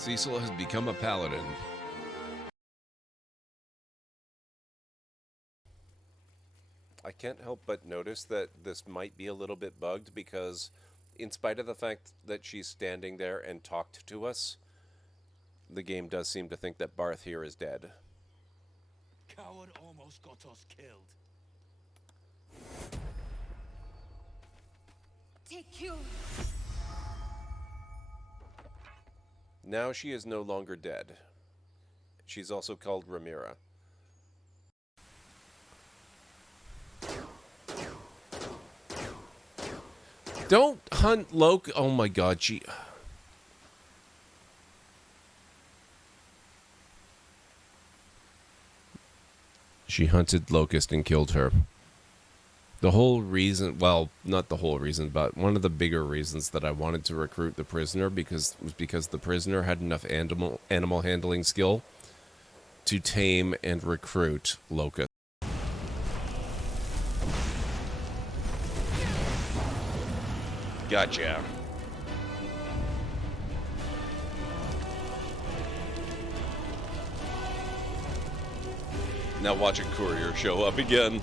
Cecil has become a paladin. I can't help but notice that this might be a little bit bugged because, in spite of the fact that she's standing there and talked to us, the game does seem to think that Barth here is dead. Coward almost got us killed. Take you. Now she is no longer dead. She's also called Ramira. Don't hunt Loke. Oh my god, She hunted Locust and killed her. The whole reason, well, not the whole reason, but one of the bigger reasons that I wanted to recruit the prisoner was because the prisoner had enough animal handling skill to tame and recruit Locust. Gotcha. Now watch a courier show up again.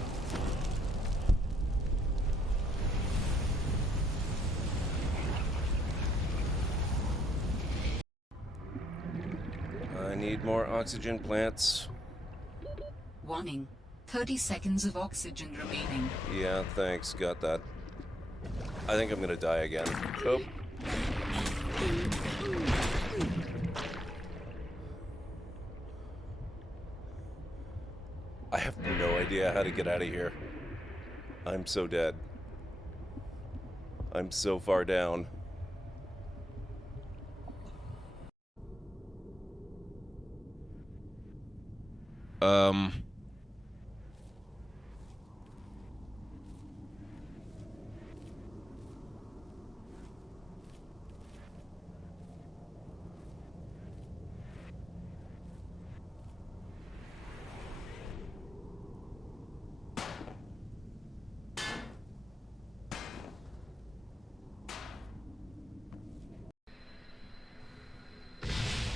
I need more oxygen plants. Warning. 30 seconds of oxygen remaining. Yeah, thanks. Got that. I think I'm gonna die again. Oh. I have no idea how to get out of here. I'm so dead. I'm so far down.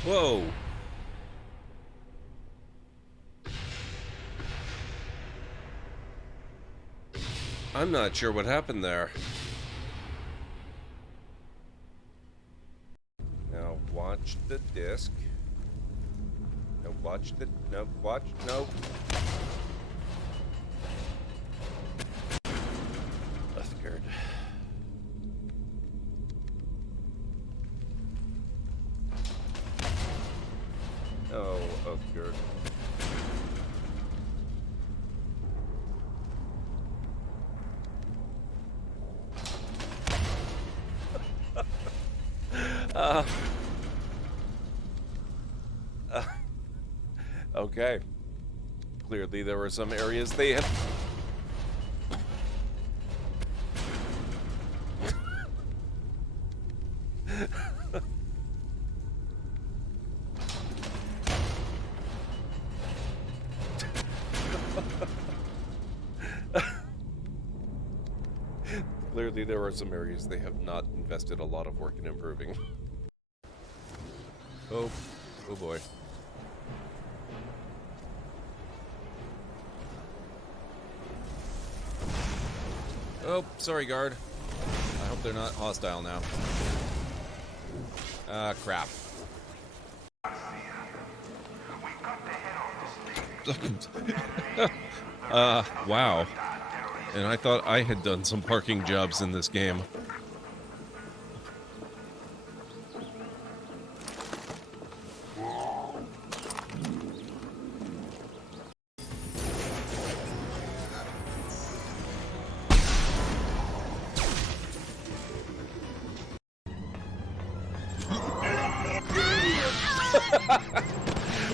Whoa. I'm not sure what happened there. Now watch the disc. No, watch the... No, watch... No. Uthgard. Oh, Uthgard. Okay. Clearly there were some areas they had... Clearly there are some areas they have not invested a lot of work in improving. Oh boy. Oh, sorry, guard. I hope they're not hostile now. Crap. Wow. And I thought I had done some parking jobs in this game.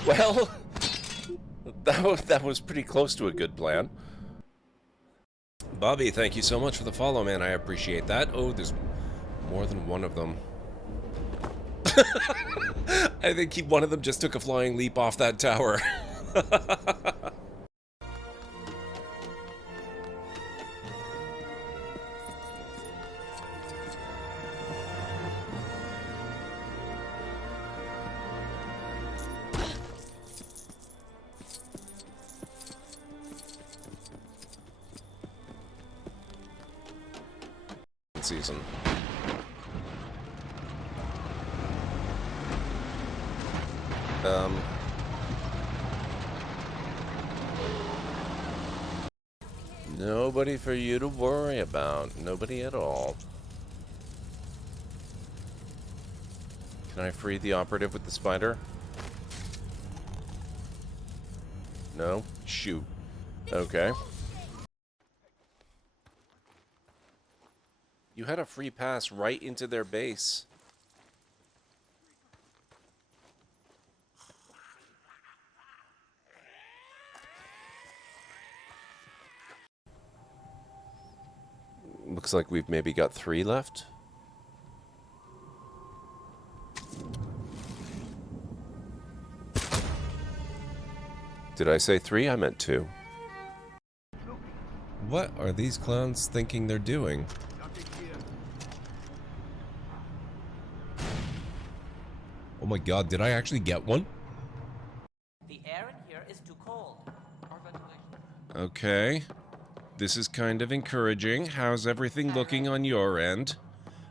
Well, that was pretty close to a good plan. Bobby, thank you so much for the follow, man. I appreciate that. Oh, there's more than one of them. I think one of them just took a flying leap off that tower. season. Nobody for you to worry about. Nobody at all. Can I free the operative with the spider? No? Shoot. Okay. You had a free pass right into their base. Looks like we've maybe got 3 left. Did I say 3? I meant 2. What are these clowns thinking they're doing? Oh my god, did I actually get one? The air in here is too cold. Okay. This is kind of encouraging. How's everything looking on your end?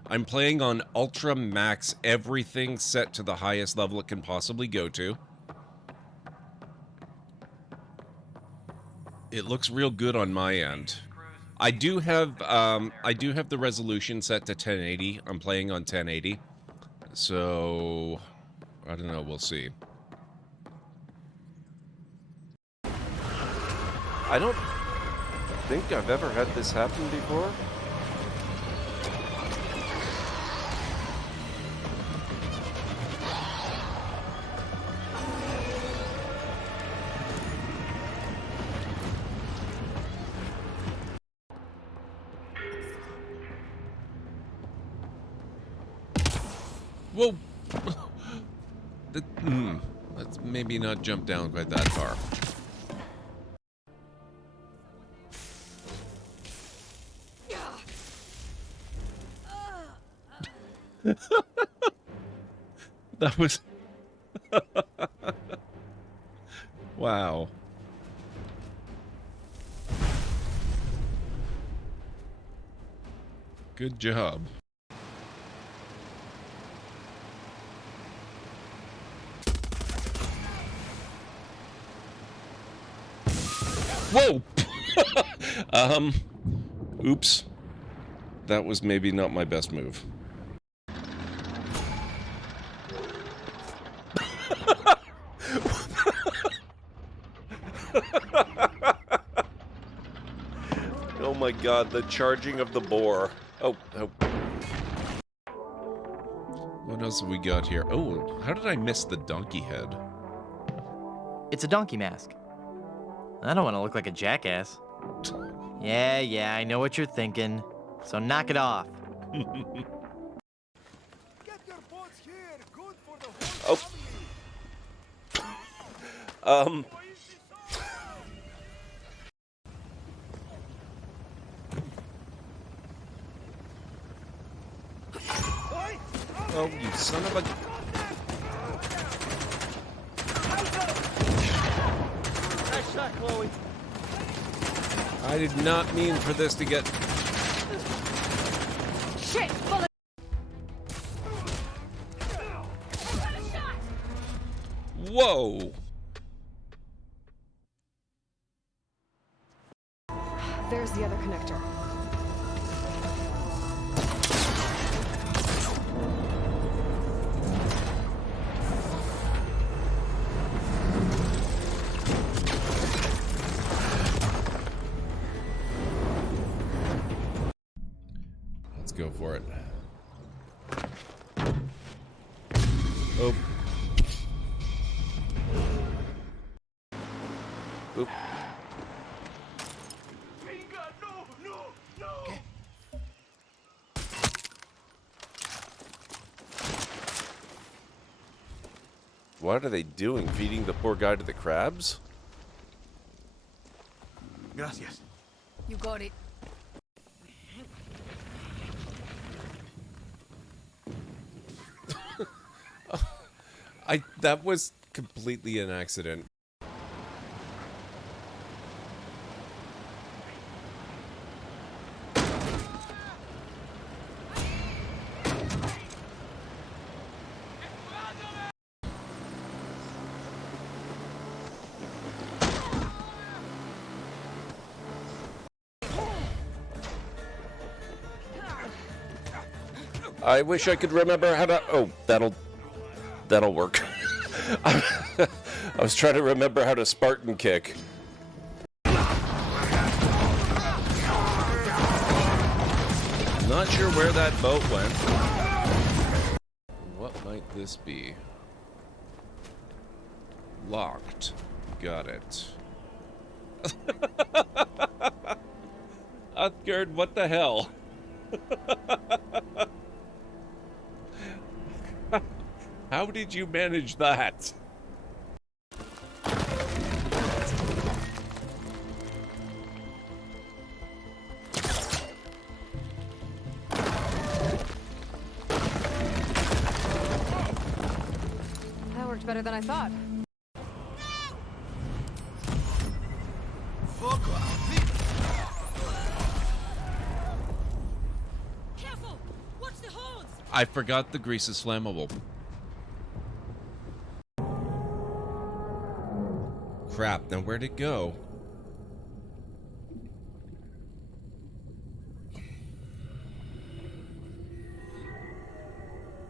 I'm playing on Ultra Max, everything set to the highest level it can possibly go to. It looks real good on my end. I do have the resolution set to 1080. I'm playing on 1080. So I don't know, we'll see. I don't think I've ever had this happen before. Whoa! Let's maybe not jump down quite that far. That was... Wow. Good job. Whoa! Oops. That was maybe not my best move. Oh my god, the charging of the boar. Oh. What else have we got here? Oh, how did I miss the donkey head? It's a donkey mask. I don't want to look like a jackass. Yeah, I know what you're thinking. So knock it off. Get your boats here. Good for the whole family. Oh, you son of a... Nice shot, Chloe. I did not mean for this to get... Shit! Bullet! Whoa! There's the other connector. Let's go for it. Oh. Oop. No. What are they doing? Feeding the poor guy to the crabs? Gracias. You got it. That was completely an accident. I wish I could remember how to... Oh, that'll work. I was trying to remember how to Spartan kick. Not sure where that boat went. What might this be? Locked. Got it. Uthgard, what the hell? How did you manage that? That worked better than I thought. Careful! Watch the holes! I forgot the grease is flammable. Crap, now where'd it go?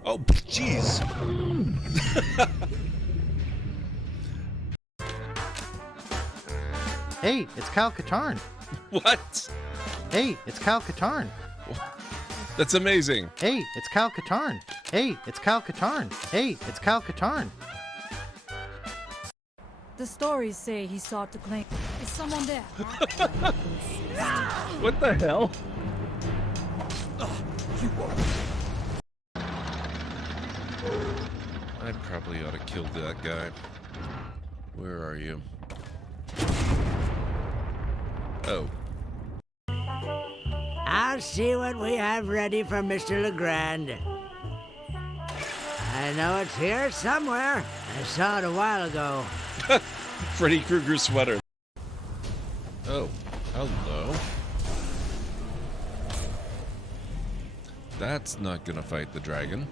Oh, jeez. Hey, it's Kyle Katarn. What? Hey, it's Kyle Katarn. That's amazing. Hey, it's Kyle Katarn. Hey, it's Kyle Katarn. Hey, it's Kyle Katarn. The stories say he sought to claim. Is someone there? What the hell? I probably ought to kill that guy. Where are you? Oh. I'll see what we have ready for Mr. Legrand. I know it's here somewhere. I saw it a while ago. Freddy Krueger sweater. Oh, hello. That's not gonna fight the dragon.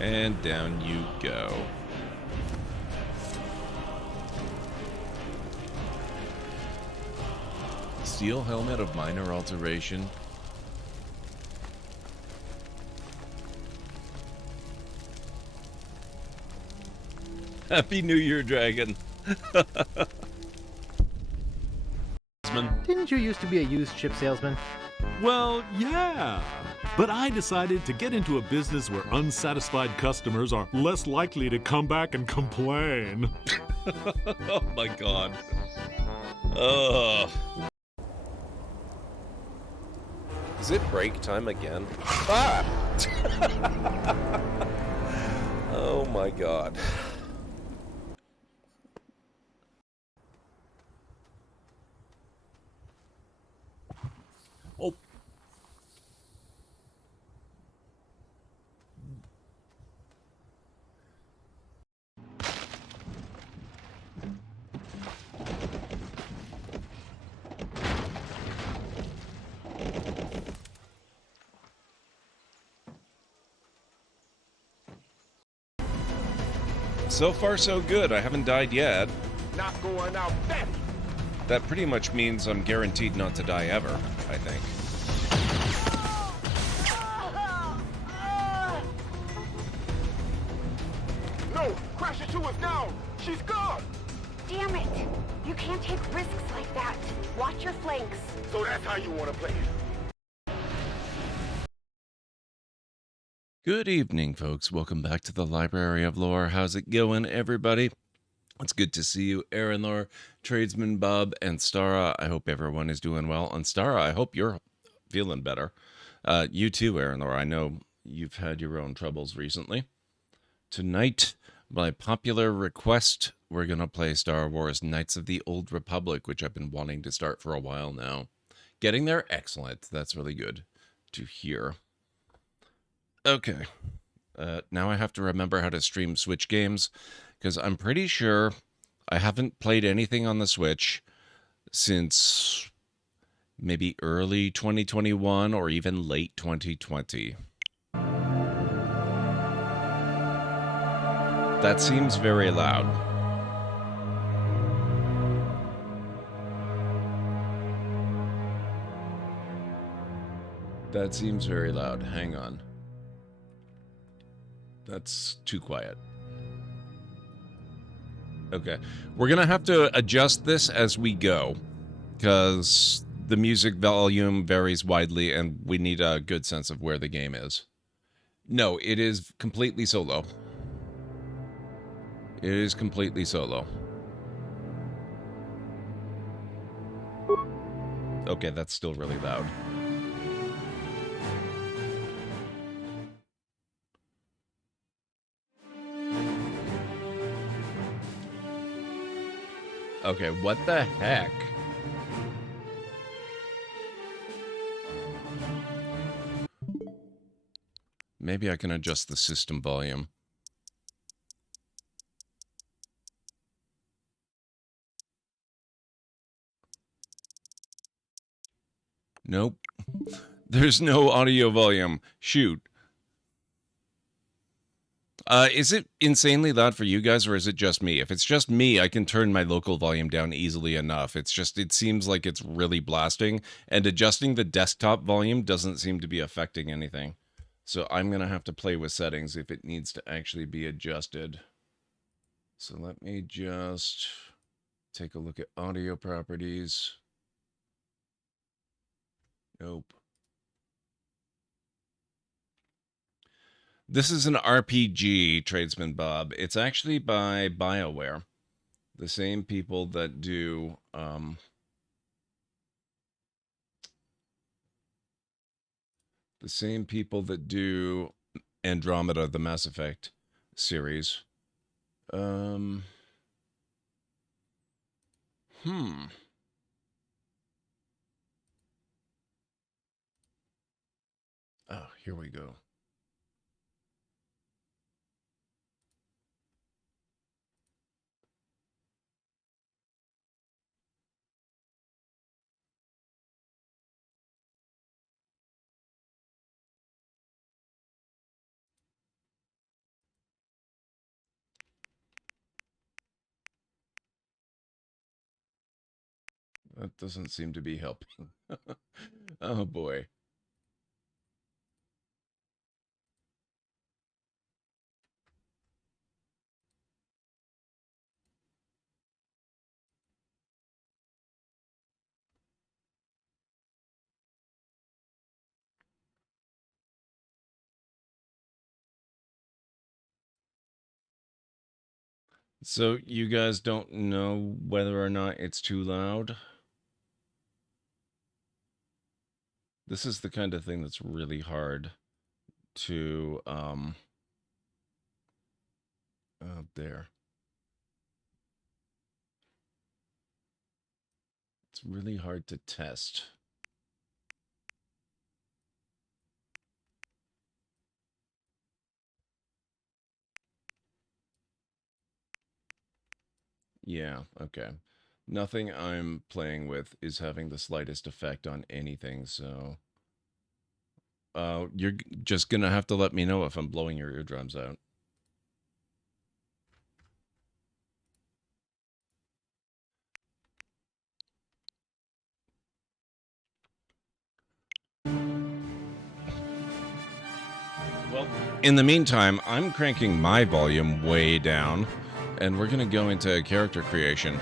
And down you go. Steel helmet of minor alteration. Happy New Year, dragon. Didn't you used to be a used chip salesman? Well, yeah. But I decided to get into a business where unsatisfied customers are less likely to come back and complain. Oh my god. Ugh. Is it break time again? Ah! Oh my god. Oh. So far, so good. I haven't died yet. Not going out fast! That pretty much means I'm guaranteed not to die ever, I think. No! Crash into us now! She's gone! Damn it! You can't take risks like that. Watch your flanks. So that's how you want to play it. Good evening, folks. Welcome back to the Library of Lore. How's it going, everybody? It's good to see you, Aaron Lore, Tradesman Bob, and Stara. I hope everyone is doing well. And Stara, I hope you're feeling better. You too, Aaron Lore. I know you've had your own troubles recently. Tonight, by popular request, we're going to play Star Wars Knights of the Old Republic, which I've been wanting to start for a while now. Getting there? Excellent. That's really good to hear. Okay. Now I have to remember how to stream Switch games, because I'm pretty sure I haven't played anything on the Switch since Maybe early 2021 or even late 2020. That seems very loud. That seems very loud. Hang on. That's too quiet. Okay. We're going to have to adjust this as we go, because the music volume varies widely and we need a good sense of where the game is. No, it is completely solo. It is completely solo. Okay, that's still really loud. Okay, what the heck? Maybe I can adjust the system volume. Nope. There's no audio volume. Shoot. Is it insanely loud for you guys, or is it just me? If it's just me, I can turn my local volume down easily enough. It's just, it seems like it's really blasting, and adjusting the desktop volume doesn't seem to be affecting anything. So I'm going to have to play with settings if it needs to actually be adjusted. So let me just take a look at audio properties. Nope. This is an RPG, Tradesman Bob. It's actually by BioWare. The same people that do... the same people that do Andromeda, the Mass Effect series. Oh, here we go. That doesn't seem to be helping. Oh boy. So you guys don't know whether or not it's too loud? This is the kind of thing that's really hard to, there. It's really hard to test. Yeah, okay. Nothing I'm playing with is having the slightest effect on anything, so... you're just gonna have to let me know if I'm blowing your eardrums out. Well, in the meantime, I'm cranking my volume way down, and we're gonna go into character creation.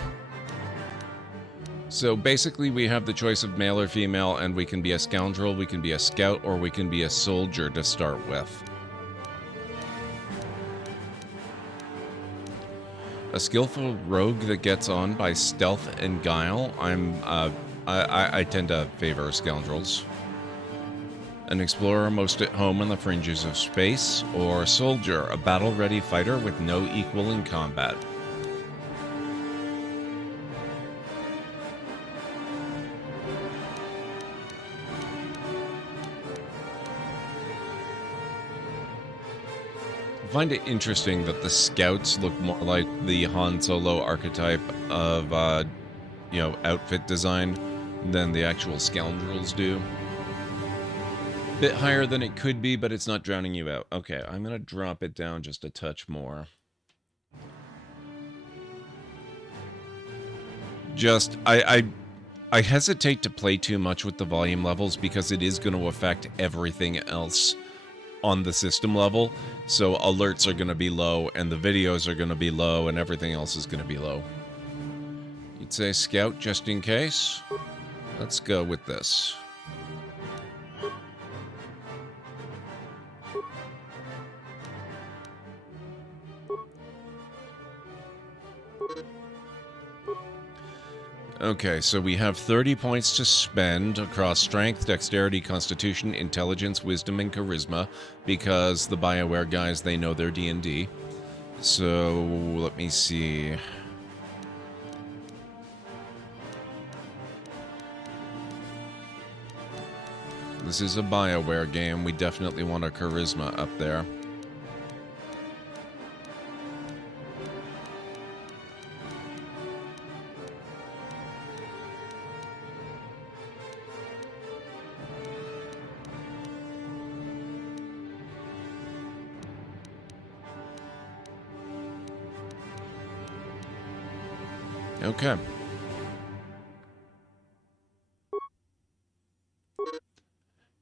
So basically we have the choice of male or female, and we can be a scoundrel, we can be a scout, or we can be a soldier to start with. A skillful rogue that gets on by stealth and guile. I tend to favor scoundrels. An explorer most at home on the fringes of space, or a soldier, a battle-ready fighter with no equal in combat. I find it interesting that the scouts look more like the Han Solo archetype of, you know, outfit design, than the actual scoundrels do. Bit higher than it could be, but it's not drowning you out. Okay, I'm gonna drop it down just a touch more. Just, I hesitate to play too much with the volume levels because it is going to affect everything else on the system level. So alerts are going to be low, and the videos are going to be low, and everything else is going to be low. You'd say scout just in case? Let's go with this. Okay, so we have 30 points to spend across Strength, Dexterity, Constitution, Intelligence, Wisdom, and Charisma, because the BioWare guys, they know their D&D. So, let me see. This is a BioWare game. We definitely want our Charisma up there. Okay.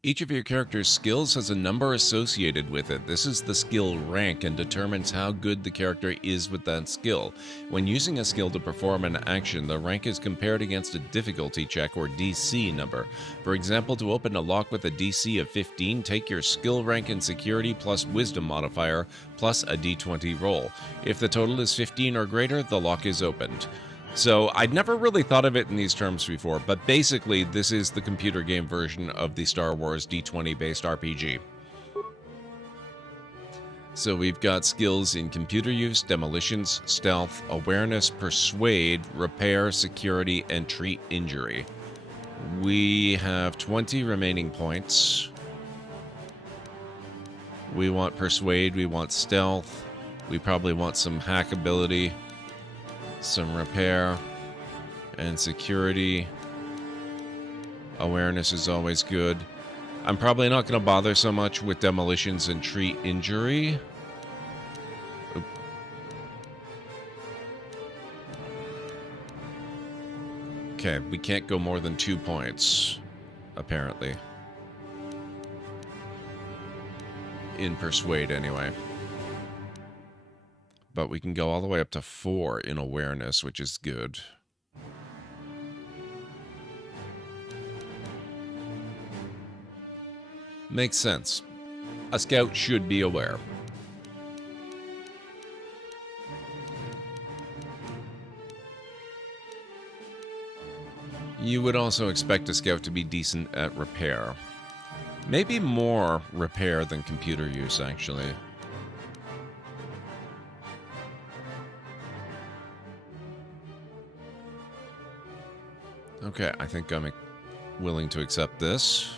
Each of your character's skills has a number associated with it. This is the skill rank and determines how good the character is with that skill. When using a skill to perform an action, the rank is compared against a difficulty check or DC number. For example, to open a lock with a DC of 15, take your skill rank in security plus wisdom modifier plus a d20 roll. If the total is 15 or greater, the lock is opened. So, I'd never really thought of it in these terms before, but basically, this is the computer game version of the Star Wars D20-based RPG. So we've got skills in computer use, demolitions, stealth, awareness, persuade, repair, security, and treat injury. We have 20 remaining points. We want persuade, we want stealth, we probably want some hack ability, some repair, and security. Awareness is always good. I'm probably not going to bother so much with demolitions and treat injury. Oop. Okay, we can't go more than 2 points, apparently. In persuade, anyway. But we can go all the way up to 4 in awareness, which is good. Makes sense. A scout should be aware. You would also expect a scout to be decent at repair. Maybe more repair than computer use, actually. Okay, I think I'm willing to accept this.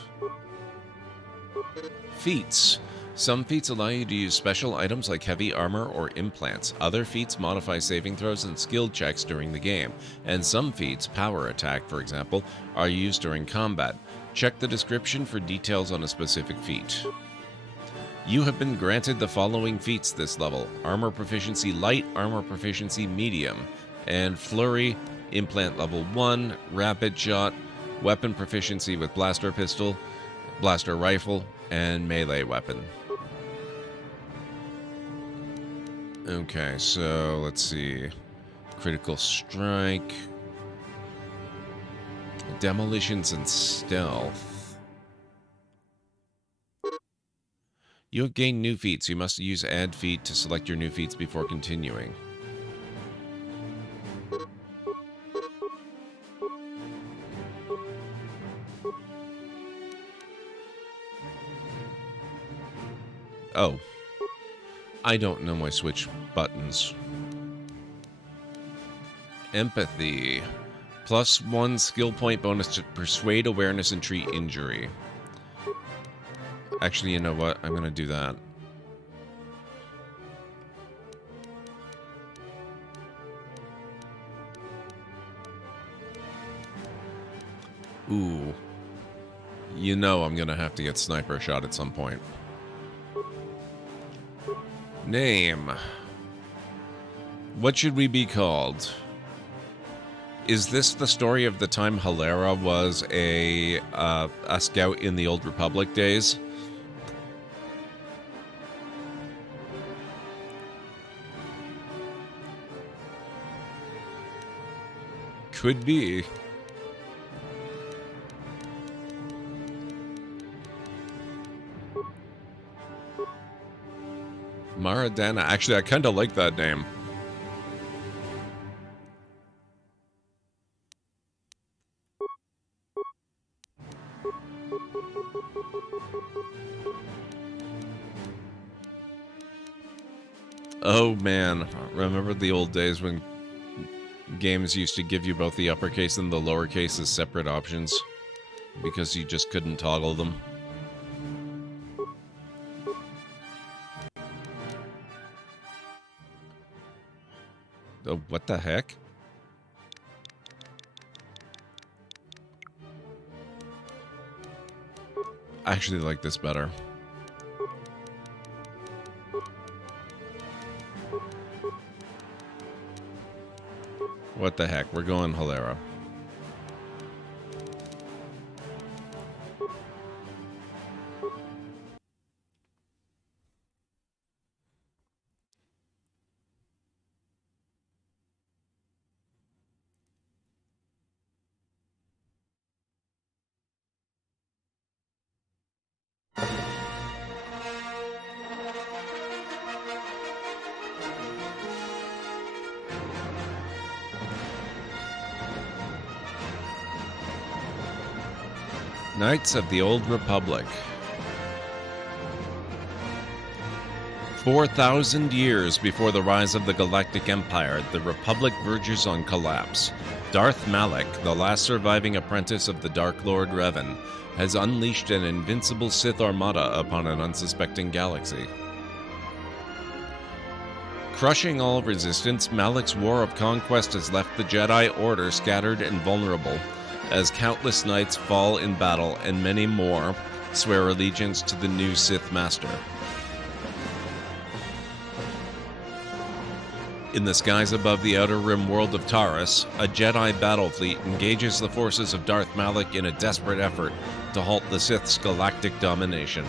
Feats. Some feats allow you to use special items like heavy armor or implants. Other feats modify saving throws and skill checks during the game. And some feats, power attack for example, are used during combat. Check the description for details on a specific feat. You have been granted the following feats this level: Armor Proficiency Light, Armor Proficiency Medium, and Flurry, Implant Level 1, Rapid Shot, Weapon Proficiency with Blaster Pistol, Blaster Rifle, and Melee Weapon. Okay, so let's see. Critical Strike, Demolitions, and Stealth. You have gained new feats. You must use Add Feat to select your new feats before continuing. Oh. I don't know my switch buttons. Empathy. +1 skill point bonus to persuade, awareness, and treat injury. Actually, you know what? I'm going to do that. Ooh. You know I'm gonna have to get sniper shot at some point. Name. What should we be called? Is this the story of the time Hilera was a scout in the Old Republic days? Could be. Maradana. Actually, I kind of like that name. Oh man, remember the old days when games used to give you both the uppercase and the lowercase as separate options because you just couldn't toggle them? Oh, what the heck? I actually like this better. What the heck? We're going Hilera. Knights of the Old Republic. 4,000 years before the rise of the Galactic Empire, the Republic verges on collapse. Darth Malak, the last surviving apprentice of the Dark Lord Revan, has unleashed an invincible Sith armada upon an unsuspecting galaxy. Crushing all resistance, Malak's war of conquest has left the Jedi Order scattered and vulnerable, as countless knights fall in battle and many more swear allegiance to the new Sith Master. In the skies above the Outer Rim world of Taurus, a Jedi battle fleet engages the forces of Darth Malak in a desperate effort to halt the Sith's galactic domination.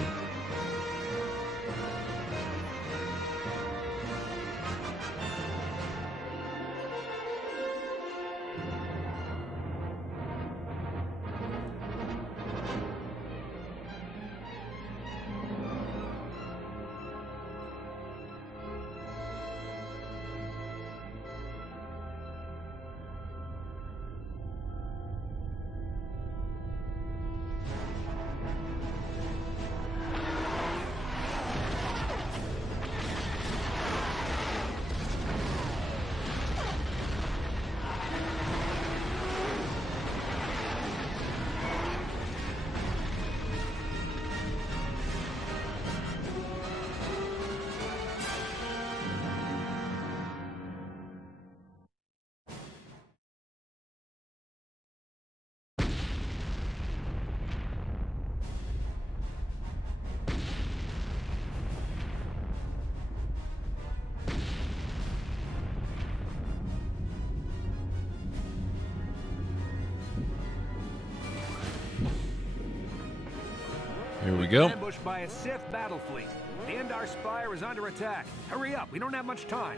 Here we go. Ambushed by a Sith battle fleet. The Endar Spire is under attack. Hurry up, we don't have much time.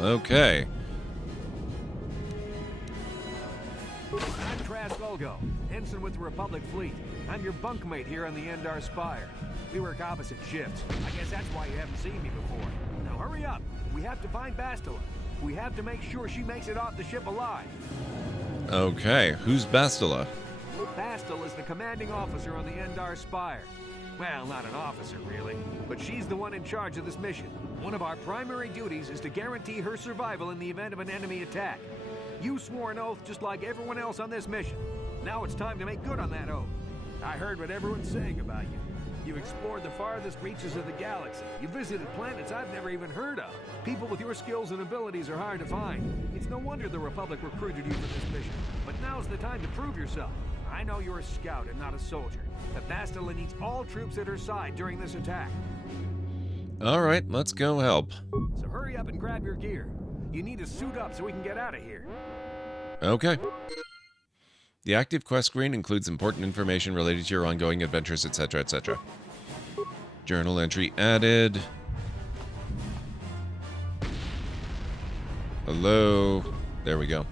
Okay. I'm Traz Volgo, ensign with the Republic fleet. I'm your bunkmate here on the Endar Spire. We work opposite shifts. I guess that's why you haven't seen me before. Now hurry up. We have to find Bastila. We have to make sure she makes it off the ship alive. Okay, who's Bastila? Bastila is the commanding officer on the Endar Spire. Well, not an officer, really, but she's the one in charge of this mission. One of our primary duties is to guarantee her survival in the event of an enemy attack. You swore an oath just like everyone else on this mission. Now it's time to make good on that oath. I heard what everyone's saying about you. You explored the farthest reaches of the galaxy. You visited planets I've never even heard of. People with your skills and abilities are hard to find. It's no wonder the Republic recruited you for this mission. But now's the time to prove yourself. I know you're a scout and not a soldier, but Bastila needs all troops at her side during this attack. All right, let's go help. So hurry up and grab your gear. You need to suit up so we can get out of here. Okay. The active quest screen includes important information related to your ongoing adventures, etc., etc. Journal entry added. Hello. There we go.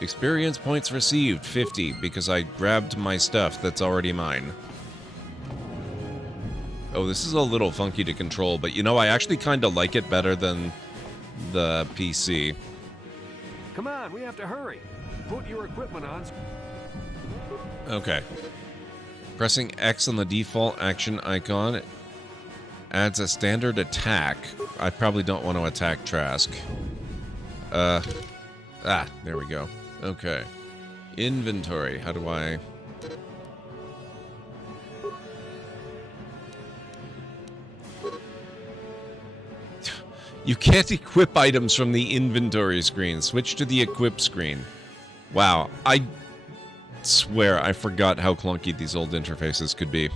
Experience points received, 50, because I grabbed my stuff that's already mine. Oh, this is a little funky to control, but you know, I actually kind of like it better than the PC. Come on, we have to hurry. Put your equipment on. Okay. Pressing X on the default action icon adds a standard attack. I probably don't want to attack Trask. There we go. Okay. Inventory. How do I... You can't equip items from the inventory screen. Switch to the equip screen. Wow, I swear I forgot how clunky these old interfaces could be.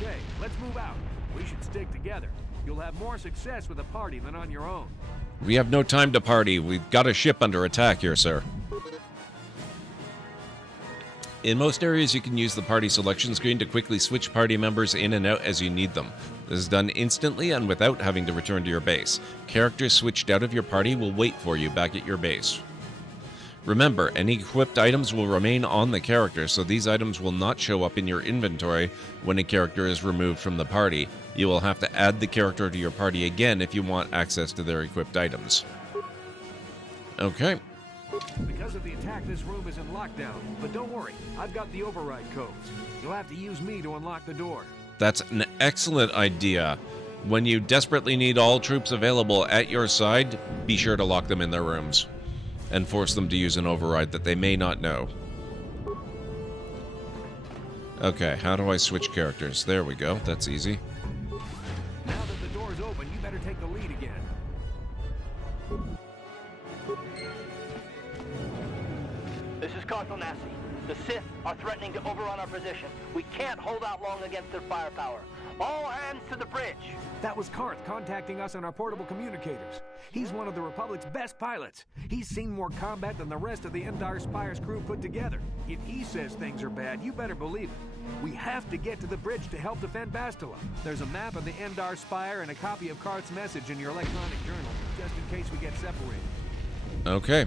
Okay, let's move out. We should stick together. You'll have more success with a party than on your own. We have no time to party. We've got a ship under attack here, sir. In most areas, you can use the party selection screen to quickly switch party members in and out as you need them. This is done instantly and without having to return to your base. Characters switched out of your party will wait for you back at your base. Remember, any equipped items will remain on the character, so these items will not show up in your inventory when a character is removed from the party. You will have to add the character to your party again if you want access to their equipped items. Okay. Because of the attack, this room is in lockdown. But don't worry, I've got the override codes. You'll have to use me to unlock the door. That's an excellent idea. When you desperately need all troops available at your side, be sure to lock them in their rooms and force them to use an override that they may not know. Okay, how do I switch characters? There we go, that's easy. Now that the door's open, you better take the lead again. This is KOTOR. The Sith are threatening to overrun our position. We can't hold out long against their firepower. All hands to the bridge. That was Karth contacting us on our portable communicators. He's one of the Republic's best pilots. He's seen more combat than the rest of the Endar Spire's crew put together. If he says things are bad, you better believe it. We have to get to the bridge to help defend Bastila. There's a map of the Endar Spire and a copy of Karth's message in your electronic journal, just in case we get separated. Okay.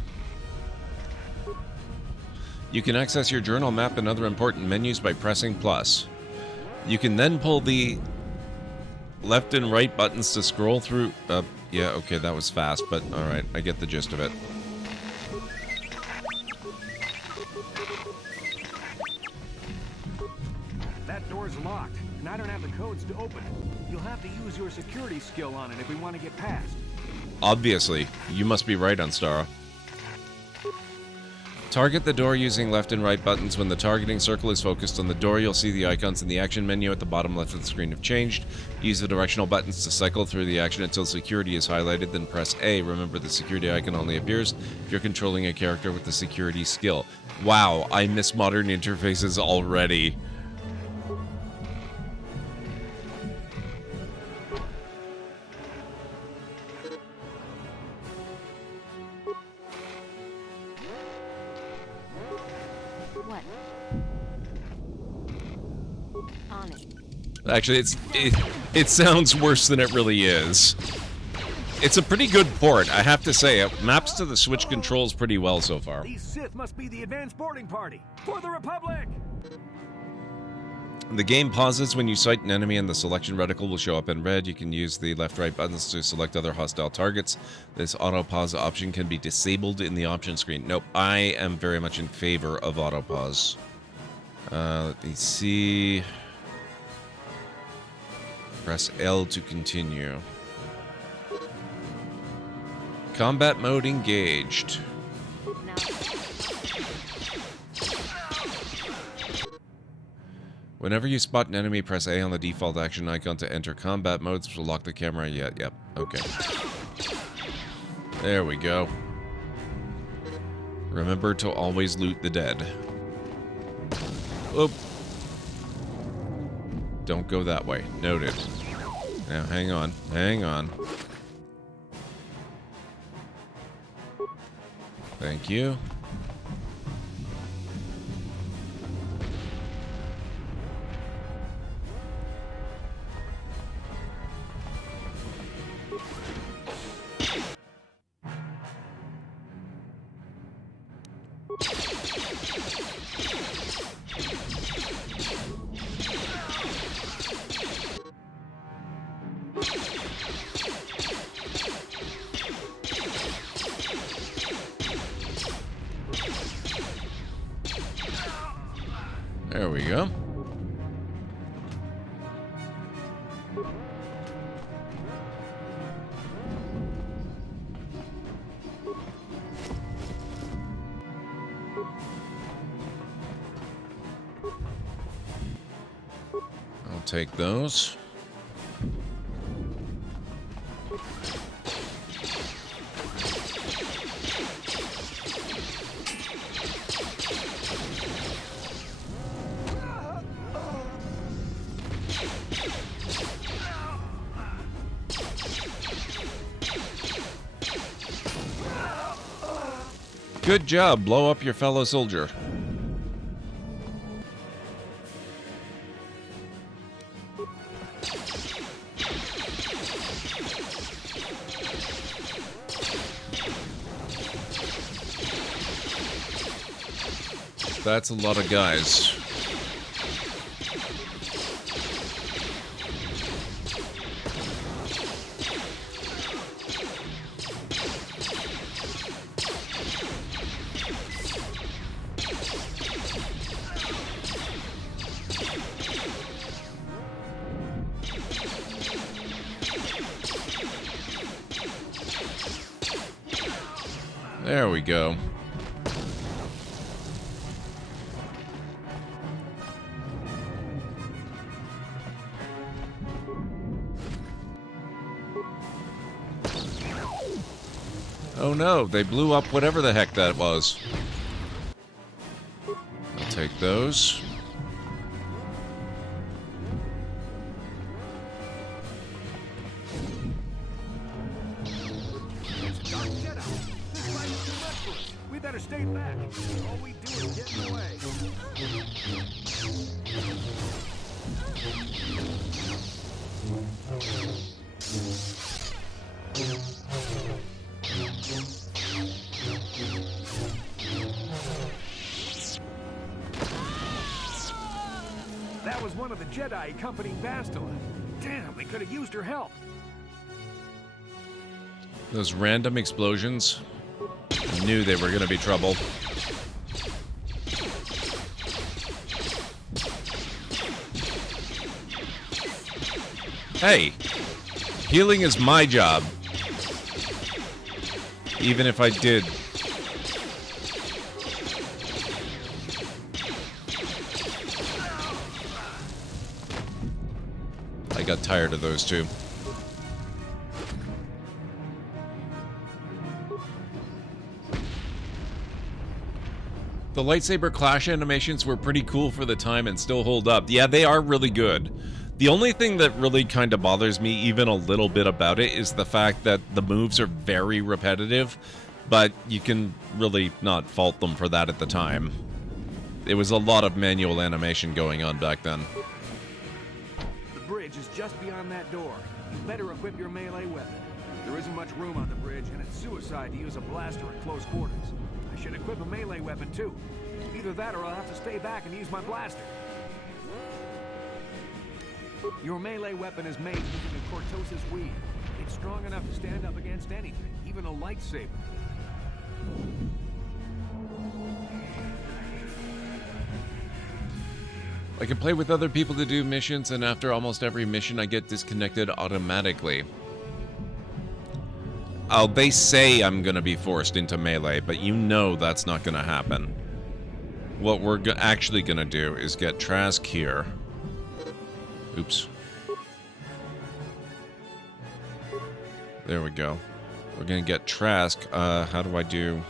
You can access your journal map and other important menus by pressing plus. You can then pull the left and right buttons to scroll through... yeah, okay, that was fast, but alright, I get the gist of it. That door's locked, and I don't have the codes to open it. You'll have to use your security skill on it if we want to get past. Obviously. You must be right, Unstara. Target the door using left and right buttons. When the targeting circle is focused on the door, you'll see the icons in the action menu at the bottom left of the screen have changed. Use the directional buttons to cycle through the action until security is highlighted, then press A. Remember, the security icon only appears if you're controlling a character with the security skill. Wow, I miss modern interfaces already. Actually, it sounds worse than it really is. It's a pretty good port, I have to say. It maps to the Switch controls pretty well so far. These Sith must be the advanced boarding party for the Republic. The game pauses when you sight an enemy and the selection reticle will show up in red. You can use the left-right buttons to select other hostile targets. This auto-pause option can be disabled in the option screen. Nope, I am very much in favor of auto-pause. Let me see... Press L to continue. Combat mode engaged. Whenever you spot an enemy, press A on the default action icon to enter combat modes, which will lock the camera. Yep. Okay. There we go. Remember to always loot the dead. Oop. Don't go that way. Noted. Now, hang on. Hang on. Thank you. There we go. I'll take those. Good job. Blow up your fellow soldier. That's a lot of guys. There we go. Oh no, they blew up whatever the heck that was. I'll take those. We better stay back. All we do is get in the way. That was one of the Jedi accompanying Bastila. Damn, we could have used her help. Those random explosions. I knew they were going to be trouble. Hey, healing is my job. Even if I did. I got tired of those two. The lightsaber clash animations were pretty cool for the time and still hold up. Yeah, they are really good. The only thing that really kind of bothers me even a little bit about it is the fact that the moves are very repetitive, but you can really not fault them for that at the time. It was a lot of manual animation going on back then. The bridge is just beyond that door. You better equip your melee weapon. There isn't much room on the bridge, and it's suicide to use a blaster at close quarters. I should equip a melee weapon too. Either that or I'll have to stay back and use my blaster. Your melee weapon is made using a Cortosis weave. It's strong enough to stand up against anything, even a lightsaber. I can play with other people to do missions, and after almost every mission I get disconnected automatically. they say I'm gonna be forced into melee, but you know that's not gonna happen. What we're actually gonna do is get Trask here. Oops. There we go. We're gonna get Trask. How do I do?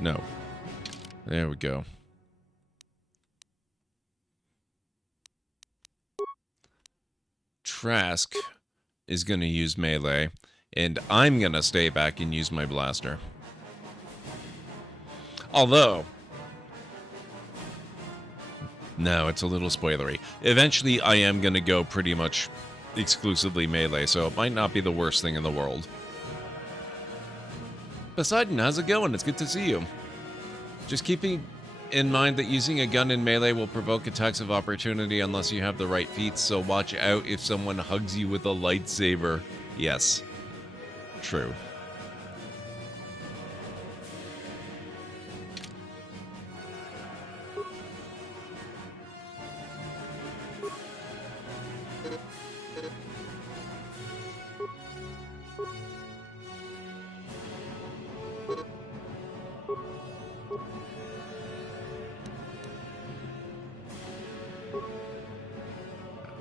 No. There we go. Trask is going to use melee, and I'm going to stay back and use my blaster. Although, no, it's a little spoilery. Eventually, I am going to go pretty much exclusively melee, so it might not be the worst thing in the world. Poseidon, how's it going? It's good to see you. Just keeping in mind that using a gun in melee will provoke attacks of opportunity unless you have the right feats, so watch out if someone hugs you with a lightsaber. Yes. True.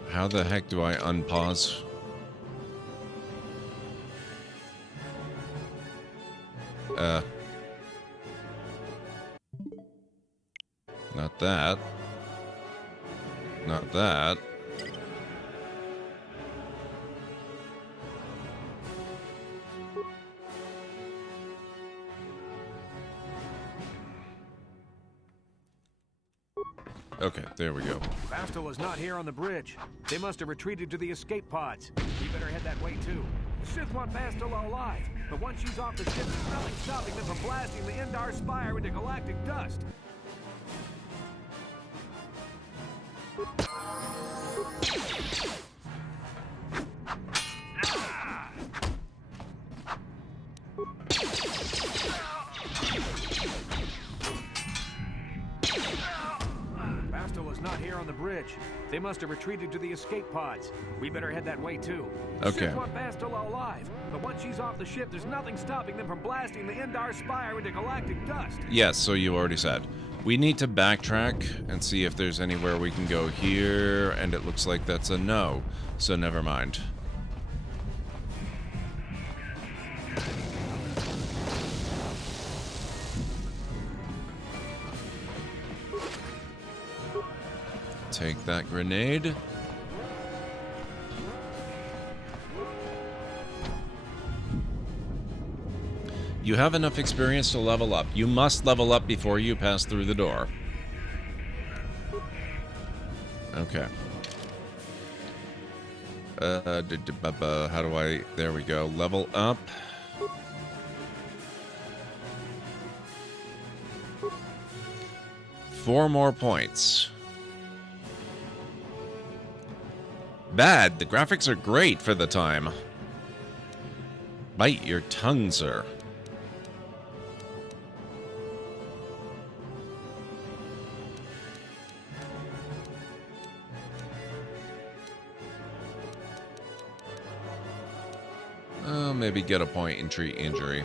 How the heck do I unpause? Not that. Not that. Okay, there we go. Bastila is not here on the bridge. They must have retreated to the escape pods. We better head that way too. The Sith want Bastila alive, but once she's off the ship, there's nothing stopping them from blasting the Endar Spire into galactic dust. Bastila's not here on the bridge. They must have retreated to the escape pods. We better head that way too. Okay. Sith want Bastila alive, but once she's off the ship, there's nothing stopping them from blasting the Endar Spire into galactic dust. Yes, so you already said. We need to backtrack and see if there's anywhere we can go here, and it looks like that's a no, so never mind. Take that grenade. You have enough experience to level up. You must level up before you pass through the door. Okay. How do I... There we go. Level up. Four more points. Bad. The graphics are great for the time. Bite your tongue, sir. Maybe get a point and treat injury.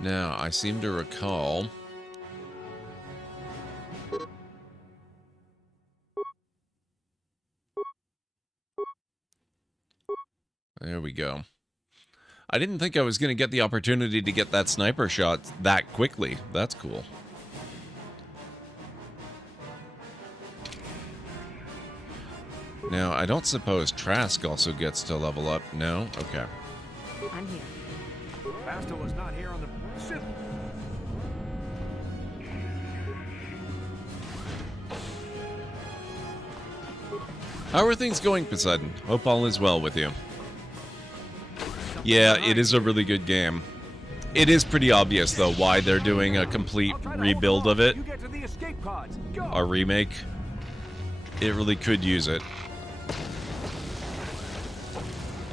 Now, I seem to recall... There we go. I didn't think I was going to get the opportunity to get that sniper shot that quickly. That's cool. Now, I don't suppose Trask also gets to level up. No? Okay. I'm here. Bastila's not here on the Sith. How are things going, Poseidon? Hope all is well with you. Yeah, it is a really good game. It is pretty obvious, though, why they're doing a complete rebuild of it. A remake. It really could use it.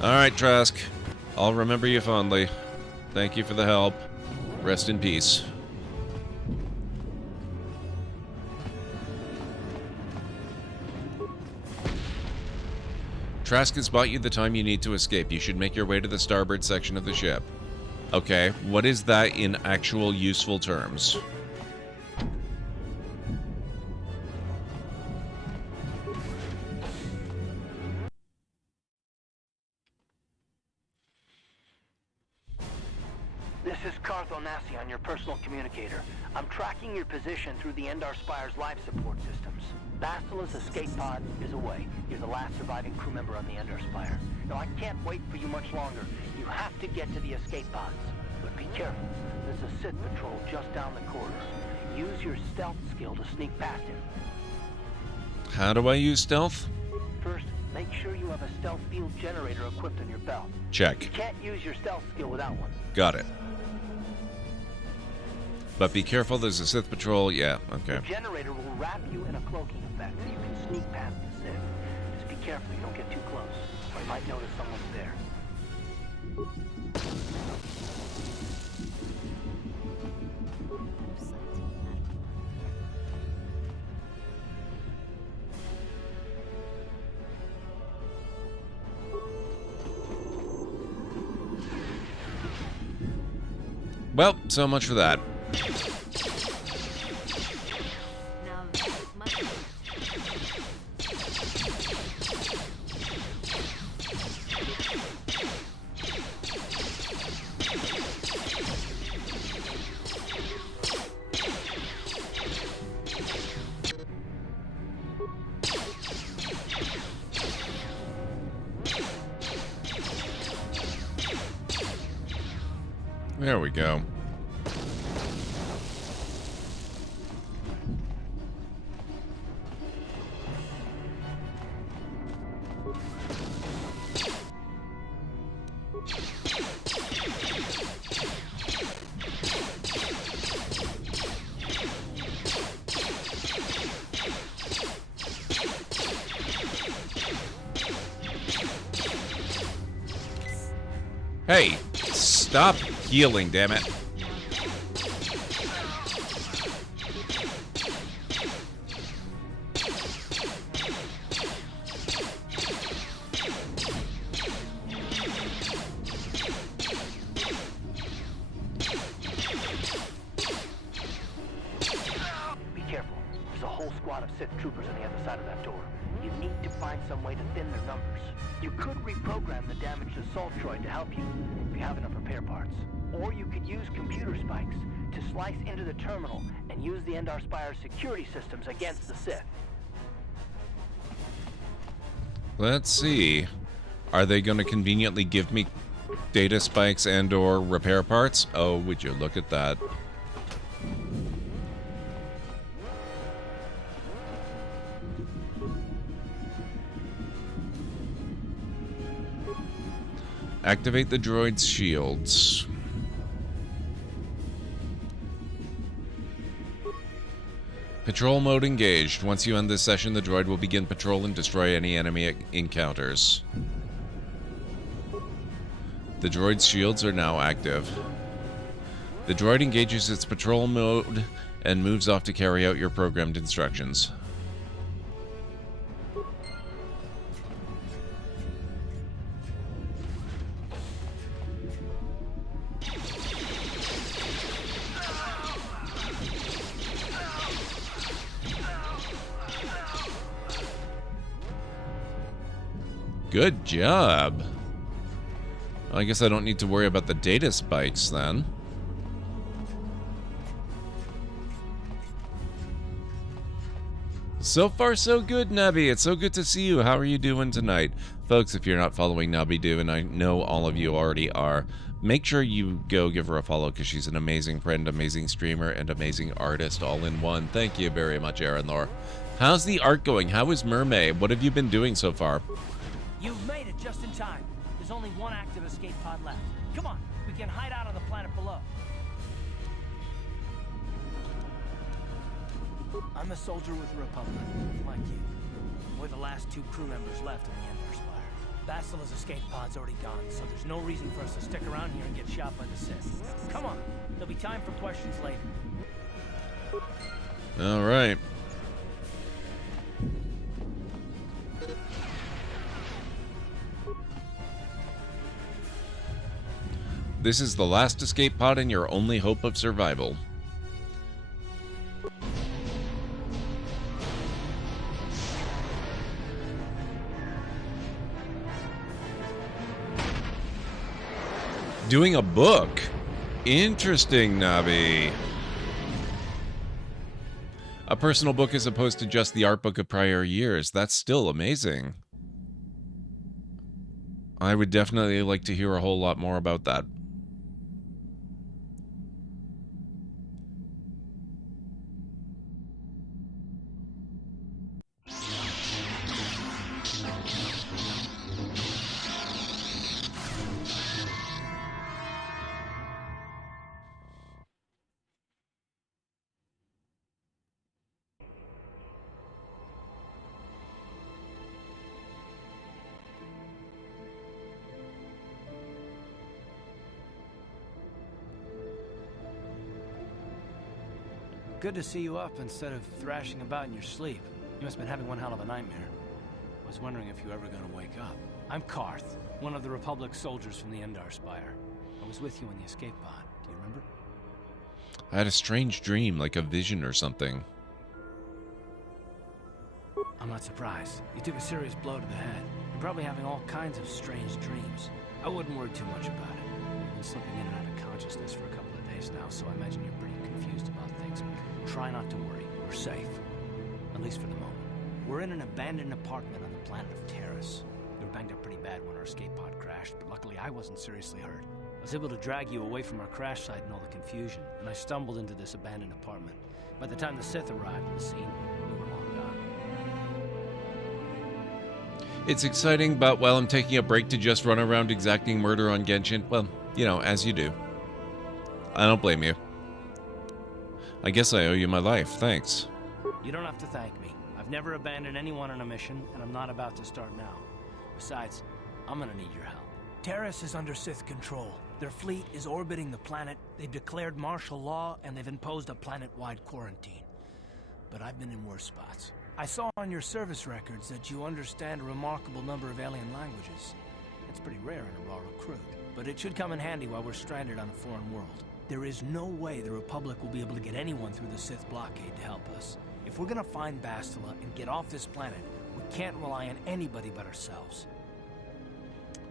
Alright, Trask. I'll remember you fondly. Thank you for the help. Rest in peace. Trask has bought you the time you need to escape. You should make your way to the starboard section of the ship. Okay, what is that in actual useful terms? This is KOTOR on your personal communicator. I'm tracking your position through the Endar Spire's life support systems. Bastila's escape pod is away. You're the last surviving crew member on the Endar Spire. Now, I can't wait for you much longer. You have to get to the escape pods. But be careful. There's a Sith patrol just down the corridor. Use your stealth skill to sneak past him. How do I use stealth? First, make sure you have a stealth field generator equipped on your belt. Check. You can't use your stealth skill without one. Got it. But be careful, there's a Sith patrol. Yeah, okay. The generator will wrap you in a cloaking effect so you can sneak past the Sith. Just be careful you don't get too close, or you might notice someone's there. Well, so much for that. There we go. Hey, stop healing, damn it. Be careful. There's a whole squad of Sith troopers on the other side of that door. You need to find some way to thin their numbers. You could reprogram the damaged assault droid to help you, if you have enough repair parts. Or you could use computer spikes to slice into the terminal and use the Endar Spire's security systems against the Sith. Let's see. Are they going to conveniently give me data spikes and or repair parts? Oh, would you look at that. Activate the droid's shields. Patrol mode engaged. Once you end this session, the droid will begin patrol and destroy any enemy encounters. The droid's shields are now active. The droid engages its patrol mode and moves off to carry out your programmed instructions. Good job. I guess I don't need to worry about the data spikes then. So far, so good, Nubby. It's so good to see you. How are you doing tonight? Folks, if you're not following Nubby Do, and I know all of you already are, make sure you go give her a follow because she's an amazing friend, amazing streamer, and amazing artist all in one. Thank you very much, Aaron Lore. How's the art going? How is Mermaid? What have you been doing so far? You've made it just in time. There's only one active escape pod left. Come on, we can hide out on the planet below. I'm a soldier with the Republic, like you. We're the last two crew members left in the Endar Spire. Bastila's escape pod's already gone, so there's no reason for us to stick around here and get shot by the Sith. Come on, There'll be time for questions later. All right. This is the last escape pod and your only hope of survival. Doing a book. Interesting, Nabi. A personal book as opposed to just the art book of prior years. That's still amazing. I would definitely like to hear a whole lot more about that. Good to see you up instead of thrashing about in your sleep. You must have been having one hell of a nightmare. I was wondering if you were ever going to wake up. I'm Karth, one of the Republic soldiers from the Endar Spire. I was with you in the escape pod. Do you remember? I had a strange dream, like a vision or something. I'm not surprised. You took a serious blow to the head. You're probably having all kinds of strange dreams. I wouldn't worry too much about it. You've been slipping in and out of consciousness for a couple of days now, so I imagine you're pretty confused about things. Try not to worry. We're safe. At least for the moment. We're in an abandoned apartment on the planet of Terrace. We were banged up pretty bad when our escape pod crashed, but luckily I wasn't seriously hurt. I was able to drag you away from our crash site and all the confusion, and I stumbled into this abandoned apartment. By the time the Sith arrived at the scene, we were long gone. It's exciting, but while I'm taking a break to just run around exacting murder on Genshin, well, you know, as you do. I don't blame you. I guess I owe you my life. Thanks. You don't have to thank me. I've never abandoned anyone on a mission, and I'm not about to start now. Besides, I'm gonna need your help. Terrace is under Sith control. Their fleet is orbiting the planet, they've declared martial law, and they've imposed a planet-wide quarantine. But I've been in worse spots. I saw on your service records that you understand a remarkable number of alien languages. It's pretty rare in a raw recruit, but it should come in handy while we're stranded on a foreign world. There is no way the Republic will be able to get anyone through the Sith blockade to help us. If we're gonna find Bastila and get off this planet, we can't rely on anybody but ourselves.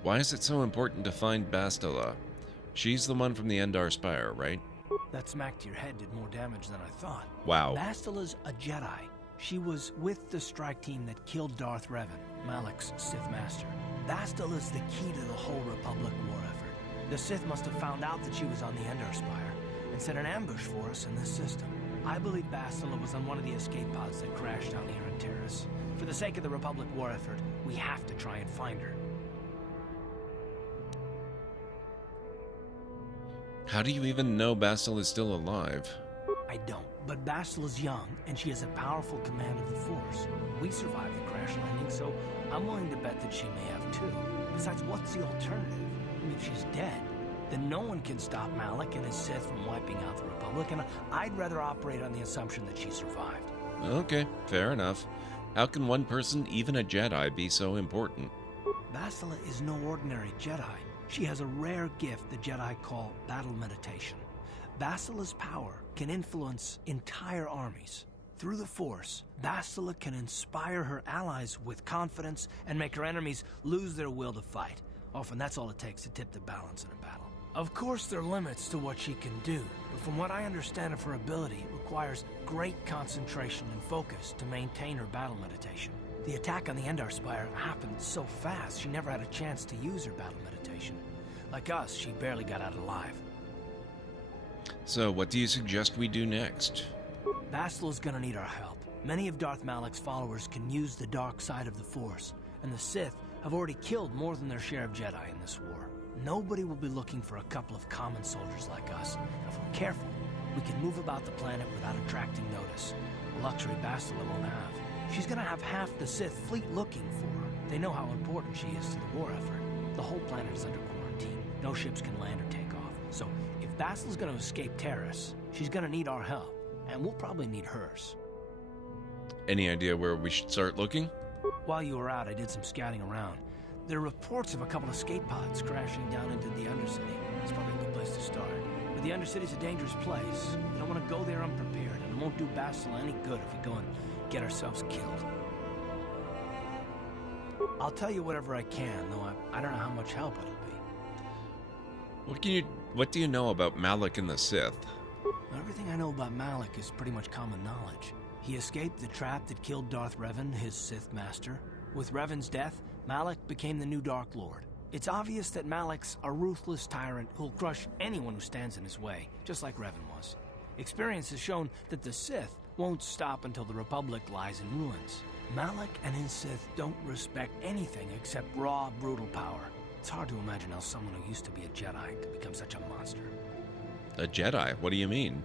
Why is it so important to find Bastila? She's the one from the Endar Spire, right? That smack to your head did more damage than I thought. Wow. Bastila's a Jedi. She was with the strike team that killed Darth Revan, Malak's Sith Master. Bastila's the key to the whole Republic war effort. The Sith must have found out that she was on the Endar Spire and set an ambush for us in this system. I believe Bastila was on one of the escape pods that crashed down here in Terrace. For the sake of the Republic war effort, we have to try and find her. How do you even know Bastila is still alive? I don't, but Bastila's young, and she has a powerful command of the Force. We survived the crash landing, so I'm willing to bet that she may have too. Besides, what's the alternative? I mean, if she's dead, then no one can stop Malak and his Sith from wiping out the Republic, and I'd rather operate on the assumption that she survived. Okay, fair enough. How can one person, even a Jedi, be so important? Bastila is no ordinary Jedi. She has a rare gift the Jedi call battle meditation. Bastila's power can influence entire armies. Through the Force, Bastila can inspire her allies with confidence and make her enemies lose their will to fight. Often that's all it takes to tip the balance in a battle. Of course there are limits to what she can do, but from what I understand of her ability, it requires great concentration and focus to maintain her battle meditation. The attack on the Endar Spire happened so fast, she never had a chance to use her battle meditation. Like us, she barely got out alive. So, what do you suggest we do next? Bastila's gonna need our help. Many of Darth Malak's followers can use the dark side of the Force, and the Sith have already killed more than their share of Jedi in this war. Nobody will be looking for a couple of common soldiers like us, and if we're careful, we can move about the planet without attracting notice, a luxury Bastila won't have. She's gonna have half the Sith fleet looking for her. They know how important she is to the war effort. The whole planet is under quarantine. No ships can land or take off. So, if If Basila's gonna escape Terrace, she's gonna need our help, and we'll probably need hers. Any idea where we should start looking? While you were out, I did some scouting around. There are reports of a couple of escape pods crashing down into the Undercity. It's probably a good place to start. But the Undercity's a dangerous place. We don't want to go there unprepared, and it won't do Basila any good if we go and get ourselves killed. I'll tell you whatever I can, though I don't know how much help it'll be. What do you know about Malik and the Sith? Everything I know about Malik is pretty much common knowledge. He escaped the trap that killed Darth Revan, his Sith master. With Revan's death, Malik became the new Dark Lord. It's obvious that Malik's a ruthless tyrant who'll crush anyone who stands in his way, just like Revan was. Experience has shown that the Sith won't stop until the Republic lies in ruins. Malik and his Sith don't respect anything except raw, brutal power. It's hard to imagine how someone who used to be a Jedi could become such a monster. A Jedi? What do you mean?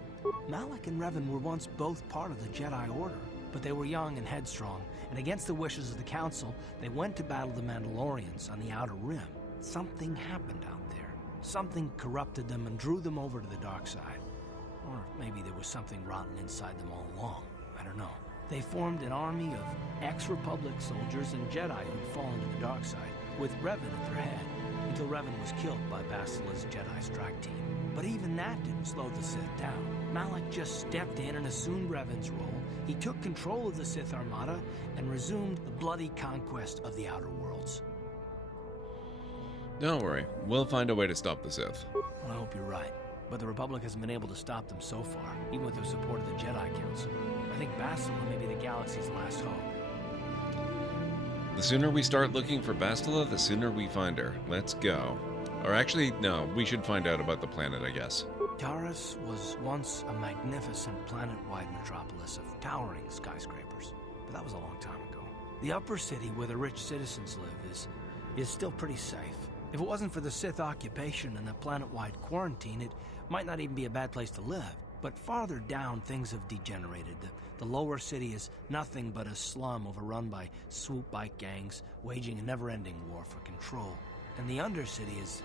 Malik and Revan were once both part of the Jedi Order, but they were young and headstrong, and against the wishes of the Council, they went to battle the Mandalorians on the Outer Rim. Something happened out there. Something corrupted them and drew them over to the dark side. Or maybe there was something rotten inside them all along. I don't know. They formed an army of ex-Republic soldiers and Jedi who'd fallen to the dark side, with Revan at their head, until Revan was killed by Basila's Jedi strike team. But even that didn't slow the Sith down. Malik just stepped in and assumed Revan's role. He took control of the Sith Armada and resumed the bloody conquest of the Outer Worlds. Don't worry, we'll find a way to stop the Sith. Well, I hope you're right. But the Republic hasn't been able to stop them so far, even with the support of the Jedi Council. I think Bastila may be the galaxy's last hope. The sooner we start looking for Bastila, the sooner we find her. Let's go. Or actually, no, we should find out about the planet, I guess. Taurus was once a magnificent planet-wide metropolis of towering skyscrapers, but that was a long time ago. The upper city where the rich citizens live is still pretty safe. If it wasn't for the Sith occupation and the planet-wide quarantine, it might not even be a bad place to live. But farther down, things have degenerated. The lower city is nothing but a slum overrun by swoop bike gangs, waging a never-ending war for control. And the Undercity is,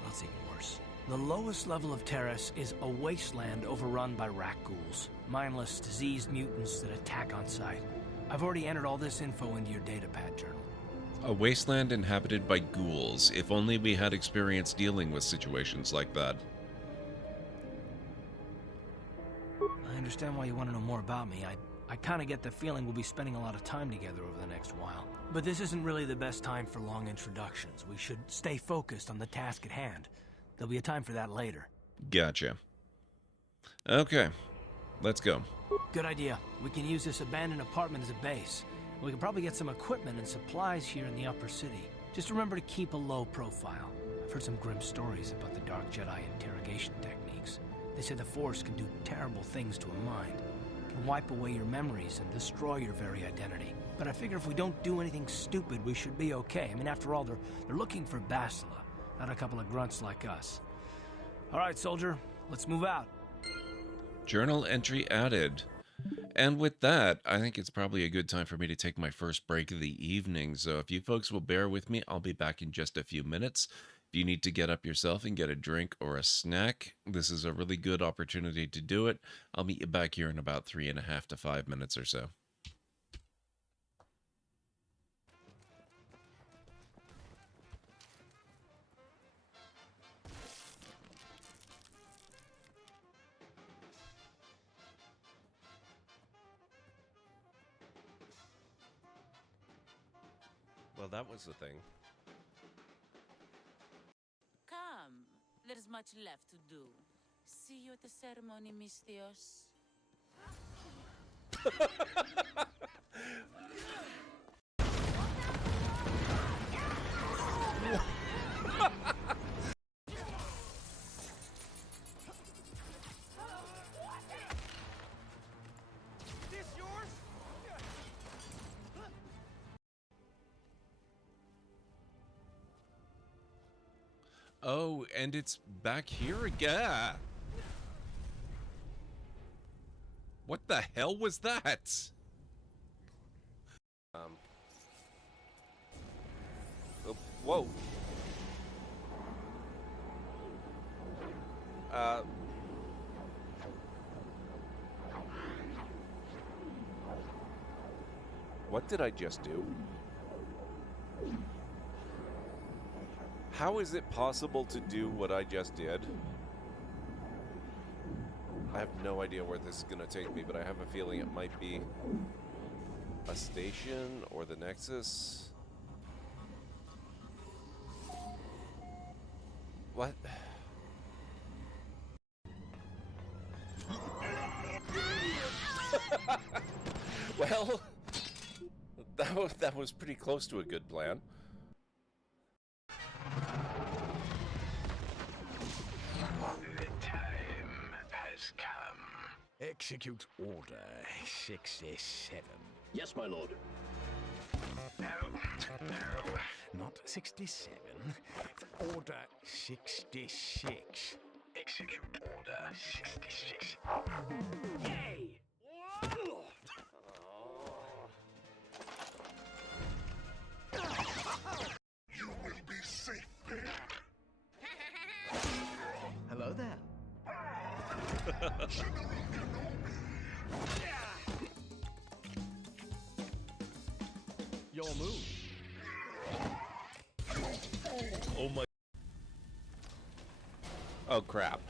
well, it's even worse. The lowest level of Terrace is a wasteland overrun by rat ghouls, mindless, diseased mutants that attack on sight. I've already entered all this info into your datapad journal. A wasteland inhabited by ghouls. If only we had experience dealing with situations like that. I understand why you want to know more about me. I kind of get the feeling we'll be spending a lot of time together over the next while. But this isn't really the best time for long introductions. We should stay focused on the task at hand. There'll be a time for that later. Gotcha. Okay, let's go. Good idea. We can use this abandoned apartment as a base. We can probably get some equipment and supplies here in the upper city. Just remember to keep a low profile. I've heard some grim stories about the Dark Jedi interrogation techniques. They say the Force can do terrible things to a mind. It can wipe away your memories and destroy your very identity. But I figure if we don't do anything stupid, we should be okay. I mean, after all, they're looking for Bastila, not a couple of grunts like us. All right, soldier, let's move out. Journal entry added. And with that, I think it's probably a good time for me to take my first break of the evening. So if you folks will bear with me, I'll be back in just a few minutes. If you need to get up yourself and get a drink or a snack, this is a really good opportunity to do it. I'll meet you back here in about 3.5 to 5 minutes or so. Well, that was the thing. Come. There's much left to do. See you at the ceremony, Miss Theos. Oh, and it's back here again. What the hell was that? Oh, whoa. What did I just do? How is it possible to do what I just did? I have no idea where this is going to take me, but I have a feeling it might be a station or the Nexus. What? Well, that was pretty close to a good plan. The time has come. Execute Order 67. Yes, my lord. No, not 67. Order 66. Execute Order 66. Hey! You will be safe here. Hello there. Your move. Oh my. Oh crap.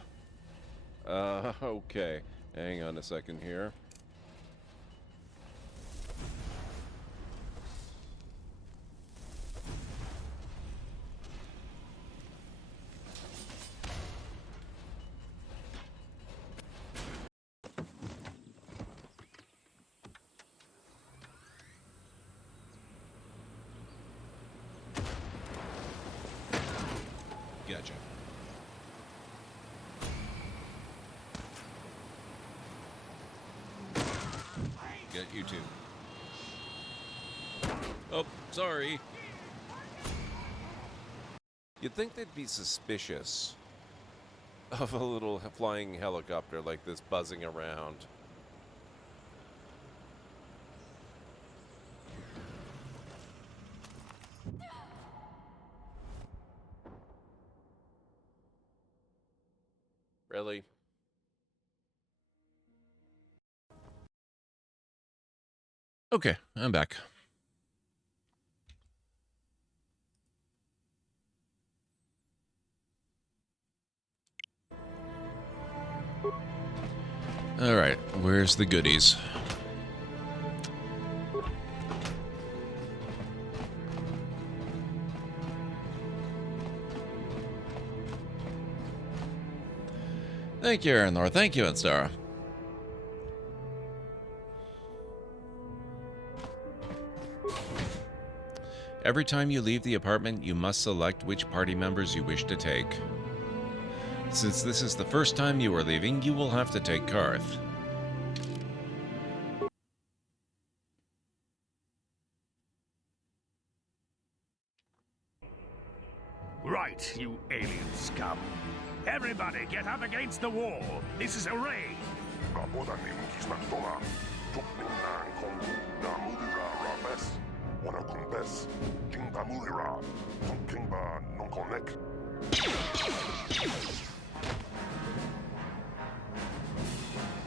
Okay. Hang on a second here. Gotcha. Got you too. Oh, sorry. You'd think they'd be suspicious of a little flying helicopter like this buzzing around. Really? Okay, I'm back. All right, where's the goodies? Thank you, Aranor. Thank you, Instara. Every time you leave the apartment, you must select which party members you wish to take. Since this is the first time you are leaving, you will have to take Karth. Right, you alien scum. Everybody get up against the wall. This is a raid.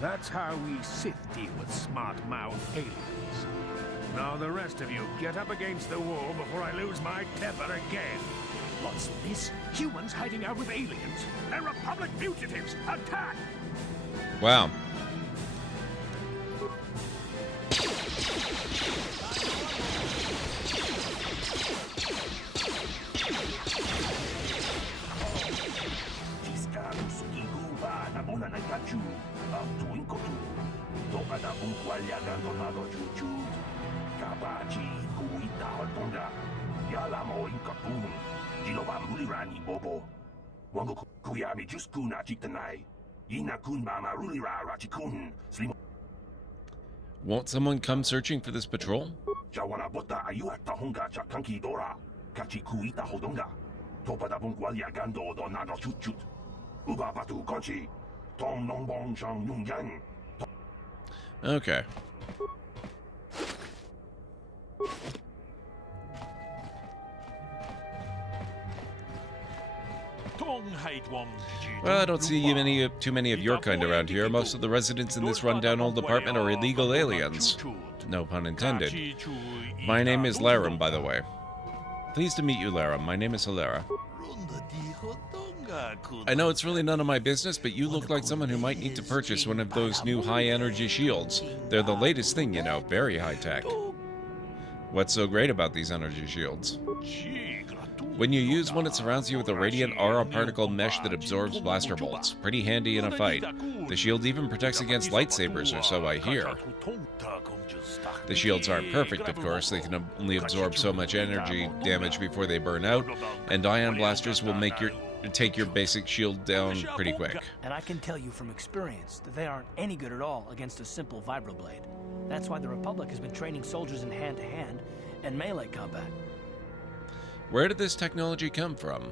That's how we Sith deal with smart-mouthed aliens. Now the rest of you, get up against the wall before I lose my temper again. What's this? Humans hiding out with aliens? They're Republic fugitives! Attack! Wow. Won't someone come searching for this patrol? Okay. Tong Well, I don't see too many of your kind around here. Most of the residents in this rundown old apartment are illegal aliens. No pun intended. My name is Laram, by the way. Pleased to meet you, Laram. My name is Hilera. I know it's really none of my business, but you look like someone who might need to purchase one of those new high-energy shields. They're the latest thing, you know, very high-tech. What's so great about these energy shields? When you use one, it surrounds you with a radiant aura particle mesh that absorbs blaster bolts. Pretty handy in a fight. The shield even protects against lightsabers, or so I hear. The shields aren't perfect, of course. They can only absorb so much energy damage before they burn out, and ion blasters will take your basic shield down pretty quick. And I can tell you from experience that they aren't any good at all against a simple vibroblade. That's why the Republic has been training soldiers in hand-to-hand and melee combat. Where did this technology come from?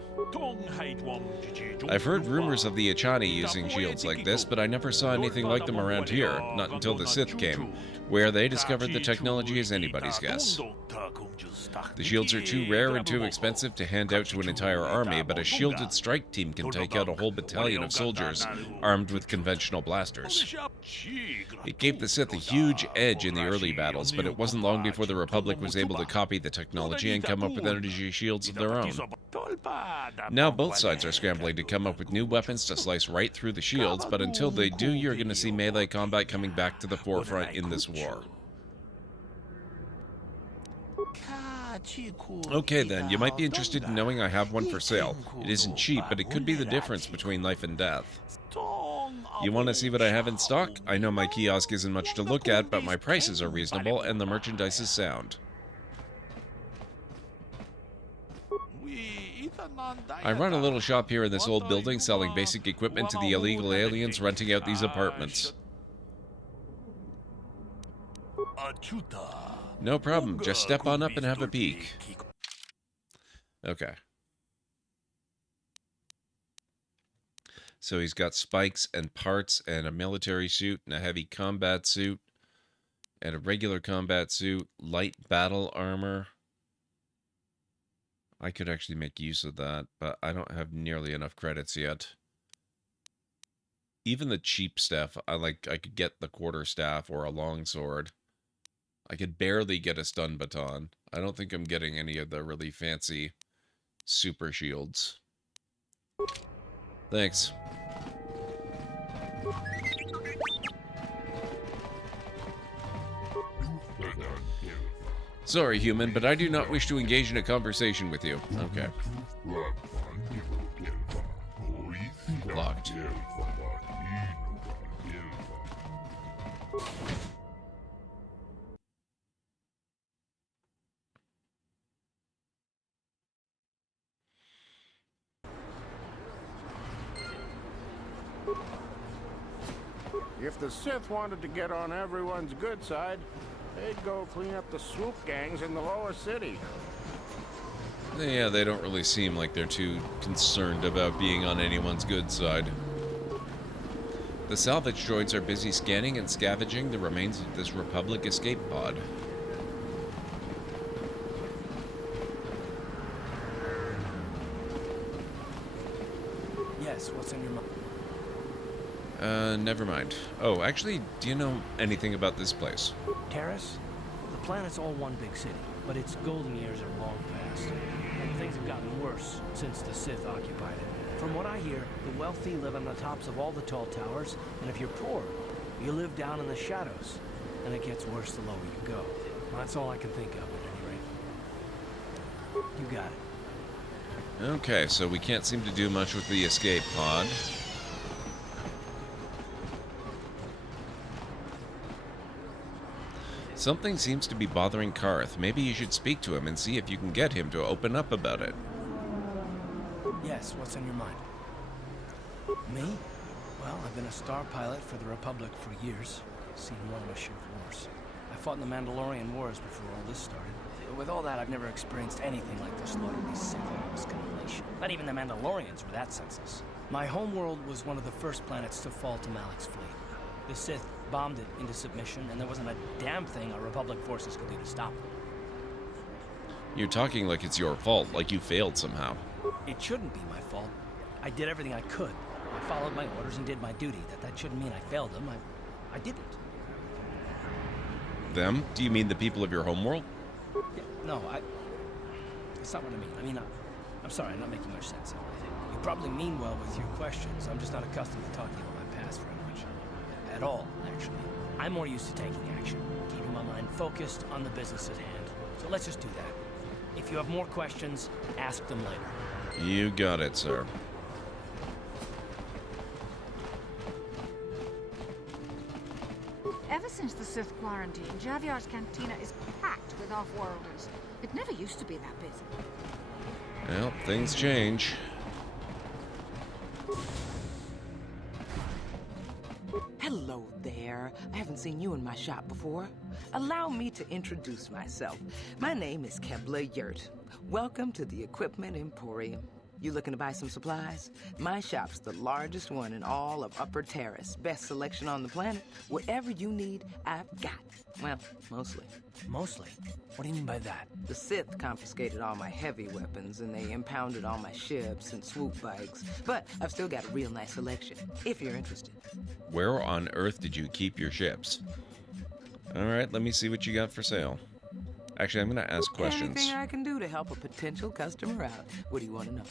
I've heard rumors of the Achani using shields like this, but I never saw anything like them around here, not until the Sith came. Where they discovered the technology is anybody's guess. The shields are too rare and too expensive to hand out to an entire army, but a shielded strike team can take out a whole battalion of soldiers armed with conventional blasters. It gave the Sith a huge edge in the early battles, but it wasn't long before the Republic was able to copy the technology and come up with energy shields of their own. Now both sides are scrambling to come up with new weapons to slice right through the shields, but until they do, you're going to see melee combat coming back to the forefront in this war. Okay then, you might be interested in knowing I have one for sale. It isn't cheap, but it could be the difference between life and death. You want to see what I have in stock? I know my kiosk isn't much to look at, but my prices are reasonable and the merchandise is sound. I run a little shop here in this old building selling basic equipment to the illegal aliens renting out these apartments. No problem, just step on up and have a peek. Okay. So he's got spikes and parts and a military suit and a heavy combat suit and a regular combat suit, light battle armor. I could actually make use of that, but I don't have nearly enough credits yet. Even the cheap stuff, I could get the quarterstaff or a longsword. I could barely get a stun baton. I don't think I'm getting any of the really fancy super shields. Thanks. Sorry, human, but I do not wish to engage in a conversation with you. Okay. Locked. If the Sith wanted to get on everyone's good side, they'd go clean up the swoop gangs in the lower city. Yeah, they don't really seem like they're too concerned about being on anyone's good side. The salvage droids are busy scanning and scavenging the remains of this Republic escape pod. Yes, what's on your mind? Never mind. Oh, actually, do you know anything about this place? Terrace? The planet's all one big city, but its golden years are long past. And things have gotten worse since the Sith occupied it. From what I hear, the wealthy live on the tops of all the tall towers, and if you're poor, you live down in the shadows. And it gets worse the lower you go. Well, that's all I can think of, at any rate. You got it. Okay, so we can't seem to do much with the escape pod. Something seems to be bothering Karth. Maybe you should speak to him and see if you can get him to open up about it. Yes, what's on your mind? Me? Well, I've been a star pilot for the Republic for years. Seen one of my share of wars. I fought in the Mandalorian Wars before all this started. But with all that, I've never experienced anything like the slaughter of these Sith on this nation. Not even the Mandalorians were that senseless. My homeworld was one of the first planets to fall to Malik's fleet. The Sith bombed it into submission, and there wasn't a damn thing our Republic forces could do to stop them. You're talking like it's your fault, like you failed somehow. It shouldn't be my fault. I did everything I could. I followed my orders and did my duty. That shouldn't mean I failed them. I didn't. Them? Do you mean the people of your homeworld? Yeah, no, that's not what I mean. I mean, I'm sorry, I'm not making much sense. You probably mean well with your questions. I'm just not accustomed to talking about my past very much. At all, actually. I'm more used to taking action, keeping my mind focused on the business at hand. So let's just do that. If you have more questions, ask them later. You got it, sir. Ever since the Sith quarantine, Javier's cantina is packed with off-worlders. It never used to be that busy. Well, things change. Hello there. I haven't seen you in my shop before. Allow me to introduce myself. My name is Kebla Yurt. Welcome to the Equipment Emporium. You looking to buy some supplies? My shop's the largest one in all of Upper Terrace. Best selection on the planet. Whatever you need, I've got. Well, mostly. Mostly? What do you mean by that? The Sith confiscated all my heavy weapons, and they impounded all my ships and swoop bikes. But I've still got a real nice selection, if you're interested. Where on earth did you keep your ships? Alright, let me see what you got for sale. Actually, I'm going to ask questions. Anything I can do to help a potential customer out. What do you want to know?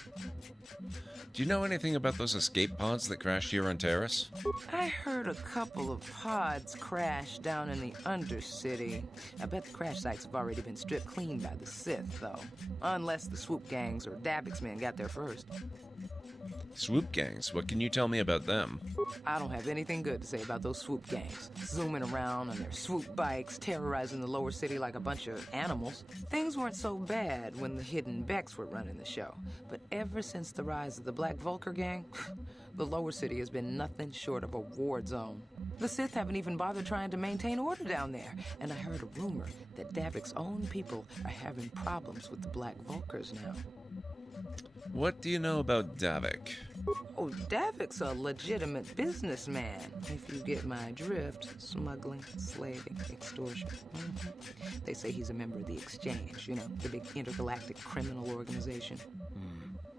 Do you know anything about those escape pods that crashed here on Terrace? I heard a couple of pods crash down in the Undercity. I bet the crash sites have already been stripped clean by the Sith, though. Unless the swoop gangs or Davix men got there first. Swoop gangs? What can you tell me about them? I don't have anything good to say about those swoop gangs. Zooming around on their swoop bikes, terrorizing the lower city like a bunch of animals. Things weren't so bad when the hidden Becks were running the show. But ever since the rise of the Black Vulcar gang, the lower city has been nothing short of a war zone. The Sith haven't even bothered trying to maintain order down there. And I heard a rumor that Davik's own people are having problems with the Black Vulcars now. What do you know about Davik? Oh, Davik's a legitimate businessman, if you get my drift. Smuggling, slaving, extortion. They say he's a member of the Exchange, you know, the big intergalactic criminal organization.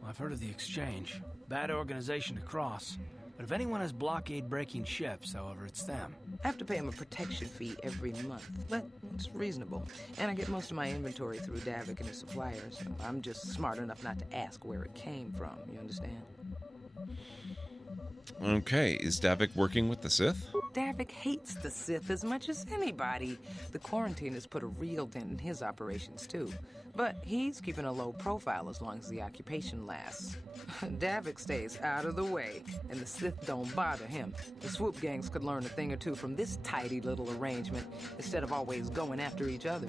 Well, I've heard of the Exchange. Bad organization to cross. But if anyone has blockade-breaking ships, however, it's them. I have to pay him a protection fee every month, but it's reasonable. And I get most of my inventory through Davik and his suppliers. So I'm just smart enough not to ask where it came from, you understand? Okay, is Davik working with the Sith? Davik hates the Sith as much as anybody. The quarantine has put a real dent in his operations, too. But he's keeping a low profile as long as the occupation lasts. Davik stays out of the way, and the Sith don't bother him. The swoop gangs could learn a thing or two from this tidy little arrangement, instead of always going after each other.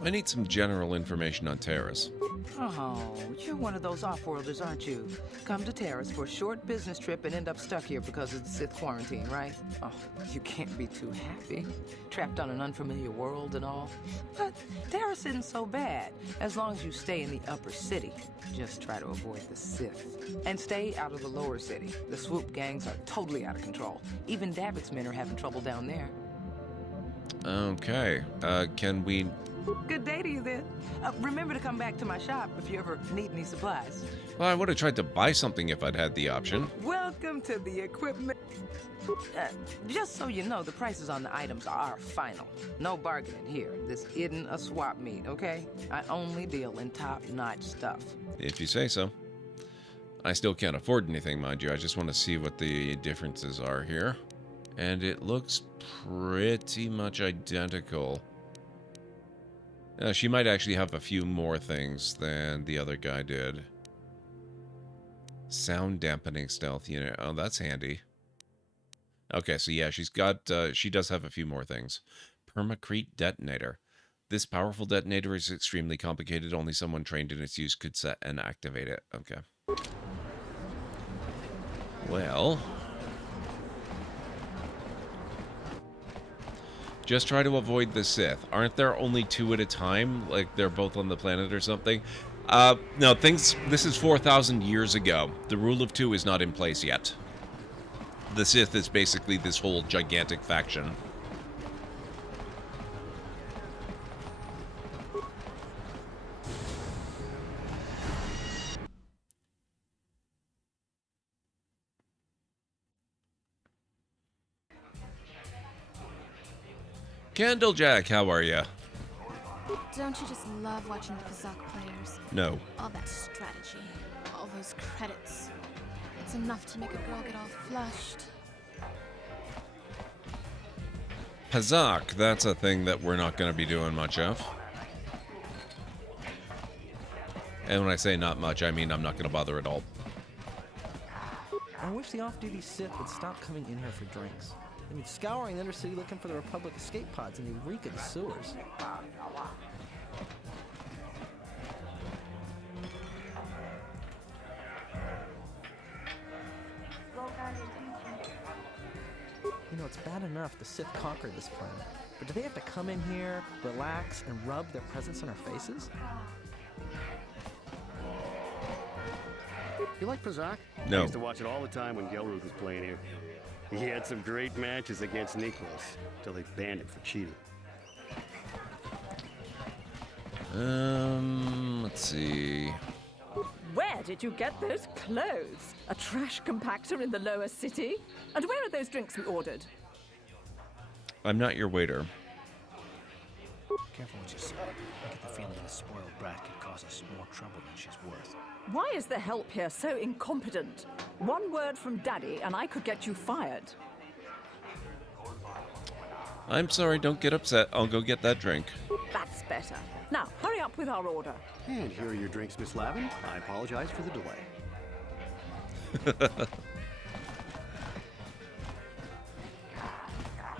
I need some general information on Terrace. Oh, you're one of those off-worlders, aren't you? Come to Terrace for a short business trip and end up stuck here because of the Sith quarantine, right? Oh, you can't be too happy. Trapped on an unfamiliar world and all. But Terrace isn't so bad, as long as you stay in the upper city. Just try to avoid the Sith. And stay out of the lower city. The swoop gangs are totally out of control. Even Davik's men are having trouble down there. Okay, can we... Good day to you, then. Remember to come back to my shop if you ever need any supplies. Well, I would have tried to buy something if I'd had the option. Welcome to the equipment. Just so you know, the prices on the items are final. No bargaining here. This isn't a swap meet, okay? I only deal in top-notch stuff. If you say so. I still can't afford anything, mind you. I just want to see what the differences are here. And it looks pretty much identical. She might actually have a few more things than the other guy did. Sound dampening stealth unit. Oh, that's handy. Okay, so yeah, she's got, she does have a few more things. Permacrete detonator. This powerful detonator is extremely complicated. Only someone trained in its use could set and activate it. Okay. Well... just try to avoid the Sith. Aren't there only two at a time? Like, they're both on the planet or something? No, this is 4,000 years ago. The rule of two is not in place yet. The Sith is basically this whole gigantic faction. Candlejack, how are ya? Don't you just love watching the Kazakh players? No. All that strategy, all those credits. It's enough to make a girl get all flushed. Pazak, that's a thing that we're not going to be doing much of. And when I say not much, I mean I'm not going to bother at all. I wish the off-duty Sith would stop coming in here for drinks. I mean, scouring the Undercity looking for the Republic escape pods, and they reek of the sewers. You know, it's bad enough the Sith conquered this planet, but do they have to come in here, relax, and rub their presence in our faces? You like Pazak? No. I used to watch it all the time when Gelruth was playing here. He had some great matches against Niklas, till they banned him for cheating. Let's see. Where did you get those clothes? A trash compactor in the lower city? And where are those drinks we ordered? I'm not your waiter. Careful what you say. I get the feeling this spoiled brat could cause us more trouble than she's worth. Why is the help here so incompetent? One word from Daddy and I could get you fired. I'm sorry, don't get upset. I'll go get that drink. That's better. Now, hurry up with our order. And here are your drinks, Miss Lavin. I apologize for the delay.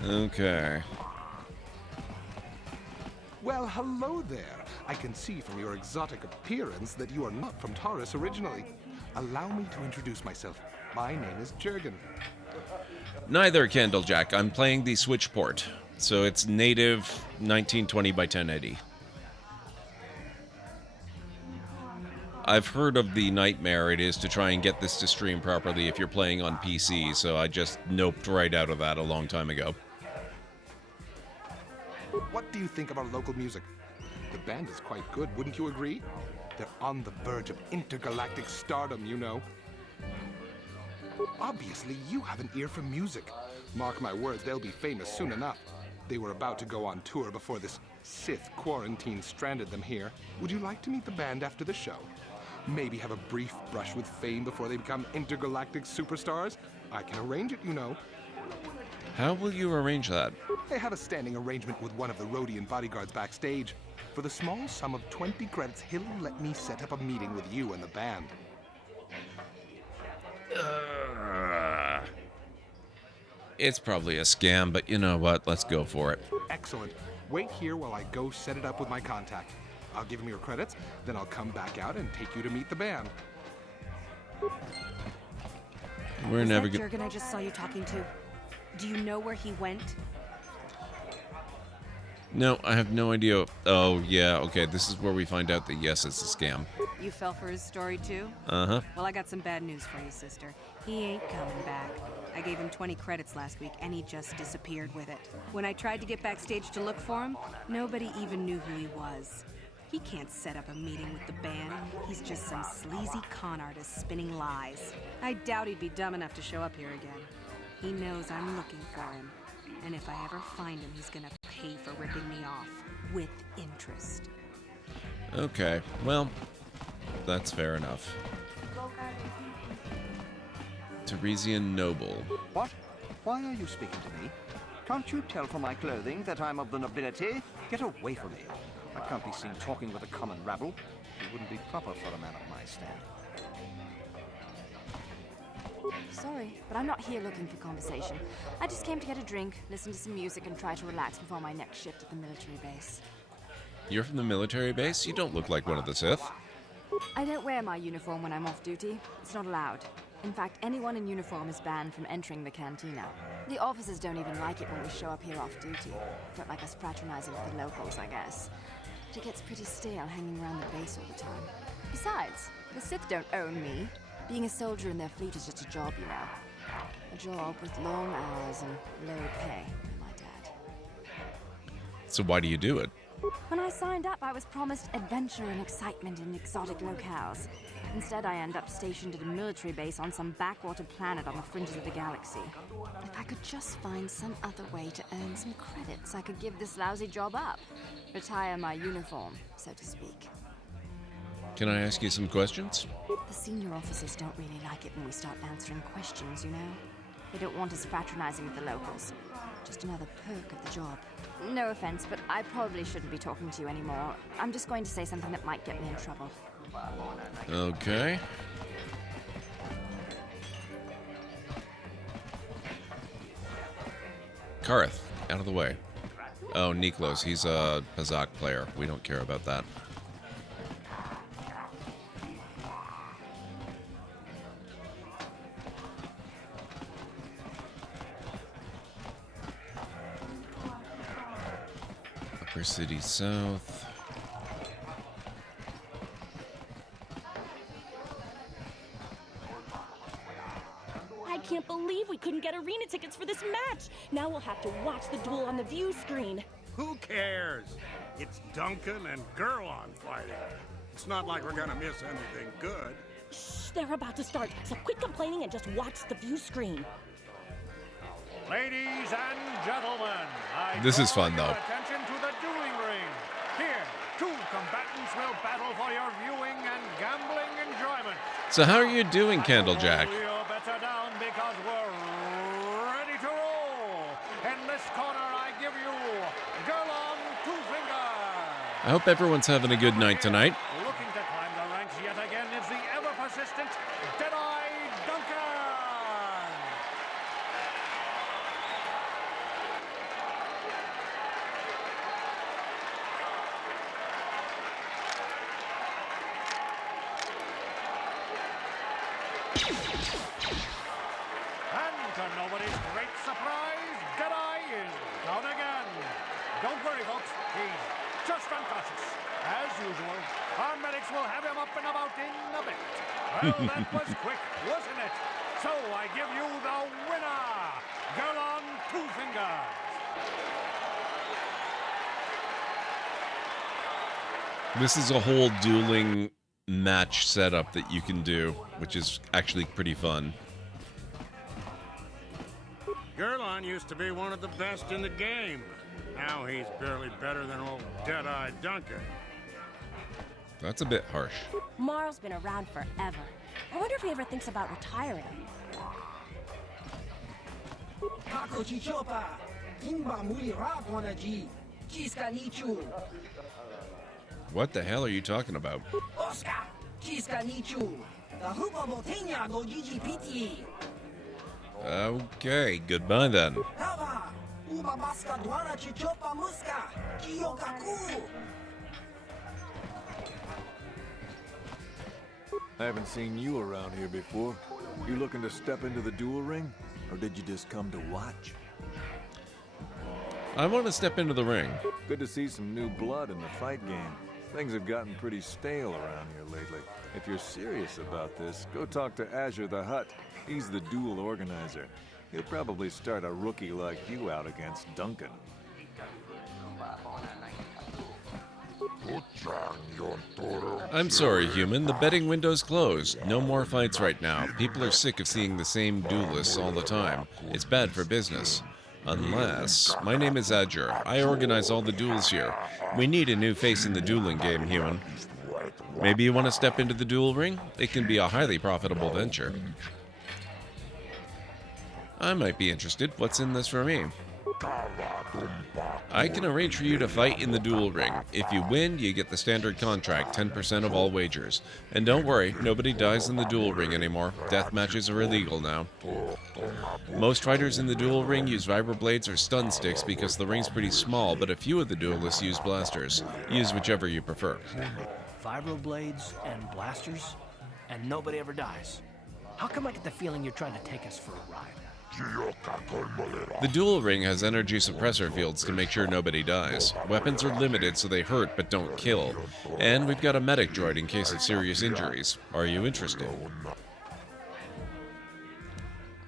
Okay. Well, hello there. I can see from your exotic appearance that you are not from Taurus originally. Allow me to introduce myself. My name is Jurgen. Neither, Candlejack. I'm playing the Switch port, so it's native 1920 by 1080. I've heard of the nightmare it is to try and get this to stream properly if you're playing on PC, so I just noped right out of that a long time ago. What do you think of our local music? The band is quite good, wouldn't you agree? They're on the verge of intergalactic stardom, you know. Obviously, you have an ear for music. Mark my words, they'll be famous soon enough. They were about to go on tour before this Sith quarantine stranded them here. Would you like to meet the band after the show? Maybe have a brief brush with fame before they become intergalactic superstars? I can arrange it, you know. How will you arrange that? I have a standing arrangement with one of the Rhodian bodyguards backstage. For the small sum of 20 credits, he'll let me set up a meeting with you and the band. It's probably a scam, but you know what? Let's go for it. Excellent. Wait here while I go set it up with my contact. I'll give him your credits, then I'll come back out and take you to meet the band. We're never Is that Jurgen I just saw you talking to? Do you know where he went? No, I have no idea. Oh, yeah, okay, this is where we find out that yes, it's a scam. You fell for his story too? Uh-huh. Well, I got some bad news for you, sister. He ain't coming back. I gave him 20 credits last week, and he just disappeared with it. When I tried to get backstage to look for him, nobody even knew who he was. He can't set up a meeting with the band. He's just some sleazy con artist spinning lies. I doubt he'd be dumb enough to show up here again. He knows I'm looking for him. And if I ever find him, he's gonna pay for ripping me off. With interest. Okay, well, that's fair enough. Teresian Noble. What? Why are you speaking to me? Can't you tell from my clothing that I'm of the nobility? Get away from me. I can't be seen talking with a common rabble. It wouldn't be proper for a man of my stamp. Sorry, but I'm not here looking for conversation. I just came to get a drink, listen to some music, and try to relax before my next shift at the military base. You're from the military base? You don't look like one of the Sith. I don't wear my uniform when I'm off duty. It's not allowed. In fact, anyone in uniform is banned from entering the cantina. The officers don't even like it when we show up here off duty. Don't like us fraternizing with the locals, I guess. But it gets pretty stale hanging around the base all the time. Besides, the Sith don't own me. Being a soldier in their fleet is just a job, you know. A job with long hours and low pay, my dad. So why do you do it? When I signed up, I was promised adventure and excitement in exotic locales. Instead, I end up stationed at a military base on some backwater planet on the fringes of the galaxy. If I could just find some other way to earn some credits, I could give this lousy job up. Retire my uniform, so to speak. Can I ask you some questions? The senior officers don't really like it when we start answering questions, you know? They don't want us fraternizing with the locals. Just another perk of the job. No offense, but I probably shouldn't be talking to you anymore. I'm just going to say something that might get me in trouble. Okay. Karth, out of the way. Oh, Niklos, he's a Pazak player. We don't care about that. Upper City South. I can't believe we couldn't get arena tickets for this match. Now we'll have to watch the duel on the view screen. Who cares? It's Duncan and Gerlon fighting. It's not like we're gonna miss anything good. Shh, they're about to start, so quit complaining and just watch the view screen. Ladies and gentlemen, This is fun, though. Attention to the dueling ring. Here, two combatants will battle for your viewing and gambling enjoyment. So how are you doing, Candlejack? Hold your bets are down because we're ready to roll. In this corner, I give you Gerlon Two-Finger. I hope everyone's having a good night tonight. Looking to climb the ranks yet again is the ever-persistent Deadeye Duncan. And to nobody's great surprise, Deadeye is down again. Don't worry, folks. He's just unconscious. As usual, our medics will have him up and about in a bit. Well, that was quick, wasn't it? So I give you the winner, Gerlon Two-Fingers. This is a whole dueling match setup that you can do, which is actually pretty fun. Gerlon used to be one of the best in the game. Now he's barely better than old Deadeye Duncan. That's a bit harsh. Marl's been around forever. I wonder if he ever thinks about retiring. What the hell are you talking about? Okay, goodbye then. I haven't seen you around here before. You looking to step into the duel ring? Or did you just come to watch? I want to step into the ring. Good to see some new blood in the fight game. Things have gotten pretty stale around here lately. If you're serious about this, go talk to Azure the Hutt. He's the duel organizer. He'll probably start a rookie like you out against Duncan. I'm sorry, human. The betting window's closed. No more fights right now. People are sick of seeing the same duelists all the time. It's bad for business. Unless... My name is Azure. I organize all the duels here. We need a new face in the dueling game, human. Maybe you want to step into the duel ring? It can be a highly profitable venture. I might be interested. What's in this for me? I can arrange for you to fight in the duel ring. If you win, you get the standard contract, 10% of all wagers. And don't worry, nobody dies in the duel ring anymore. Death matches are illegal now. Most fighters in the duel ring use vibroblades or stun sticks because the ring's pretty small, but a few of the duelists use blasters. Use whichever you prefer. Vibroblades and blasters, and nobody ever dies. How come I get the feeling you're trying to take us for a ride? The duel ring has energy suppressor fields to make sure nobody dies. Weapons are limited so they hurt but don't kill. And we've got a medic droid in case of serious injuries. Are you interested?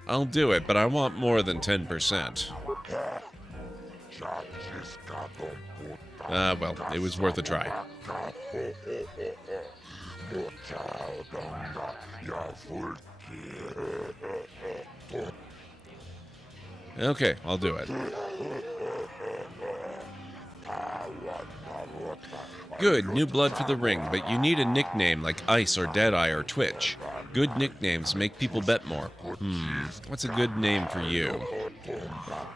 I'll do it, but I want more than 10%. Well, it was worth a try. Okay, I'll do it. Good, new blood for the ring, but you need a nickname like Ice or Deadeye or Twitch. Good nicknames make people bet more. What's a good name for you?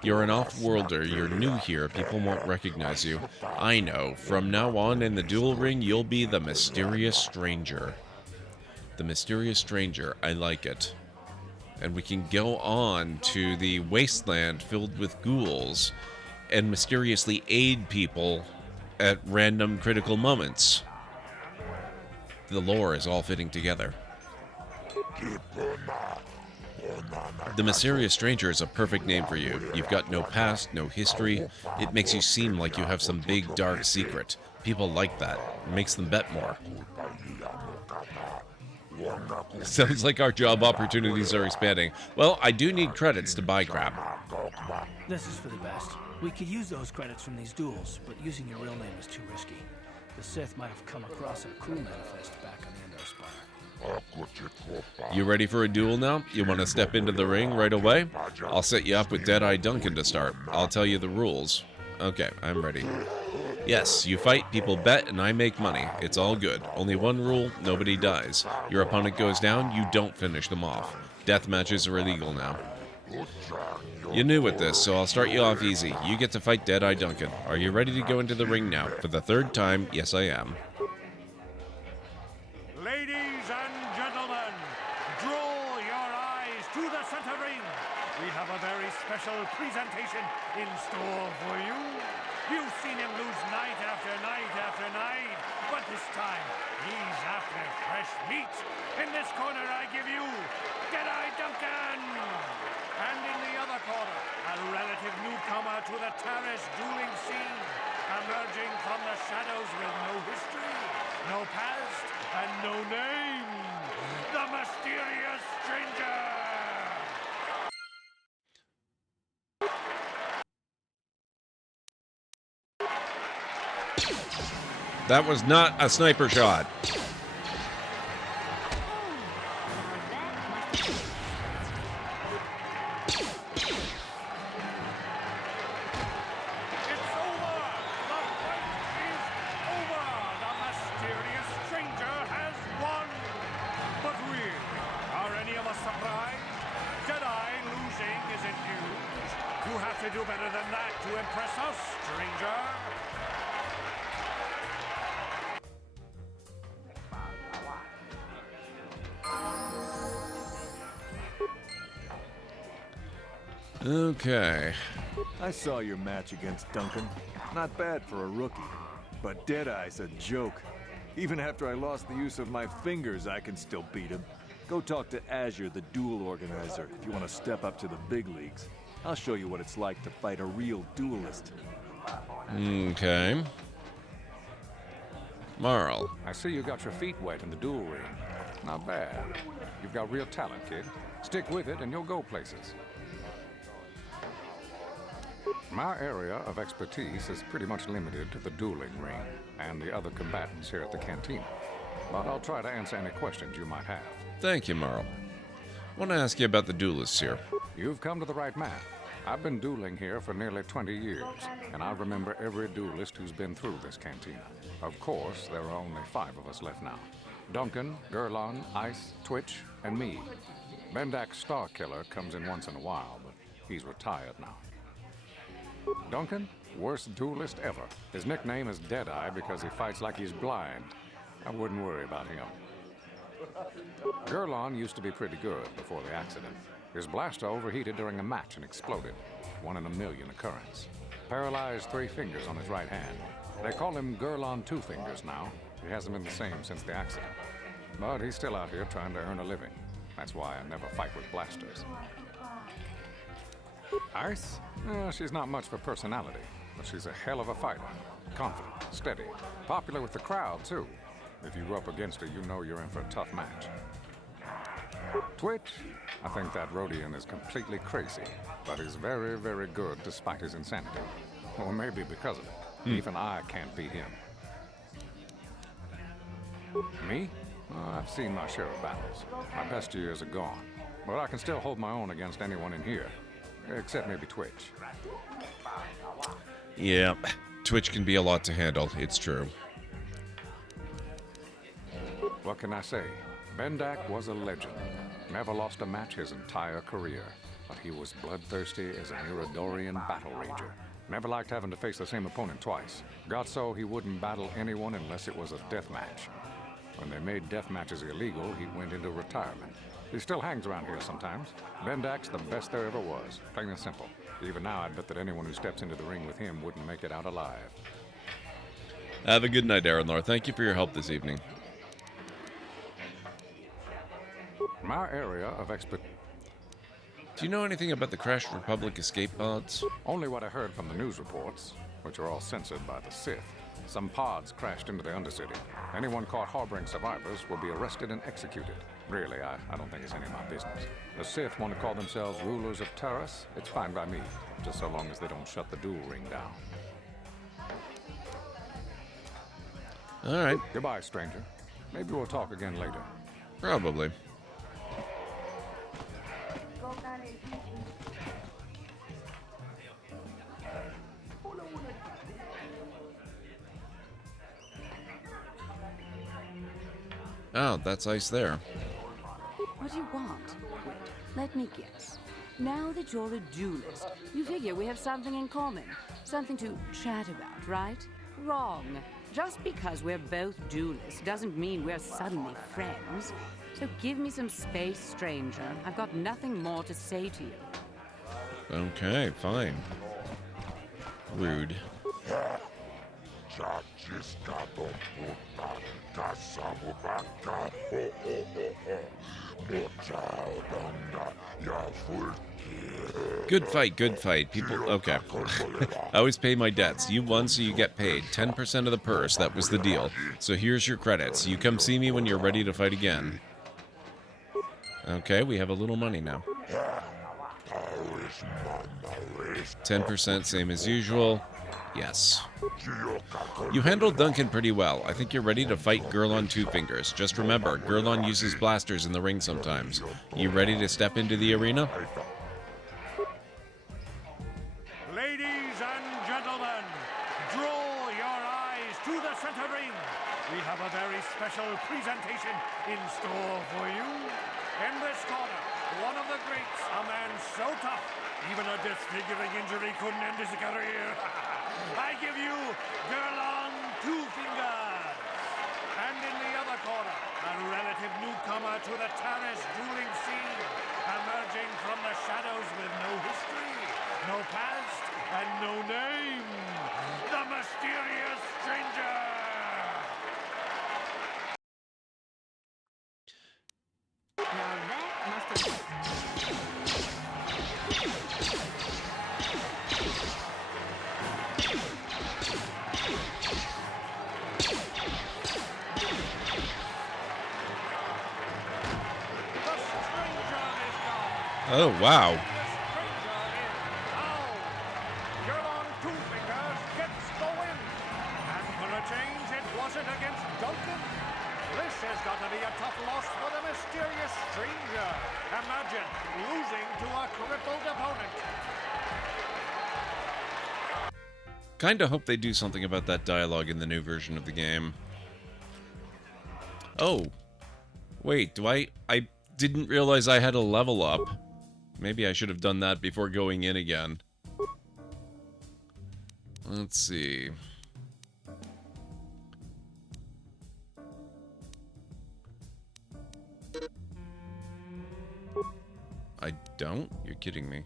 You're an off-worlder, you're new here, people won't recognize you. I know, from now on in the duel ring, you'll be the Mysterious Stranger. The Mysterious Stranger, I like it. And we can go on to the wasteland filled with ghouls and mysteriously aid people at random critical moments. The lore is all fitting together. The Mysterious Stranger is a perfect name for you. You've got no past, no history. It makes you seem like you have some big, dark secret. People like that. It makes them bet more. Sounds like our job opportunities are expanding. Well, I do need credits to buy crap. This is for the best. We could use those credits from these duels, but using your real name is too risky. The Sith might have come across a crew manifest back on the Endar Spire. You ready for a duel now? You want to step into the ring right away? I'll set you up with Deadeye Duncan to start. I'll tell you the rules. Okay, I'm ready. Yes, you fight, people bet, and I make money. It's all good. Only one rule, nobody dies. Your opponent goes down, you don't finish them off. Death matches are illegal now. You're new at this, so I'll start you off easy. You get to fight Deadeye Duncan. Are you ready to go into the ring now? For the third time, yes I am. Ladies and gentlemen, draw your eyes to the center ring. We have a very special presentation in store for you. You've seen him lose night after night after night, but this time he's after fresh meat. In this corner I give you Deadeye Duncan! And in the other corner, a relative newcomer to the terrace dueling scene, emerging from the shadows with no history, no past, and no name, the Mysterious Stranger! That was not a sniper shot. Do better than that to impress us, stranger. Okay. I saw your match against Duncan. Not bad for a rookie. But Deadeye's a joke. Even after I lost the use of my fingers, I can still beat him. Go talk to Azure, the duel organizer, if you want to step up to the big leagues. I'll show you what it's like to fight a real duelist. Okay. Marl. I see you got your feet wet in the duel ring. Not bad. You've got real talent, kid. Stick with it and you'll go places. My area of expertise is pretty much limited to the dueling ring and the other combatants here at the cantina. But I'll try to answer any questions you might have. Thank you, Marl. I want to ask you about the duelists here. You've come to the right man. I've been dueling here for nearly 20 years, and I remember every duelist who's been through this cantina. Of course, there are only 5 of us left now. Duncan, Gurlon, Ice, Twitch, and me. Bendak's Starkiller comes in once in a while, but he's retired now. Duncan, worst duelist ever. His nickname is Deadeye because he fights like he's blind. I wouldn't worry about him. Gurlon used to be pretty good before the accident. His blaster overheated during a match and exploded. 1 in a million occurrence. Paralyzed 3 fingers on his right hand. They call him Gurlon Two Fingers now. He hasn't been the same since the accident. But he's still out here trying to earn a living. That's why I never fight with blasters. Ice? She's not much for personality, but she's a hell of a fighter. Confident, steady, popular with the crowd, too. If you go up against her, you know you're in for a tough match. Twitch? I think that Rhodian is completely crazy, but he's very, very good despite his insanity. Or maybe because of it. Even I can't beat him. Me? I've seen my share of battles. My best years are gone. But I can still hold my own against anyone in here. Except maybe Twitch. Yeah, Twitch can be a lot to handle. It's true. What can I say? Bendak was a legend. Never lost a match his entire career. But he was bloodthirsty as an Iridorian battle rager. Never liked having to face the same opponent twice. Got so he wouldn't battle anyone unless it was a death match. When they made death matches illegal, he went into retirement. He still hangs around here sometimes. Bendak's the best there ever was, plain and simple. Even now, I'd bet that anyone who steps into the ring with him wouldn't make it out alive. Have a good night, Aranlar. Thank you for your help this evening. My area of expertise. Do you know anything about the Crashed Republic escape pods? Only what I heard from the news reports, which are all censored by the Sith. Some pods crashed into the Undercity. Anyone caught harboring survivors will be arrested and executed. Really, I don't think it's any of my business. The Sith want to call themselves rulers of Taurus. It's fine by me, just so long as they don't shut the duel ring down. All right. Goodbye, stranger. Maybe we'll talk again later. Probably. Oh, that's ice there. What do you want? Wait, let me guess. Now that you're a duelist, you figure we have something in common. Something to chat about, right? Wrong. Just because we're both duelists doesn't mean we're suddenly friends. So give me some space, stranger. I've got nothing more to say to you. Okay, fine. Rude. Good fight, good fight. People, okay. I always pay my debts. You won, so you get paid. 10% of the purse, that was the deal. So here's your credits. You come see me when you're ready to fight again. Okay, we have a little money now. 10%, same as usual. Yes. You handled Duncan pretty well. I think you're ready to fight Girl on Two Fingers. Just remember, Girlon uses blasters in the ring sometimes. You ready to step into the arena? Ladies and gentlemen, draw your eyes to the center ring. We have a very special presentation in store for you. In this corner, one of the greats, a man so tough, even a disfiguring injury couldn't end his career. I give you Girl on Two Fingers. And in the other corner, a relative newcomer to the Taurus dueling scene, emerging from the shadows with no history, no past, and no name, the mysterious stranger. Now that must have... Oh, wow. Girl on Two Fingers gets the win. And for a change, it wasn't against Duncan. This has got to be a tough loss for the mysterious stranger. Imagine losing to a crippled opponent. Kinda hope they do something about that dialogue in the new version of the game. Oh. Wait, I didn't realize I had a level up. Maybe I should have done that before going in again. Let's see. I don't? You're kidding me.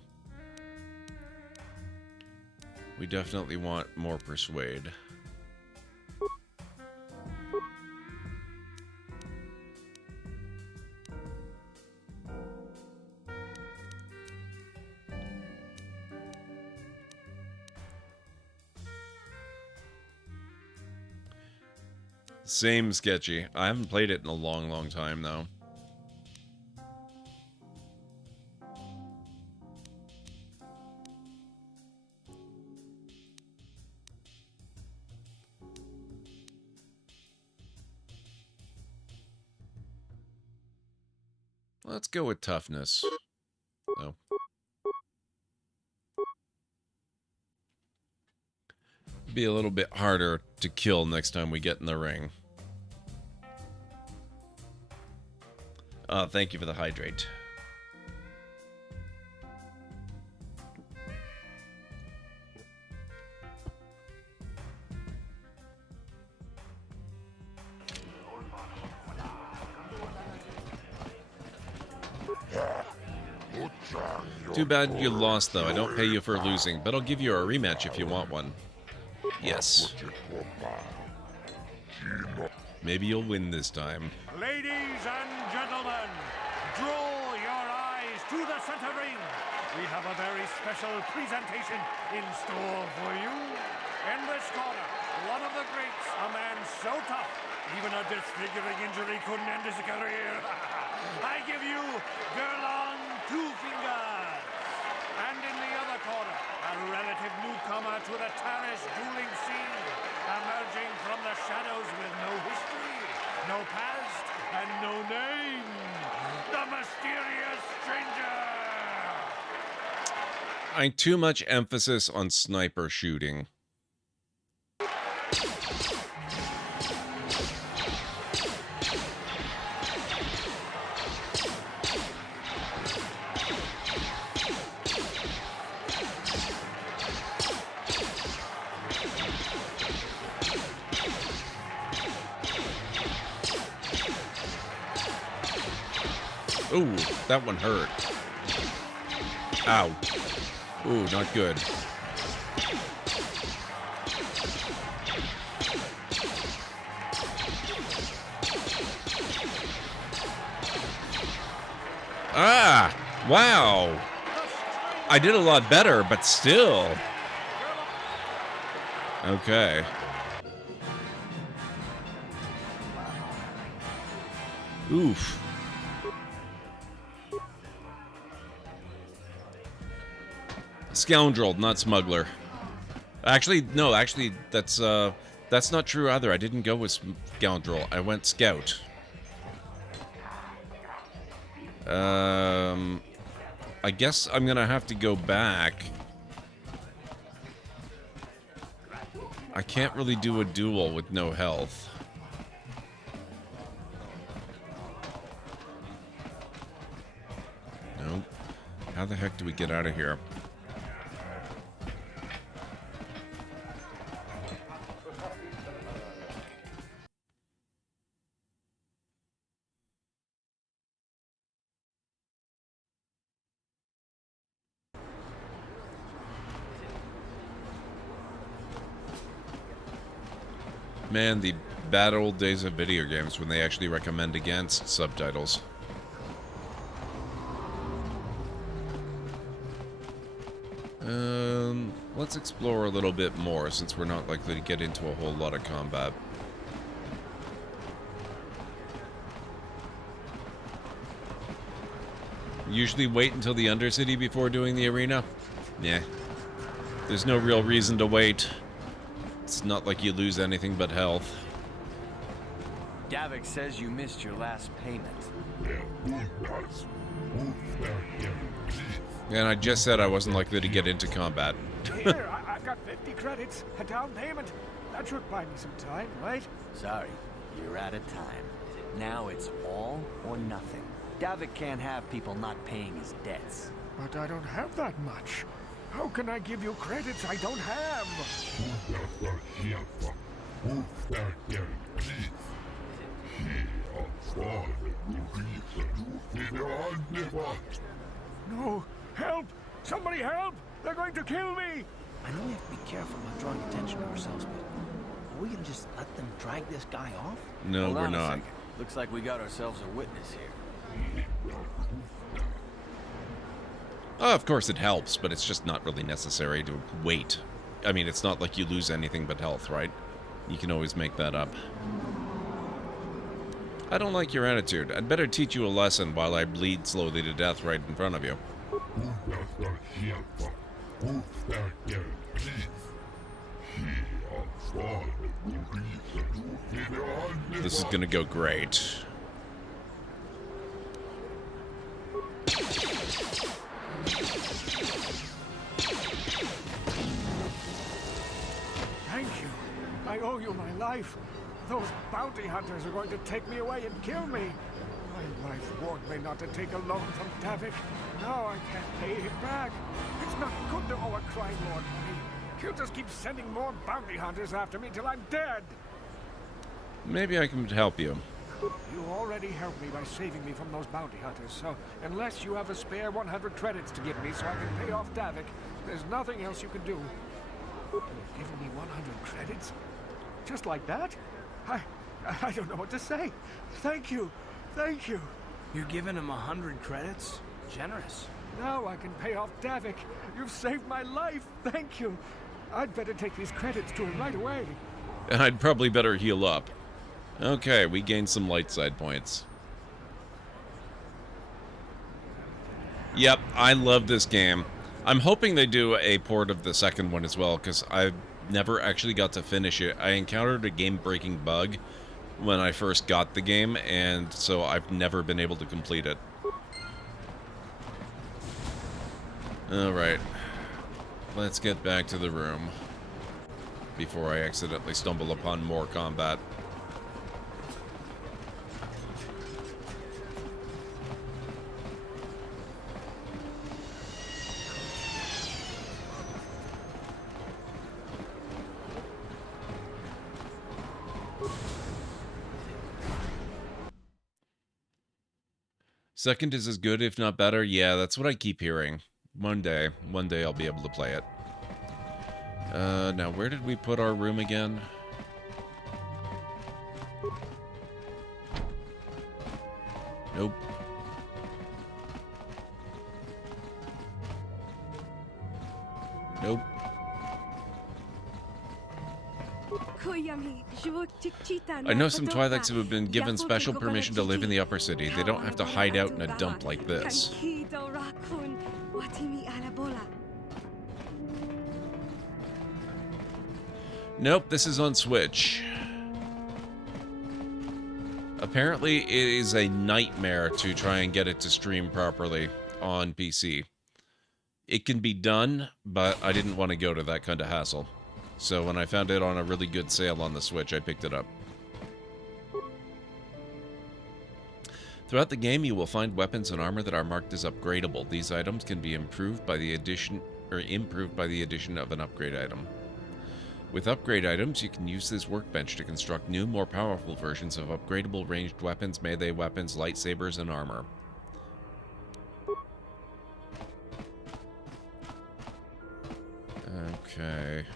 We definitely want more persuade. Same sketchy. I haven't played it in a long, long time, though. Let's go with toughness. No. Be a little bit harder to kill next time we get in the ring. Thank you for the hydrate. Too bad you lost, though. I don't pay you for losing, but I'll give you a rematch if you want one. Yes. Maybe you'll win this time. Ladies and gentlemen, draw your eyes to the center ring. We have a very special presentation in store for you. In this corner, one of the greats, a man so tough, even a disfiguring injury couldn't end his career. I give you Gerlon Two Fingers. And in the other corner, a relative newcomer to the Tarish dueling scene, emerging from the shadows with no history, no past, and no name, the mysterious stranger! Too much emphasis on sniper shooting. Ooh, that one hurt. Ow. Ooh, not good. Ah! Wow! I did a lot better, but still. Okay. Oof. Scoundrel, not smuggler. Actually, no, that's not true either. I didn't go with scoundrel. I went scout. I guess I'm gonna have to go back. I can't really do a duel with no health. Nope. How the heck do we get out of here? Man, the bad old days of video games when they actually recommend against subtitles. Let's explore a little bit more since we're not likely to get into a whole lot of combat. Usually wait until the Undercity before doing the arena? Yeah. There's no real reason to wait. It's not like you lose anything but health. Davik says you missed your last payment. And I just said I wasn't likely to get into combat. Here, I've got 50 credits, a down payment. That should buy me some time, right? Sorry, you're out of time. Now it's all or nothing. Davik can't have people not paying his debts. But I don't have that much. How can I give you credits I don't have? No! Help! Somebody help! They're going to kill me! I know we have to be careful about drawing attention to ourselves, but are we gonna just let them drag this guy off? No, Hold we're on a not. second. Looks like we got ourselves a witness here. Of course it helps, but it's just not really necessary to wait. I mean, it's not like you lose anything but health, right? You can always make that up. I don't like your attitude. I'd better teach you a lesson while I bleed slowly to death right in front of you. This is gonna go great. Thank you. I owe you my life. Those bounty hunters are going to take me away and kill me. My wife warned me not to take a loan from Davik. Now I can't pay him back. It's not good to owe a crime lord money. He'll just keep sending more bounty hunters after me till I'm dead. Maybe I can help you. You already helped me by saving me from those bounty hunters, so unless you have a spare 100 credits to give me so I can pay off Davik, there's nothing else you can do. You've given me 100 credits? Just like that? I don't know what to say. Thank you. Thank you. You're giving him 100 credits? Generous. Now I can pay off Davik. You've saved my life. Thank you. I'd better take these credits to him right away. I'd probably better heal up. Okay, we gained some light side points. Yep, I love this game. I'm hoping they do a port of the second one as well, because I never actually got to finish it. I encountered a game-breaking bug when I first got the game, and so I've never been able to complete it. Alright. Let's get back to the room before I accidentally stumble upon more combat. Second is as good, if not better. Yeah, that's what I keep hearing. One day I'll be able to play it. Now where did we put our room again? Nope. Nope. I know some Twi'leks who have been given special permission to live in the upper city. They don't have to hide out in a dump like this. Nope, this is on Switch. Apparently, it is a nightmare to try and get it to stream properly on PC. It can be done, but I didn't want to go to that kind of hassle. So when I found it on a really good sale on the Switch, I picked it up. Throughout the game, you will find weapons and armor that are marked as upgradable. These items can be improved by the addition of an upgrade item. With upgrade items, you can use this workbench to construct new, more powerful versions of upgradable ranged weapons, melee weapons, lightsabers, and armor. Okay.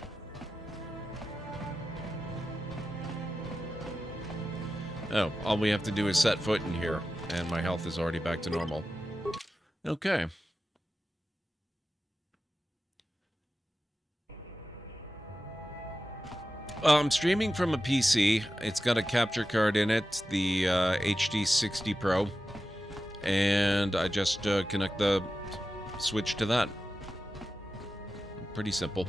Oh, all we have to do is set foot in here, and my health is already back to normal. Okay. I'm streaming from a PC. It's got a capture card in it, the HD 60 Pro, and I just connect the Switch to that. Pretty simple.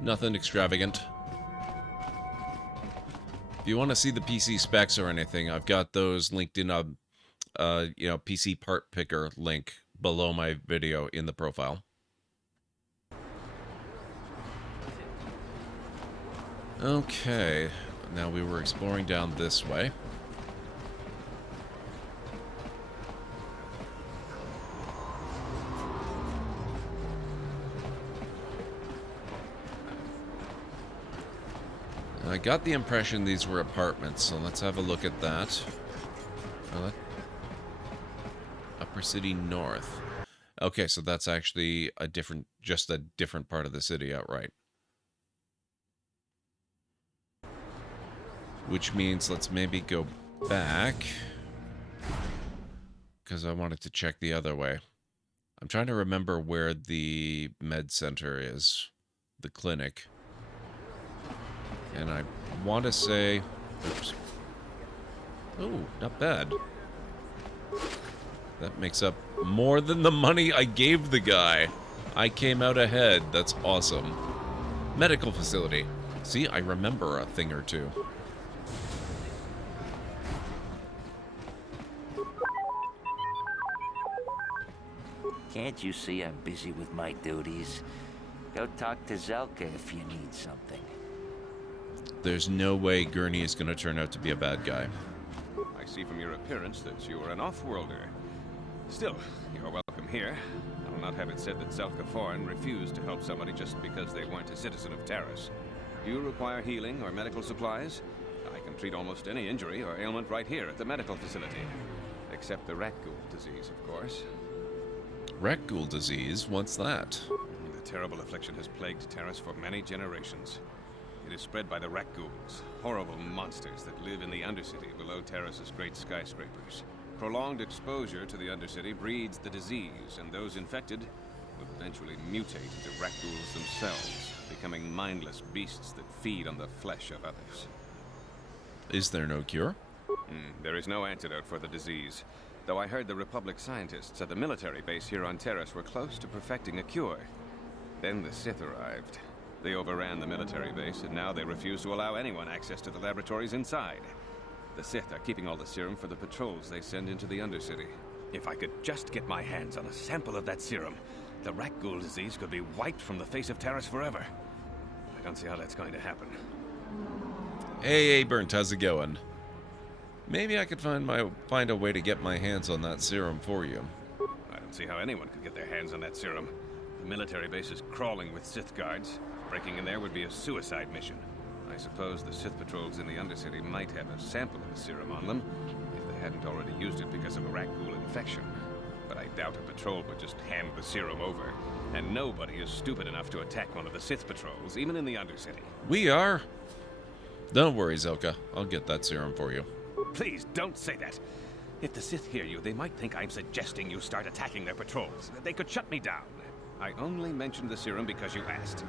Nothing extravagant. If you want to see the PC specs or anything, I've got those linked in a, PC part picker link below my video in the profile. Okay, now we were exploring down this way. I got the impression these were apartments, so let's have a look at that. Upper City North. Okay, so that's actually just a different part of the city outright. Which means let's maybe go back, because I wanted to check the other way. I'm trying to remember where the med center is, the clinic. And I want to say... Oops. Oh, not bad. That makes up more than the money I gave the guy. I came out ahead. That's awesome. Medical facility. See, I remember a thing or two. Can't you see I'm busy with my duties? Go talk to Zelka if you need something. There's no way Gurney is going to turn out to be a bad guy. I see from your appearance that you are an off-worlder. Still, you're welcome here. I'll not have it said that Zelka Foreign refused to help somebody just because they weren't a citizen of Taris. Do you require healing or medical supplies? I can treat almost any injury or ailment right here at the medical facility. Except the rat ghoul disease, of course. Rat ghoul disease? What's that? The terrible affliction has plagued Taris for many generations. It is spread by the rat ghouls, horrible monsters that live in the Undercity below Taris's great skyscrapers. Prolonged exposure to the Undercity breeds the disease, and those infected will eventually mutate into rat ghouls themselves, becoming mindless beasts that feed on the flesh of others. Is there no cure? There is no antidote for the disease, though I heard the Republic scientists at the military base here on Taris were close to perfecting a cure. Then the Sith arrived. They overran the military base, and now they refuse to allow anyone access to the laboratories inside. The Sith are keeping all the serum for the patrols they send into the Undercity. If I could just get my hands on a sample of that serum, the rat ghoul disease could be wiped from the face of Taris forever. I don't see how that's going to happen. Hey, Burnt, how's it going? Maybe I could find a way to get my hands on that serum for you. I don't see how anyone could get their hands on that serum. The military base is crawling with Sith guards. Breaking in there would be a suicide mission. I suppose the Sith patrols in the Undercity might have a sample of the serum on them, if they hadn't already used it because of a rat ghoul infection. But I doubt a patrol would just hand the serum over. And nobody is stupid enough to attack one of the Sith patrols, even in the Undercity. We are. Don't worry, Zelka. I'll get that serum for you. Please don't say that. If the Sith hear you, they might think I'm suggesting you start attacking their patrols. They could shut me down. I only mentioned the serum because you asked.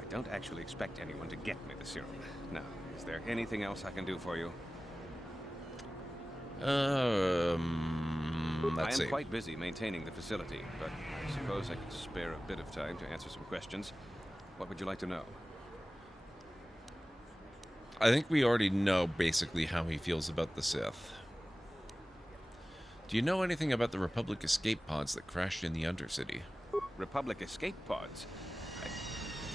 I don't actually expect anyone to get me the serum. Now, is there anything else I can do for you? Let's see. I am quite busy maintaining the facility, but I suppose I could spare a bit of time to answer some questions. What would you like to know? I think we already know basically how he feels about the Sith. Do you know anything about the Republic escape pods that crashed in the Undercity? Republic escape pods?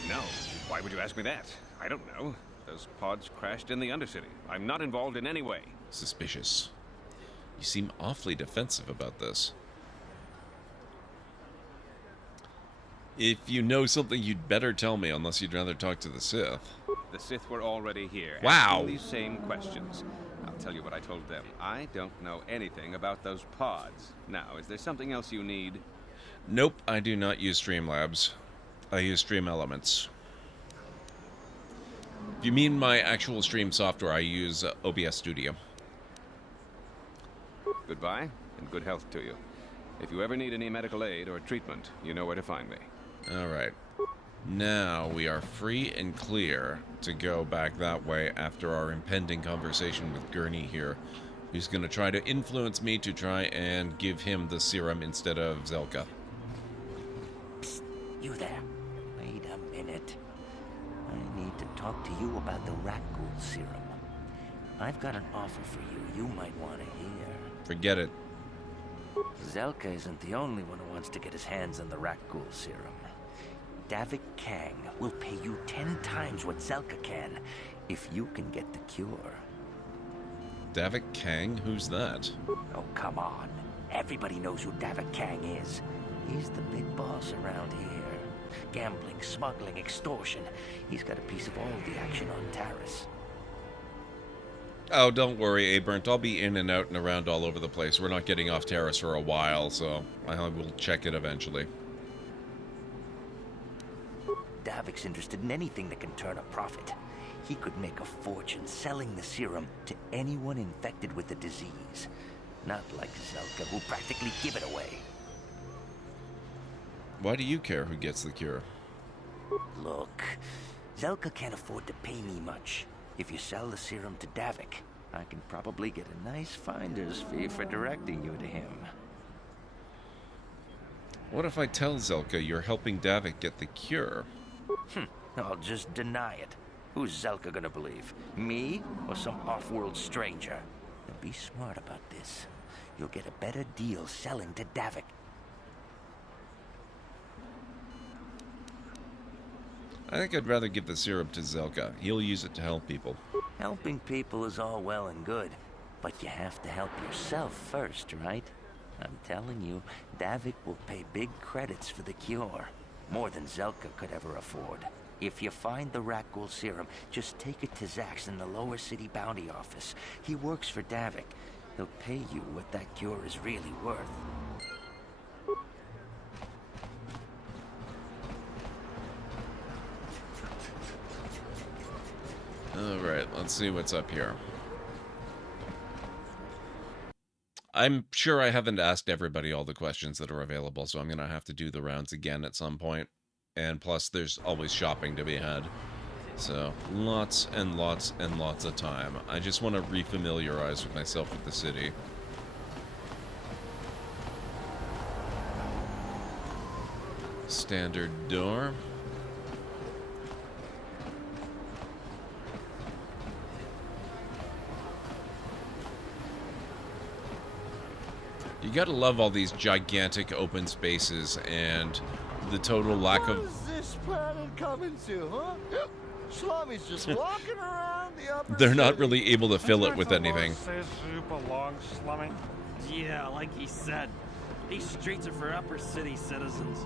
No. Why would you ask me that? I don't know. Those pods crashed in the Undercity. I'm not involved in any way. Suspicious. You seem awfully defensive about this. If you know something, you'd better tell me, unless you'd rather talk to the Sith. The Sith were already here. Wow. Asking these same questions. I'll tell you what I told them. I don't know anything about those pods. Now, is there something else you need? Nope, I do not use Streamlabs. I use Stream Elements. If you mean my actual stream software, I use OBS Studio. Goodbye, and good health to you. If you ever need any medical aid or treatment, you know where to find me. Alright. Now we are free and clear to go back that way after our impending conversation with Gurney here, who's going to try to influence me to try and give him the serum instead of Zelka. Psst, you there. Wait a minute. I need to talk to you about the rat ghoul serum. I've got an offer for you you might want to hear. Forget it. Zelka isn't the only one who wants to get his hands on the rat ghoul serum. Davik Kang will pay you 10 times what Zelka can if you can get the cure. Davik Kang? Who's that? Oh, come on. Everybody knows who Davik Kang is. He's the big boss around here. Gambling, smuggling, extortion. He's got a piece of all the action on Taris. Oh, don't worry, Abernt. I'll be in and out and around all over the place. We're not getting off Taris for a while, so I will check it eventually. Davik's interested in anything that can turn a profit. He could make a fortune selling the serum to anyone infected with the disease. Not like Zelka, who'll practically give it away. Why do you care who gets the cure? Look, Zelka can't afford to pay me much. If you sell the serum to Davik, I can probably get a nice finder's fee for directing you to him. What if I tell Zelka you're helping Davik get the cure? I'll just deny it. Who's Zelka gonna believe? Me or some off-world stranger? Now be smart about this. You'll get a better deal selling to Davik. I think I'd rather give the serum to Zelka. He'll use it to help people. Helping people is all well and good, but you have to help yourself first, right? I'm telling you, Davik will pay big credits for the cure. More than Zelka could ever afford. If you find the Rakghoul serum, just take it to Zax in the lower city bounty office. He works for Davik. He'll pay you what that cure is really worth. Alright, let's see what's up here. I'm sure I haven't asked everybody all the questions that are available, so I'm going to have to do the rounds again at some point. And plus, there's always shopping to be had. So, lots and lots and lots of time. I just want to refamiliarize with myself with the city. Standard door. You gotta love all these gigantic open spaces and the total lack of... What is this planet coming to, huh? Slummy's just walking around the upper They're not city. really able to fill it with anything. Says you belong, Slummy. Yeah, like he said. These streets are for upper city citizens.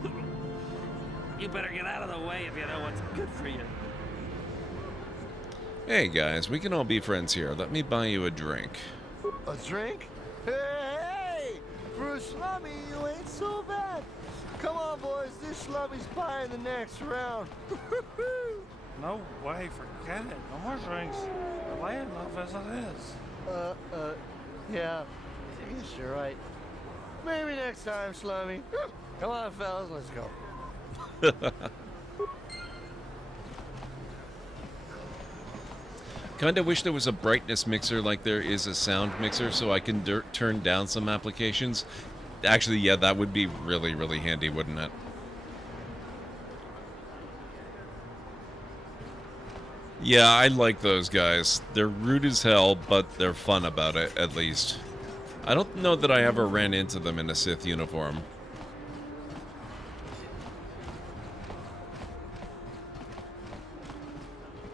You better get out of the way if you know what's good for you. Hey guys, we can all be friends here. Let me buy you a drink. A drink? Hey! For a Slummy, you ain't so bad. Come on, boys. This Slummy's buying the next round. No way, forget it. No more drinks. I lay enough as it is. Yeah. I guess you're right. Maybe next time, Slummy. Come on, fellas, let's go. Kinda wish there was a brightness mixer like there is a sound mixer so I can turn down some applications. Actually, yeah, that would be really, really handy, wouldn't it? Yeah, I like those guys. They're rude as hell, but they're fun about it, at least. I don't know that I ever ran into them in a Sith uniform.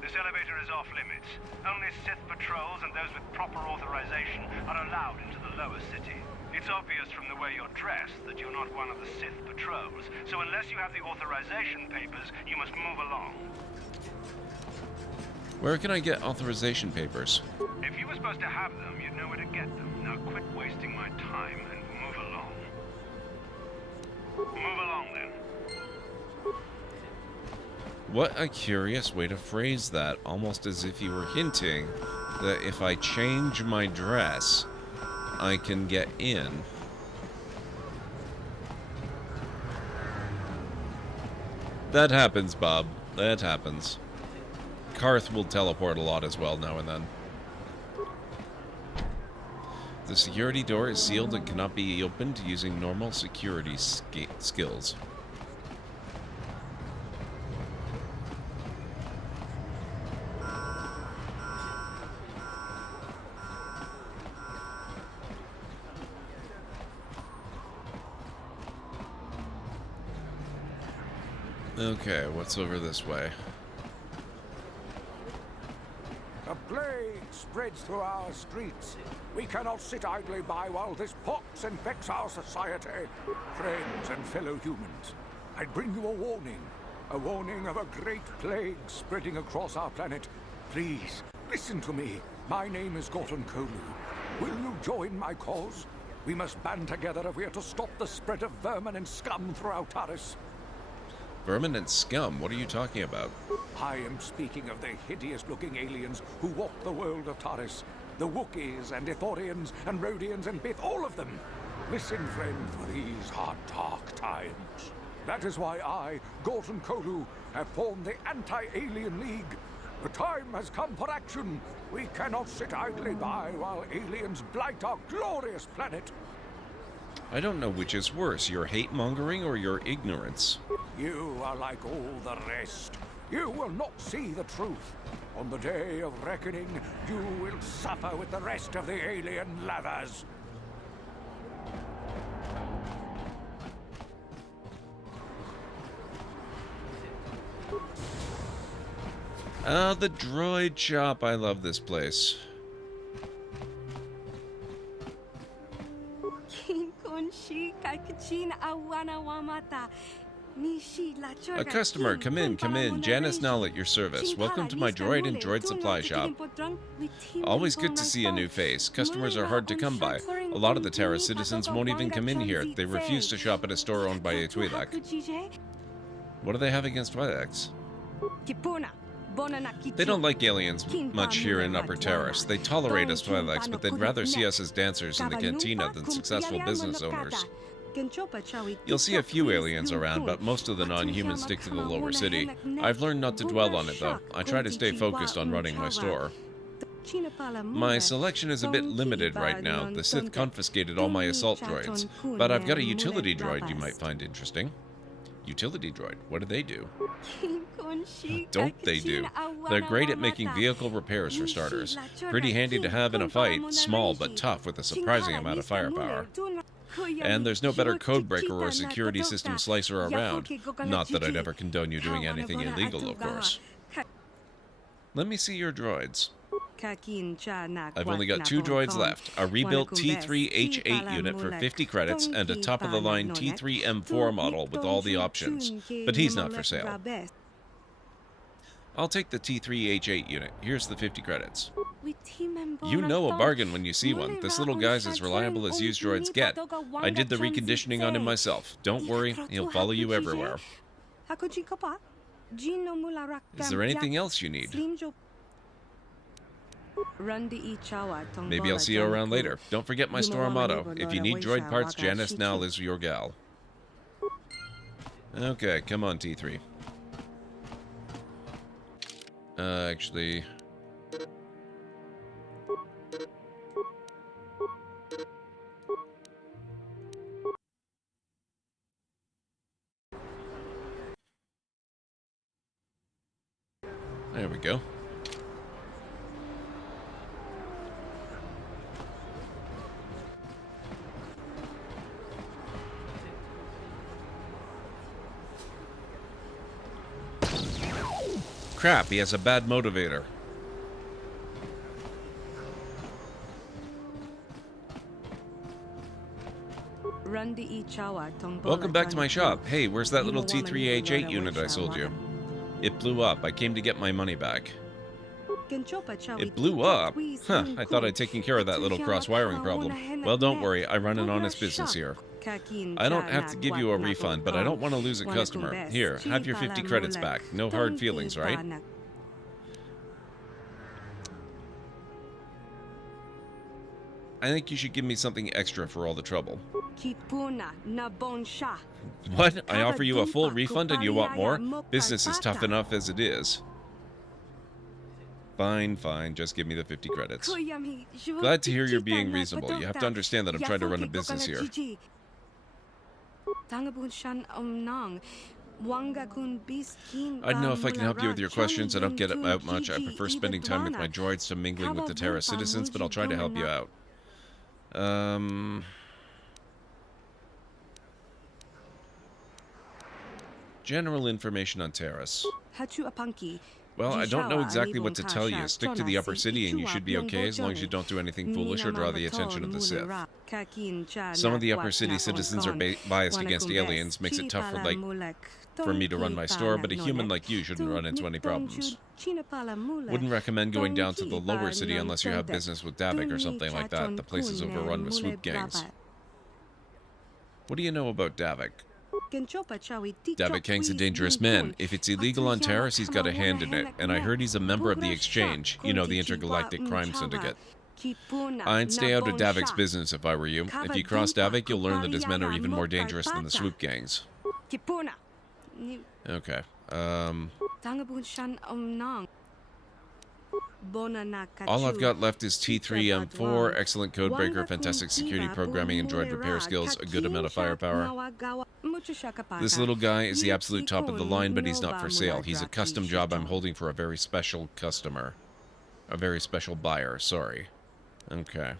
This elevator is off limits. Only Sith patrols and those with proper authorization are allowed into the lower city. It's obvious from the way you're dressed that you're not one of the Sith patrols, so unless you have the authorization papers, you move along. Where can I get authorization papers? If you were supposed to have them, you'd know where to get them. Now quit wasting my time and move along. Move along, then. What a curious way to phrase that, almost as if you were hinting that if I change my dress, I can get in. That happens, Bob. That happens. Karth will teleport a lot as well now and then. The security door is sealed and cannot be opened using normal security skills. Okay, what's over this way? A plague spreads through our streets. We cannot sit idly by while this pox infects our society. Friends and fellow humans, I bring you a warning of a great plague spreading across our planet. Please, listen to me. My name is Gorton Kolu. Will you join my cause? We must band together if we are to stop the spread of vermin and scum throughout Taris. Vermin and scum? What are you talking about? I am speaking of the hideous-looking aliens who walk the world of Taris. The Wookiees and Ithorians and Rhodians and Bith, all of them. Listen, friend, for these are dark times. That is why I, Gorton Kolu, have formed the Anti-Alien League. The time has come for action. We cannot sit idly by while aliens blight our glorious planet. I don't know which is worse, your hate-mongering or your ignorance. You are like all the rest. You will not see the truth. On the day of reckoning, you will suffer with the rest of the alien lovers. Ah, the droid shop. I love this place. A customer, come in, come in. Janice Null at your service. Welcome to my droid and droid supply shop. Always good to see a new face. Customers are hard to come by. A lot of the Terra citizens won't even come in here. They refuse to shop at a store owned by a Twi'lek. What do they have against Twi'leks? They don't like aliens much here in Upper Terrace. They tolerate us Twi'leks, but they'd rather see us as dancers in the cantina than successful business owners. You'll see a few aliens around, but most of the non-humans stick to the lower city. I've learned not to dwell on it, though. I try to stay focused on running my store. My selection is a bit limited right now. The Sith confiscated all my assault droids, but I've got a utility droid you might find interesting. Utility droid? What do they do? Don't they do? They're great at making vehicle repairs for starters. Pretty handy to have in a fight, small but tough with a surprising amount of firepower. And there's no better codebreaker or security system slicer around. Not that I'd ever condone you doing anything illegal, of course. Let me see your droids. I've only got 2 droids left. A rebuilt T3H8 unit for 50 credits and a top-of-the-line T3M4 model with all the options. But he's not for sale. I'll take the T3H8 unit. Here's the 50 credits. You know a bargain when you see one. This little guy's as reliable as used droids get. I did the reconditioning on him myself. Don't worry, he'll follow you everywhere. Is there anything else you need? Maybe I'll see you around later. Don't forget my store motto. If you need droid parts, Janice Null is your gal. Okay, come on, T3. Actually... There we go. Crap, he has a bad motivator. Welcome back to my shop. Hey, where's that little T3H8 unit I sold you? It blew up. I came to get my money back. It blew up? Huh, I thought I'd taken care of that little cross-wiring problem. Well, don't worry. I run an honest business here. I don't have to give you a refund, but I don't want to lose a customer. Here, have your 50 credits back. No hard feelings, right? I think you should give me something extra for all the trouble. What? I offer you a full refund and you want more? Business is tough enough as it is. Fine, fine. Just give me the 50 credits. Glad to hear you're being reasonable. You have to understand that I'm trying to run a business here. I don't know if I can help you with your questions. I don't get it out much. I prefer spending time with my droids to mingling with the Terra citizens, but I'll try to help you out. General information on Terrace. Well, I don't know exactly what to tell you. Stick to the upper city and you should be okay as long as you don't do anything foolish or draw the attention of the Sith. Some of the upper city citizens are biased against aliens, makes it tough for me to run my store, but a human like you shouldn't run into any problems. Wouldn't recommend going down to the lower city unless you have business with Davik or something like that. The place is overrun with swoop gangs. What do you know about Davik? Davik Kang's a dangerous man. If it's illegal on Terrace, he's got a hand in it. And I heard he's a member of the Exchange, you know, the intergalactic crime syndicate. I'd stay out of Davik's business if I were you. If you cross Davik, you'll learn that his men are even more dangerous than the swoop gangs. Okay. All I've got left is T3M4, excellent codebreaker, fantastic security programming and droid repair skills, a good amount of firepower. This little guy is the absolute top of the line, but he's not for sale. He's a custom job I'm holding for a very special customer. A very special buyer, sorry. Okay.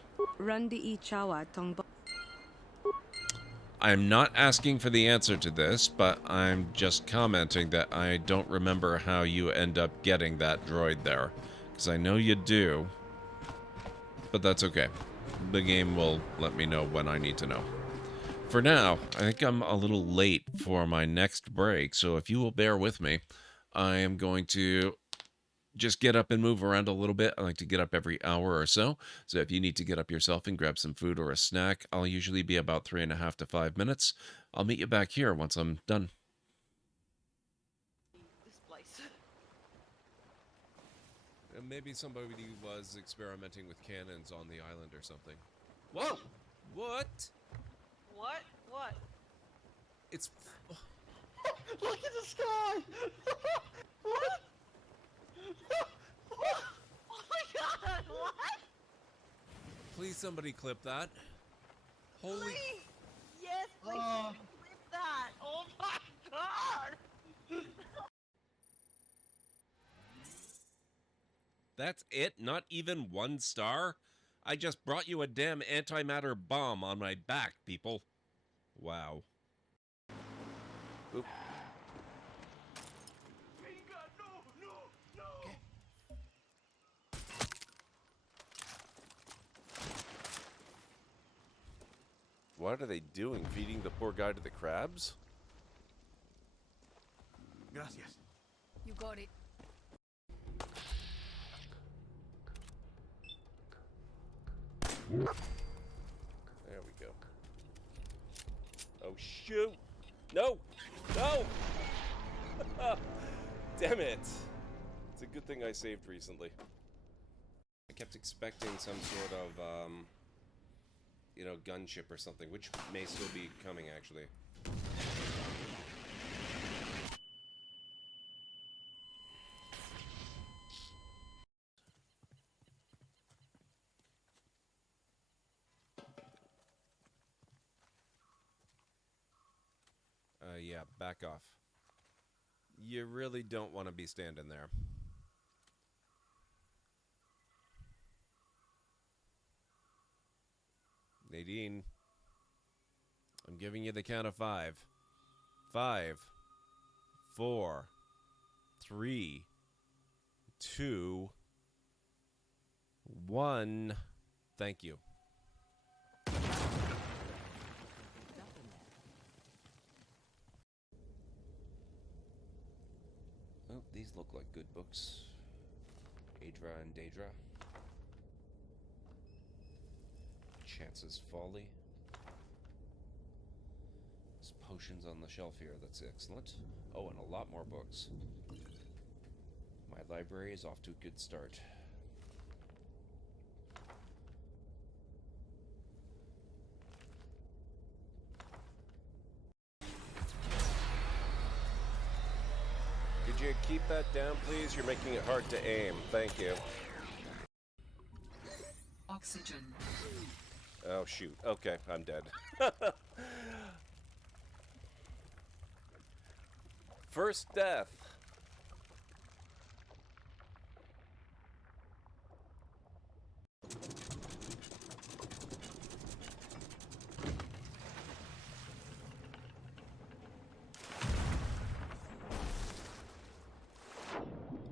I'm not asking for the answer to this, but I'm just commenting that I don't remember how you end up getting that droid there. Because I know you do. But that's okay. The game will let me know when I need to know. For now, I think I'm a little late for my next break, so if you will bear with me, I am going to just get up and move around a little bit. I like to get up every hour or so. So if you need to get up yourself and grab some food or a snack, I'll usually be about 3.5 to 5 minutes. I'll meet you back here once I'm done. This place. And maybe somebody was experimenting with cannons on the island or something. Whoa! What? What? What? It's... Look at the sky! What? Oh my god, what? Please somebody clip that. Holy... Please! Yes, please clip that! Oh my god! That's it? Not even 1 star? I just brought you a damn antimatter bomb on my back, people. Wow. Oop. What are they doing? Feeding the poor guy to the crabs? Gracias. You got it. There we go. Oh, shoot! No! No! Damn it! It's a good thing I saved recently. I kept expecting some sort of, you know, gunship or something, which may still be coming, actually. Yeah, back off. You really don't want to be standing there. Nadine, I'm giving you the count of 5. 5, 4, 3, 2, 1. Thank you. Oh, these look like good books. Adra and Daedra. Chance's Folly. There's potions on the shelf here, that's excellent. Oh, and a lot more books. My library is off to a good start. Could you keep that down, please? You're making it hard to aim. Thank you. Oxygen. Oh, shoot. Okay, I'm dead. First death.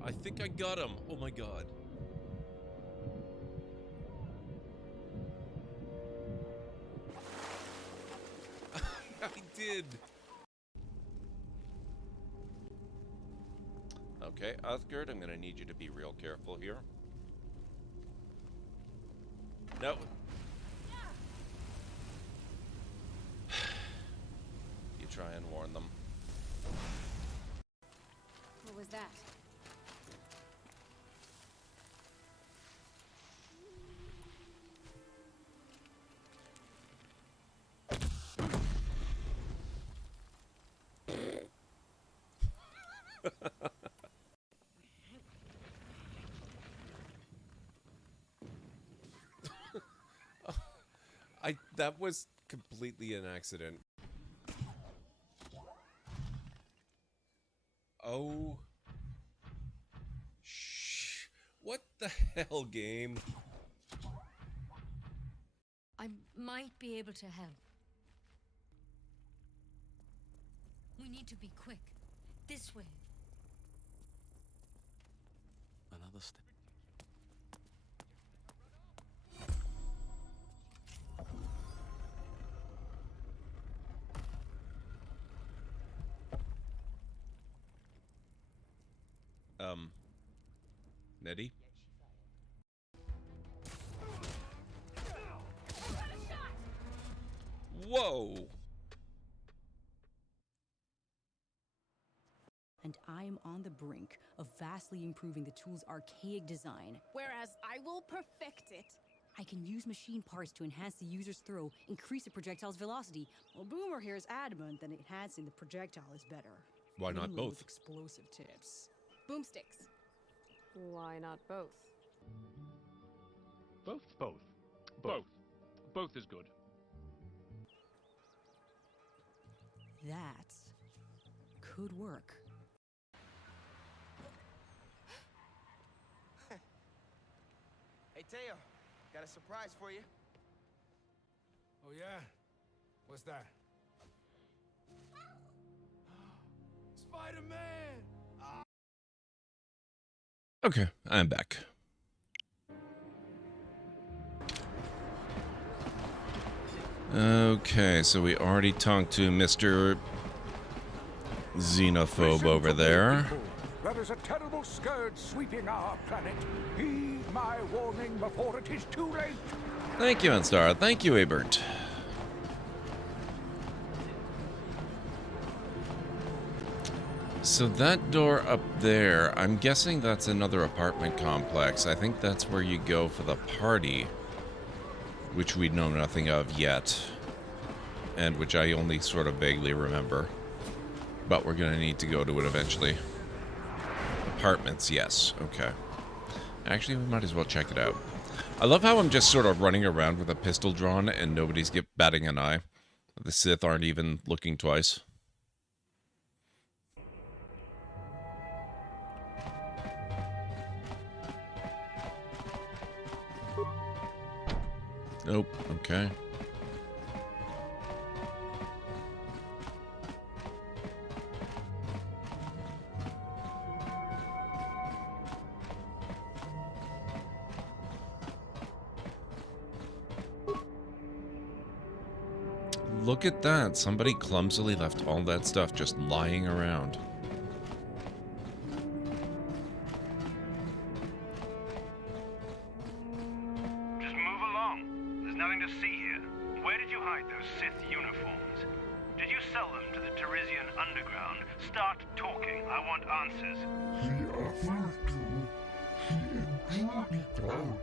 I think I got him. Oh my god. I did. Okay, Uthgard, I'm gonna need you to be real careful here. No. You try and warn them. What was that? That was completely an accident. Oh. Shh. What the hell, game? I might be able to help. We need to be quick. This way. Another step. Nettie? Whoa! And I am on the brink of vastly improving the tool's archaic design. Whereas I will perfect it. I can use machine parts to enhance the user's throw, increase the projectile's velocity. Well, Boomer here is adamant that enhancing the projectile is better. Why not With both? explosive tips. Boomsticks. Why not both? Both is good. That could work. Hey, Teo, got a surprise for you. Oh, yeah? What's that? Spider-Man! Okay, I'm back. Okay, so we already talked to Mr. Xenophobe over there. There is a terrible scourge sweeping our planet. Heed my warning before it is too late. Thank you, Anstar. Thank you, Abert. So that door up there, I'm guessing that's another apartment complex. I think that's where you go for the party, which we know nothing of yet, and which I only sort of vaguely remember. But we're gonna need to go to it eventually. Apartments, yes. Okay. Actually, we might as well check it out. I love how I'm just sort of running around with a pistol drawn and nobody's batting an eye. The Sith aren't even looking twice. Nope. Okay. Look at that. Somebody clumsily left all that stuff just lying around. Just move along. There's nothing to see here. Where did you hide those Sith uniforms? Did you sell them to the Teresian underground? Start talking. I want answers. She offered to. She enjoyed it out.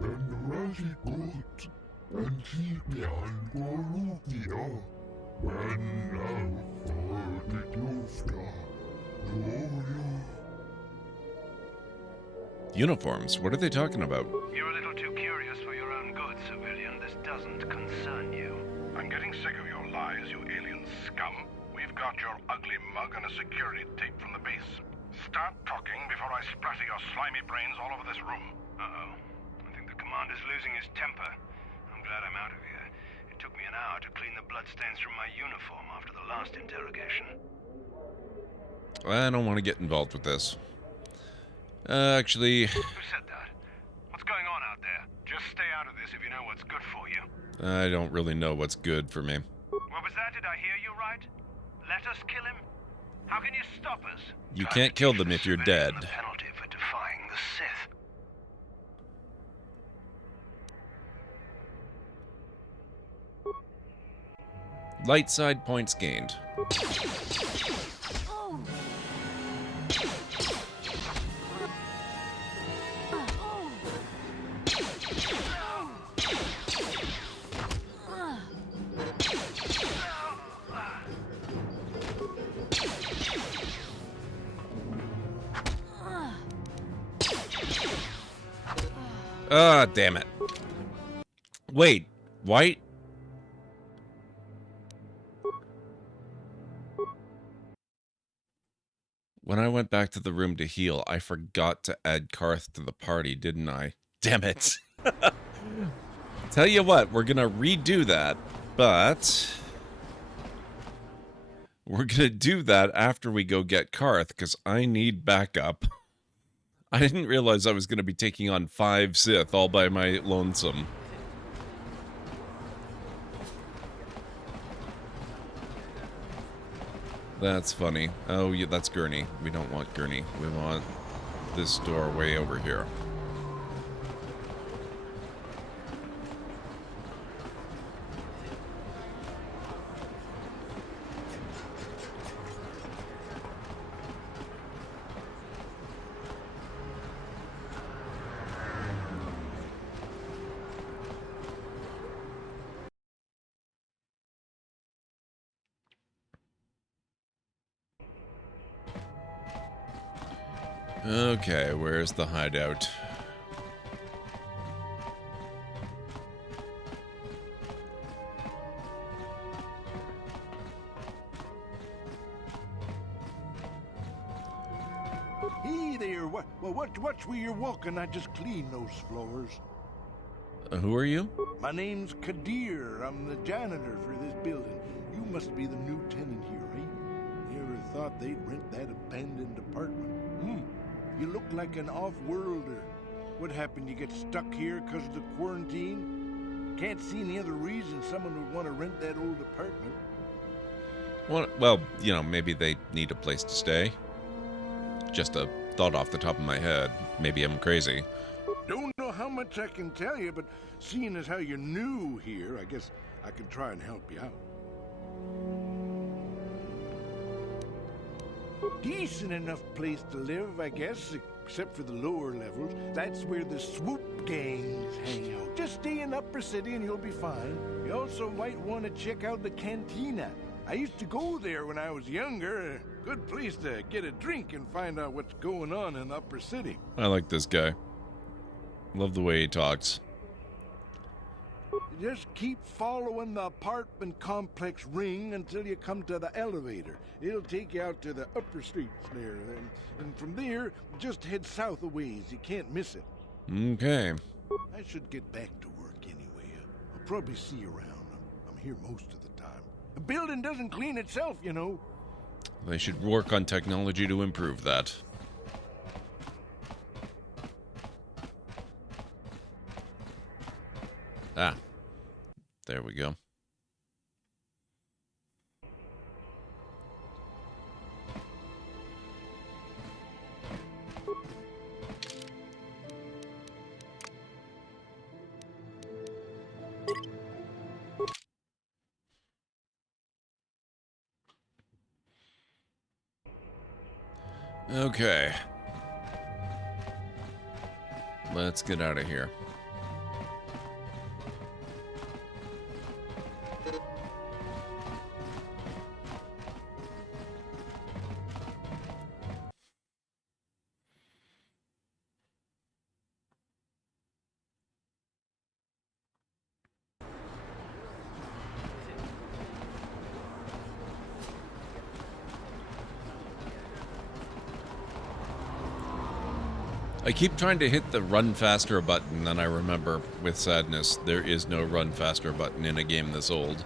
And really good. And she began Golugia. When I thought it loved Uniforms? What are they talking about? You're a little too curious for your own good, civilian. This doesn't concern you. I'm getting sick of your lies, you alien scum. We've got your ugly mug and a security tape from the base. Start talking before I splatter your slimy brains all over this room. Uh-oh. I think the commander's losing his temper. I'm glad I'm out of here. It took me an hour to clean the bloodstains from my uniform after the last interrogation. I don't want to get involved with this. Actually... Who said that? What's going on out there? Just stay out of this if you know what's good for you. I don't really know what's good for me. What was that? Did I hear you right? Let us kill him? How can you stop us? You can't kill them if you're dead. The penalty for defying the Sith. Light side points gained. Ah, damn it. Wait, white? When I went back to the room to heal, I forgot to add Karth to the party, didn't I? Damn it. Tell you what, we're gonna redo that, but We're going to do that after we go get Karth, because I need backup. I didn't realize I was going to be taking on 5 Sith all by my lonesome. That's funny. Oh, yeah, that's Gurney. We don't want Gurney. We want this door way over here. Okay, where's the hideout? Hey there, watch where you're walking. I just cleaned those floors. Who are you? My name's Kadir. I'm the janitor for this building. You must be the new tenant here, eh? Never thought they'd rent that abandoned apartment. You look like an off-worlder. What happened? You get stuck here because of the quarantine? Can't see any other reason someone would want to rent that old apartment. Well, you know, maybe they need a place to stay. Just a thought off the top of my head. Maybe I'm crazy. Don't know how much I can tell you, but seeing as how you're new here, I guess I can try and help you out. Decent enough place to live, I guess, except for the lower levels. That's where the swoop gangs hang out. Just stay in Upper City and you'll be fine. You also might want to check out the cantina. I used to go there when I was younger. A good place to get a drink and find out what's going on in Upper City. I like this guy. Love the way he talks. Just keep following the apartment complex ring until you come to the elevator. It'll take you out to the upper streets there. And from there, just head south a ways. You can't miss it. Okay. I should get back to work anyway. I'll probably see you around. I'm here most of the time. The building doesn't clean itself, you know. They should work on technology to improve that. Ah. There we go. Okay. Let's get out of here. I keep trying to hit the run faster button, and I remember, with sadness, there is no run faster button in a game this old.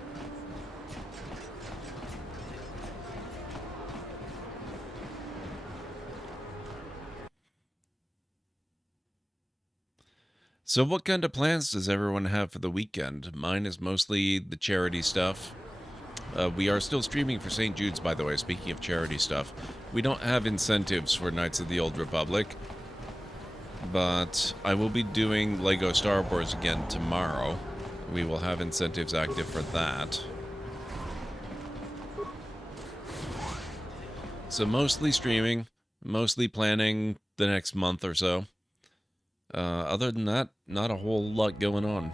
So what kind of plans does everyone have for the weekend? Mine is mostly the charity stuff. We are still streaming for St. Jude's, by the way, speaking of charity stuff. We don't have incentives for Knights of the Old Republic. But I will be doing Lego Star Wars again tomorrow. We will have incentives active for that. So mostly streaming, mostly planning the next month or so. Other than that, not a whole lot going on.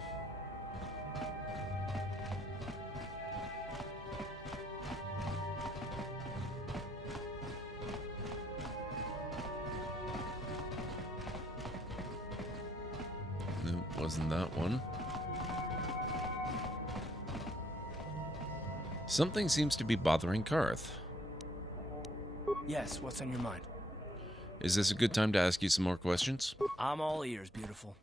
Nope, wasn't that one. Something seems to be bothering Karth. Yes, what's on your mind? Is this a good time to ask you some more questions? I'm all ears, beautiful.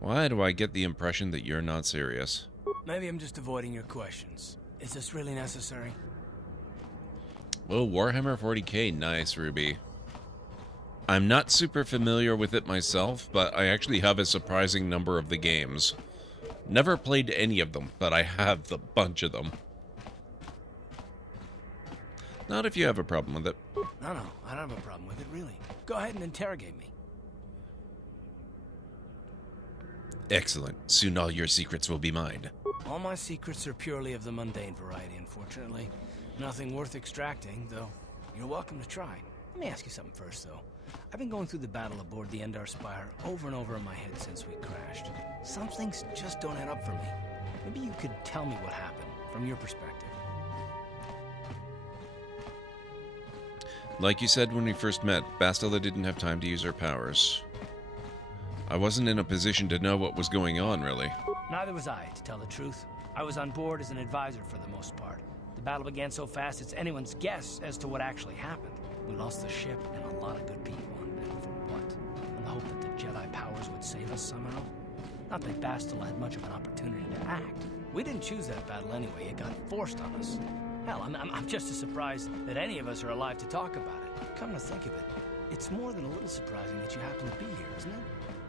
Why do I get the impression that you're not serious? Maybe I'm just avoiding your questions. Is this really necessary? Oh, Warhammer 40k, nice, Ruby. I'm not super familiar with it myself, but I actually have a surprising number of the games. Never played any of them, but I have the bunch of them. Not if you have a problem with it. No, I don't have a problem with it, really. Go ahead and interrogate me. Excellent. Soon all your secrets will be mine. All my secrets are purely of the mundane variety, unfortunately. Nothing worth extracting, though you're welcome to try. Let me ask you something first, though. I've been going through the battle aboard the Endar Spire over and over in my head since we crashed. Some things just don't add up for me. Maybe you could tell me what happened, from your perspective. Like you said when we first met, Bastila didn't have time to use her powers. I wasn't in a position to know what was going on, really. Neither was I, to tell the truth. I was on board as an advisor for the most part. The battle began so fast it's anyone's guess as to what actually happened. We lost the ship and a lot of good people, and for what? On the hope that the Jedi powers would save us somehow? Not that Bastila had much of an opportunity to act. We didn't choose that battle anyway, it got forced on us. Hell, I'm just as surprised that any of us are alive to talk about it. Come to think of it, it's more than a little surprising that you happen to be here, isn't it?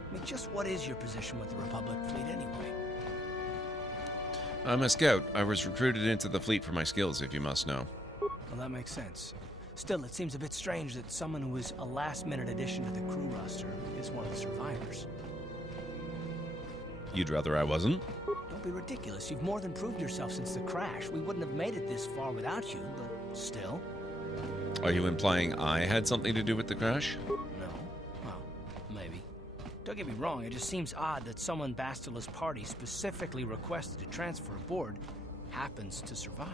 I mean, just what is your position with the Republic fleet anyway? I'm a scout. I was recruited into the fleet for my skills, if you must know. Well, that makes sense. Still, it seems a bit strange that someone who was a last-minute addition to the crew roster is one of the survivors. You'd rather I wasn't? Don't be ridiculous. You've more than proved yourself since the crash. We wouldn't have made it this far without you, but still. Are you implying I had something to do with the crash? No. Well, maybe. Don't get me wrong, it just seems odd that someone Bastila's party specifically requested to transfer aboard happens to survive.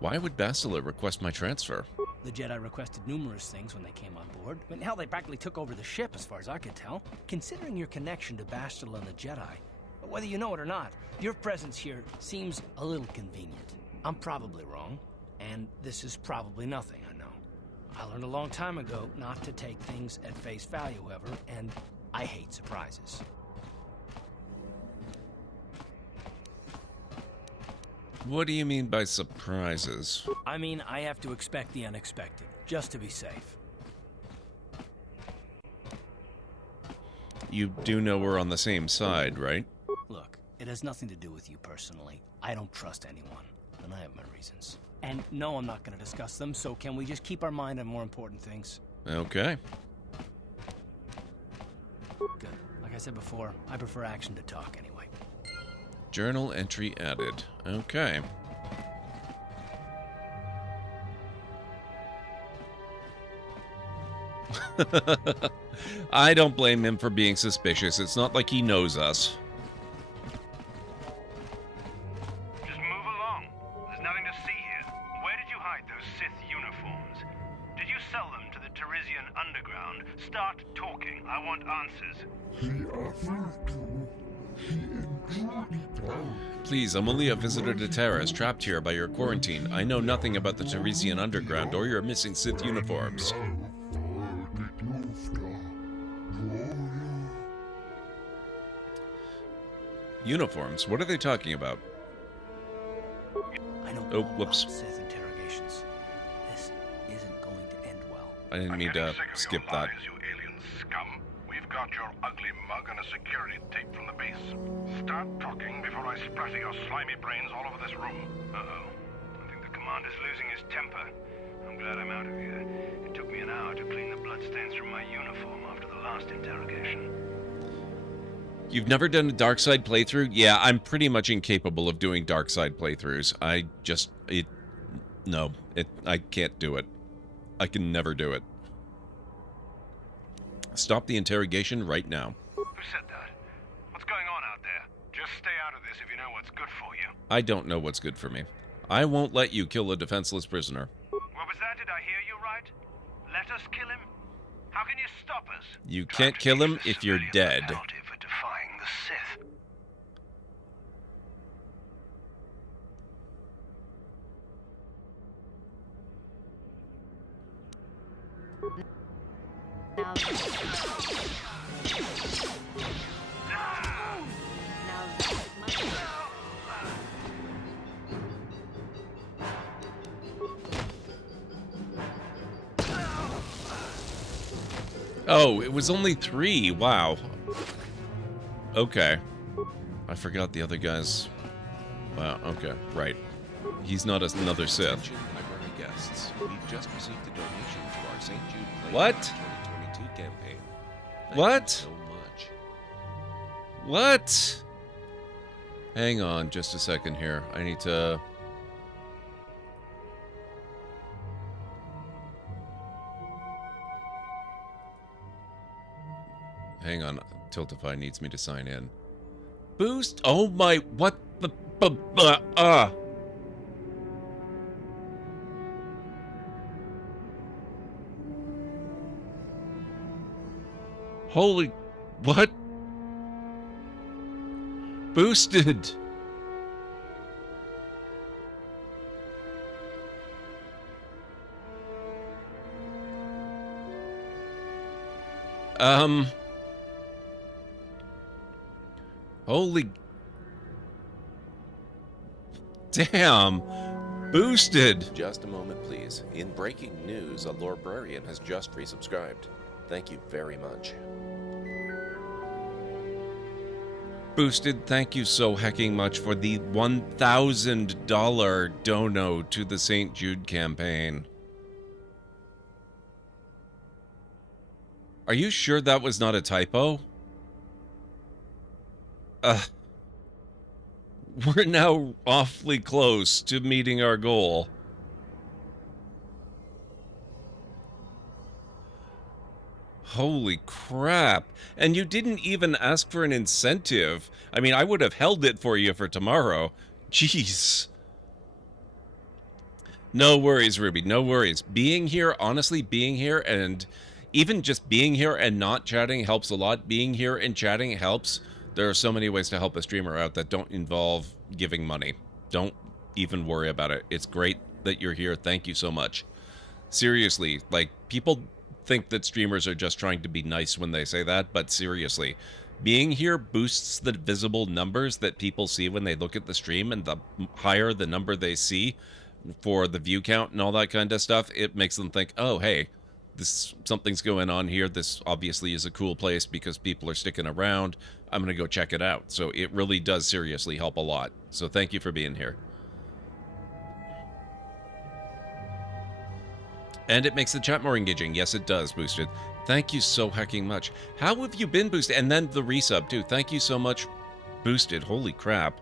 Why would Bastila request my transfer? The Jedi requested numerous things when they came on board. I mean, hell, they practically took over the ship, as far as I could tell. Considering your connection to Bastila and the Jedi, whether you know it or not, your presence here seems a little convenient. I'm probably wrong, and this is probably nothing, I know. I learned a long time ago not to take things at face value, however, and I hate surprises. What do you mean by surprises? I mean, I have to expect the unexpected, just to be safe. You do know we're on the same side, right? Look, it has nothing to do with you personally. I don't trust anyone, and I have my reasons. And no, I'm not going to discuss them, so can we just keep our mind on more important things? Okay. Good. Like I said before, I prefer action to talk anyway. Journal entry added. Okay. I don't blame him for being suspicious. It's not like he knows us. Just move along. There's nothing to see here. Where did you hide those Sith uniforms? Did you sell them to the Teresian underground? Start talking. I want answers. He offered to. He intruded out. Please, I'm only a visitor to Terrace, trapped here by your quarantine. I know nothing about the Teresian underground or your missing Sith uniforms. Uniforms? What are they talking about? I know oh, whoops. Sith interrogations. This isn't going to end well. I didn't mean to skip that. You alien scum. We've got your ugly mug and a security tape from the base. Start talking before I splatter your slimy brains all over this room. Uh-oh. I think the commander's losing his temper. I'm glad I'm out of here. It took me an hour to clean the bloodstains from my uniform after the last interrogation. You've never done a dark side playthrough? Yeah, I'm pretty much incapable of doing dark side playthroughs. I can't do it. I can never do it. Stop the interrogation right now. Who said that? What's going on out there? Just stay out of this if you know what's good for you. I don't know what's good for me. I won't let you kill a defenseless prisoner. What was that? Did I hear you right? Let us kill him? How can you stop us? You can't kill him if you're dead. Penalty for defying the Sith. Now Now that's my... Oh, it was only 3. Wow. Okay. I forgot the other guys. Wow, okay, right. He's not another Sith. Attention, library guests. We've just received a donation to our St. Jude Play What? 2022 campaign. Thank What? you so much. What? Hang on just a second here. I need to... Hang on. Tiltify needs me to sign in. Boost? Oh my... What the... Holy... What? Boosted. Holy... Damn. Boosted. Just a moment, please. In breaking news, a librarian has just resubscribed. Thank you very much. Boosted, thank you so hecking much for the $1,000 dono to the St. Jude campaign. Are you sure that was not a typo? We're now awfully close to meeting our goal. Holy crap. And you didn't even ask for an incentive. I mean, I would have held it for you for tomorrow. Jeez. No worries, Ruby. No worries. Being here, honestly, being here and even just being here and not chatting helps a lot. Being here and chatting helps. There are so many ways to help a streamer out that don't involve giving money. Don't even worry about it. It's great that you're here. Thank you so much. Seriously, like, people think that streamers are just trying to be nice when they say that, but seriously, being here boosts the visible numbers that people see when they look at the stream, and the higher the number they see for the view count and all that kind of stuff, it makes them think, oh, hey, something's going on here. This obviously is a cool place because people are sticking around. I'm going to go check it out. So it really does seriously help a lot. So thank you for being here. And it makes the chat more engaging. Yes, it does, Boosted. Thank you so hecking much. How have you been, Boosted? And then the resub, too. Thank you so much, Boosted. Holy crap.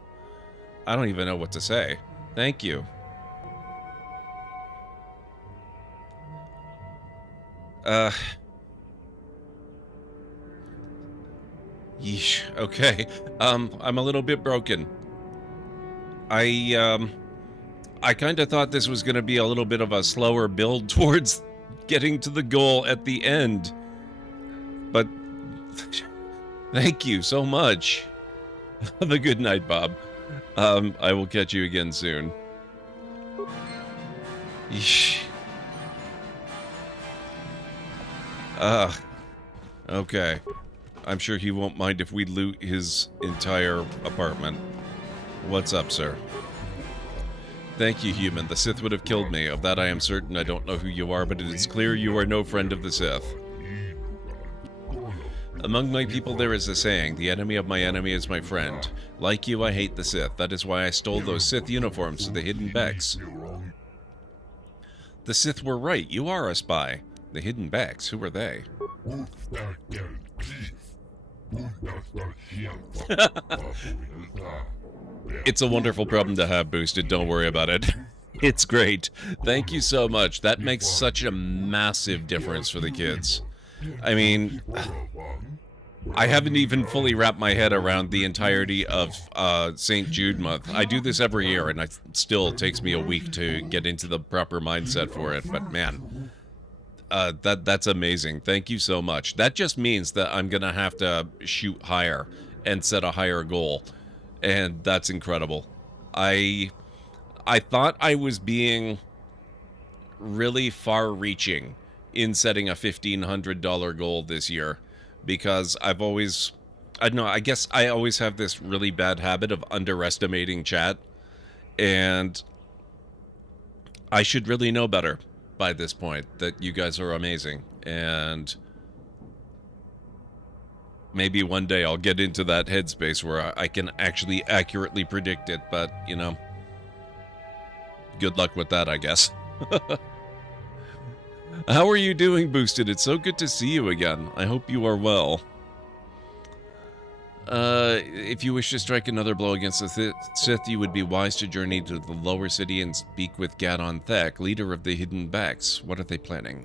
I don't even know what to say. Thank you. Yeesh. Okay. I'm a little bit broken. I kind of thought this was going to be a little bit of a slower build towards getting to the goal at the end. But thank you so much. Have a good night, Bob. I will catch you again soon. Yeesh. Okay. I'm sure he won't mind if we loot his entire apartment. What's up, sir? Thank you, human. The Sith would have killed me. Of that I am certain. I don't know who you are, but it is clear you are no friend of the Sith. Among my people there is a saying, the enemy of my enemy is my friend. Like you, I hate the Sith. That is why I stole those Sith uniforms to the Hidden Becks. The Sith were right. You are a spy. The Hidden Becks, who are they? It's a wonderful problem to have, Boosted. Don't worry about it. It's great. Thank you so much. That makes such a massive difference for the kids. I mean, I haven't even fully wrapped my head around the entirety of St. Jude month. I do this every year, and it still takes me a week to get into the proper mindset for it. But man, that's amazing. Thank you so much. That just means that I'm gonna have to shoot higher and set a higher goal, and that's incredible. I thought I was being really far-reaching in setting a $1,500 goal this year, because I don't know, I guess I always have this really bad habit of underestimating chat, and I should really know better by this point that you guys are amazing, and maybe one day I'll get into that headspace where I can actually accurately predict it, but, you know, good luck with that, I guess. How are you doing, Boosted? It's so good to see you again. I hope you are well. If you wish to strike another blow against the Sith, you would be wise to journey to the lower city and speak with Gadon Thek, leader of the Hidden Backs. What are they planning?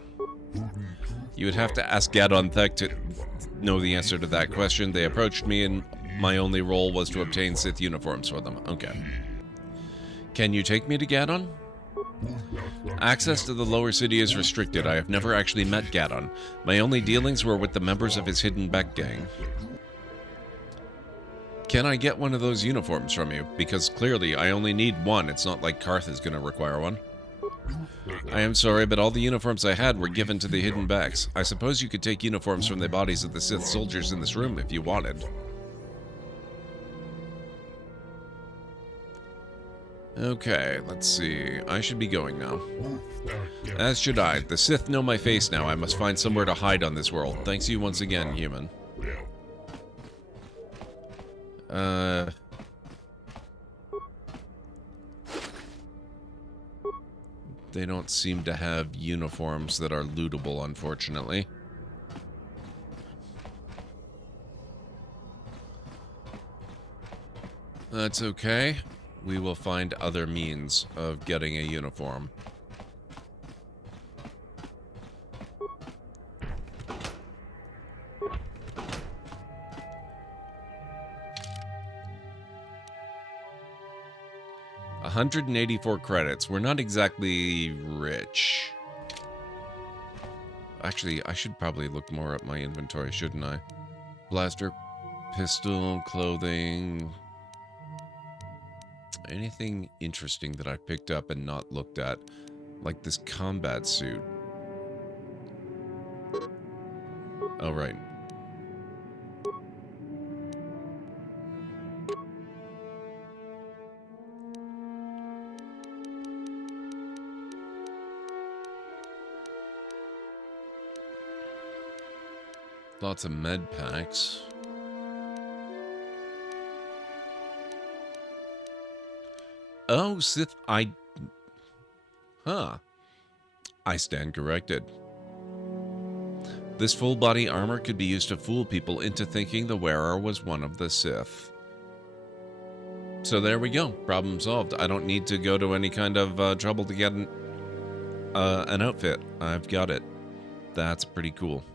You would have to ask Gadon Thek to know the answer to that question. They approached me, and my only role was to obtain Sith uniforms for them. Okay. Can you take me to Gadon? Access to the lower city is restricted. I have never actually met Gadon. My only dealings were with the members of his Hidden Back gang. Can I get one of those uniforms from you? Because clearly I only need one. It's not like Karth is going to require one. I am sorry, but all the uniforms I had were given to the Hidden Backs. I suppose you could take uniforms from the bodies of the Sith soldiers in this room if you wanted. Okay, let's see. I should be going now. As should I. The Sith know my face now. I must find somewhere to hide on this world. Thanks you once again, human. They don't seem to have uniforms that are lootable, unfortunately. That's okay. We will find other means of getting a uniform. $184 credits. We're not exactly rich. Actually, I should probably look more at my inventory, shouldn't I? Blaster, pistol, clothing. Anything interesting that I picked up and not looked at? Like this combat suit. Oh, right. Lots of med packs. Oh, Sith, Huh. I stand corrected. This full body armor could be used to fool people into thinking the wearer was one of the Sith. So there we go. Problem solved. I don't need to go to any kind of trouble to get an outfit. I've got it. That's pretty cool.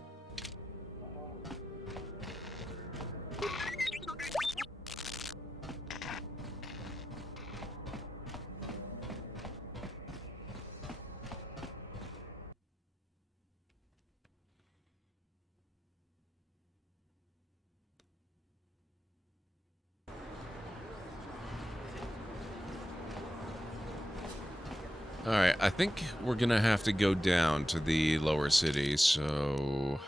Alright, I think we're gonna have to go down to the lower city, so...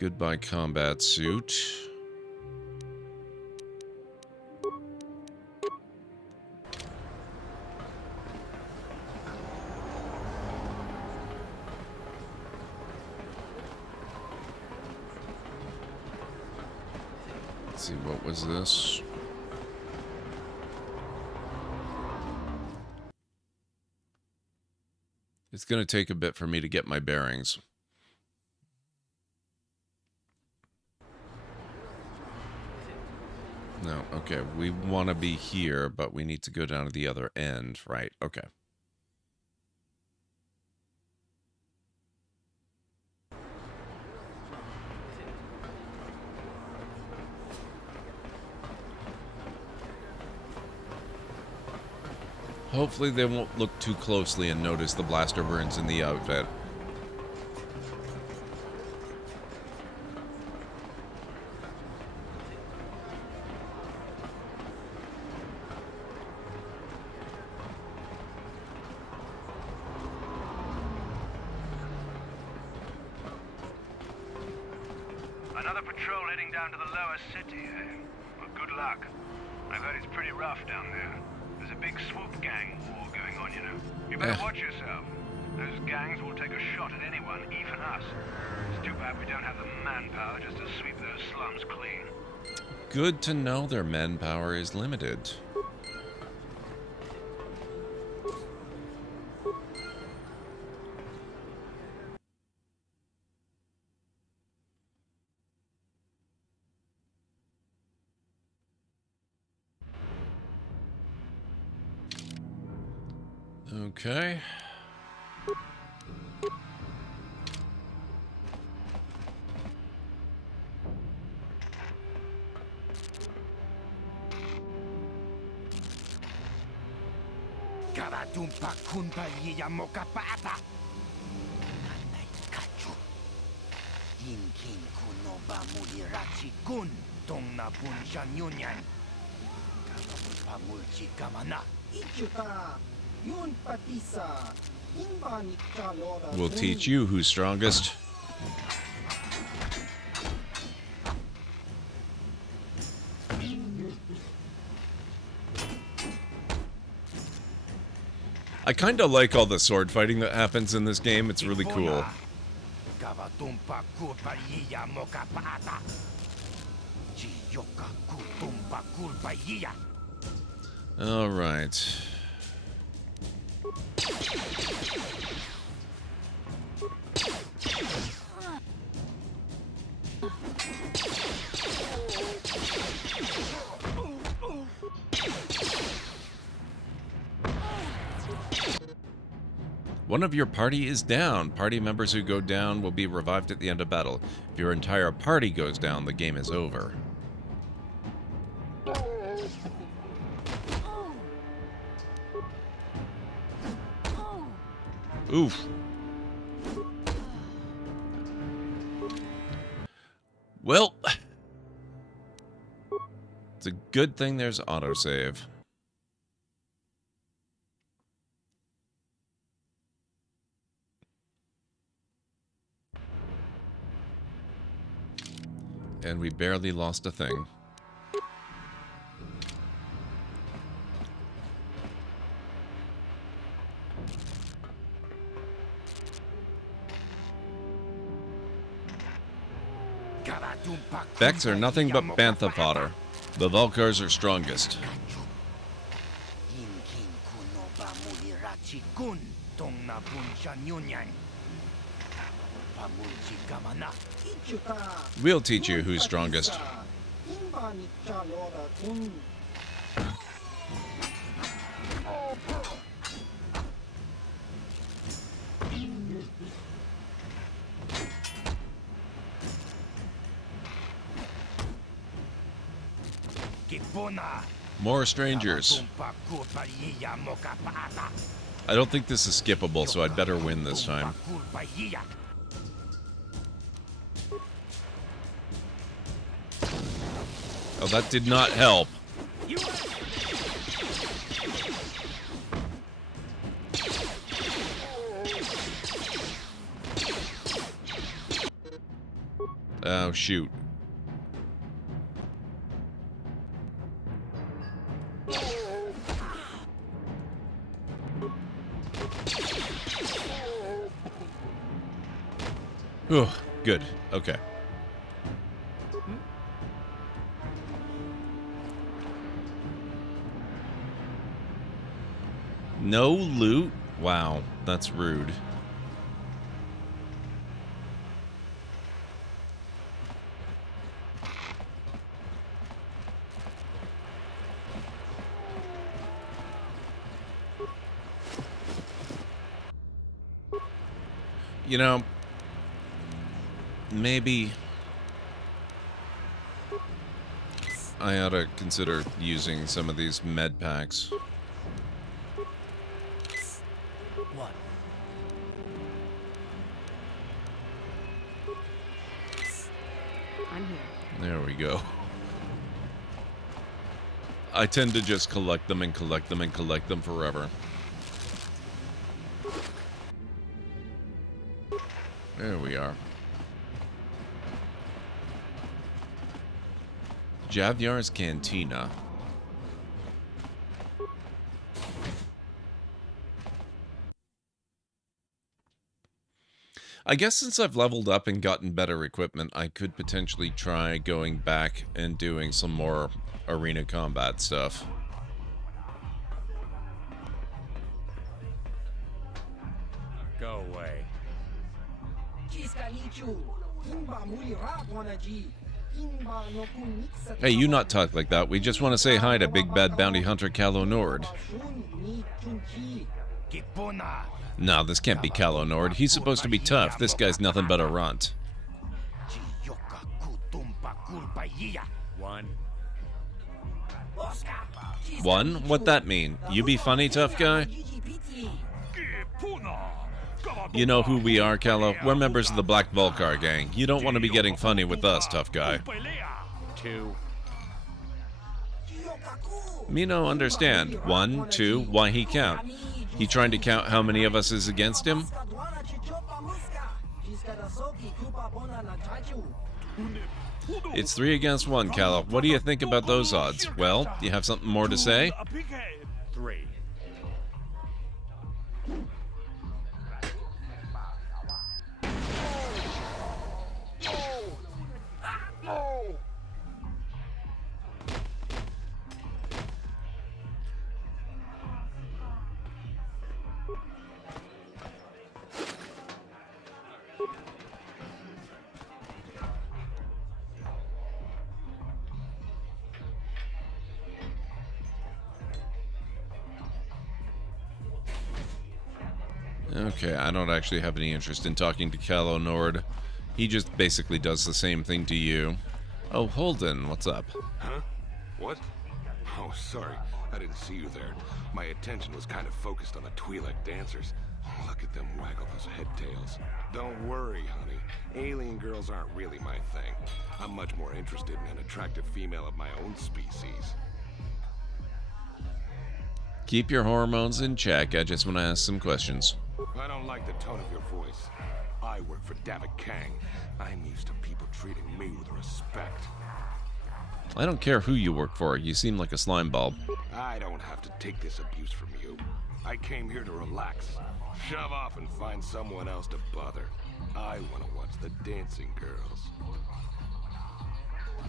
Goodbye combat suit. Let's see, what was this? It's going to take a bit for me to get my bearings. No, okay, we want to be here, but we need to go down to the other end, right? Okay. Hopefully they won't look too closely and notice the blaster burns in the outfit. Another patrol heading down to the lower city, eh? Well, good luck. I've heard it's pretty rough down there. There's a big swoop gang war going on, you know. You better watch yourself. Those gangs will take a shot at anyone, even us. It's too bad we don't have the manpower just to sweep those slums clean. Good to know their manpower is limited. Okay. Karatumpa kunta yiya mokapata. Kanai kachu. Inkin kuno ba mulirachi kun. Tong na punshan yunyan. Kapapulpa mulchi kamana. Ichuta. Yun patisa. Imba ni kalora. We'll teach you who's strongest. I kind of like all the sword fighting that happens in this game. It's really cool. All right. One of your party is down. Party members who go down will be revived at the end of battle. If your entire party goes down, the game is over. Oof. Well, it's a good thing there's autosave. And we barely lost a thing. Beks are nothing but bantha fodder. The Vulcars are strongest. We'll teach you who's strongest. More strangers. I don't think this is skippable, so I'd better win this time. Oh, that did not help. Oh, shoot. Oh, good. Okay. No loot? Wow, that's rude. You know, maybe I ought to consider using some of these med packs. What? I'm here. There we go. I tend to just collect them and collect them and collect them forever. There we are. Javyar's Cantina. I guess since I've leveled up and gotten better equipment, I could potentially try going back and doing some more arena combat stuff. Go away. Hey, you not talk like that. We just want to say hi to Big Bad Bounty Hunter Calo Nord. Nah, this can't be Calo Nord. He's supposed to be tough. This guy's nothing but a runt. One? What'd that mean? You be funny, tough guy? You know who we are, Calo? We're members of the Black Volcar gang. You don't want to be getting funny with us, tough guy. Me no understand. 1, 2, why he count? He trying to count how many of us is against him? It's 3 against 1, Calo. What do you think about those odds? Well, you have something more to say? 3. Okay, I don't actually have any interest in talking to Calo Nord. He just basically does the same thing to you. Oh, Holden, what's up? Huh? What? Oh, sorry. I didn't see you there. My attention was kind of focused on the Twi'lek dancers. Look at them waggle those head tails. Don't worry, honey. Alien girls aren't really my thing. I'm much more interested in an attractive female of my own species. Keep your hormones in check. I just want to ask some questions. I don't like the tone of your voice. I work for Davik Kang. I'm used to people treating me with respect. I don't care who you work for. You seem like a slime bulb. I don't have to take this abuse from you. I came here to relax. Shove off and find someone else to bother. I want to watch the dancing girls.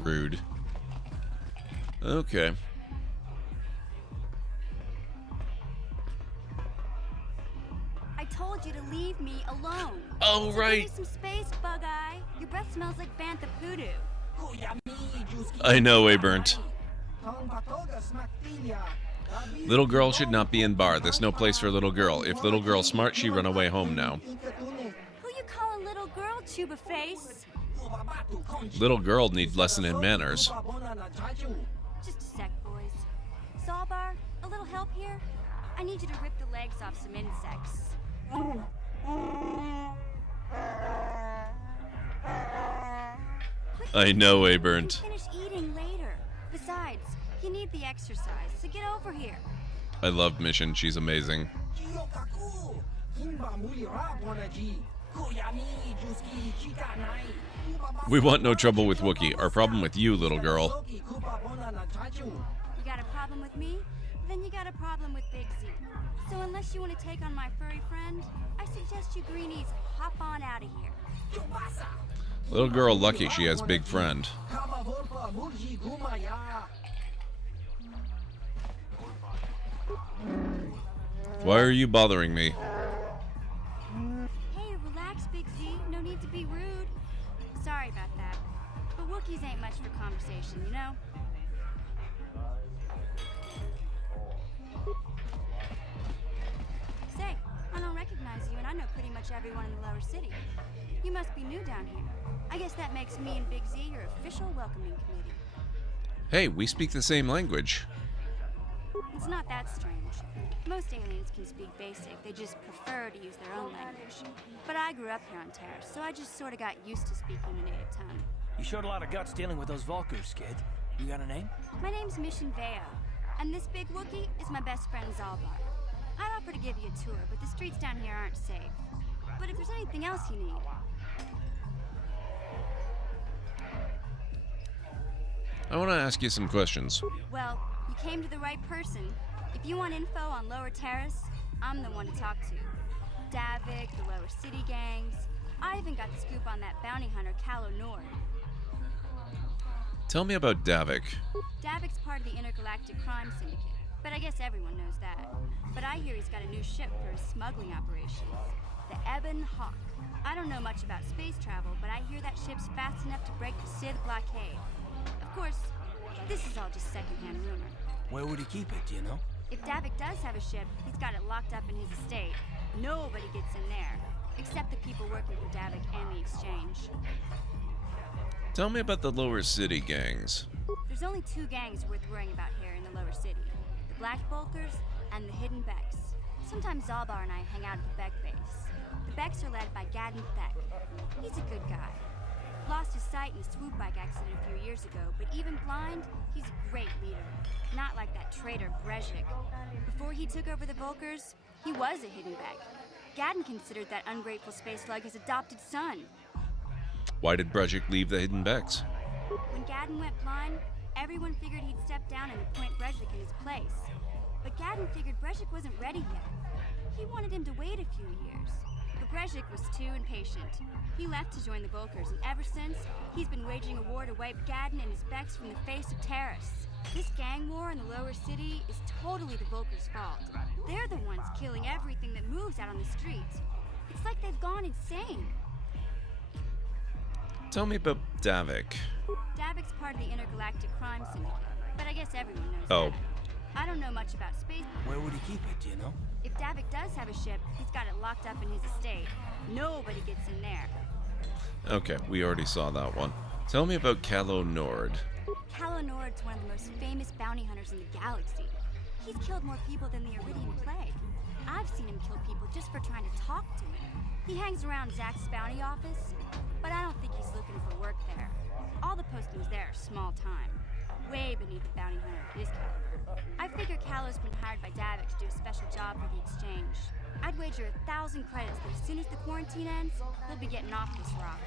Rude. Okay. I told you to leave me alone. Oh, so right. Give me some space, Bug-Eye. Your breath smells like bantha poodoo. I know, Abernt. Little girl should not be in bar. There's no place for little girl. If little girl smart, she run away home now. Who you calling little girl, Chuba Face? Little girl need lesson in manners. Just a sec, boys. Sawbar, a little help here? I need you to rip the legs off some insects. I know, Abernt. Finish eating later. Besides, you need the exercise, so get over here. I love Mission. She's amazing. We want no trouble with Wookiee. Our problem with you, little girl. You got a problem with me? Then you got a problem with Big Z. So unless you want to take on my furry friend, I suggest you greenies hop on out of here. Little girl lucky she has big friend. Why are you bothering me? Hey, relax, Big Z. No need to be rude. Sorry about that. But Wookiees ain't much for conversation, you know? Say, I don't recognize you, and I know pretty much everyone in the lower city. You must be new down here. I guess that makes me and Big Z your official welcoming committee. Hey, we speak the same language. It's not that strange. Most aliens can speak basic, they just prefer to use their own language. But I grew up here on Terra, so I just sort of got used to speaking the native tongue. You showed a lot of guts dealing with those Vulkars, kid. You got a name? My name's Mission Veo, and this big Wookiee is my best friend Zalbar. I'd offer to give you a tour, but the streets down here aren't safe. But if there's anything else you need... I want to ask you some questions. Well, you came to the right person. If you want info on Lower Terrace, I'm the one to talk to. Davik, the Lower City gangs. I even got the scoop on that bounty hunter, KOTOR. Tell me about Davik. Davik's part of the Intergalactic Crime Syndicate, but I guess everyone knows that. But I hear he's got a new ship for his smuggling operations, the Ebon Hawk. I don't know much about space travel, but I hear that ship's fast enough to break the Sith blockade. Of course, this is all just secondhand rumor. Where would he keep it, do you know? If Davik does have a ship, he's got it locked up in his estate. Nobody gets in there, except the people working for Davik and the Exchange. Tell me about the Lower City gangs. There's only two gangs worth worrying about here in the Lower City. The Black Bulkers and the Hidden Becks. Sometimes Zalbar and I hang out at the Beck base. The Becks are led by Gadden Thek. He's a good guy. Lost his sight in a swoop bike accident a few years ago, but even blind, he's a great leader. Not like that traitor Brezhik. Before he took over the Bulkers, he was a Hidden Beck. Gadden considered that ungrateful space slug his adopted son. Why did Brezhik leave the Hidden Becks? When Gadden went blind, everyone figured he'd step down and appoint Brezhik in his place. But Gadden figured Brezhik wasn't ready yet. He wanted him to wait a few years. But Brezhik was too impatient. He left to join the Bulkers, and ever since, he's been waging a war to wipe Gadden and his Becks from the face of Terrace. This gang war in the Lower City is totally the Bulkers' fault. They're the ones killing everything that moves out on the streets. It's like they've gone insane. Tell me about Davik. Davik's part of the Intergalactic Crime Syndicate, but I guess everyone knows that. I don't know much about space. Where would he keep it, do you know? If Davik does have a ship, he's got it locked up in his estate. Nobody gets in there. Okay, we already saw that one. Tell me about KOTOR. KOTOR's one of the most famous bounty hunters in the galaxy. He's killed more people than the Iridian Plague. I've seen him kill people just for trying to talk to him. He hangs around Zack's bounty office, but I don't think he's looking for work there. All the postings there are small time, way beneath a bounty hunter of his caliber. I figure Kalo's been hired by Davik to do a special job for the Exchange. I'd wager 1,000 credits that as soon as the quarantine ends, he'll be getting off this rock.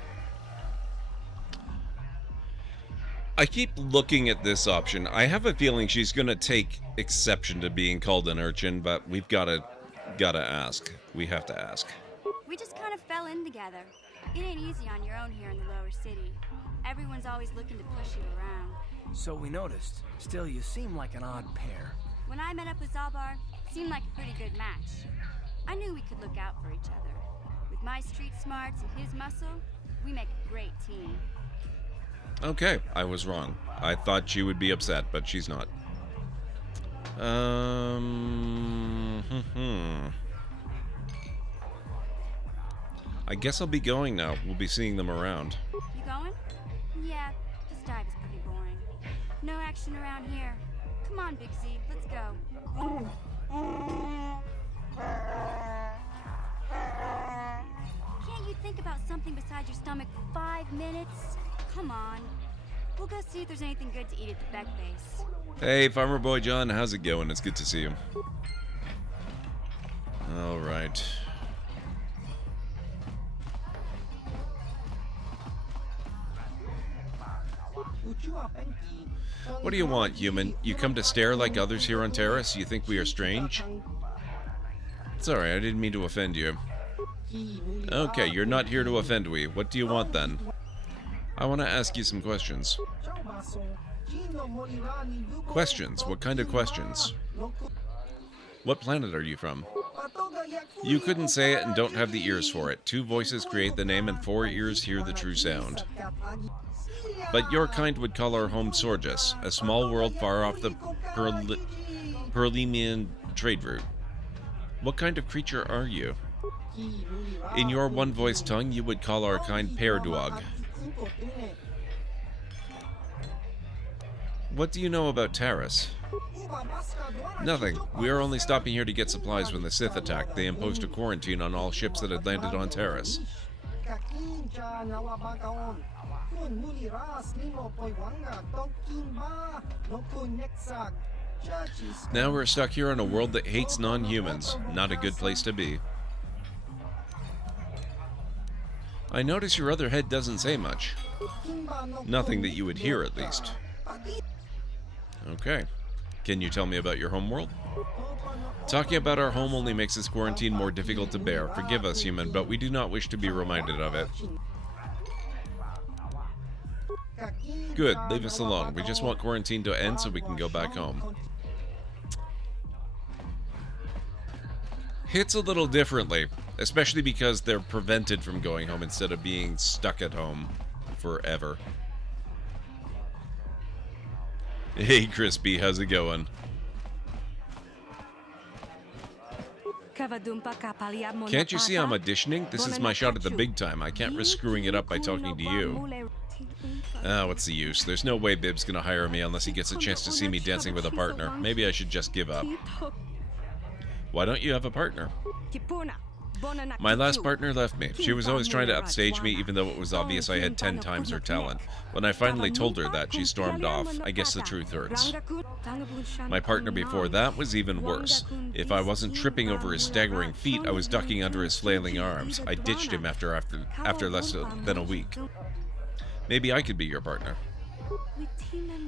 I keep looking at this option. I have a feeling she's gonna take exception to being called an urchin, but we've gotta ask. We have to ask. We just kind of fell in together. It ain't easy on your own here in the Lower City. Everyone's always looking to push you around. So we noticed. Still, you seem like an odd pair. When I met up with Zalbar, it seemed like a pretty good match. I knew we could look out for each other. With my street smarts and his muscle, we make a great team. Okay, I was wrong. I thought she would be upset, but she's not. I guess I'll be going now. We'll be seeing them around. You going? Yeah, this dive is pretty boring. No action around here. Come on, Big Z, let's go. Can't you think about something besides your stomach for 5 minutes? Come on. We'll go see if there's anything good to eat at the Beck base. Hey, Farmer Boy John, how's it going? It's good to see you. All right. What do you want, human? You come to stare like others here on Terrace? You think we are strange? Sorry, I didn't mean to offend you. Okay, you're not here to offend we. What do you want then? I want to ask you some questions. Questions? What kind of questions? What planet are you from? You couldn't say it and don't have the ears for it. 2 voices create the name and 4 ears hear the true sound. But your kind would call our home Sorgus, a small world far off the Perlemian trade route. What kind of creature are you? In your one-voice tongue, you would call our kind Perduog. What do you know about Terrace? Nothing. We are only stopping here to get supplies when the Sith attacked. They imposed a quarantine on all ships that had landed on Terrace. Now we're stuck here in a world that hates non-humans. Not a good place to be. I notice your other head doesn't say much. Nothing that you would hear, at least. Okay. Can you tell me about your homeworld? Talking about our home only makes this quarantine more difficult to bear. Forgive us, human, but we do not wish to be reminded of it. Good, leave us alone. We just want quarantine to end so we can go back home. Hits a little differently, especially because they're prevented from going home instead of being stuck at home forever. Hey, Crispy, how's it going? Can't you see I'm auditioning? This is my shot at the big time. I can't risk screwing it up by talking to you. What's the use? There's no way Bib's gonna hire me unless he gets a chance to see me dancing with a partner. Maybe I should just give up. Why don't you have a partner? My last partner left me. She was always trying to upstage me, even though it was obvious I had 10 times her talent. When I finally told her that, she stormed off. I guess the truth hurts. My partner before that was even worse. If I wasn't tripping over his staggering feet, I was ducking under his flailing arms. I ditched him after less than a week. Maybe I could be your partner.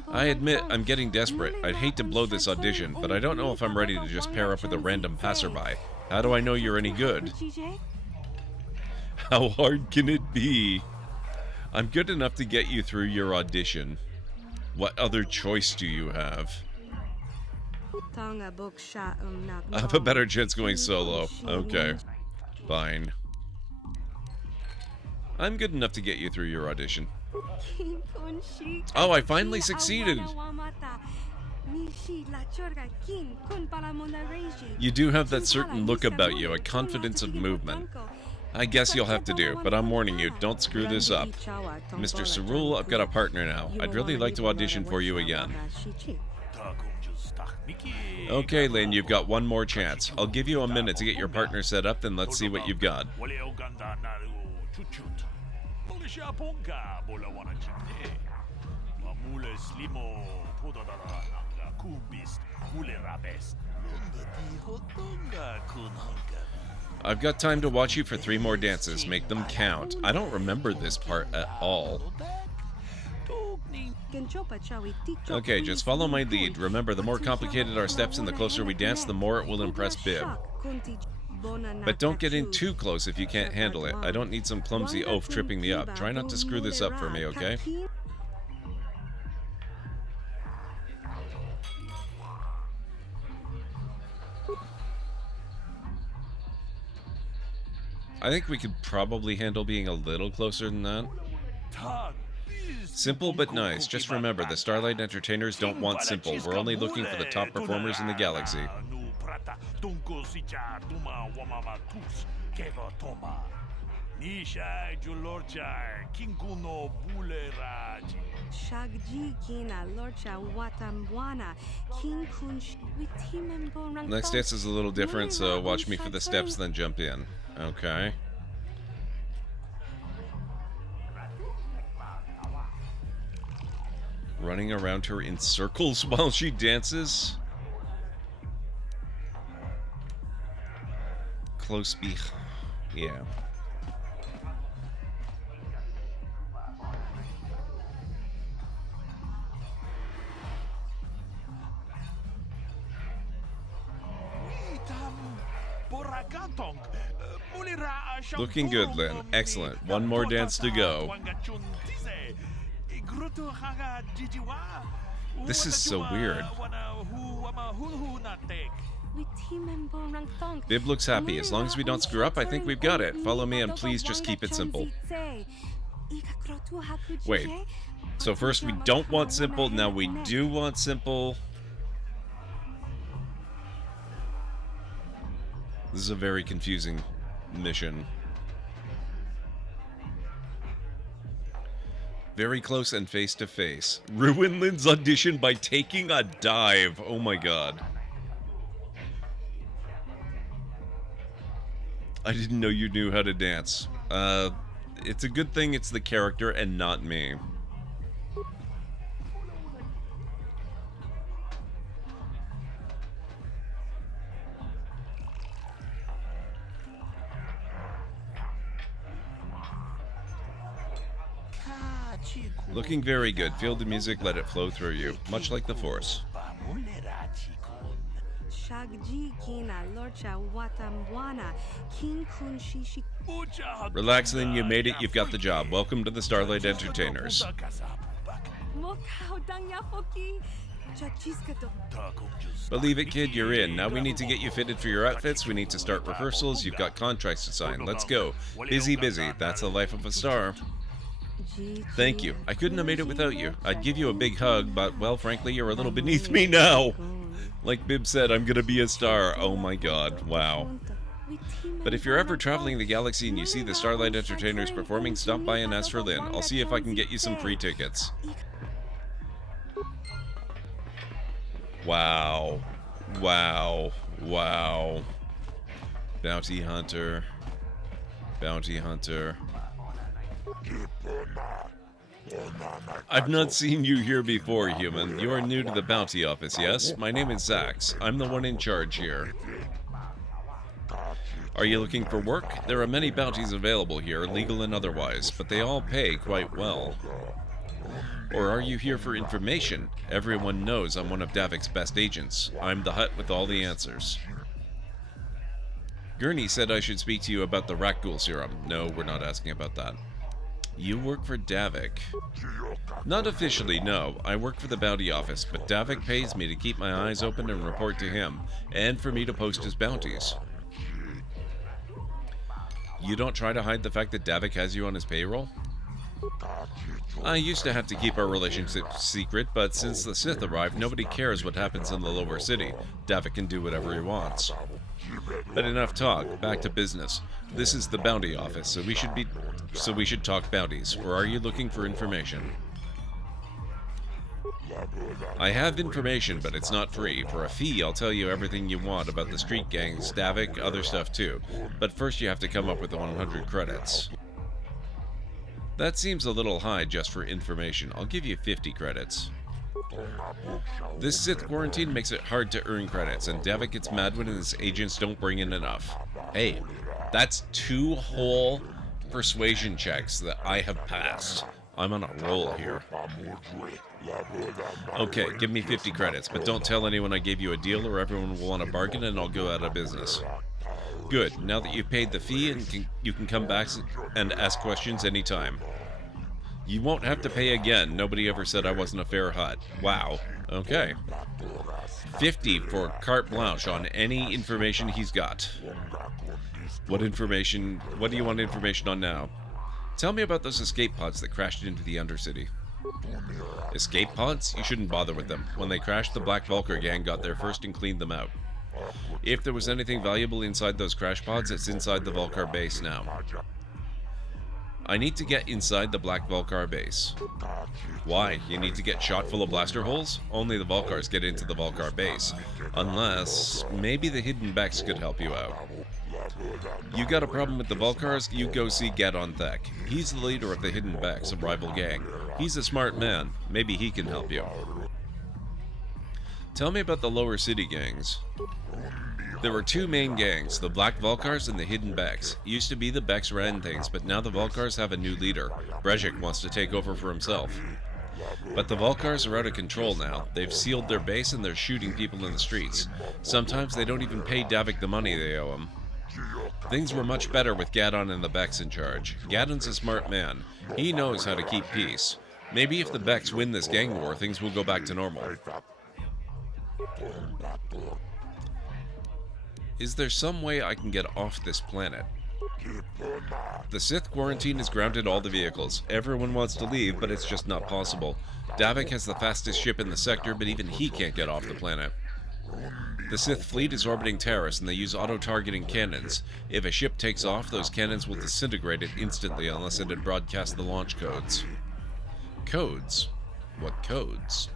I admit, I'm getting desperate. I'd hate to blow this audition, but I don't know if I'm ready to just pair up with a random passerby. How do I know you're any good? How hard can it be? I'm good enough to get you through your audition. What other choice do you have? I have a better chance going solo. Okay. Fine. I'm good enough to get you through your audition. Oh, I finally succeeded! You do have that certain look about you, a confidence of movement. I guess you'll have to do, but I'm warning you, don't screw this up. Mr. Cerule, I've got a partner now. I'd really like to audition for you again. Okay, Lynn, you've got one more chance. I'll give you a minute to get your partner set up, then let's see what you've got. I've got time to watch you for 3 more dances. Make them count. I don't remember this part at all. Okay, just follow my lead. Remember, the more complicated our steps and the closer we dance, the more it will impress Bib. But don't get in too close if you can't handle it. I don't need some clumsy oaf tripping me up. Try not to screw this up for me, okay? I think we could probably handle being a little closer than that. Simple but nice. Just remember, the Starlight Entertainers don't want simple. We're only looking for the top performers in the galaxy. Next dance is a little different, so watch me for the steps, then jump in. Okay. Running around her in circles while she dances? Close beak. Yeah. Looking good, Lynn. Excellent. One more dance to go. This is so weird. Bib looks happy. As long as we don't screw up, I think we've got it. Follow me and please just keep it simple. Wait. So first we don't want simple, now we do want simple. This is a very confusing mission. Very close and face to face. Ruin Lynn's audition by taking a dive. Oh my god. I didn't know you knew how to dance. It's a good thing it's the character and not me. Looking very good. Feel the music, let it flow through you, much like the Force. Relax then, you made it, you've got the job. Welcome to the Starlight Entertainers. Believe it, kid, you're in. Now we need to get you fitted for your outfits, we need to start rehearsals, you've got contracts to sign. Let's go. Busy, busy. That's the life of a star. Thank you. I couldn't have made it without you. I'd give you a big hug, but, well, frankly, you're a little beneath me now. Like Bib said, I'm gonna be a star. Oh my god. Wow. But if you're ever traveling the galaxy and you see the Starlight Entertainers performing, stop by and ask for Lynn. I'll see if I can get you some free tickets. Wow. Wow. Wow. Bounty Hunter. Bounty Hunter. I've not seen you here before, human. You are new to the bounty office, yes? My name is Zax. I'm the one in charge here. Are you looking for work? There are many bounties available here, legal and otherwise, but they all pay quite well. Or are you here for information? Everyone knows I'm one of Davik's best agents. I'm the Hutt with all the answers. Gurney said I should speak to you about the Rakghoul serum. No, we're not asking about that. You work for Davik. Not officially, no. I work for the bounty office, but Davik pays me to keep my eyes open and report to him, and for me to post his bounties. You don't try to hide the fact that Davik has you on his payroll? I used to have to keep our relationship secret, but since the Sith arrived, nobody cares what happens in the lower city. Davik can do whatever he wants. But enough talk, back to business. This is the bounty office, so we should talk bounties. Or are you looking for information? I have information, but it's not free. For a fee, I'll tell you everything you want about the street gangs, Davik, other stuff too. But first you have to come up with the 100 credits. That seems a little high just for information. I'll give you 50 credits. This Sith quarantine makes it hard to earn credits, and Davik gets mad when his agents don't bring in enough. Hey, that's 2 whole persuasion checks that I have passed. I'm on a roll here. Okay, give me 50 credits, but don't tell anyone I gave you a deal or everyone will want to bargain and I'll go out of business. Good, now that you've paid the fee, and you can come back and ask questions anytime. You won't have to pay again. Nobody ever said I wasn't a fair Hutt. Wow. Okay. 50 for carte blanche on any information he's got. What information? What do you want information on now? Tell me about those escape pods that crashed into the Undercity. Escape pods? You shouldn't bother with them. When they crashed, the Black Vulcar gang got there first and cleaned them out. If there was anything valuable inside those crash pods, it's inside the Vulcar base now. I need to get inside the Black Vulcar base. Why? You need to get shot full of blaster holes? Only the Vulcars get into the Vulcar base. Unless, maybe the Hidden Becks could help you out. You got a problem with the Vulcars? You go see Gadon Thek. He's the leader of the Hidden Becks, a rival gang. He's a smart man. Maybe he can help you. Tell me about the lower city gangs. There were 2 main gangs, the Black Vulcars and the Hidden Becks. Used to be the Becks ran things, but now the Vulcars have a new leader. Brejik wants to take over for himself. But the Vulcars are out of control now. They've sealed their base and they're shooting people in the streets. Sometimes they don't even pay Davik the money they owe him. Things were much better with Gadon and the Becks in charge. Gadon's a smart man. He knows how to keep peace. Maybe if the Becks win this gang war, things will go back to normal. Is there some way I can get off this planet? The Sith quarantine has grounded all the vehicles. Everyone wants to leave, but it's just not possible. Davik has the fastest ship in the sector, but even he can't get off the planet. The Sith fleet is orbiting Taris, and they use auto-targeting cannons. If a ship takes off, those cannons will disintegrate it instantly unless it had broadcast the launch codes. Codes? What codes?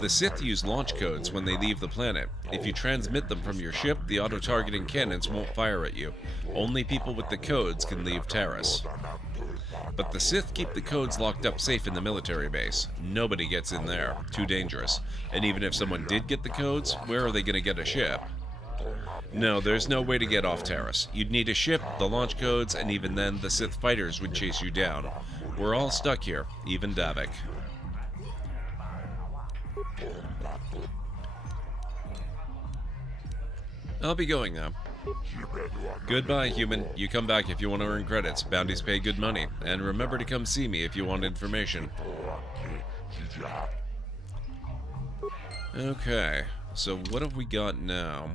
The Sith use launch codes when they leave the planet. If you transmit them from your ship, the auto-targeting cannons won't fire at you. Only people with the codes can leave Taris. But the Sith keep the codes locked up safe in the military base. Nobody gets in there. Too dangerous. And even if someone did get the codes, where are they going to get a ship? No, there's no way to get off Terrace. You'd need a ship, the launch codes, and even then, the Sith fighters would chase you down. We're all stuck here, even Davik. I'll be going now. Goodbye, human. You come back if you want to earn credits. Bounties pay good money. And remember to come see me if you want information. Okay, so what have we got now?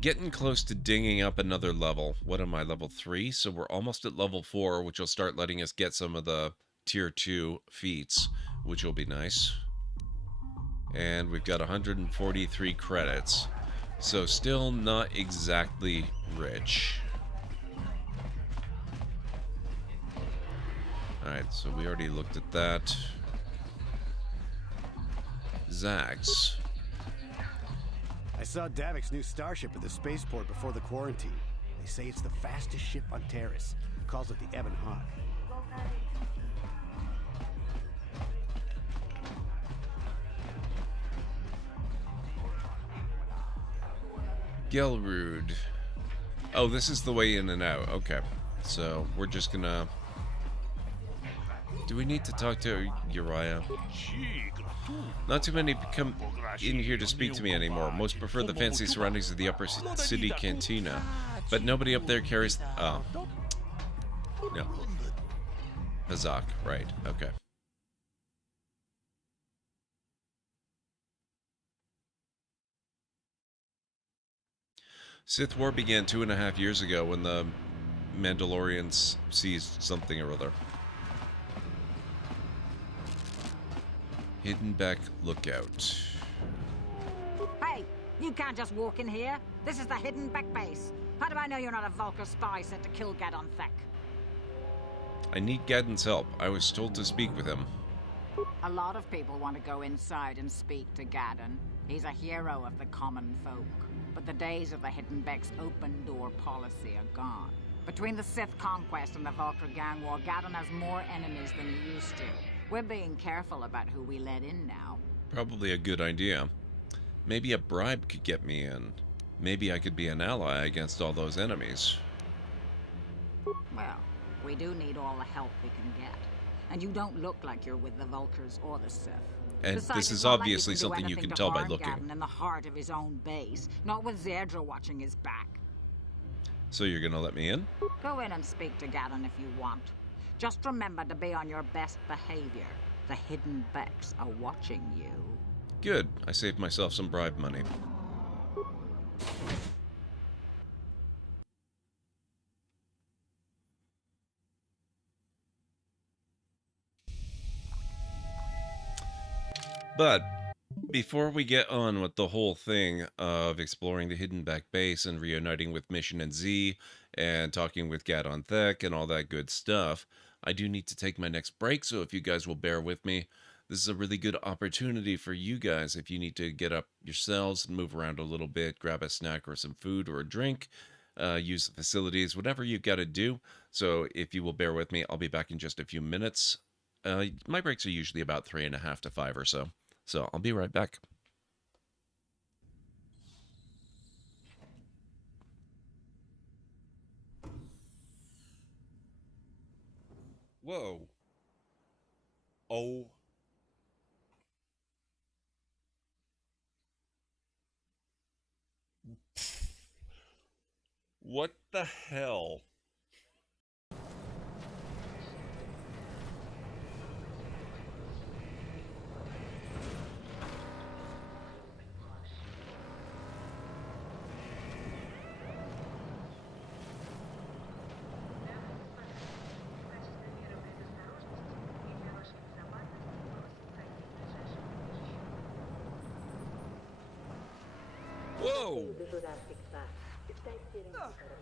Getting close to dinging up another level. What am I, level 3? So we're almost at level 4, which will start letting us get some of the tier 2 feats, which will be nice. And we've got 143 credits. So still not exactly rich. Alright, so we already looked at that. Zax. I saw Davik's new starship at the spaceport before the quarantine. They say it's the fastest ship on Terrace. Calls it the Ebon Hawk. Gelrude. Oh, this is the way in and out. Okay. So, we're just gonna... Do we need to talk to Uriah? Not too many come in here to speak to me anymore. Most prefer the fancy surroundings of the upper city cantina. But nobody up there carries... Oh. No. Hazak, right. Okay. Sith War began 2.5 years ago when the Mandalorians seized something or other. Hidden Back Lookout. Hey, you can't just walk in here. This is the Hidden Back base. How do I know you're not a Vulcan spy sent to kill Gadon Thek? I need Gadon's help. I was told to speak with him. A lot of people want to go inside and speak to Gadon. He's a hero of the common folk. But the days of the Hidden Back's open-door policy are gone. Between the Sith conquest and the Vulcan gang war, Gadon has more enemies than he used to. We're being careful about who we let in now. Probably a good idea. Maybe a bribe could get me in. Maybe I could be an ally against all those enemies. Well, we do need all the help we can get. And you don't look like you're with the Vulcans or the Sith. And Besides, this is it's not like obviously you can do something you anything can to tell by harm looking. Gadon in the heart of his own base, not with Zedra watching his back. So you're gonna let me in? Go in and speak to Gadon if you want. Just remember to be on your best behavior. The Hidden Backs are watching you. Good. I saved myself some bribe money. But before we get on with the whole thing of exploring the Hidden Back base and reuniting with Mission and Z and talking with Gadon Thek and all that good stuff, I do need to take my next break, so if you guys will bear with me, this is a really good opportunity for you guys if you need to get up yourselves, move around a little bit, grab a snack or some food or a drink, use the facilities, whatever you've got to do. So if you will bear with me, I'll be back in just a few minutes. My breaks are usually about 3.5 to 5 or so. So I'll be right back. Whoa. Oh. What the hell? Whoa!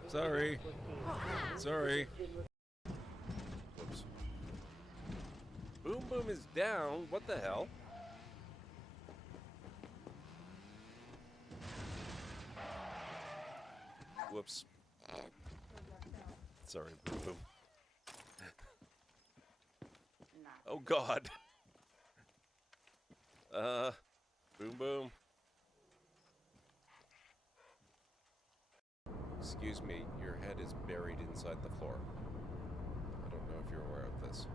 Sorry. Sorry. Whoops. Boom Boom is down. What the hell? Whoops. Sorry, Boom Boom. Oh God. Boom Boom. Excuse me, your head is buried inside the floor. I don't know if you're aware of this.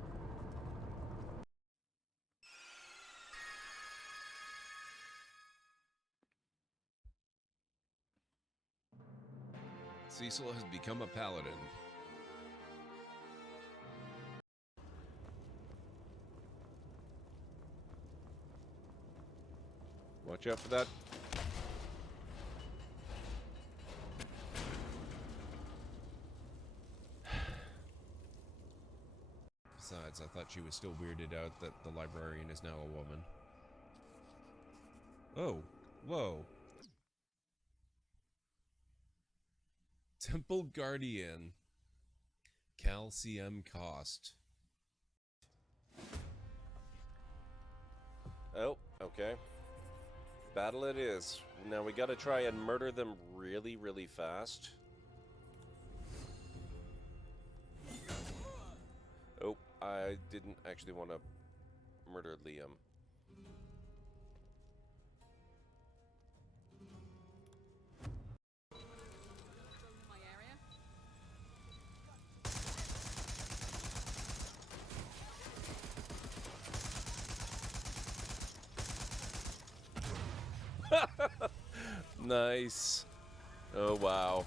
Cecil has become a paladin. Watch out for that. Besides, I thought she was still weirded out that the librarian is now a woman. Oh, whoa. Temple Guardian. Calcium cost. Oh, okay. Battle it is. Now we gotta try and murder them really, really fast. Oh, I didn't actually want to murder Liam. Nice. Oh, wow.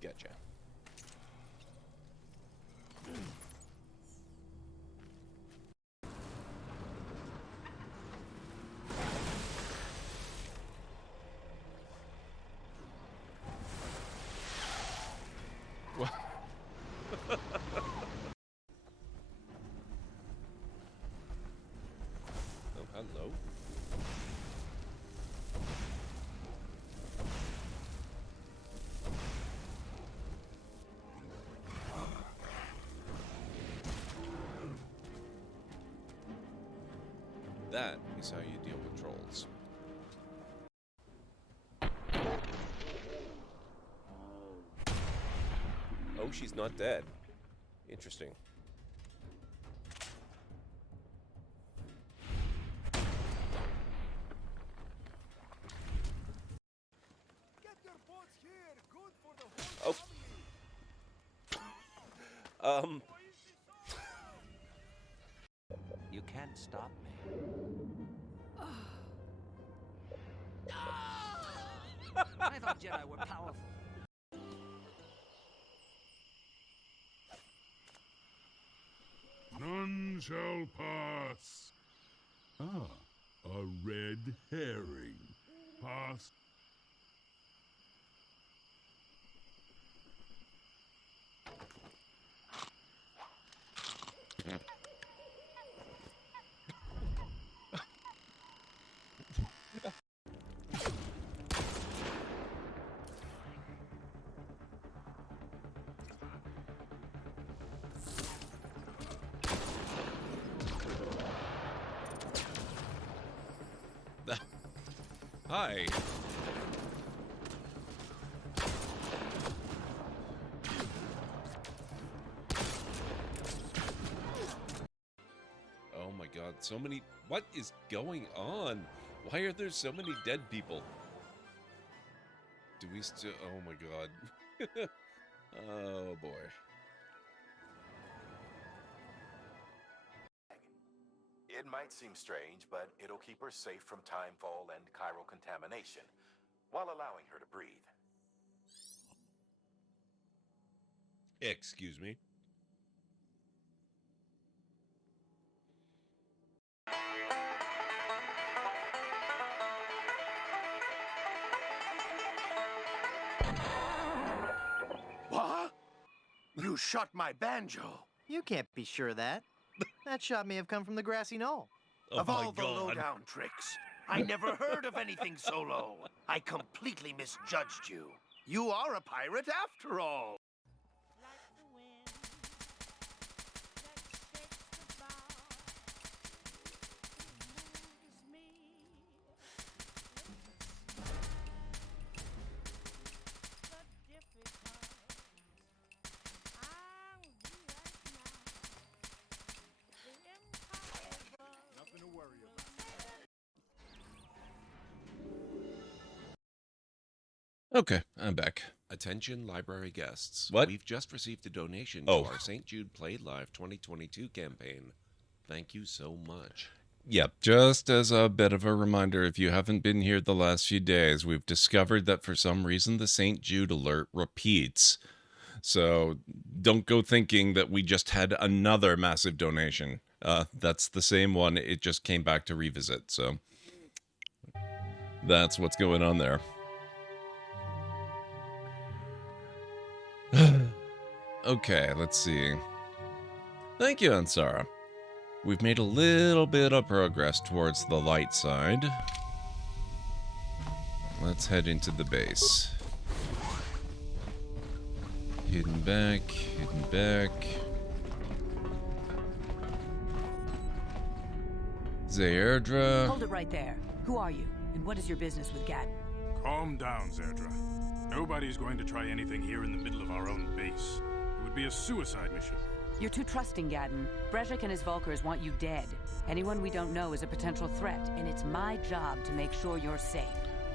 Gotcha. What? Oh, hello. That is how you deal with trolls. Oh, she's not dead. Interesting. Oh. You can't stop me. I thought Jedi were powerful. None shall pass. Ah, a red herring. Pass. Hi. Oh my god, so many... What is going on? Why are there so many dead people? Do we still... Oh my god. Oh boy. It might seem strange, but it'll keep her safe from timefall and chiral contamination, while allowing her to breathe. Excuse me. What? You shot my banjo. You can't be sure of that. That shot may have come from the grassy knoll. Oh Of my all the God. low-down tricks, I never heard of anything so low. I completely misjudged you. You are a pirate after all. Okay, I'm back. Attention library guests. What? We've just received a donation Oh. to our St. Jude Play Live 2022 campaign. Thank you so much. Yep, just as a bit of a reminder, if you haven't been here the last few days, we've discovered that for some reason the St. Jude alert repeats. So don't go thinking that we just had another massive donation. That's the same one. It just came back to revisit. So that's what's going on there. Okay, let's see. Thank you, Ansara. We've made a little bit of progress towards the light side. Let's head into the base. Hidden back, hidden back. Zairdra. Hold it right there. Who are you? And what is your business with Gat? Calm down, Zairdra. Nobody's going to try anything here in the middle of our own base. It would be a suicide mission. You're too trusting, Gadden. Brezhik and his Volkers want you dead. Anyone we don't know is a potential threat, and it's my job to make sure you're safe.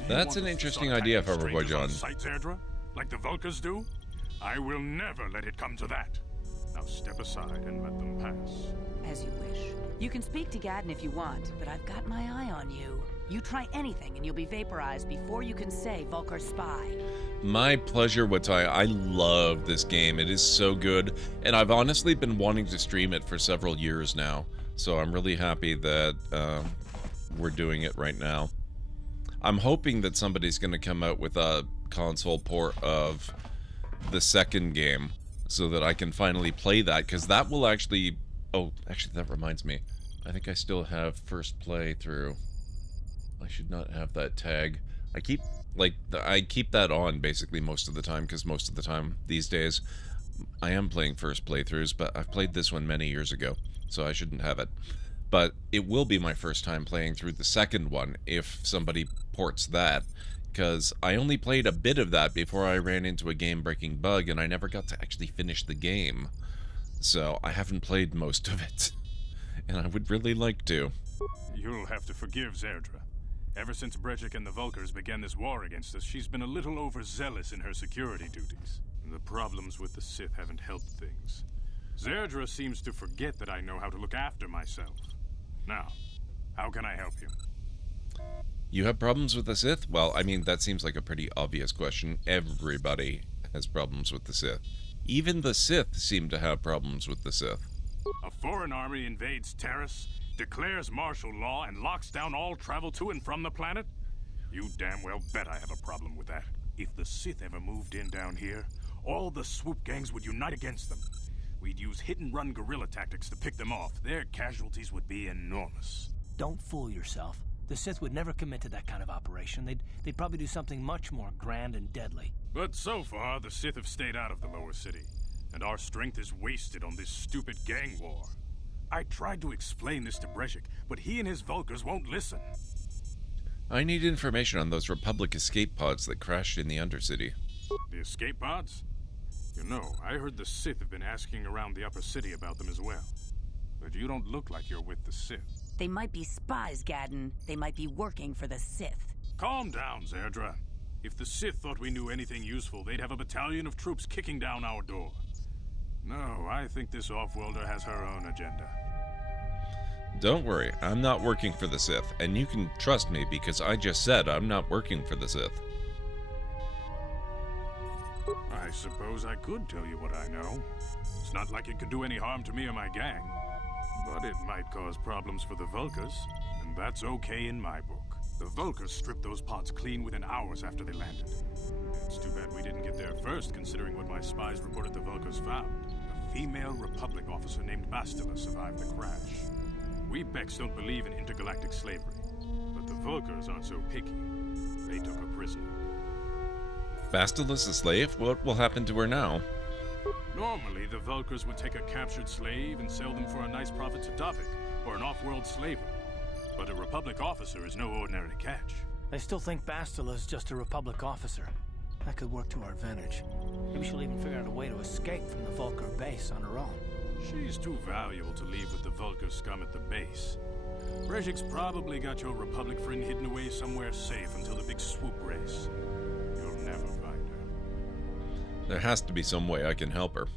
That's an interesting idea, Farmerboy John. Sight, Zairdra? Like the Volkers do? I will never let it come to that. Now step aside and let them pass. As you wish. You can speak to Gadden if you want, but I've got my eye on you. You try anything and you'll be vaporized before you can say Volker spy. My pleasure, Watai. I love this game. It is so good, and I've honestly been wanting to stream it for several years now, so I'm really happy that we're doing it right now. I'm hoping that somebody's going to come out with a console port of the second game so that I can finally play that, because that will actually... Oh, actually, that reminds me. I think I still have first playthrough. I should not have that tag. I keep that on basically most of the time, because most of the time these days I am playing first playthroughs, but I've played this one many years ago, so I shouldn't have it. But it will be my first time playing through the second one if somebody ports that, because I only played a bit of that before I ran into a game-breaking bug, and I never got to actually finish the game. So I haven't played most of it, and I would really like to. You'll have to forgive Zairdra. Ever since Brezhik and the Volkers began this war against us, she's been a little overzealous in her security duties. The problems with the Sith haven't helped things. Zairdra seems to forget that I know how to look after myself. Now, how can I help you? You have problems with the Sith? Well, I mean, that seems like a pretty obvious question. Everybody has problems with the Sith. Even the Sith seem to have problems with the Sith. A foreign army invades Taris, declares martial law, and locks down all travel to and from the planet? You damn well bet I have a problem with that. If the Sith ever moved in down here, all the swoop gangs would unite against them. We'd use hit-and-run guerrilla tactics to pick them off. Their casualties would be enormous. Don't fool yourself. The Sith would never commit to that kind of operation. They'd probably do something much more grand and deadly. But so far, the Sith have stayed out of the lower city, and our strength is wasted on this stupid gang war. I tried to explain this to Brezhik, but he and his Volkers won't listen. I need information on those Republic escape pods that crashed in the Undercity. The escape pods? You know, I heard the Sith have been asking around the upper city about them as well. But you don't look like you're with the Sith. They might be spies, Gadden. They might be working for the Sith. Calm down, Zairdra. If the Sith thought we knew anything useful, they'd have a battalion of troops kicking down our door. No, I think this off-worlder has her own agenda. Don't worry, I'm not working for the Sith, and you can trust me because I just said I'm not working for the Sith. I suppose I could tell you what I know. It's not like it could do any harm to me or my gang. But it might cause problems for the Volkers, and that's okay in my book. The Volkers stripped those pods clean within hours after they landed. It's too bad we didn't get there first, considering what my spies reported the Volkers found. A female Republic officer named Bastila survived the crash. We Becks don't believe in intergalactic slavery, but the Volkers aren't so picky. They took her prisoner. Bastila's a slave? What will happen to her now? Normally, the Volkers would take a captured slave and sell them for a nice profit to Davik, or an off-world slaver. But a Republic officer is no ordinary catch. I still think Bastila's just a Republic officer. That could work to our advantage. Maybe she'll even figure out a way to escape from the Volker base on her own. She's too valuable to leave with the Volker scum at the base. Brezhik's probably got your Republic friend hidden away somewhere safe until the big swoop race. You'll never There has to be some way I can help her.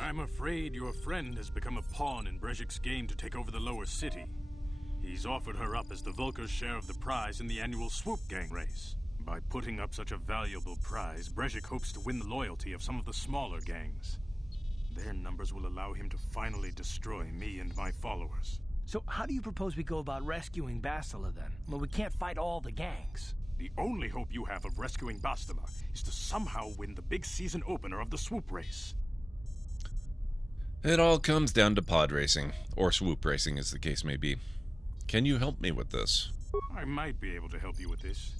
I'm afraid your friend has become a pawn in Brejik's game to take over the lower city. He's offered her up as the Vulkar's share of the prize in the annual Swoop Gang race. By putting up such a valuable prize, Brejik hopes to win the loyalty of some of the smaller gangs. Their numbers will allow him to finally destroy me and my followers. So how do you propose we go about rescuing Bastila then? Well, we can't fight all the gangs. The only hope you have of rescuing Bastila is to somehow win the big season opener of the Swoop race. It all comes down to pod racing, or swoop racing as the case may be. Can you help me with this? I might be able to help you with this,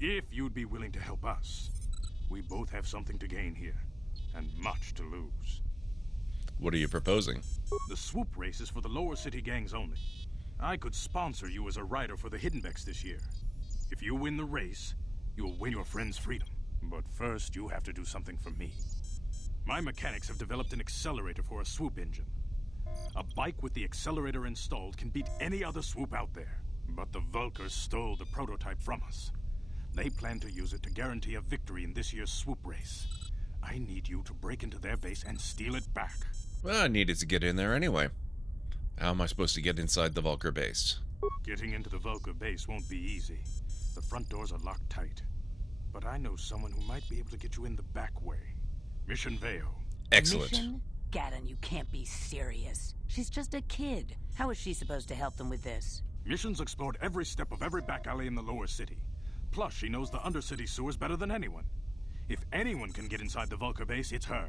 if you'd be willing to help us. We both have something to gain here, and much to lose. What are you proposing? The swoop race is for the lower city gangs only. I could sponsor you as a rider for the Hiddenbecks this year. If you win the race, you'll win your friend's freedom. But first, you have to do something for me. My mechanics have developed an accelerator for a swoop engine. A bike with the accelerator installed can beat any other swoop out there. But the Vulkars stole the prototype from us. They plan to use it to guarantee a victory in this year's swoop race. I need you to break into their base and steal it back. Well, I needed to get in there anyway. How am I supposed to get inside the Vulkar base? Getting into the Vulkar base won't be easy. The front doors are locked tight. But I know someone who might be able to get you in the back way. Mission Veo. Excellent. Mission? Gaddon, you can't be serious. She's just a kid. How is she supposed to help them with this? Mission's explored every step of every back alley in the lower city. Plus, she knows the undercity sewers better than anyone. If anyone can get inside the Vulkar base, it's her.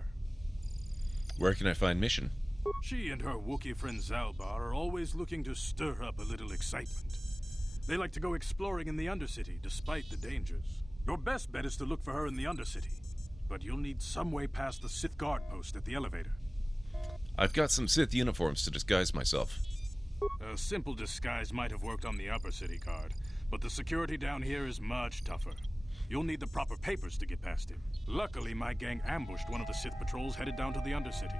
Where can I find Mission? She and her Wookiee friend Zalbar are always looking to stir up a little excitement. They like to go exploring in the Undercity, despite the dangers. Your best bet is to look for her in the Undercity. But you'll need some way past the Sith guard post at the elevator. I've got some Sith uniforms to disguise myself. A simple disguise might have worked on the Upper City card, but the security down here is much tougher. You'll need the proper papers to get past him. Luckily, my gang ambushed one of the Sith patrols headed down to the Undercity.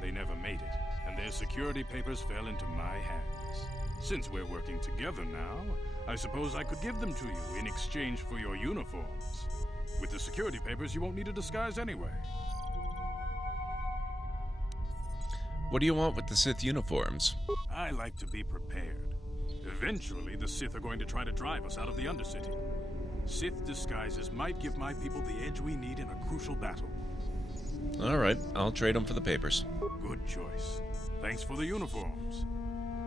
They never made it, and their security papers fell into my hands. Since we're working together now, I suppose I could give them to you in exchange for your uniforms. With the security papers, you won't need a disguise anyway. What do you want with the Sith uniforms? I like to be prepared. Eventually, the Sith are going to try to drive us out of the Undercity. Sith disguises might give my people the edge we need in a crucial battle. Alright, I'll trade them for the papers. Good choice. Thanks for the uniforms.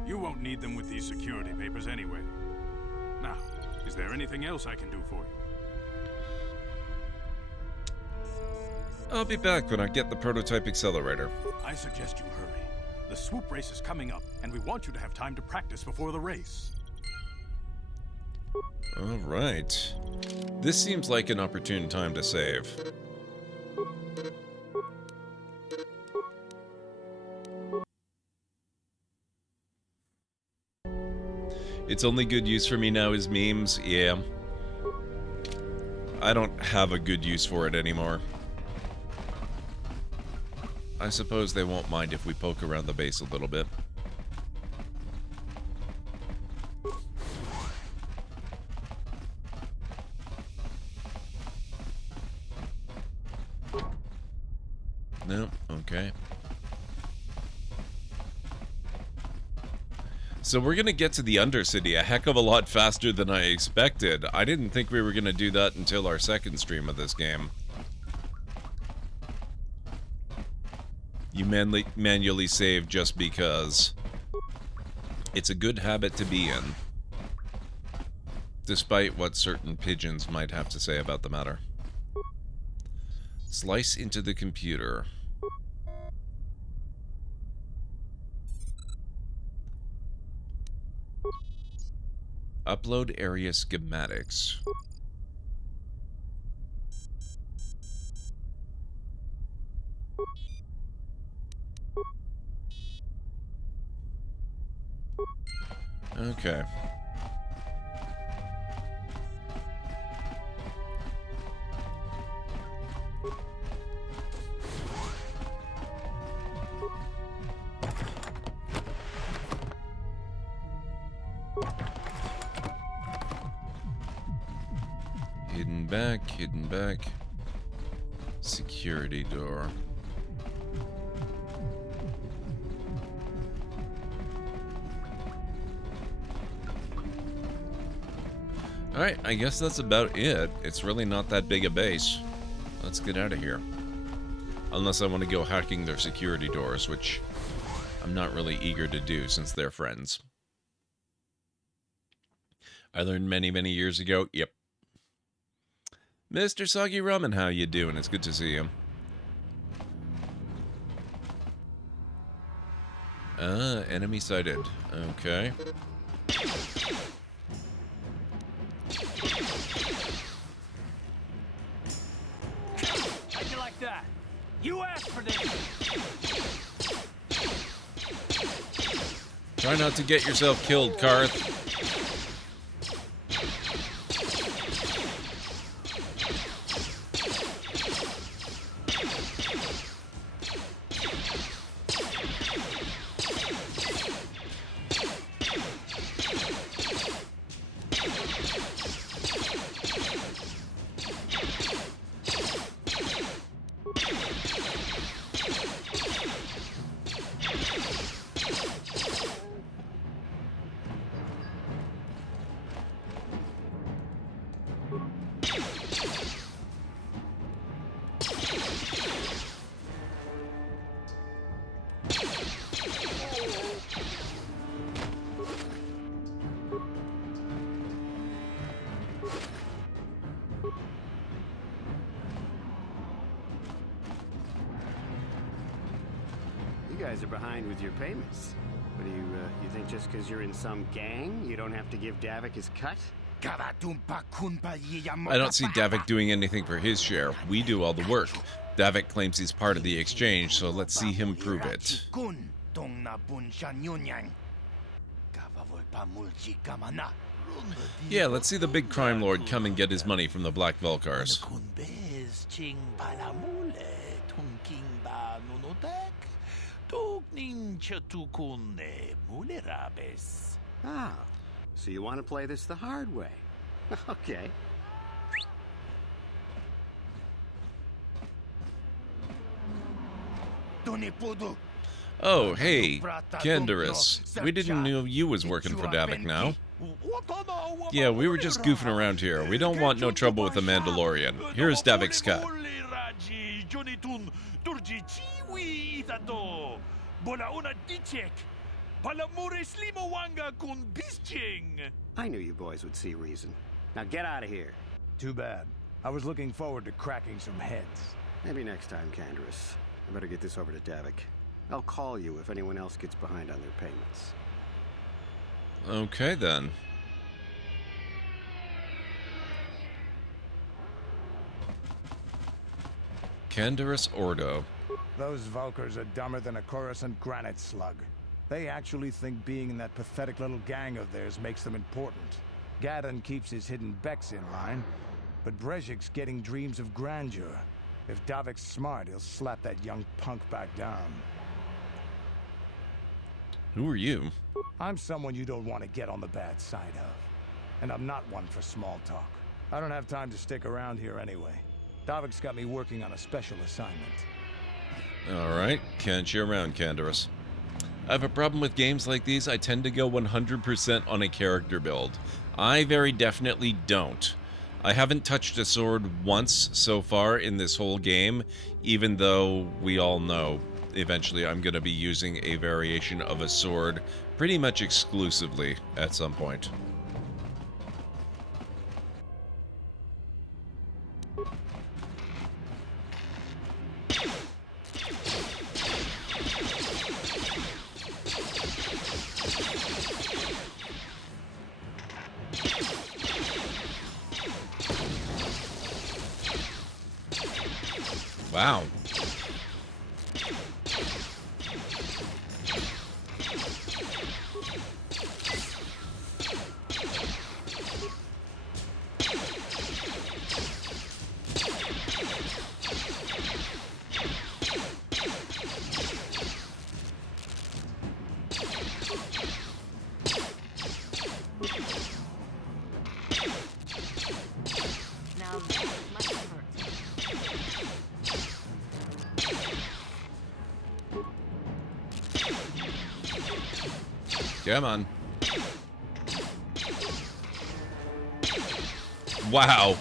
You won't need them with these security papers anyway. Now, is there anything else I can do for you? I'll be back when I get the prototype accelerator. I suggest you hurry. The swoop race is coming up, and we want you to have time to practice before the race. Alright. This seems like an opportune time to save. Its only good use for me now is memes. Yeah. I don't have a good use for it anymore. I suppose they won't mind if we poke around the base a little bit. No, okay. So we're gonna get to the Undercity a heck of a lot faster than I expected. I didn't think we were gonna do that until our second stream of this game. You manually save just because. It's a good habit to be in. Despite what certain pigeons might have to say about the matter. Slice into the computer. Upload area schematics. Okay. Hidden back, Security door. Alright, I guess that's about it. It's really not that big a base. Let's get out of here. Unless I want to go hacking their security doors, which I'm not really eager to do since they're friends. I learned many, many years ago, yep. Mr. Soggy Ramen, how you doing? It's good to see you. Enemy sighted. Okay. How'd you like that? You asked for this. Try not to get yourself killed, Karth. You guys are behind with your payments. What do you think just because you're in some gang, you don't have to give Davik his cut? I don't see Davik doing anything for his share. We do all the work. Davik claims he's part of the exchange, so let's see him prove it. Yeah, let's see the big crime lord come and get his money from the Black Vulcars. Ah, so you want to play this the hard way. Okay. Oh, hey, Canderous. We didn't know you was working for Davik now. Yeah, we were just goofing around here. We don't want no trouble with the Mandalorian. Here's Davik's cut. I knew you boys would see reason. Now get out of here. Too bad. I was looking forward to cracking some heads. Maybe next time, Canderous. I better get this over to Davik. I'll call you if anyone else gets behind on their payments. Okay, then. Canderous Ordo. Those Vulcars are dumber than a Coruscant granite slug. They actually think being in that pathetic little gang of theirs makes them important. Gadon keeps his hidden Becks in line, but Brezhik's getting dreams of grandeur. If Davik's smart, he'll slap that young punk back down. Who are you? I'm someone you don't want to get on the bad side of. And I'm not one for small talk. I don't have time to stick around here anyway. Davik's got me working on a special assignment. Alright, can't you around, Canderous. I have a problem with games like these. I tend to go 100% on a character build. I very definitely don't. I haven't touched a sword once so far in this whole game, even though we all know eventually I'm going to be using a variation of a sword pretty much exclusively at some point. Wow. Come on. Wow.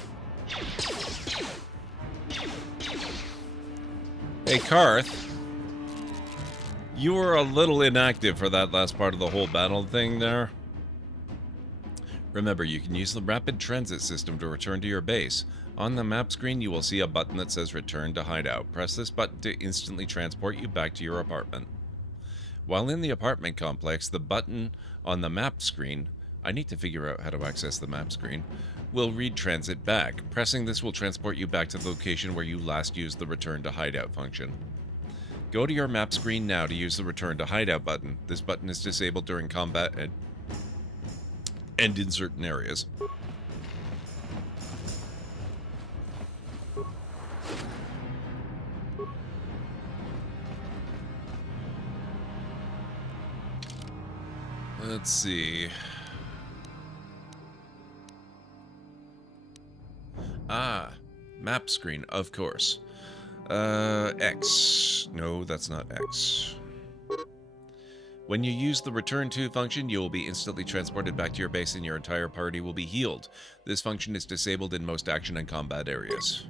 Hey, Karth. You were a little inactive for that last part of the whole battle thing there. Remember, you can use the rapid transit system to return to your base. On the map screen, you will see a button that says Return to Hideout. Press this button to instantly transport you back to your apartment. While in the apartment complex, the button on the map screen, I need to figure out how to access the map screen, will read transit back. Pressing this will transport you back to the location where you last used the Return to Hideout function. Go to your map screen now to use the Return to Hideout button. This button is disabled during combat and in certain areas. Let's see. Ah, map screen, of course. X. No, that's not X. When you use the Return To function, you will be instantly transported back to your base and your entire party will be healed. This function is disabled in most action and combat areas.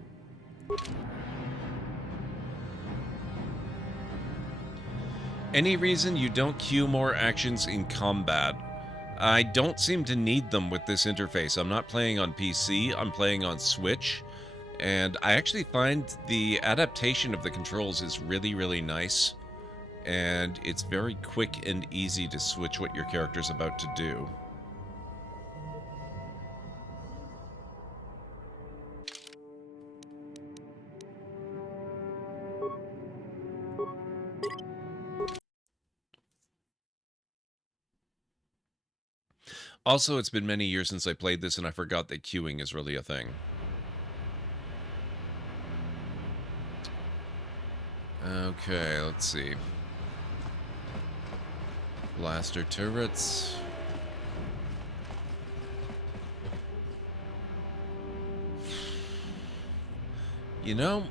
Any reason you don't queue more actions in combat? I don't seem to need them with this interface. I'm not playing on PC, I'm playing on Switch. And I actually find the adaptation of the controls is really, really nice. And it's very quick and easy to switch what your character's about to do. Also, it's been many years since I played this, and I forgot that queuing is really a thing. Okay, let's see. Blaster turrets. You know,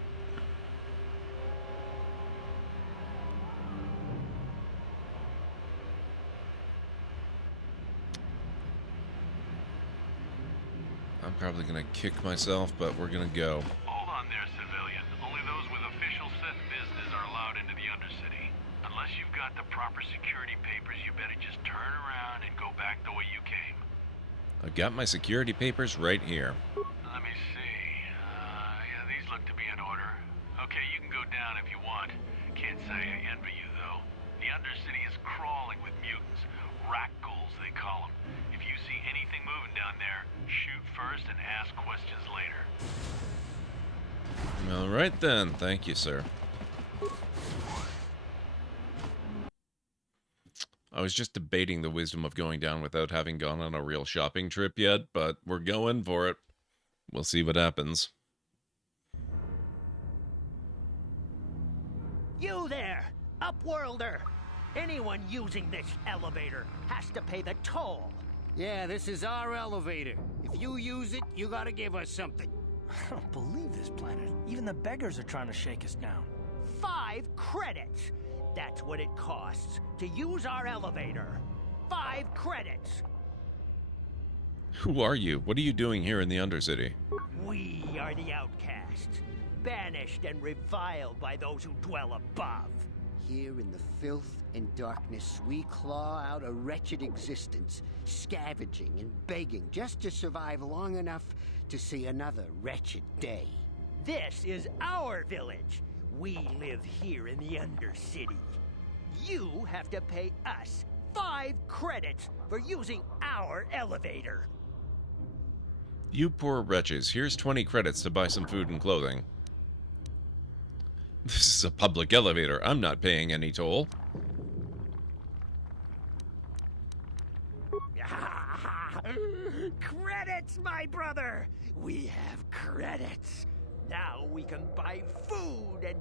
I'm probably gonna kick myself, but we're gonna go. Hold on there, civilian. Only those with official Sith business are allowed into the Undercity. Unless you've got the proper security papers, you better just turn around and go back the way you came. I've got my security papers right here. Let me see. Yeah, these look to be in order. Okay, you can go down if you want. Can't say I envy you, though. The Undercity is crawling with mutants. Rat ghouls, they call them. If you see anything moving down there, shoot first and ask questions later. All right then. Thank you, sir. I was just debating the wisdom of going down without having gone on a real shopping trip yet, but we're going for it. We'll see what happens. You there, Upworlder! Anyone using this elevator has to pay the toll. Yeah, this is our elevator. If you use it, you gotta give us something. I don't believe this planet. Even the beggars are trying to shake us down. 5 credits! That's what it costs to use our elevator. 5 credits! Who are you? What are you doing here in the Undercity? We are the outcasts, banished and reviled by those who dwell above. Here in the filth and darkness, we claw out a wretched existence, scavenging and begging just to survive long enough to see another wretched day. This is our village. We live here in the Undercity. You have to pay us 5 credits for using our elevator. You poor wretches. Here's 20 credits to buy some food and clothing. This is a public elevator. I'm not paying any toll. Credits, my brother! We have credits. Now we can buy food and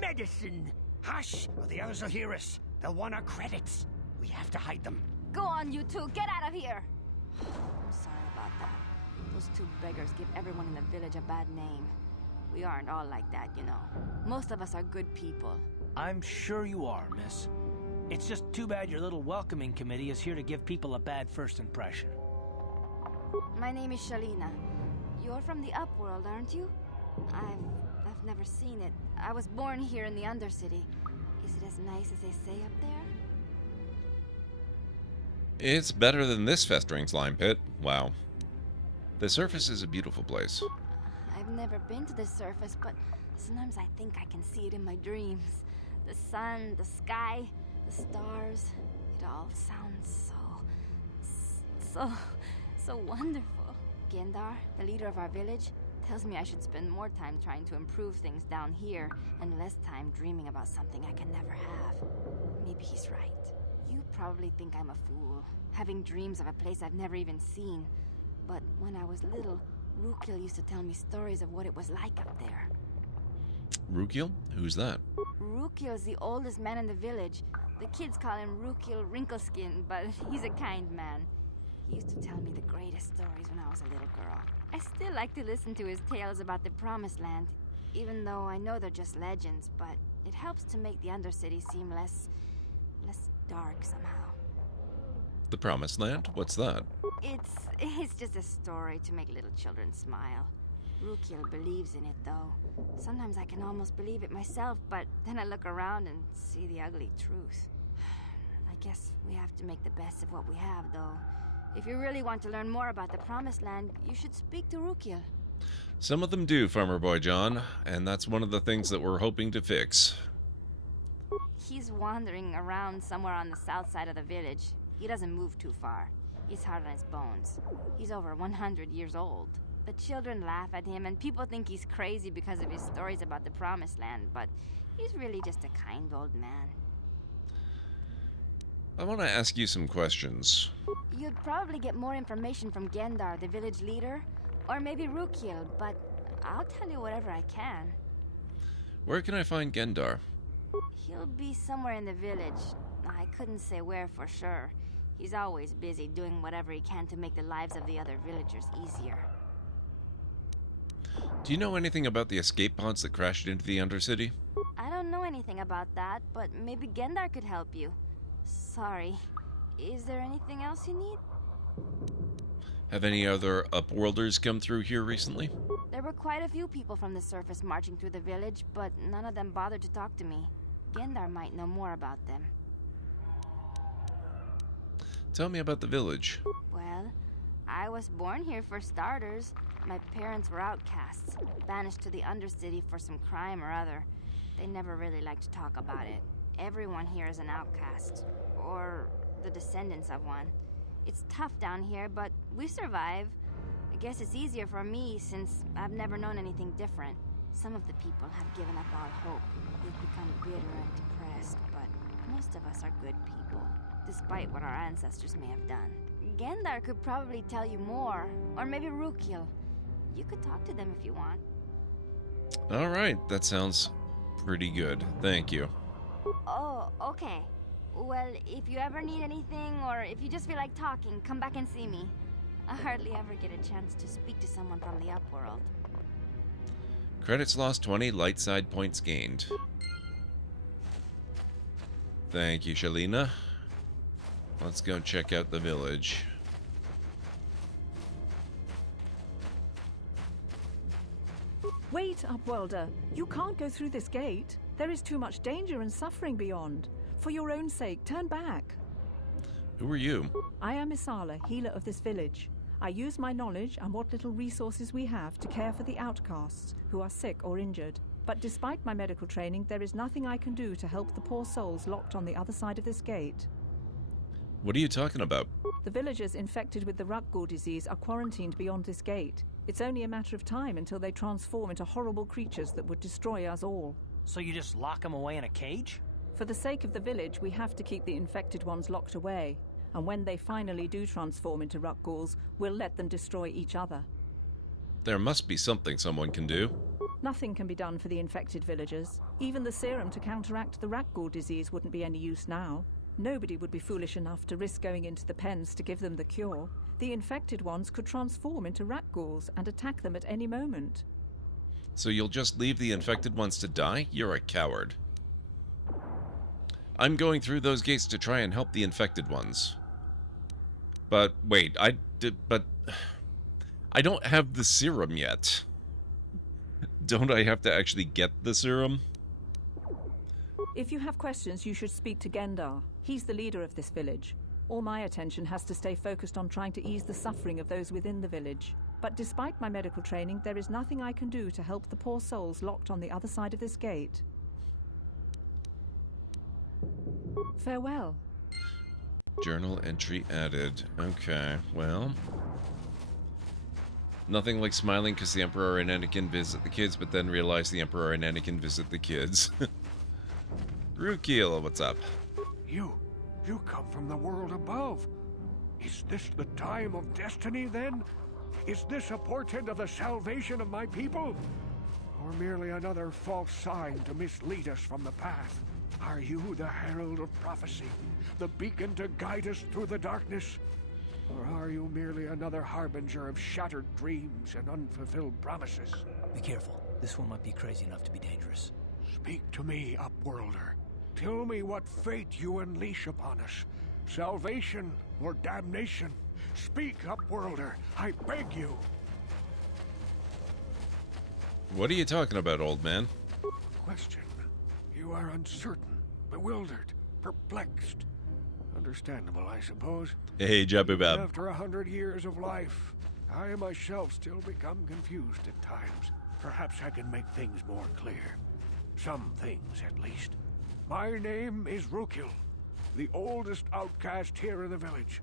medicine. Hush, or the others will hear us. They'll want our credits. We have to hide them. Go on, you two. Get out of here. I'm sorry about that. Those 2 beggars give everyone in the village a bad name. We aren't all like that, you know. Most of us are good people. I'm sure you are, miss. It's just too bad your little welcoming committee is here to give people a bad first impression. My name is Shalina. You're from the Upworld, aren't you? I've never seen it. I was born here in the Undercity. Is it as nice as they say up there? It's better than this festering slime pit. Wow. The surface is a beautiful place. I've never been to the surface, but sometimes I think I can see it in my dreams. The sun, the sky, the stars. It all sounds so wonderful. Gendar, the leader of our village, tells me I should spend more time trying to improve things down here and less time dreaming about something I can never have. Maybe he's right. You probably think I'm a fool, having dreams of a place I've never even seen. But when I was little, Rukil used to tell me stories of what it was like up there. Rukil? Who's that? Rukil's the oldest man in the village. The kids call him Rukil Wrinkleskin, but he's a kind man. He used to tell me the greatest stories when I was a little girl. I still like to listen to his tales about the Promised Land, even though I know they're just legends, but it helps to make the Undercity seem less dark somehow. The Promised Land? What's that? It's just a story to make little children smile. Rukil believes in it, though. Sometimes I can almost believe it myself, but then I look around and see the ugly truth. I guess we have to make the best of what we have, though. If you really want to learn more about the Promised Land, you should speak to Rukil. Some of them do, Farmer Boy John, and that's one of the things that we're hoping to fix. He's wandering around somewhere on the south side of the village. He doesn't move too far. He's hard on his bones. He's over 100 years old. The children laugh at him, and people think he's crazy because of his stories about the Promised Land, but he's really just a kind old man. I want to ask you some questions. You'd probably get more information from Gendar, the village leader, or maybe Rukil, but I'll tell you whatever I can. Where can I find Gendar? He'll be somewhere in the village. I couldn't say where for sure. He's always busy doing whatever he can to make the lives of the other villagers easier. Do you know anything about the escape pods that crashed into the Undercity? I don't know anything about that, but maybe Gendar could help you. Sorry. Is there anything else you need? Have any other Upworlders come through here recently? There were quite a few people from the surface marching through the village, but none of them bothered to talk to me. Gendar might know more about them. Tell me about the village. Well, I was born here for starters. My parents were outcasts, banished to the Undercity for some crime or other. They never really liked to talk about it. Everyone here is an outcast, or the descendants of one. It's tough down here, but we survive. I guess it's easier for me since I've never known anything different. Some of the people have given up all hope. They've become bitter and depressed, but most of us are good people, despite what our ancestors may have done. Gendar could probably tell you more, or maybe Rukil. You could talk to them if you want. All right, that sounds pretty good. Thank you. Oh, okay. Well, if you ever need anything, or if you just feel like talking, come back and see me. I hardly ever get a chance to speak to someone from the Upworld. Credits lost 20, light side points gained. Thank you, Shalina. Let's go check out the village. Wait, Upworlder. You can't go through this gate. There is too much danger and suffering beyond. For your own sake, turn back. Who are you? I am Isala, healer of this village. I use my knowledge and what little resources we have to care for the outcasts who are sick or injured. But despite my medical training, there is nothing I can do to help the poor souls locked on the other side of this gate. What are you talking about? The villagers infected with the Rukgul disease are quarantined beyond this gate. It's only a matter of time until they transform into horrible creatures that would destroy us all. So you just lock them away in a cage? For the sake of the village, we have to keep the infected ones locked away. And when they finally do transform into Rukguls, we'll let them destroy each other. There must be something someone can do. Nothing can be done for the infected villagers. Even the serum to counteract the Rukgul disease wouldn't be any use now. Nobody would be foolish enough to risk going into the pens to give them the cure. The infected ones could transform into Rukguls and attack them at any moment. So you'll just leave the infected ones to die? You're a coward. I'm going through those gates to try and help the infected ones. But wait, I don't have the serum yet. Don't I have to actually get the serum? If you have questions, you should speak to Gendar. He's the leader of this village. All my attention has to stay focused on trying to ease the suffering of those within the village. But despite my medical training, there is nothing I can do to help the poor souls locked on the other side of this gate. Farewell. Journal entry added. Okay, well. Nothing like smiling because the Emperor and Anakin visit the kids, but then realize the Emperor and Anakin visit the kids. Rukil, what's up? You come from the world above. Is this the time of destiny, then? Is this a portent of the salvation of my people? Or merely another false sign to mislead us from the path? Are you the herald of prophecy, the beacon to guide us through the darkness? Or are you merely another harbinger of shattered dreams and unfulfilled promises? Be careful. This one might be crazy enough to be dangerous. Speak to me, Upworlder. Tell me what fate you unleash upon us. Salvation or damnation? Speak, Upworlder. I beg you. What are you talking about, old man? Question. You are uncertain, bewildered, perplexed. Understandable, I suppose. Hey, Jabubab. After 100 years of life, I myself still become confused at times. Perhaps I can make things more clear. Some things, at least. My name is Rukil, the oldest outcast here in the village.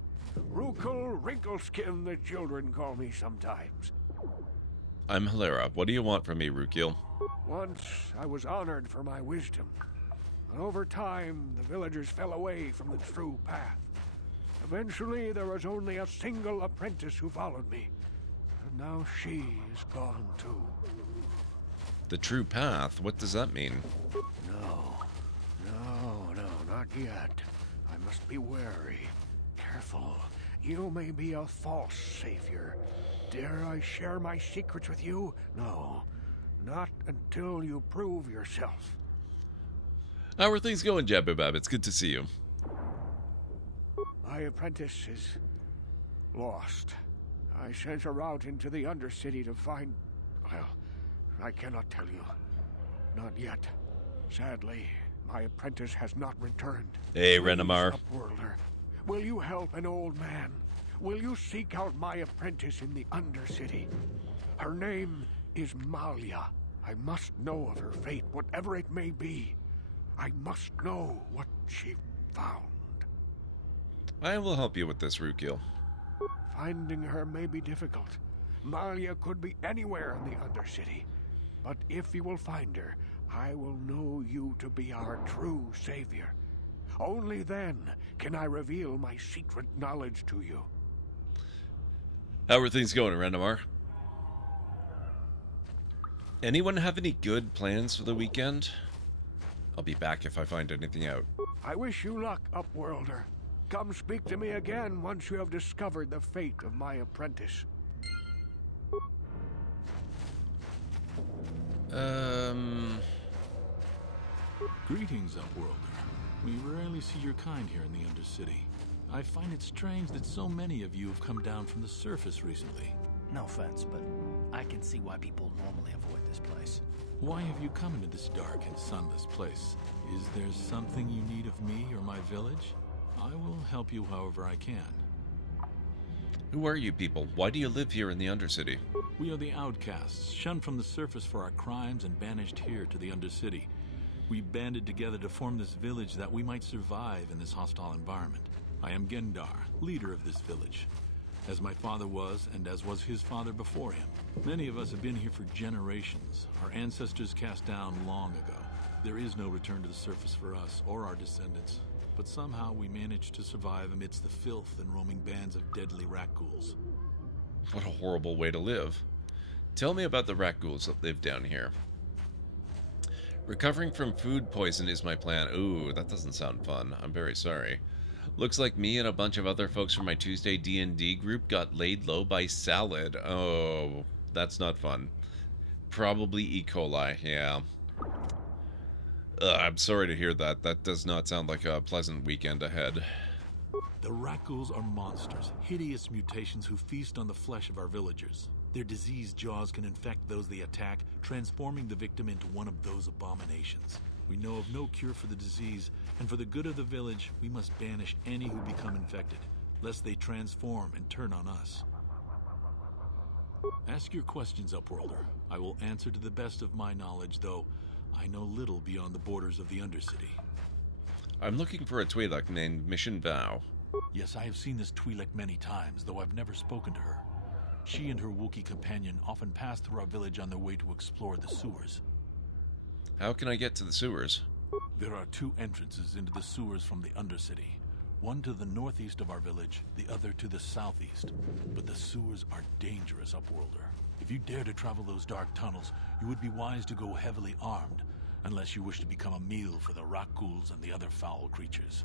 Rukil Wrinkleskin, the children call me sometimes. I'm Hilera. What do you want from me, Rukil? Once I was honored for my wisdom. But over time, the villagers fell away from the true path. Eventually, there was only a single apprentice who followed me. And now she is gone too. The true path? What does that mean? No, not yet. I must be wary. Careful. You may be a false savior. Dare I share my secrets with you? No, not until you prove yourself. How are things going, Jabubab? It's good to see you. My apprentice is lost. I sent her out into the Undercity to find... Well, I cannot tell you. Not yet. Sadly, my apprentice has not returned. Hey, Renamar. Upworlder, will you help an old man? Will you seek out my apprentice in the Undercity? Her name is Malia. I must know of her fate, whatever it may be. I must know what she found. I will help you with this, Rukil. Finding her may be difficult. Malia could be anywhere in the Undercity. But if you will find her, I will know you to be our true savior. Only then can I reveal my secret knowledge to you. How are things going, Renamar? Anyone have any good plans for the weekend? I'll be back if I find anything out. I wish you luck, Upworlder. Come speak to me again once you have discovered the fate of my apprentice. Greetings, Upworlder. We rarely see your kind here in the Undercity. I find it strange that so many of you have come down from the surface recently. No offense, but I can see why people normally avoid this place. Why have you come into this dark and sunless place? Is there something you need of me or my village? I will help you however I can. Who are you people? Why do you live here in the Undercity? We are the outcasts, shunned from the surface for our crimes and banished here to the Undercity. We banded together to form this village that we might survive in this hostile environment. I am Gendar, leader of this village, as my father was and as was his father before him. Many of us have been here for generations, our ancestors cast down long ago. There is no return to the surface for us or our descendants, but somehow we managed to survive amidst the filth and roaming bands of deadly rat ghouls. What a horrible way to live. Tell me about the rat ghouls that live down here. Recovering from food poison is my plan. Ooh, that doesn't sound fun. I'm very sorry. Looks like me and a bunch of other folks from my Tuesday D&D group got laid low by salad. Oh, that's not fun. Probably E. coli, yeah. I'm sorry to hear that. That does not sound like a pleasant weekend ahead. The Rakghouls are monsters, hideous mutations who feast on the flesh of our villagers. Their diseased jaws can infect those they attack, transforming the victim into one of those abominations. We know of no cure for the disease, and for the good of the village, we must banish any who become infected, lest they transform and turn on us. Ask your questions, Upworlder. I will answer to the best of my knowledge, though I know little beyond the borders of the Undercity. I'm looking for a Twi'lek named Mission Vow. Yes, I have seen this Twi'lek many times, though I've never spoken to her. She and her Wookiee companion often pass through our village on their way to explore the sewers. How can I get to the sewers? There are two entrances into the sewers from the Undercity. One to the northeast of our village, the other to the southeast. But the sewers are dangerous, Upworlder. If you dare to travel those dark tunnels, you would be wise to go heavily armed, unless you wish to become a meal for the Rakghouls and the other foul creatures.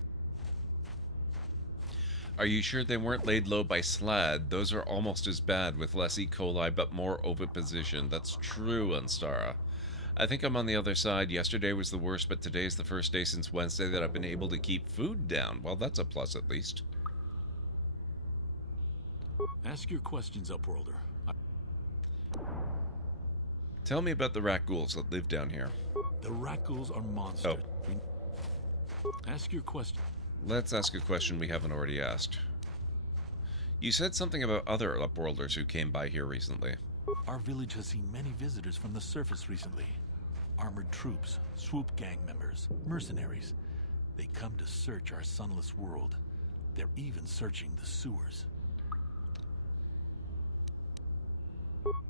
Are you sure they weren't laid low by Slad? Those are almost as bad with less E. coli but more oviposition. That's true, Unstara. I think I'm on the other side. Yesterday was the worst, but today's the first day since Wednesday that I've been able to keep food down. Well, that's a plus at least. Ask your questions, Upworlder. Tell me about the Rakghouls that live down here. The Rakghouls are monsters. Ask your question. Let's ask a question we haven't already asked. You said something about other Upworlders who came by here recently. Our village has seen many visitors from the surface recently. Armored troops, swoop gang members, mercenaries. They come to search our sunless world. They're even searching the sewers.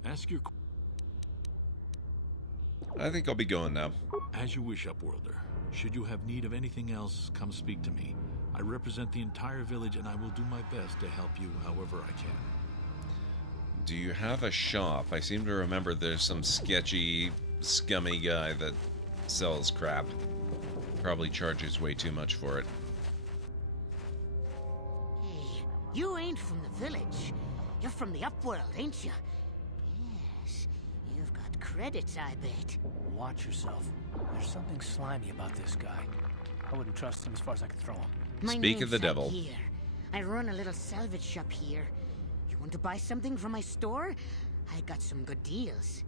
Ask your... I think I'll be going now. As you wish, Upworlder. Should you have need of anything else, come speak to me. I represent the entire village and I will do my best to help you however I can. Do you have a shop? I seem to remember there's some sketchy, scummy guy that sells crap. Probably charges way too much for it. Hey, you ain't from the village. You're from the Upworld, ain't you? Yes, you've got credits, I bet. Watch yourself. There's something slimy about this guy. I wouldn't trust him as far as I could throw him. My Speak of the name's devil. Here. I run a little salvage shop here. You want to buy something from my store? I got some good deals.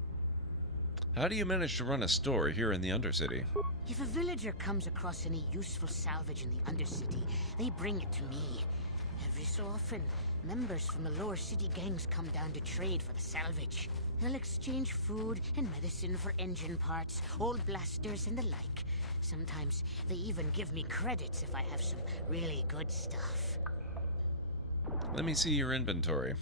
How do you manage to run a store here in the Undercity? If a villager comes across any useful salvage in the Undercity, they bring it to me. Every so often, members from the lower city gangs come down to trade for the salvage. They'll exchange food and medicine for engine parts, old blasters, and the like. Sometimes they even give me credits if I have some really good stuff. Let me see your inventory.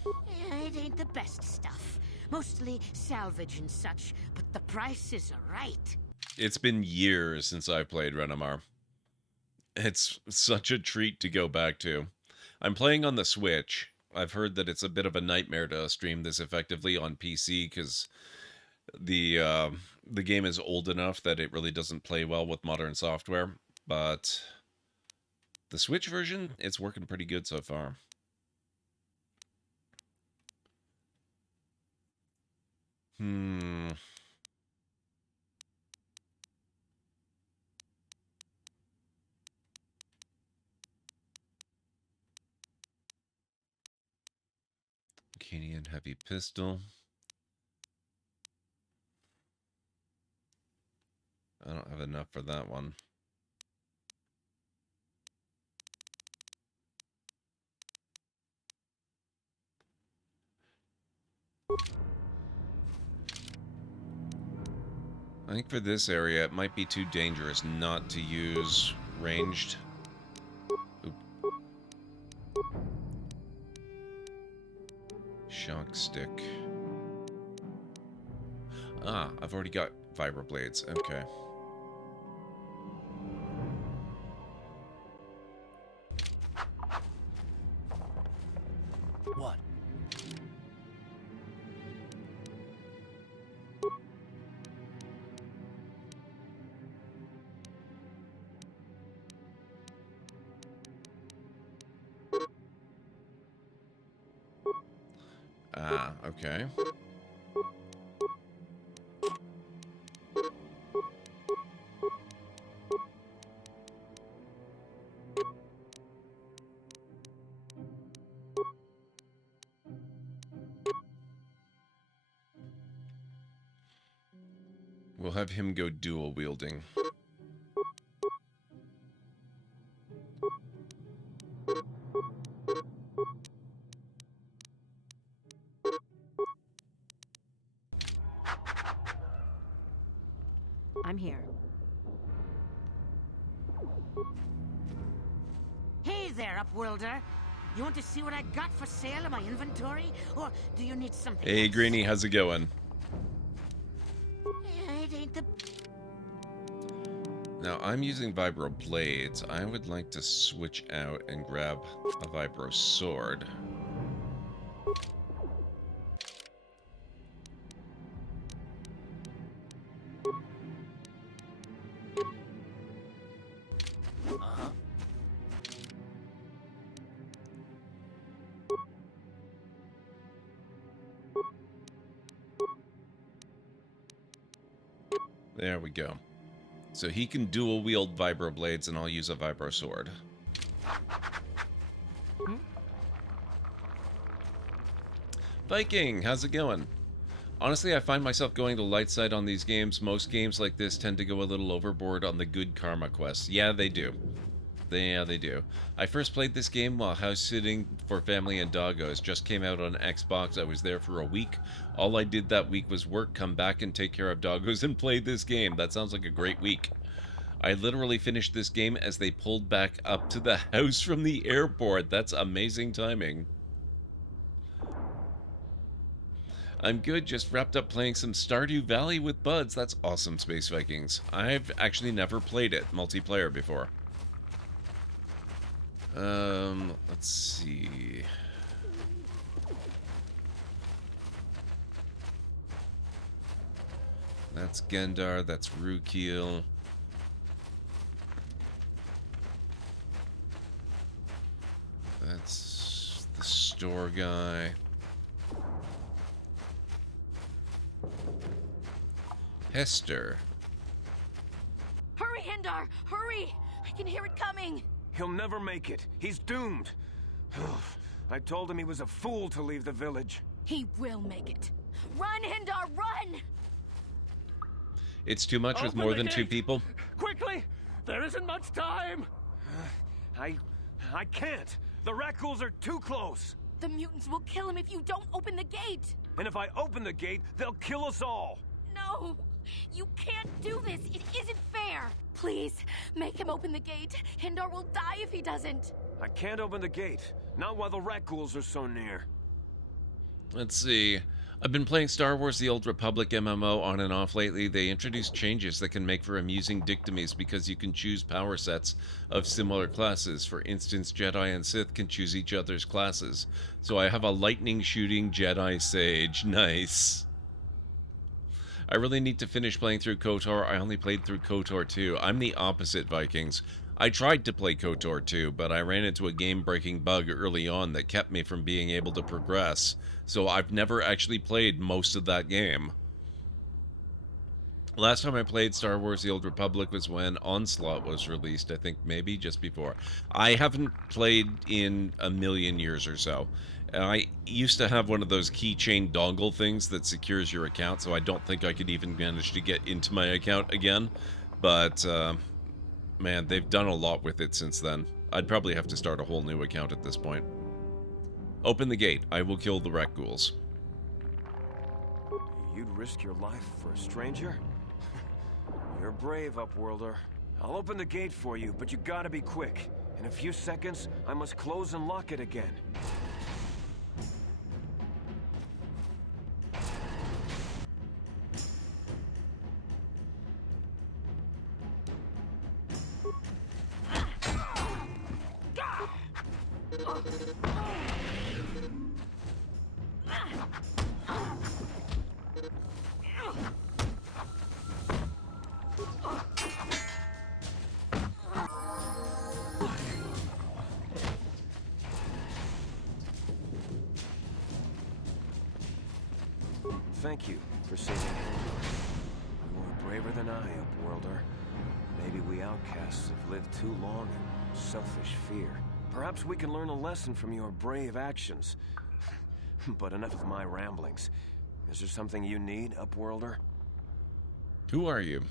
It ain't the best stuff. Mostly salvage and such, but the prices are right. It's been years since I played Renamar. It's such a treat to go back to. I'm playing on the Switch. I've heard that it's a bit of a nightmare to stream this effectively on PC because the game is old enough that it really doesn't play well with modern software. But the Switch version, it's working pretty good so far. Canadian heavy pistol. I don't have enough for that one. I think for this area, it might be too dangerous not to use ranged. Oop. Shock stick. Ah, I've already got vibroblades. Okay. What? Ah, okay. have him go dual wielding. I'm here. Hey there, Upworlder. You want to see what I got for sale in my inventory? Or do you need something Hey, else? Greenie, how's it going? It ain't the... Now, I'm using vibro blades. I would like to switch out and grab a vibro sword. There we go. So he can dual wield vibro blades and I'll use a vibro sword. Viking, how's it going? Honestly, I find myself going to light side on these games. Most games like this tend to go a little overboard on the good karma quests. Yeah, they do. Yeah, they do. I first played this game while house sitting for family and doggos. Just came out on Xbox. I was there for a week. All I did that week was work, come back and take care of doggos and play this game. That sounds like a great week. I literally finished this game as they pulled back up to the house from the airport. That's amazing timing. I'm good, just wrapped up playing some Stardew Valley with buds. That's awesome, Space Vikings. I've actually never played it multiplayer before. Let's see. That's Gendar, that's Rukiel. That's the store guy. Hester. Hurry, Hindar! Hurry! I can hear it coming! He'll never make it. He's doomed. I told him he was a fool to leave the village. He will make it. Run, Hindar, run! It's too much with more than 2 people? Quickly! There isn't much time! I can't. The Rakghouls are too close. The mutants will kill him if you don't open the gate! And if I open the gate, they'll kill us all. No! You can't do this! It isn't fair! Please, make him open the gate. Hindar will die if he doesn't. I can't open the gate. Not while the Rakghouls are so near. Let's see. I've been playing Star Wars The Old Republic MMO on and off lately. They introduced changes that can make for amusing dichotomies because you can choose power sets of similar classes. For instance, Jedi and Sith can choose each other's classes. So I have a lightning shooting Jedi Sage. Nice. I really need to finish playing through KOTOR. I only played through KOTOR 2. I'm the opposite, Vikings. I tried to play KOTOR 2, but I ran into a game-breaking bug early on that kept me from being able to progress. So I've never actually played most of that game. Last time I played Star Wars The Old Republic was when Onslaught was released, I think maybe just before. I haven't played in a million years or so. I used to have one of those keychain dongle things that secures your account, so I don't think I could even manage to get into my account again. But, man, they've done a lot with it since then. I'd probably have to start a whole new account at this point. Open the gate. I will kill the Rakghouls. You'd risk your life for a stranger? You're brave, Upworlder. I'll open the gate for you, but you gotta be quick. In a few seconds, I must close and lock it again. Thank you for saving him. You were braver than I, Upworlder. Maybe we outcasts have lived too long in selfish fear. Perhaps we can learn a lesson from your brave actions. But enough of my ramblings. Is there something you need, Upworlder? Who are you?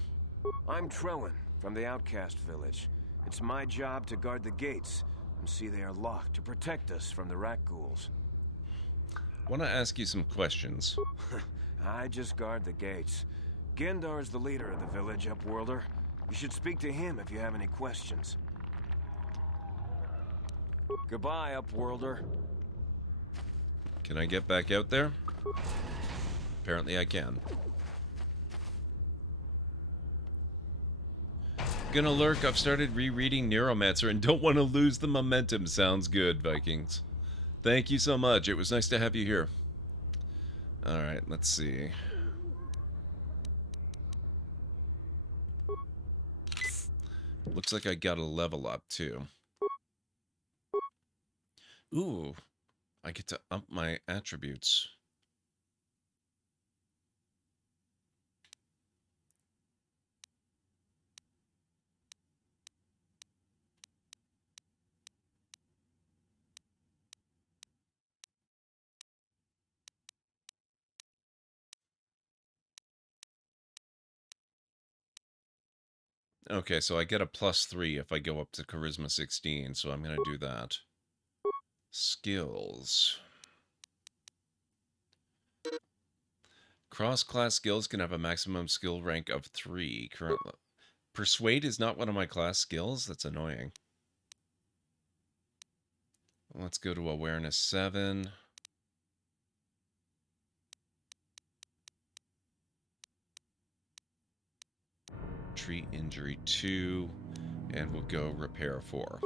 I'm Trellin, from the Outcast Village. It's my job to guard the gates and see they are locked to protect us from the rat ghouls. Want to ask you some questions. I just guard the gates. Gendar is the leader of the village, Upworlder. You should speak to him if you have any questions. Goodbye, Upworlder. Can I get back out there? Apparently I can. Gonna lurk. I've started rereading Neuromancer and don't want to lose the momentum. Sounds good, Vikings. Thank you so much. It was nice to have you here. Alright, let's see. Looks like I got a level up, too. Ooh, I get to up my attributes. Okay, so I get a +3 if I go up to Charisma 16, so I'm going to do that. Skills. Cross-class skills can have a maximum skill rank of 3. Currently, Persuade is not one of my class skills. That's annoying. Let's go to Awareness 7. Treat Injury 2. And we'll go Repair 4.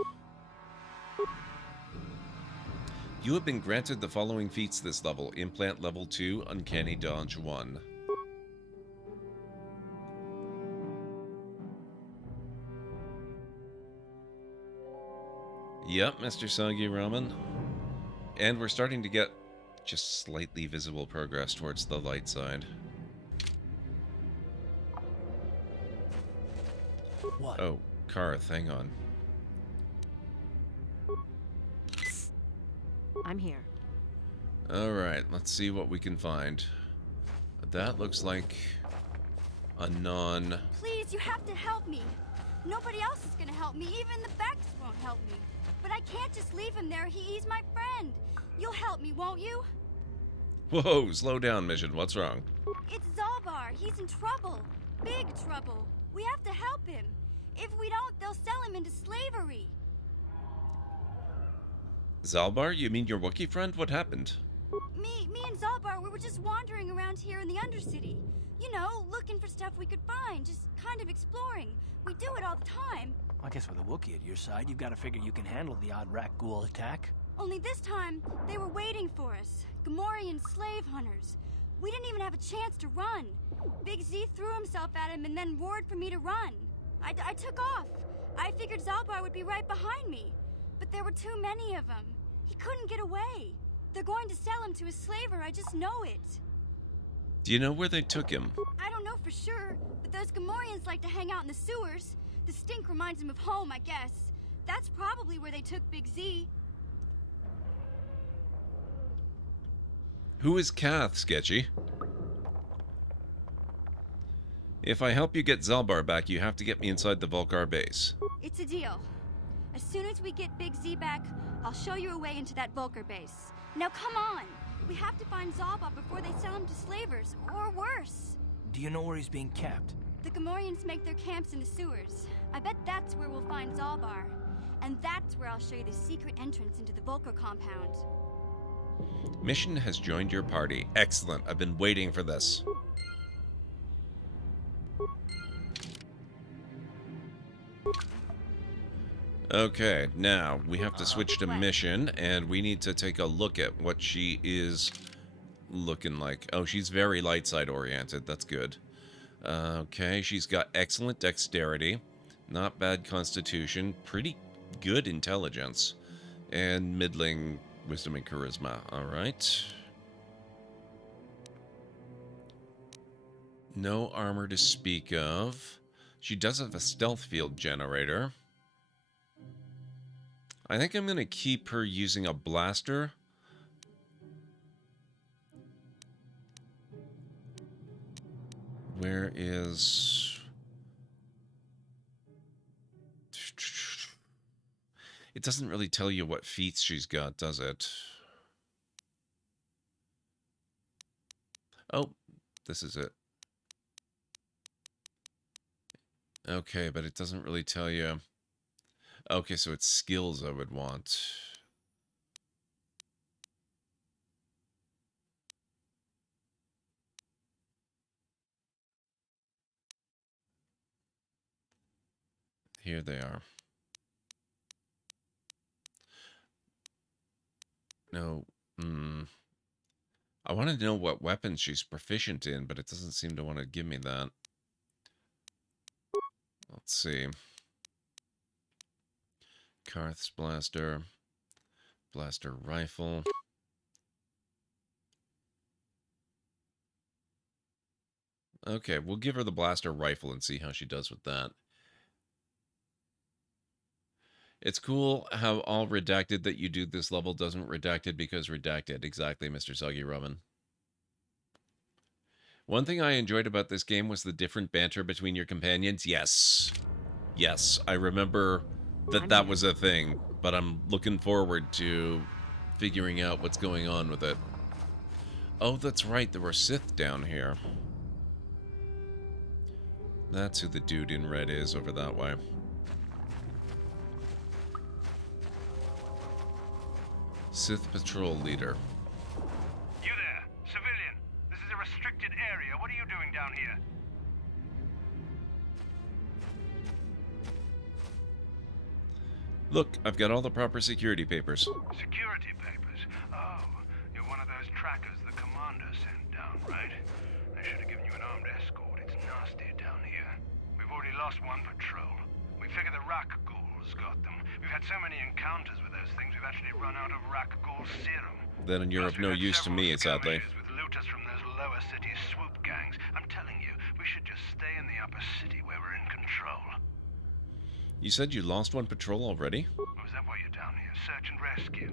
You have been granted the following feats this level. Implant level 2, Uncanny Dodge 1. Yep, Mr. Soggy Ramen. And we're starting to get just slightly visible progress towards the light side. What? Oh, Karth, hang on. I'm here. Alright, let's see what we can find. That looks like a non... Please, you have to help me. Nobody else is gonna help me. Even the Becks won't help me. But I can't just leave him there. He's my friend. You'll help me, won't you? Whoa, slow down, Mission. What's wrong? It's Zalbar. He's in trouble. Big trouble. We have to help him. If we don't, they'll sell him into slavery. Zalbar? You mean your Wookiee friend? What happened? Me and Zalbar, we were just wandering around here in the Undercity. You know, looking for stuff we could find, just kind of exploring. We do it all the time. I guess with a Wookiee at your side, you've got to figure you can handle the odd rat ghoul attack. Only this time, they were waiting for us. Gamorrean slave hunters. We didn't even have a chance to run. Big Z threw himself at him and then roared for me to run. I took off. I figured Zalbar would be right behind me. But there were too many of them. He couldn't get away. They're going to sell him to a slaver, I just know it. Do you know where they took him? I don't know for sure, but those Gamorreans like to hang out in the sewers. The stink reminds them of home, I guess. That's probably where they took Big Z. Who is Kath, Sketchy? If I help you get Zalbar back, you have to get me inside the Vulkar base. It's a deal. As soon as we get Big Z back, I'll show you a way into that Vulkar base. Now come on! We have to find Zalbar before they sell him to slavers, or worse. Do you know where he's being kept? The Gamorreans make their camps in the sewers. I bet that's where we'll find Zalbar. And that's where I'll show you the secret entrance into the Vulkar compound. Mission has joined your party. Excellent. I've been waiting for this. Okay, now we have to switch to Mission, and we need to take a look at what she is looking like. Oh, she's very light side oriented. That's good. Okay, she's got excellent dexterity, not bad constitution, pretty good intelligence, and middling wisdom and charisma. All right. No armor to speak of. She does have a stealth field generator. I think I'm going to keep her using a blaster. Where is... It doesn't really tell you what feats she's got, does it? Oh, this is it. Okay, but it doesn't really tell you... Okay, so it's skills I would want. Here they are. No. I wanted to know what weapons she's proficient in, but it doesn't seem to want to give me that. Let's see. Karth's blaster. Blaster rifle. Okay, we'll give her the blaster rifle and see how she does with that. It's cool how all redacted that you do this level doesn't redacted because redacted. Exactly, Mr. Soggy Robin. One thing I enjoyed about this game was the different banter between your companions. Yes. Yes, I remember that was a thing, but I'm looking forward to figuring out what's going on with it. Oh, that's right, there were Sith down here. That's who the dude in red is over that way. Sith patrol leader. You there, civilian. This is a restricted area. What are you doing down here? Look, I've got all the proper security papers. Security papers? Oh, you're one of those trackers the commander sent down, right? They should have given you an armed escort. It's nasty down here. We've already lost one patrol. We figure the Rak ghouls got them. We've had so many encounters with those things, we've actually run out of Rak ghoul serum. Then you're of no use to me, sadly. With looters from those lower city swoop gangs. I'm telling you, we should just stay in the upper city where we're in control. You said you lost one patrol already? Oh, is that why you're down here? Search and rescue?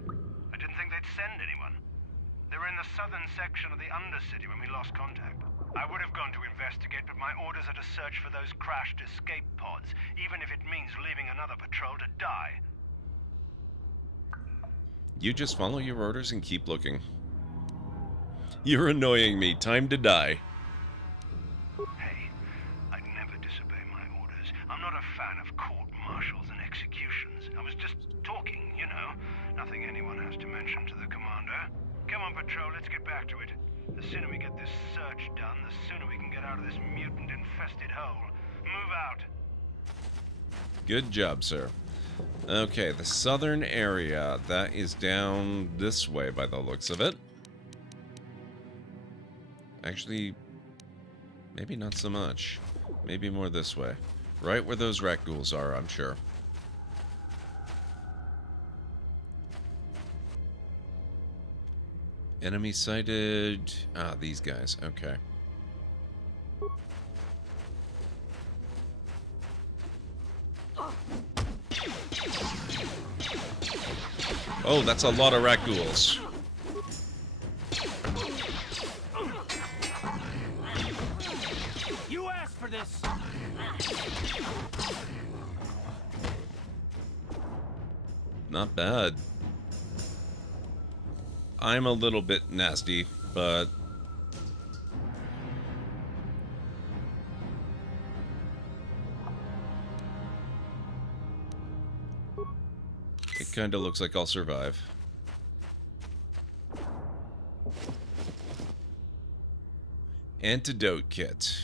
I didn't think they'd send anyone. They were in the southern section of the Undercity when we lost contact. I would have gone to investigate, but my orders are to search for those crashed escape pods, even if it means leaving another patrol to die. You just follow your orders and keep looking. You're annoying me. Time to die. Hey, I'd never disobey my orders. I'm not a fan of court-martials and executions. I was just talking, you know. Nothing anyone has to mention to the commander. Come on, patrol, let's get back to it. The sooner we get this search done, the sooner we can get out of this mutant-infested hole. Move out. Good job, sir. Okay, the southern area. That is down this way by the looks of it. Actually, maybe not so much. Maybe more this way. Right where those rat ghouls are, I'm sure. Enemy sighted. Ah, these guys. Okay. Oh, that's a lot of rat ghouls. You asked for this. Not bad. I'm a little bit nasty, but it kind of looks like I'll survive. Antidote kit.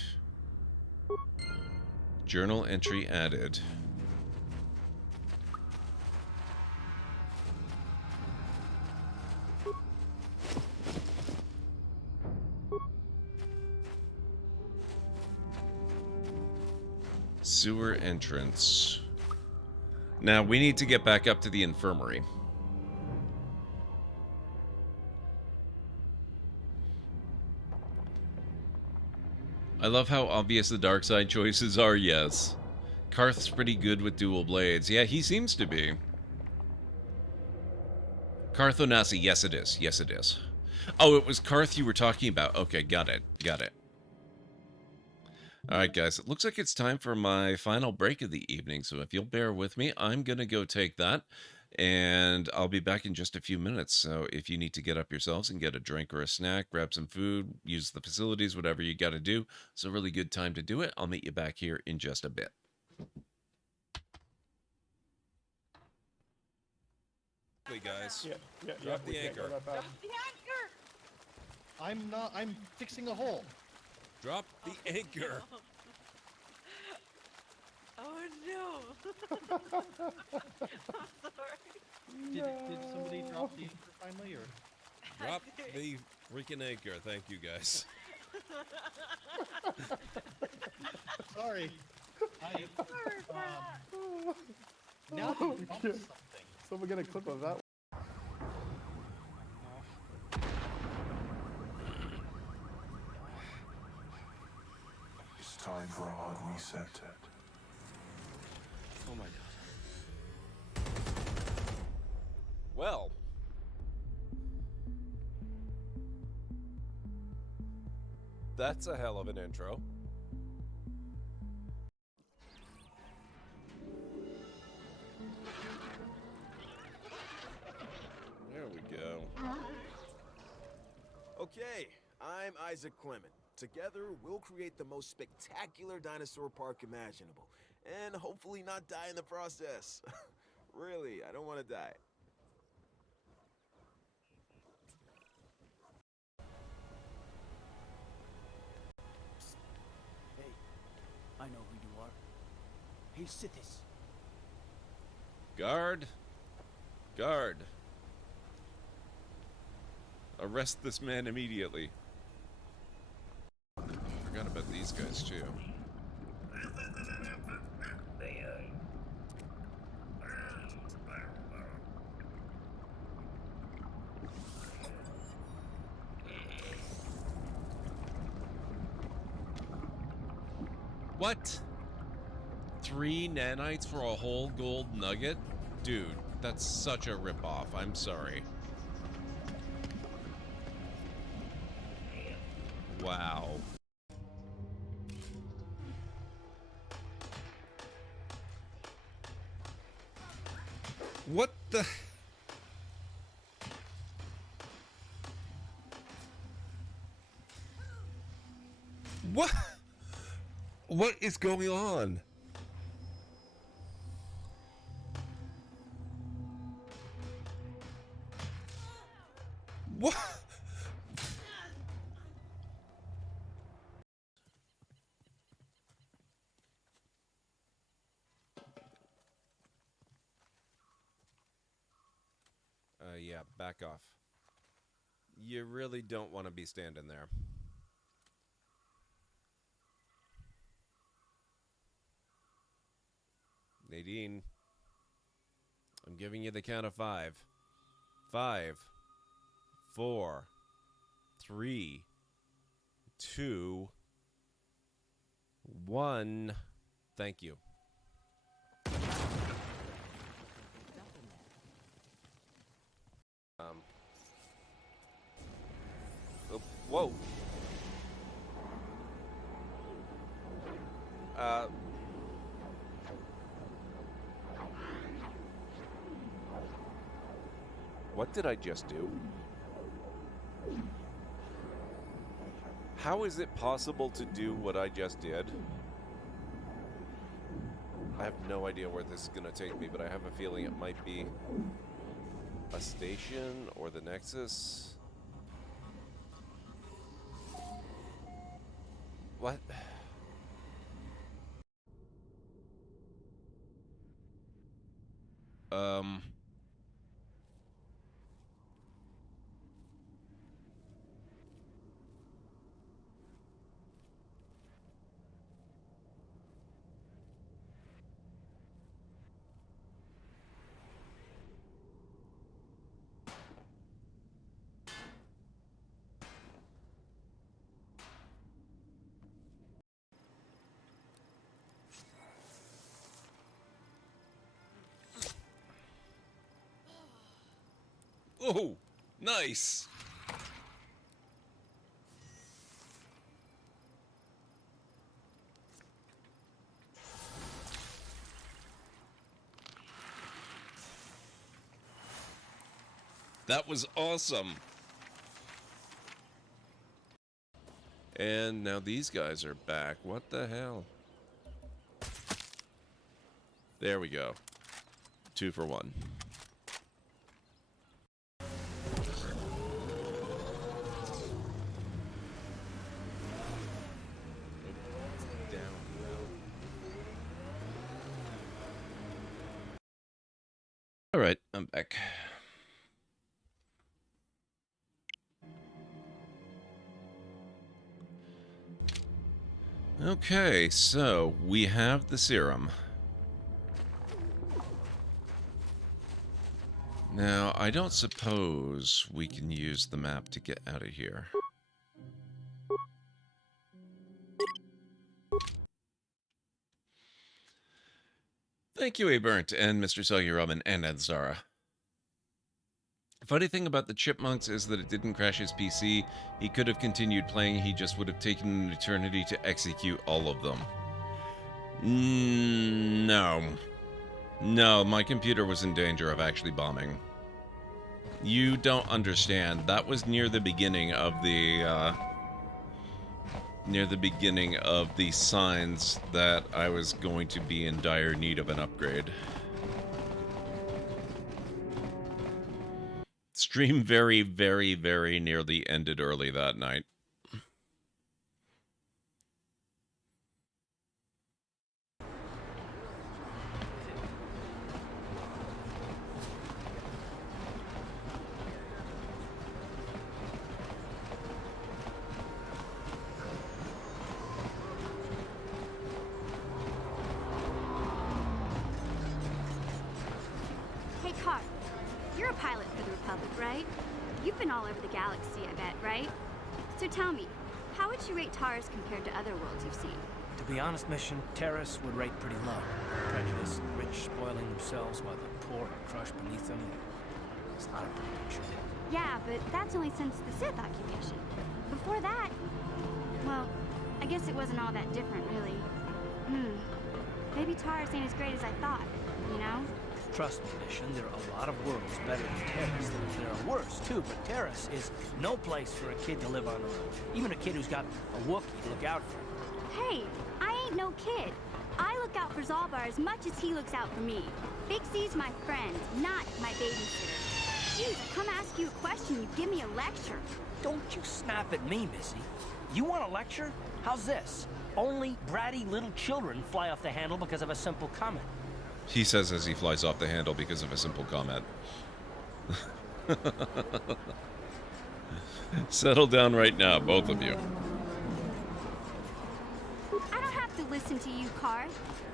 Journal entry added. Sewer entrance. Now, we need to get back up to the infirmary. I love how obvious the dark side choices are, yes. Karth's pretty good with dual blades. Yeah, he seems to be. Karth Onasi, yes it is. Yes it is. Oh, it was Karth you were talking about. Okay, got it. Got it. All right, guys, it looks like it's time for my final break of the evening. So if you'll bear with me, I'm going to go take that. And I'll be back in just a few minutes. So if you need to get up yourselves and get a drink or a snack, grab some food, use the facilities, whatever you got to do, it's a really good time to do it. I'll meet you back here in just a bit. Hey guys, drop the anchor. Drop the anchor! I'm fixing a hole. Drop the anchor. Oh no! I'm sorry. Did somebody drop the anchor finally, or? Drop the freaking anchor. Thank you, guys. Sorry. Now you dropped something. Someone get a clip of that. It's time for a hard reset. Oh my god. Well. That's a hell of an intro. There we go. Okay, I'm Isaac Clement. Together, we'll create the most spectacular dinosaur park imaginable. And hopefully not die in the process. Really, I don't want to die. Hey, I know who you are. Hey, Sithis. Guard. Guard. Arrest this man immediately. Forgot about these guys too. What? 3 nanites for a whole gold nugget? Dude, that's such a ripoff. I'm sorry. Wow. What the... What? What is going on? What? Yeah, back off. You really don't want to be standing there. Nadine, I'm giving you the count of 5. 5, 4, 3, 2, 1. Thank you. Oh, whoa. What did I just do? How is it possible to do what I just did? I have no idea where this is going to take me, but I have a feeling it might be a station or the Nexus. What? Oh, nice. That was awesome. And now these guys are back. What the hell? There we go. 2 for 1. All right, I'm back. Okay, so we have the serum. Now, I don't suppose we can use the map to get out of here. Thank you, Aburnt, and Mr. Seluraman, and Edzara. Funny thing about the Chipmunks is that it didn't crash his PC. He could have continued playing, he just would have taken an eternity to execute all of them. No. No, my computer was in danger of actually bombing. You don't understand. That was near the beginning of the, signs that I was going to be in dire need of an upgrade. Stream very, very, very nearly ended early that night. Hey, Car. You're a pilot for the Republic, right? You've been all over the galaxy, I bet, right? So tell me, how would you rate Taurus compared to other worlds you've seen? To be honest, Mission, Terrace would rate pretty low. Prejudice, rich spoiling themselves while the poor are crushed beneath them. It's not a pretty picture. Yeah, but that's only since the Sith occupation. Before that, well, I guess it wasn't all that different, really. Maybe Taurus ain't as great as I thought, you know? Trust me, Mission, there are a lot of worlds better than Terrace. There are worse, too, but Terrace is no place for a kid to live on her own. Even a kid who's got a Wookiee to look out for. Hey, I ain't no kid. I look out for Zalbar as much as he looks out for me. Big C's my friend, not my babysitter. Jeez, I come ask you a question, you give me a lecture. Don't you snap at me, Missy. You want a lecture? How's this? Only bratty little children fly off the handle because of a simple comment. He says as he flies off the handle because of a simple comment. Settle down right now, both of you. I don't have to listen to you, Karth.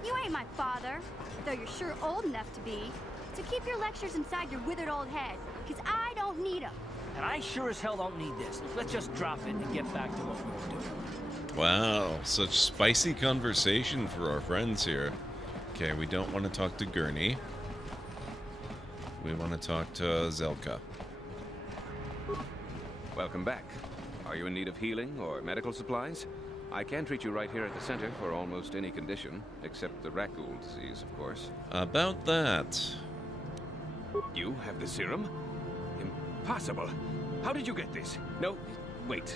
You ain't my father, though you're sure old enough to be. So keep your lectures inside your withered old head, because I don't need them. And I sure as hell don't need this. Let's just drop it and get back to what we were doing. Wow, such spicy conversation for our friends here. Okay, we don't want to talk to Gurney. We want to talk to Zelka. Welcome back. Are you in need of healing or medical supplies? I can treat you right here at the center for almost any condition, except the Rakghoul disease, of course. About that... You have the serum? Impossible. How did you get this? No, wait.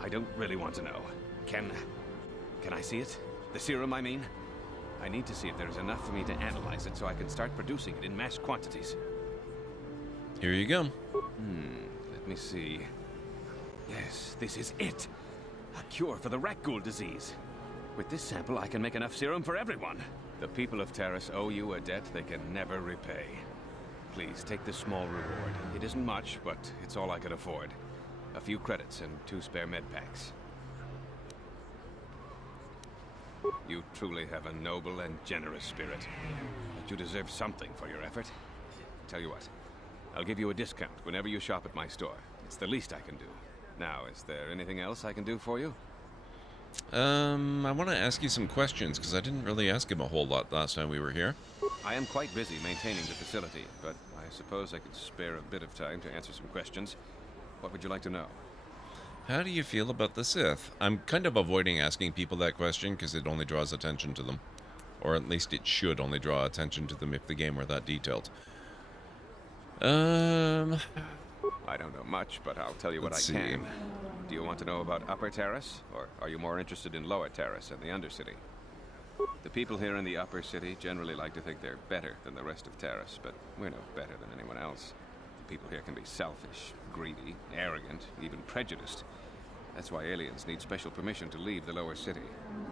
I don't really want to know. Can I see it? The serum, I mean? I need to see if there's enough for me to analyze it so I can start producing it in mass quantities. Here you go. Let me see. Yes, this is it. A cure for the Rakghoul disease. With this sample, I can make enough serum for everyone. The people of Terrace owe you a debt they can never repay. Please, take this small reward. It isn't much, but it's all I could afford. A few credits and 2 spare med packs. You truly have a noble and generous spirit. But you deserve something for your effort. Tell you what, I'll give you a discount whenever you shop at my store. It's the least I can do. Now, is there anything else I can do for you? I want to ask you some questions, because I didn't really ask him a whole lot last time we were here. I am quite busy maintaining the facility, but I suppose I could spare a bit of time to answer some questions. What would you like to know? How do you feel about the Sith? I'm kind of avoiding asking people that question because it only draws attention to them. Or at least it should only draw attention to them if the game were that detailed. I don't know much, but I'll tell you what Let's I see. can. Do you want to know about Upper Terrace, or are you more interested in Lower Terrace and the Undercity? The people here in the Upper City generally like to think they're better than the rest of Terrace, but we're no better than anyone else. The people here can be selfish, greedy, arrogant, even prejudiced. That's why aliens need special permission to leave the Lower City.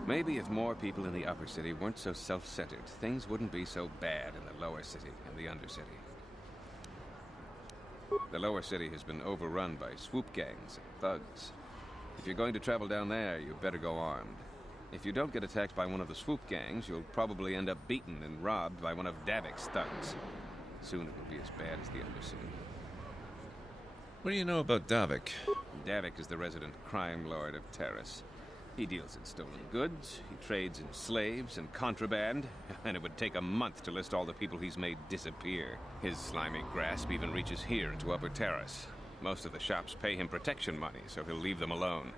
Maybe if more people in the Upper City weren't so self-centered, things wouldn't be so bad in the Lower City and the Undercity. The Lower City has been overrun by swoop gangs and thugs. If you're going to travel down there, you better go armed. If you don't get attacked by one of the swoop gangs, you'll probably end up beaten and robbed by one of Davik's thugs. Soon it will be as bad as the Undercity. What do you know about Davik? Davik is the resident crime lord of Terrace. He deals in stolen goods, he trades in slaves and contraband, and it would take a month to list all the people he's made disappear. His slimy grasp even reaches here to Upper Terrace. Most of the shops pay him protection money, so he'll leave them alone.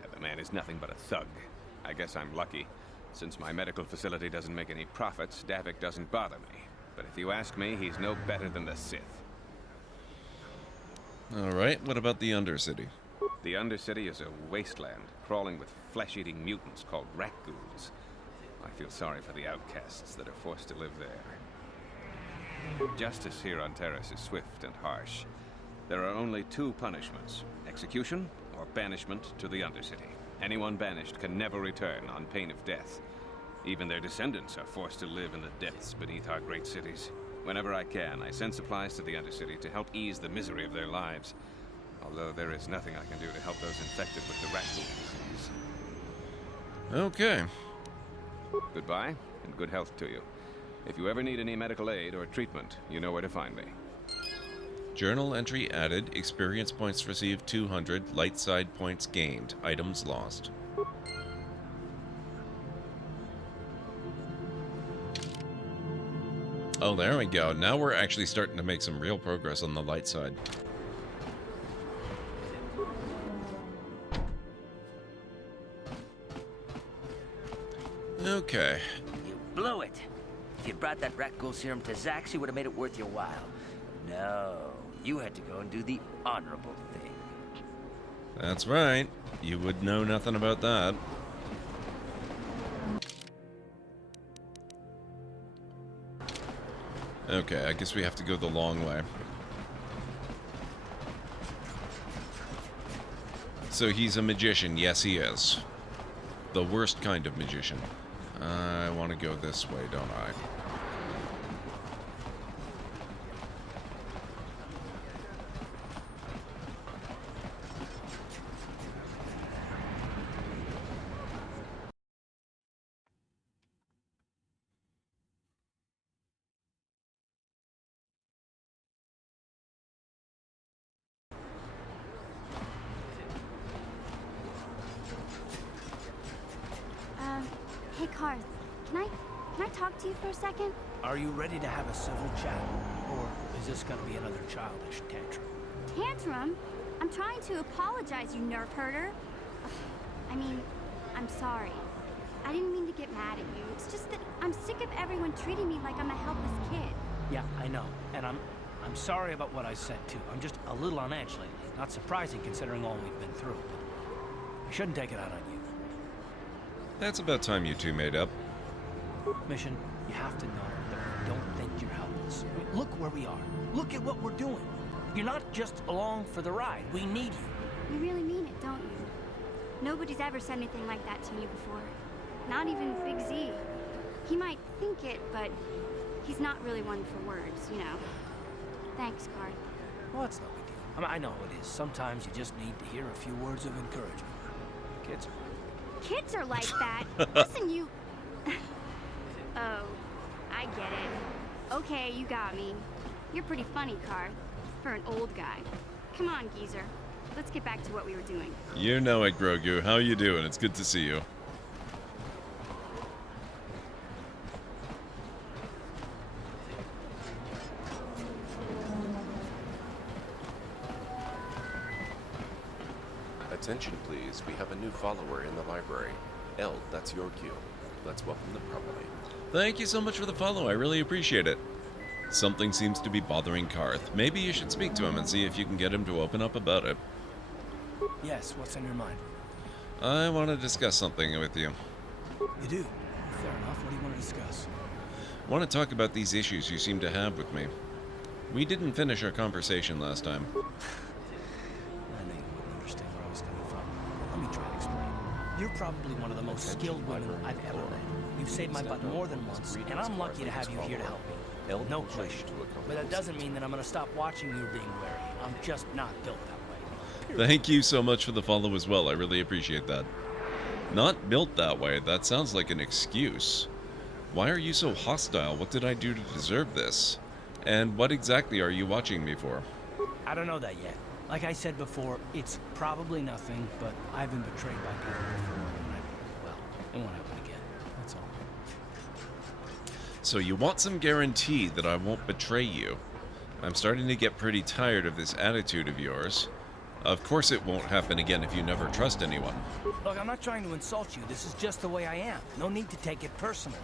Yeah, the man is nothing but a thug. I guess I'm lucky. Since my medical facility doesn't make any profits, Davik doesn't bother me. But if you ask me, he's no better than the Sith. Alright, what about the Undercity? The Undercity is a wasteland, crawling with flesh-eating mutants called rat ghouls. I feel sorry for the outcasts that are forced to live there. Justice here on Terrace is swift and harsh. There are only two punishments: execution or banishment to the Undercity. Anyone banished can never return on pain of death. Even their descendants are forced to live in the depths beneath our great cities. Whenever I can, I send supplies to the Undercity to help ease the misery of their lives. Although there is nothing I can do to help those infected with the rat ghoul disease. Okay. Goodbye, and good health to you. If you ever need any medical aid or treatment, you know where to find me. Journal entry added. Experience points received 200. Light side points gained. Items lost. Oh, there we go. Now we're actually starting to make some real progress on the light side. Okay. You blew it. If you'd brought that rat ghoul serum to Zax, you would have made it worth your while. No, you had to go and do the honorable thing. That's right. You would know nothing about that. Okay, I guess we have to go the long way. So he's a magician. Yes, he is. The worst kind of magician. I want to go this way, don't I? Hey, Karth, can I talk to you for a second? Are you ready to have a civil chat? Or is this gonna be another childish tantrum? Tantrum? I'm trying to apologize, you nerf herder. I mean, I'm sorry. I didn't mean to get mad at you. It's just that I'm sick of everyone treating me like I'm a helpless kid. Yeah, I know. And I'm sorry about what I said, too. I'm just a little on edge lately. Not surprising considering all we've been through, but I shouldn't take it out on you. That's about time you two made up. Mission, you have to know that I don't think you're helpless. I mean, look where we are. Look at what we're doing. You're not just along for the ride. We need you. You really mean it, don't you? Nobody's ever said anything like that to me before. Not even Big Z. He might think it, but he's not really one for words, you know. Thanks, Karth. Well, it's no big deal. I mean, I know it is. Sometimes you just need to hear a few words of encouragement. Kids. Kids are like that. Listen, you... Oh, I get it. Okay, you got me. You're pretty funny, Karth, for an old guy. Come on, geezer. Let's get back to what we were doing. You know it, Grogu. How you doing? It's good to see you. Attention please, we have a new follower in the library. L, that's your cue. Let's welcome them properly. Thank you so much for the follow. I really appreciate it. Something seems to be bothering Karth. Maybe you should speak to him and see if you can get him to open up about it. Yes, what's on your mind? I want to discuss something with you. You do? Fair enough. What do you want to discuss? I want to talk about these issues you seem to have with me. We didn't finish our conversation last time. I know you wouldn't understand where I was coming from. Let me try to explain. You're probably one of the most skilled women I've ever met. You've saved my butt more than once, and I'm lucky to have you here to help me. No question. But that doesn't mean that I'm going to stop watching you being wary. I'm just not built that way. Thank you so much for the follow as well. I really appreciate that. Not built that way. That sounds like an excuse. Why are you so hostile? What did I do to deserve this? And what exactly are you watching me for? I don't know that yet. Like I said before, it's probably nothing, but I've been betrayed by people before, and it won't happen again. That's all. So you want some guarantee that I won't betray you. I'm starting to get pretty tired of this attitude of yours. Of course it won't happen again if you never trust anyone. Look, I'm not trying to insult you. This is just the way I am. No need to take it personally.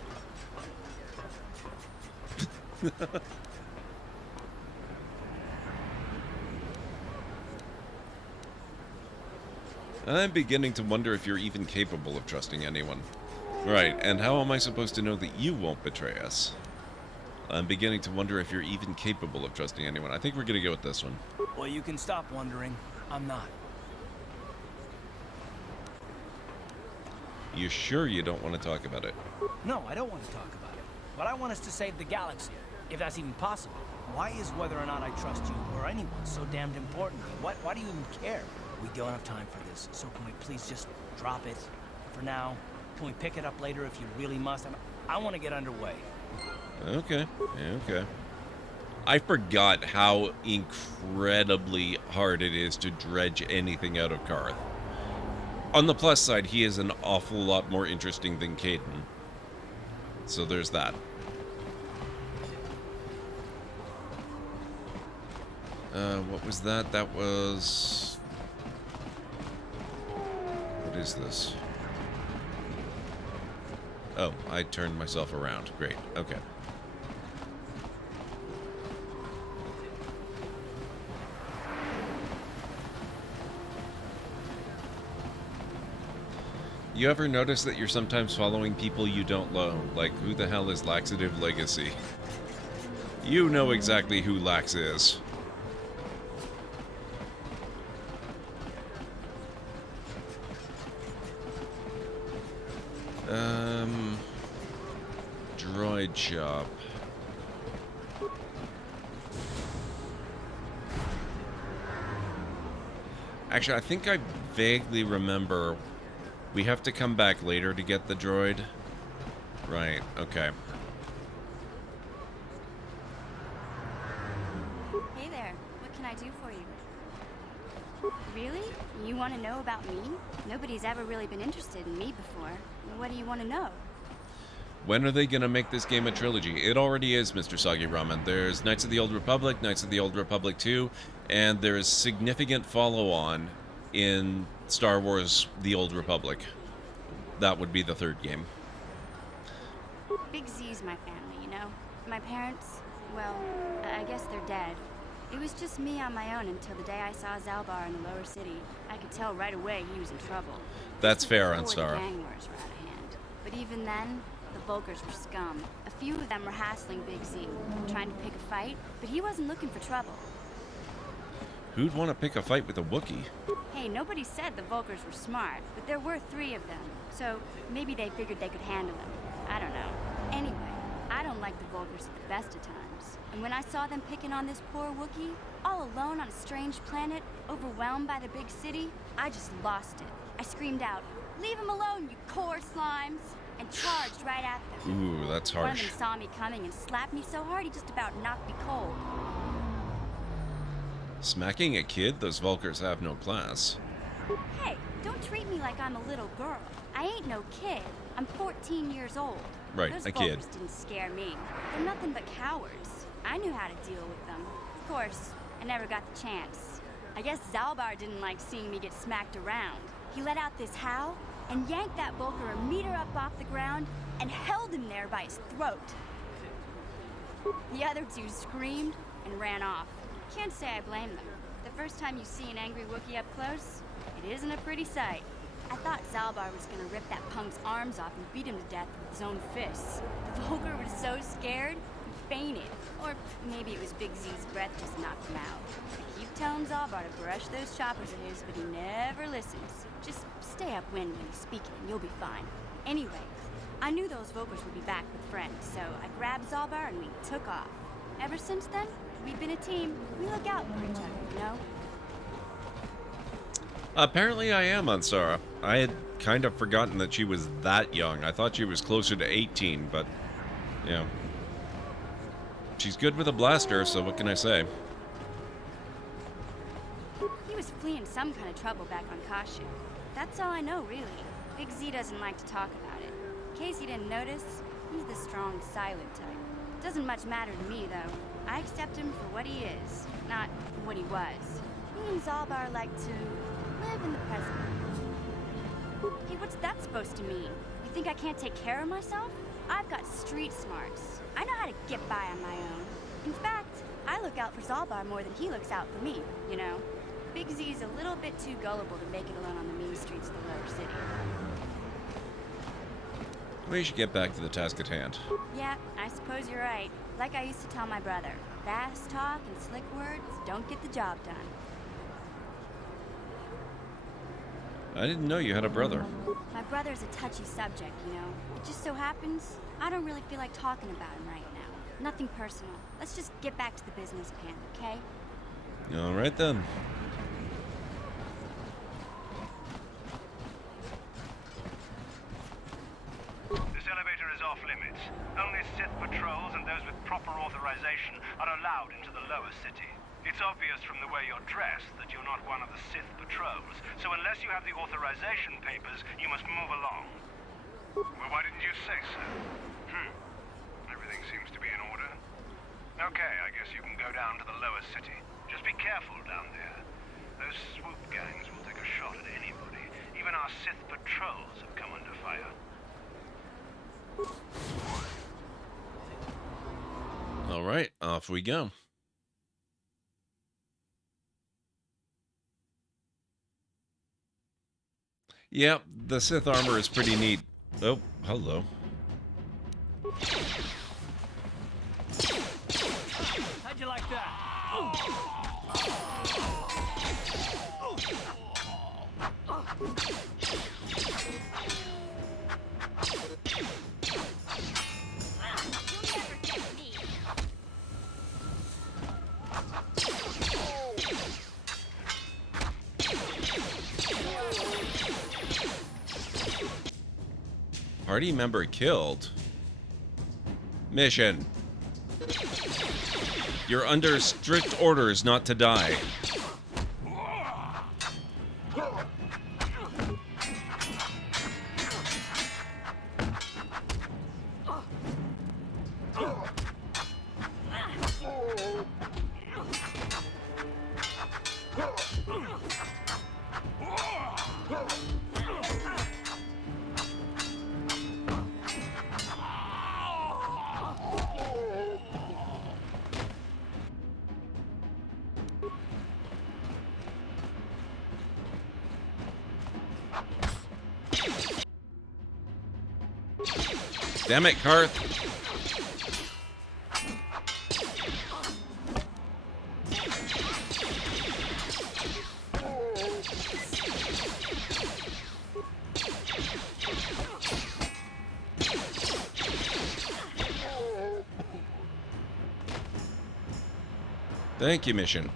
I'm beginning to wonder if you're even capable of trusting anyone. Right, and how am I supposed to know that you won't betray us? I'm beginning to wonder if you're even capable of trusting anyone. I think we're gonna go with this one. Well, you can stop wondering. I'm not. You sure you don't want to talk about it? No, I don't want to talk about it. What I want is to save the galaxy, if that's even possible. Why is whether or not I trust you or anyone so damned important? Why do you even care? We don't have time for this, so can we please just drop it for now? Can we pick it up later if you really must? I want to get underway. Okay, okay. I forgot how incredibly hard it is to dredge anything out of Karth. On the plus side, he is an awful lot more interesting than Caden. So there's that. What was that? That was... What is this? Oh, I turned myself around. Great. Okay. You ever notice that you're sometimes following people you don't know? Like, who the hell is Laxative Legacy? You know exactly who Lax is. Droid shop. Actually, I think I vaguely remember we have to come back later to get the droid. Right, okay. Hey there, what can I do for you? Really? You want to know about me? Nobody's ever really been interested in me before. What do you want to know? When are they gonna make this game a trilogy? It already is, Mr. Soggy Ramen. There's Knights of the Old Republic, Knights of the Old Republic 2, and there's significant follow-on in Star Wars The Old Republic. That would be the third game. Big Z's my family, you know? My parents, well, I guess they're dead. It was just me on my own until the day I saw Zalbar in the lower city. I could tell right away he was in trouble. That's fair, Before the Ansara. gang wars were out of hand. But even then, the Vulkars were scum. A few of them were hassling Big Z, trying to pick a fight, but he wasn't looking for trouble. Who'd want to pick a fight with a Wookiee? Hey, nobody said the Vulkars were smart, but there were 3 of them, so maybe they figured they could handle him. I don't know. Anyway, I don't like the Vulkars at the best of times. And when I saw them picking on this poor Wookiee, all alone on a strange planet, overwhelmed by the big city, I just lost it. I screamed out, "Leave him alone, you core slimes!" and charged right at them. Ooh, that's One of harsh. them saw me coming and slapped me so hard he just about knocked me cold. Smacking a kid? Those Vulkars have no class. Hey, don't treat me like I'm a little girl. I ain't no kid. I'm 14 years old. Right, Those a kid. Vulkars didn't scare me. They're nothing but cowards. I knew how to deal with them. Of course, I never got the chance. I guess Zalbar didn't like seeing me get smacked around. He let out this howl and yanked that Vulkar a meter up off the ground and held him there by his throat. The other two screamed and ran off. Can't say I blame them. The first time you see an angry Wookiee up close, it isn't a pretty sight. I thought Zalbar was gonna rip that punk's arms off and beat him to death with his own fists. The Volker was so scared, he fainted. Or maybe it was Big Z's breath just knocked him out. I keep telling Zalbar to brush those choppers of his, but he never listens. Just stay upwind when he's speaking and you'll be fine. Anyway, I knew those Volkers would be back with friends, so I grabbed Zalbar and we took off. Ever since then, we've been a team. We look out for each other, you know? Apparently I am, Ansara. I had kind of forgotten that she was that young. I thought she was closer to 18, but, yeah. She's good with a blaster, so what can I say? He was fleeing some kind of trouble back on Kashyyyk. That's all I know, really. Big Z doesn't like to talk about it. In case you didn't notice, he's the strong, silent type. Doesn't much matter to me, though. I accept him for what he is, not what he was. Me and Zalbar like to live in the present. Hey, what's that supposed to mean? You think I can't take care of myself? I've got street smarts. I know how to get by on my own. In fact, I look out for Zalbar more than he looks out for me, you know? Big Z's a little bit too gullible to make it alone on the mean streets of the lower city. We should get back to the task at hand. Yeah, I suppose you're right. Like I used to tell my brother, fast talk and slick words don't get the job done. I didn't know you had a brother. My brother's a touchy subject, you know. It just so happens, I don't really feel like talking about him right now. Nothing personal. Let's just get back to the business pan, okay? All right, then. This elevator is off limits. Only Sith patrols and those with proper authorization are allowed into the lower city. It's obvious from the way you're dressed that you're not one of the Sith patrols, so unless you have the authorization papers, you must move along. Well, why didn't you say so? Everything seems to be in order. Okay, I guess you can go down to the lower city. Just be careful down there. Those swoop gangs will take a shot at anybody. Even our Sith patrols have come under fire. All right, off we go. Yep, the Sith armor is pretty neat. Oh, hello. How'd you like that? Party member killed. Mission. You're under strict orders not to die. Damn it, Karth. Thank you, mission.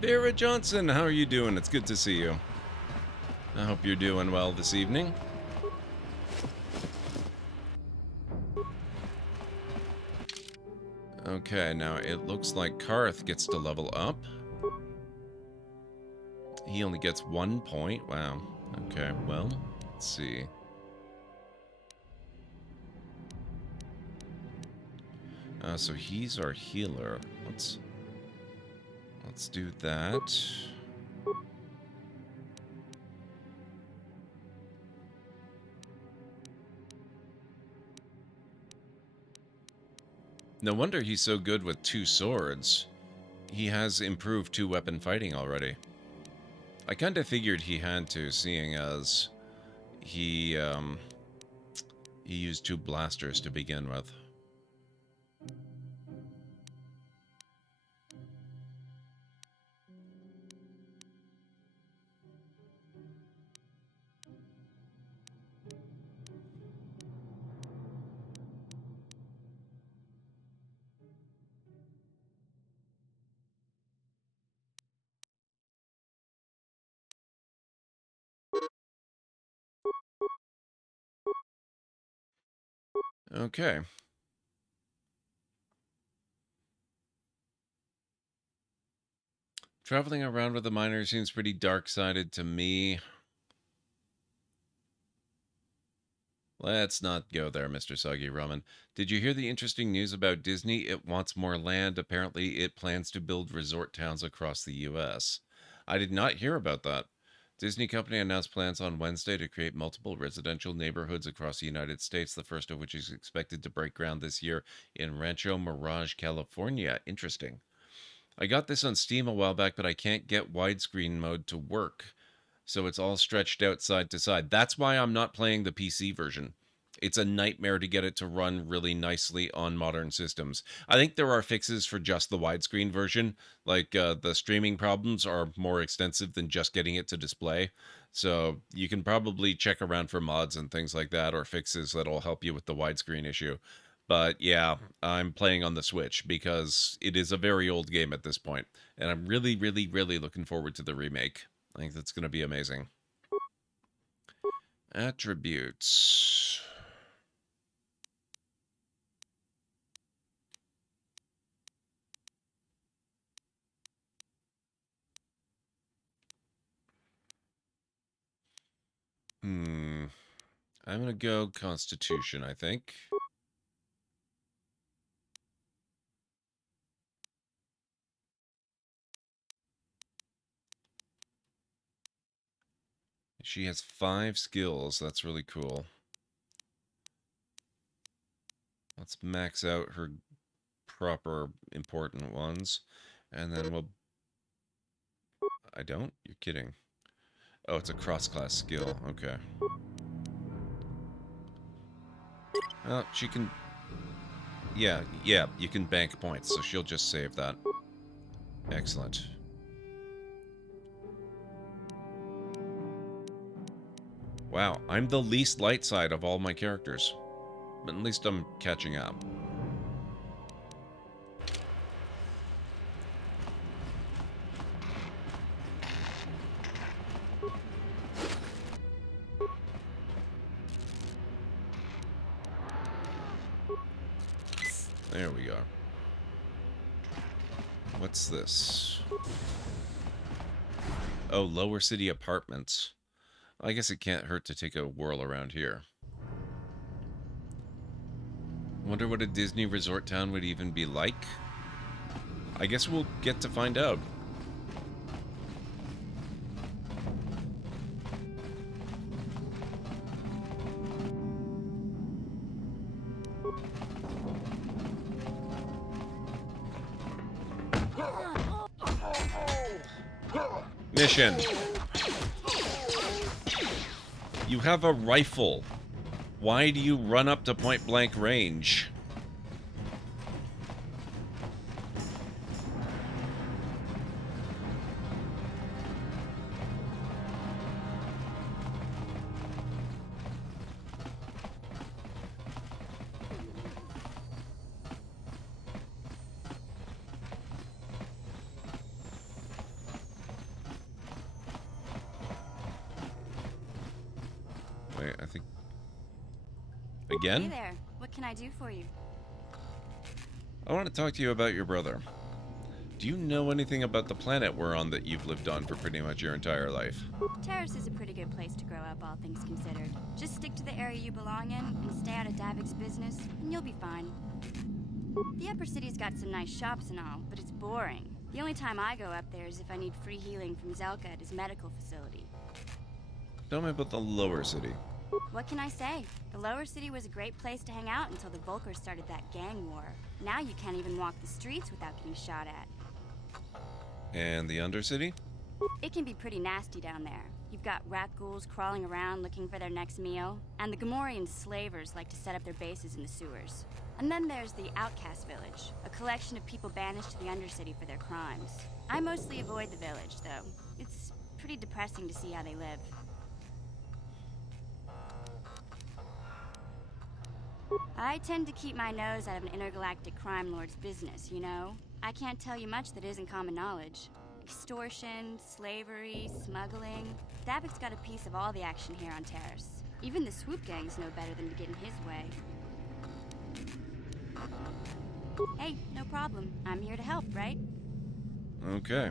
Vera Johnson, how are you doing? It's good to see you. I hope you're doing well this evening. Okay, now it looks like Karth gets to level up. He only gets 1 point. Wow. Okay, well, let's see. So he's our healer. Let's do that. No wonder he's so good with 2 swords. He has improved 2-weapon fighting already. I kind of figured he had to, seeing as he used 2 blasters to begin with. Okay. Traveling around with a miner seems pretty dark-sided to me. Let's not go there, Mr. Soggy Roman. Did you hear the interesting news about Disney? It wants more land. Apparently, it plans to build resort towns across the U.S. I did not hear about that. Disney Company announced plans on Wednesday to create multiple residential neighborhoods across the United States, the first of which is expected to break ground this year in Rancho Mirage, California. Interesting. I got this on Steam a while back, but I can't get widescreen mode to work. So it's all stretched out side to side. That's why I'm not playing the PC version. It's a nightmare to get it to run really nicely on modern systems. I think there are fixes for just the widescreen version. Like the streaming problems are more extensive than just getting it to display. So you can probably check around for mods and things like that, or fixes that'll help you with the widescreen issue. But yeah, I'm playing on the Switch because it is a very old game at this point, and I'm really, really, really looking forward to the remake. I think that's going to be amazing. Attributes. I'm going to go Constitution, I think. She has 5 skills. That's really cool. Let's max out her proper important ones. And then we'll... I don't? You're kidding. Oh, it's a cross-class skill. Okay. Well, she can... Yeah, you can bank points, so she'll just save that. Excellent. Wow, I'm the least light side of all my characters. But at least I'm catching up. There we go. What's this? Oh, Lower City Apartments. I guess it can't hurt to take a whirl around here. Wonder what a Disney resort town would even be like? I guess we'll get to find out. Mission. You have a rifle. Why do you run up to point blank range? Wait, I think... Again? Hey there. What can I do for you? I want to talk to you about your brother. Do you know anything about the planet we're on that you've lived on for pretty much your entire life? Terrace is a pretty good place to grow up, all things considered. Just stick to the area you belong in and stay out of Davik's business, and you'll be fine. The upper city's got some nice shops and all, but it's boring. The only time I go up there is if I need free healing from Zelka at his medical facility. Tell me about the lower city. What can I say? The lower city was a great place to hang out until the Volkers started that gang war. Now you can't even walk the streets without getting shot at. And the Undercity? It can be pretty nasty down there. You've got rat ghouls crawling around looking for their next meal, and the Gamorrean slavers like to set up their bases in the sewers. And then there's the Outcast Village, a collection of people banished to the Undercity for their crimes. I mostly avoid the village, though. It's pretty depressing to see how they live. I tend to keep my nose out of an intergalactic crime lord's business, you know? I can't tell you much that isn't common knowledge. Extortion, slavery, smuggling. Davic's got a piece of all the action here on Terrace. Even the swoop gangs know better than to get in his way. Hey, no problem. I'm here to help, right? Okay.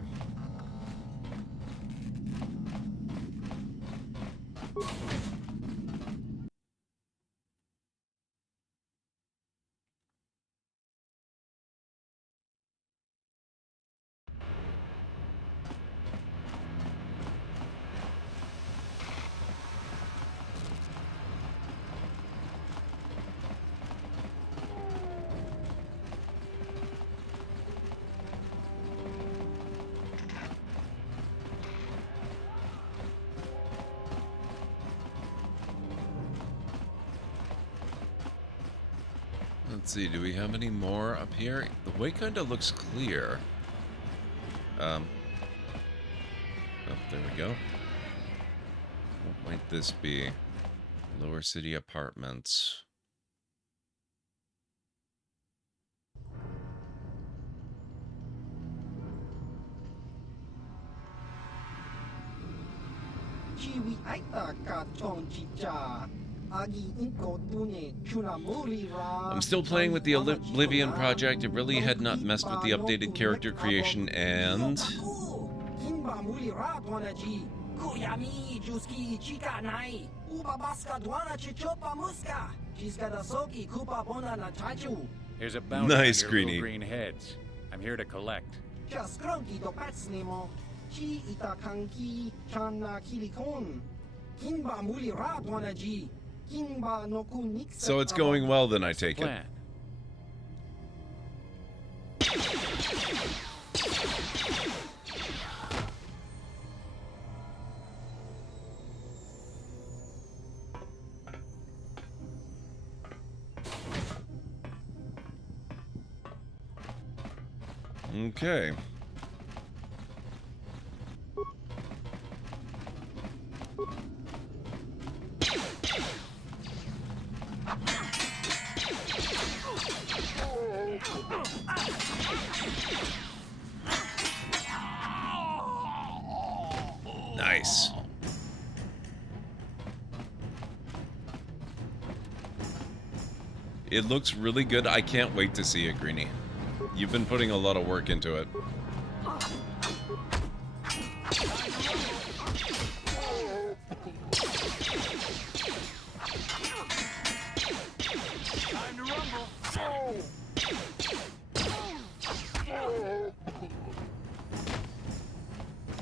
Let's see, do we have any more up here? The way kind of looks clear. Oh, there we go. What might this be? Lower City Apartments. I'm still playing with the Oblivion project. It really had not messed with the updated character creation and... Here's a bounty nice, on your Greenie. little green heads. I'm here to collect. So it's going well then, I take it. Okay. Nice. It looks really good. I can't wait to see it, Greenie. You've been putting a lot of work into it. Time to rumble.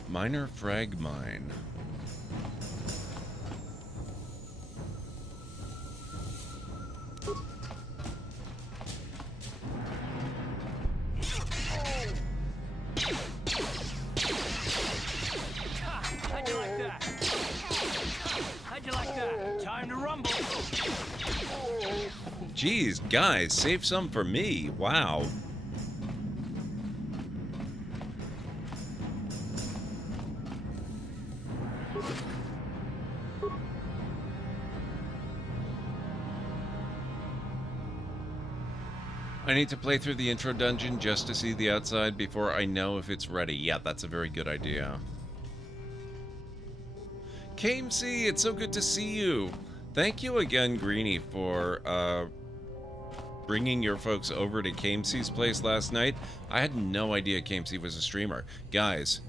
Minor frag mine. How'd you like that? How'd you like that? Time to rumble. Jeez, guys, save some for me. Wow. I need to play through the intro dungeon just to see the outside before I know if it's ready. Yeah, that's a very good idea. Kamesy, it's so good to see you. Thank you again, Greenie, for bringing your folks over to Kamesy's place last night. I had no idea Kamesy was a streamer. Guys,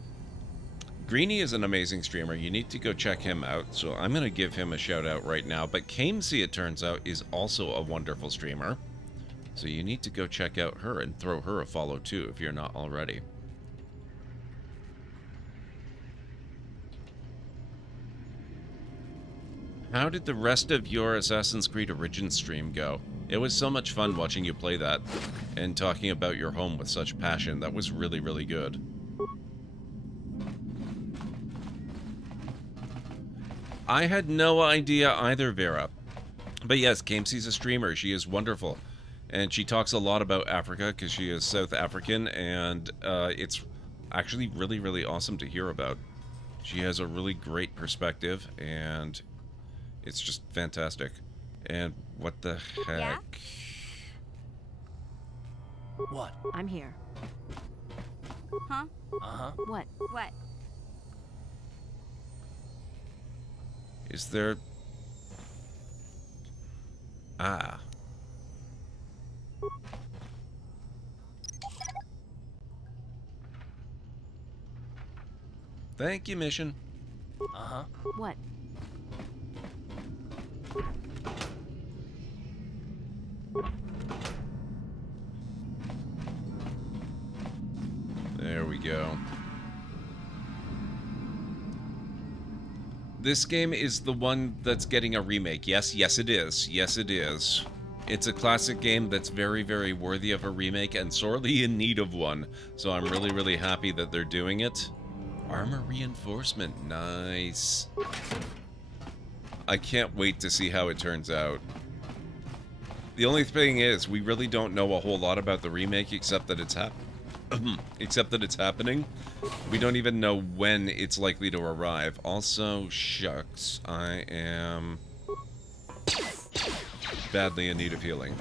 Greenie is an amazing streamer. You need to go check him out. So I'm going to give him a shout out right now. But Kamesy, it turns out, is also a wonderful streamer. So you need to go check out her and throw her a follow too if you're not already. How did the rest of your Assassin's Creed Origins stream go? It was so much fun watching you play that and talking about your home with such passion. That was really, really good. I had no idea either, Vera. But yes, Kamesi's a streamer. She is wonderful. And she talks a lot about Africa because she is South African, and it's actually really, really awesome to hear about. She has a really great perspective, and it's just fantastic. And what the heck? Yeah? What? I'm here. Huh? Uh-huh. What? What? Is there... Ah. Thank you, mission. Uh-huh. What? There we go. This game is the one that's getting a remake. Yes, yes it is. Yes it is. It's a classic game that's very, very worthy of a remake and sorely in need of one. So I'm really, really happy that they're doing it. Armor reinforcement. Nice. I can't wait to see how it turns out. The only thing is, we really don't know a whole lot about the remake except that it's happening. We don't even know when it's likely to arrive. Also, shucks, I am badly in need of healing.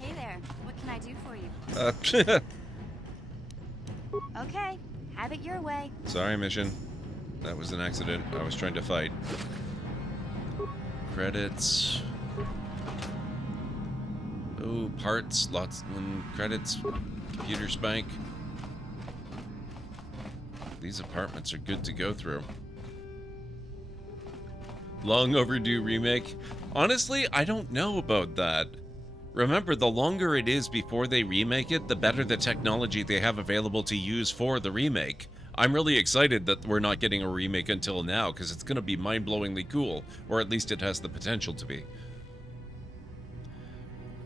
Hey there. What can I do for you? Okay. Have it your way. Sorry, mission. That was an accident. I was trying to fight. Credits. Oh, parts. Lots of credits. Computer spank. These apartments are good to go through. Long overdue remake. Honestly, I don't know about that. Remember, the longer it is before they remake it, the better the technology they have available to use for the remake. I'm really excited that we're not getting a remake until now, because it's going to be mind-blowingly cool, or at least it has the potential to be.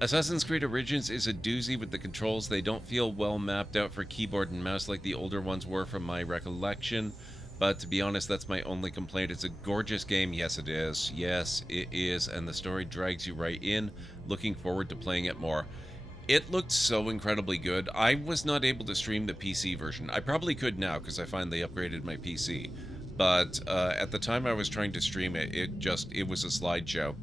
Assassin's Creed Origins is a doozy with the controls. They don't feel well mapped out for keyboard and mouse like the older ones were from my recollection. But to be honest, that's my only complaint. It's a gorgeous game. Yes, it is. Yes, it is. And the story drags you right in. Looking forward to playing it more. It looked so incredibly good. I was not able to stream the PC version. I probably could now because I finally upgraded my PC. But at the time I was trying to stream it, it was a slideshow.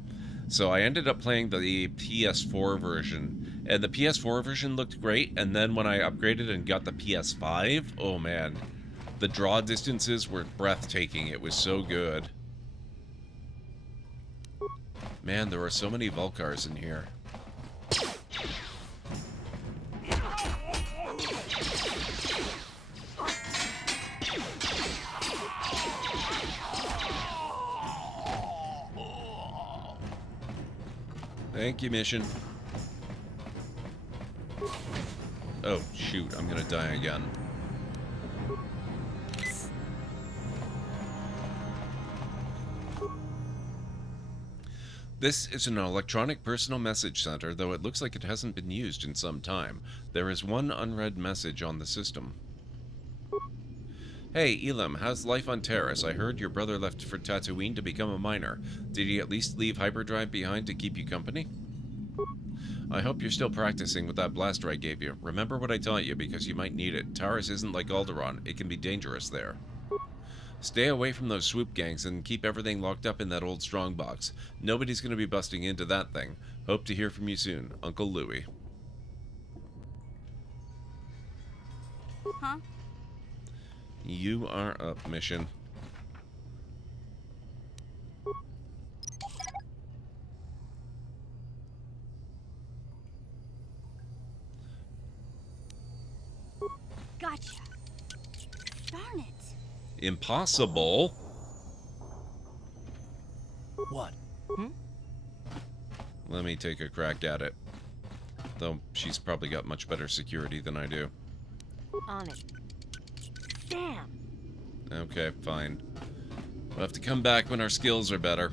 So I ended up playing the PS4 version. And the PS4 version looked great. And then when I upgraded and got the PS5, oh man. The draw distances were breathtaking. It was so good. Man, there are so many Vulcars in here. Thank you, mission. Oh, shoot. I'm gonna die again. This is an electronic personal message center, though it looks like it hasn't been used in some time. There is one unread message on the system. Hey, Elam, how's life on Terrace? I heard your brother left for Tatooine to become a miner. Did he at least leave hyperdrive behind to keep you company? I hope you're still practicing with that blaster I gave you. Remember what I taught you, because you might need it. Taris isn't like Alderaan. It can be dangerous there. Stay away from those swoop gangs and keep everything locked up in that old strongbox. Nobody's going to be busting into that thing. Hope to hear from you soon. Uncle Louie. Huh? You are up, mission. Gotcha. Darn it. Impossible. What? Let me take a crack at it. Though she's probably got much better security than I do. On it. Damn. Okay, fine. We'll have to come back when our skills are better.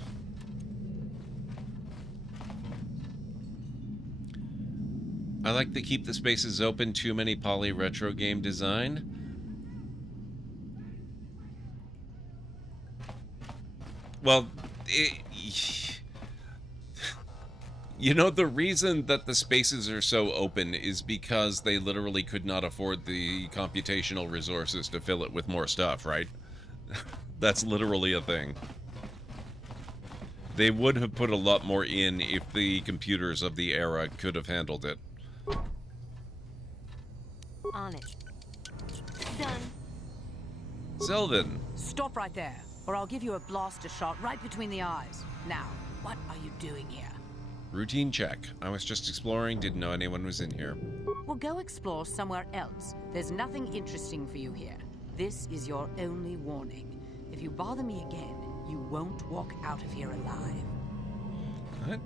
I like to keep the spaces open. Too many poly retro game design. Well, you know, the reason that the spaces are so open is because they literally could not afford the computational resources to fill it with more stuff, right? That's literally a thing. They would have put a lot more in if the computers of the era could have handled it. On it. Done. Sylvan. Stop right there, or I'll give you a blaster shot right between the eyes. Now, what are you doing here? Routine check. I was just exploring, didn't know anyone was in here. Well, go explore somewhere else. There's nothing interesting for you here. This is your only warning. If you bother me again, you won't walk out of here alive.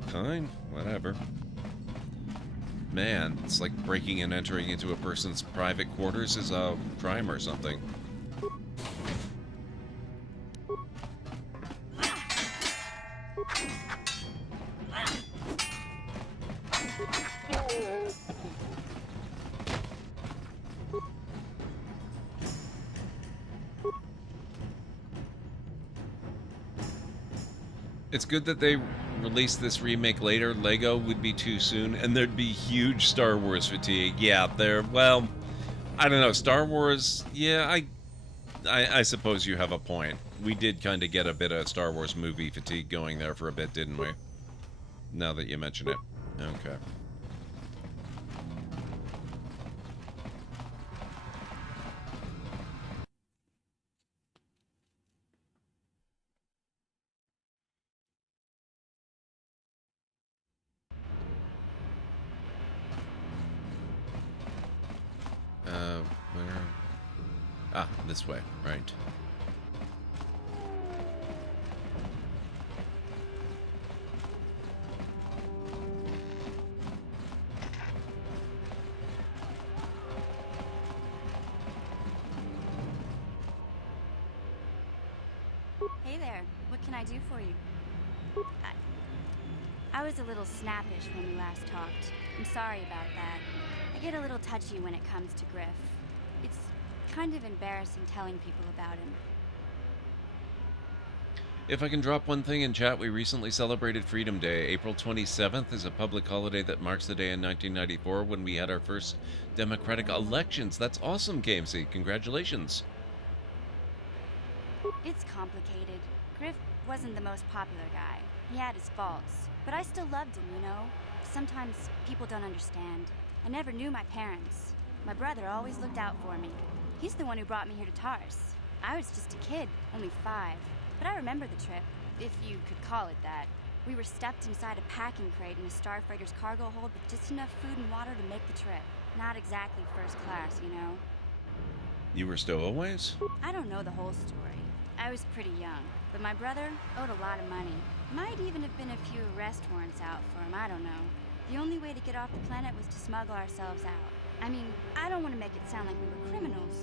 Fine, whatever. Man, it's like breaking and entering into a person's private quarters is a crime or something. It's good that they released this remake later. Lego would be too soon, and there'd be huge Star Wars fatigue. Yeah, well, I don't know. Star Wars, yeah, I suppose you have a point. We did kind of get a bit of Star Wars movie fatigue going there for a bit, didn't we? Now that you mention it. Okay. Where? Ah, this way, right. Hey there, what can I do for you? I was a little snappish when we last talked. I'm sorry about that. I get a little touchy when it comes to Griff. It's kind of embarrassing telling people about him. If I can drop one thing in chat, we recently celebrated Freedom Day. April 27th is a public holiday that marks the day in 1994 when we had our first democratic elections. That's awesome, Gamesy. Congratulations. It's complicated. Griff wasn't the most popular guy. He had his faults. But I still loved him, you know? Sometimes people don't understand. I never knew my parents. My brother always looked out for me. He's the one who brought me here to Tars. I was just a kid, only 5. But I remember the trip, if you could call it that. We were stuffed inside a packing crate in a starfreighter's cargo hold with just enough food and water to make the trip. Not exactly first class, you know? You were stowaways? I don't know the whole story. I was pretty young, but my brother owed a lot of money. Might even have been a few arrest warrants out for him, I don't know. The only way to get off the planet was to smuggle ourselves out. I mean, I don't want to make it sound like we were criminals.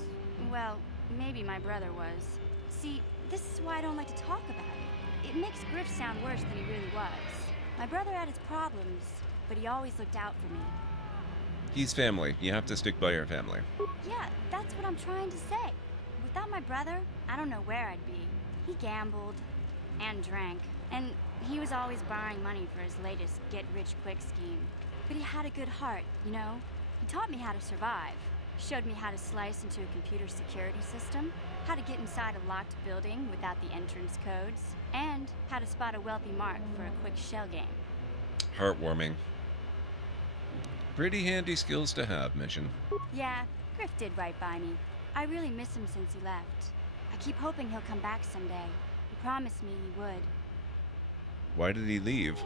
Well, maybe my brother was. See, this is why I don't like to talk about it. It makes Griff sound worse than he really was. My brother had his problems, but he always looked out for me. He's family. You have to stick by your family. Yeah, that's what I'm trying to say. Without my brother, I don't know where I'd be. He gambled and drank, and he was always borrowing money for his latest get-rich-quick scheme. But he had a good heart, you know? He taught me how to survive, showed me how to slice into a computer security system, how to get inside a locked building without the entrance codes, and how to spot a wealthy mark for a quick shell game. Heartwarming. Pretty handy skills to have, Mission. Yeah, Griff did right by me. I really miss him since he left. I keep hoping he'll come back someday. He promised me he would. Why did he leave?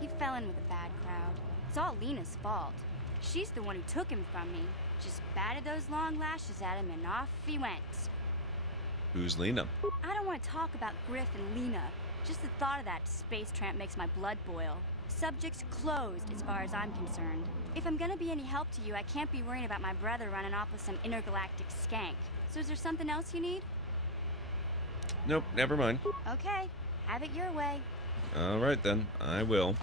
He fell in with a bad crowd. It's all Lena's fault. She's the one who took him from me. Just batted those long lashes at him and off he went. Who's Lena? I don't want to talk about Griff and Lena. Just the thought of that space tramp makes my blood boil. Subject closed as far as I'm concerned. If I'm gonna be any help to you, I can't be worrying about my brother running off with some intergalactic skank. So is there something else you need? Nope, never mind. Okay, have it your way. All right then, I will.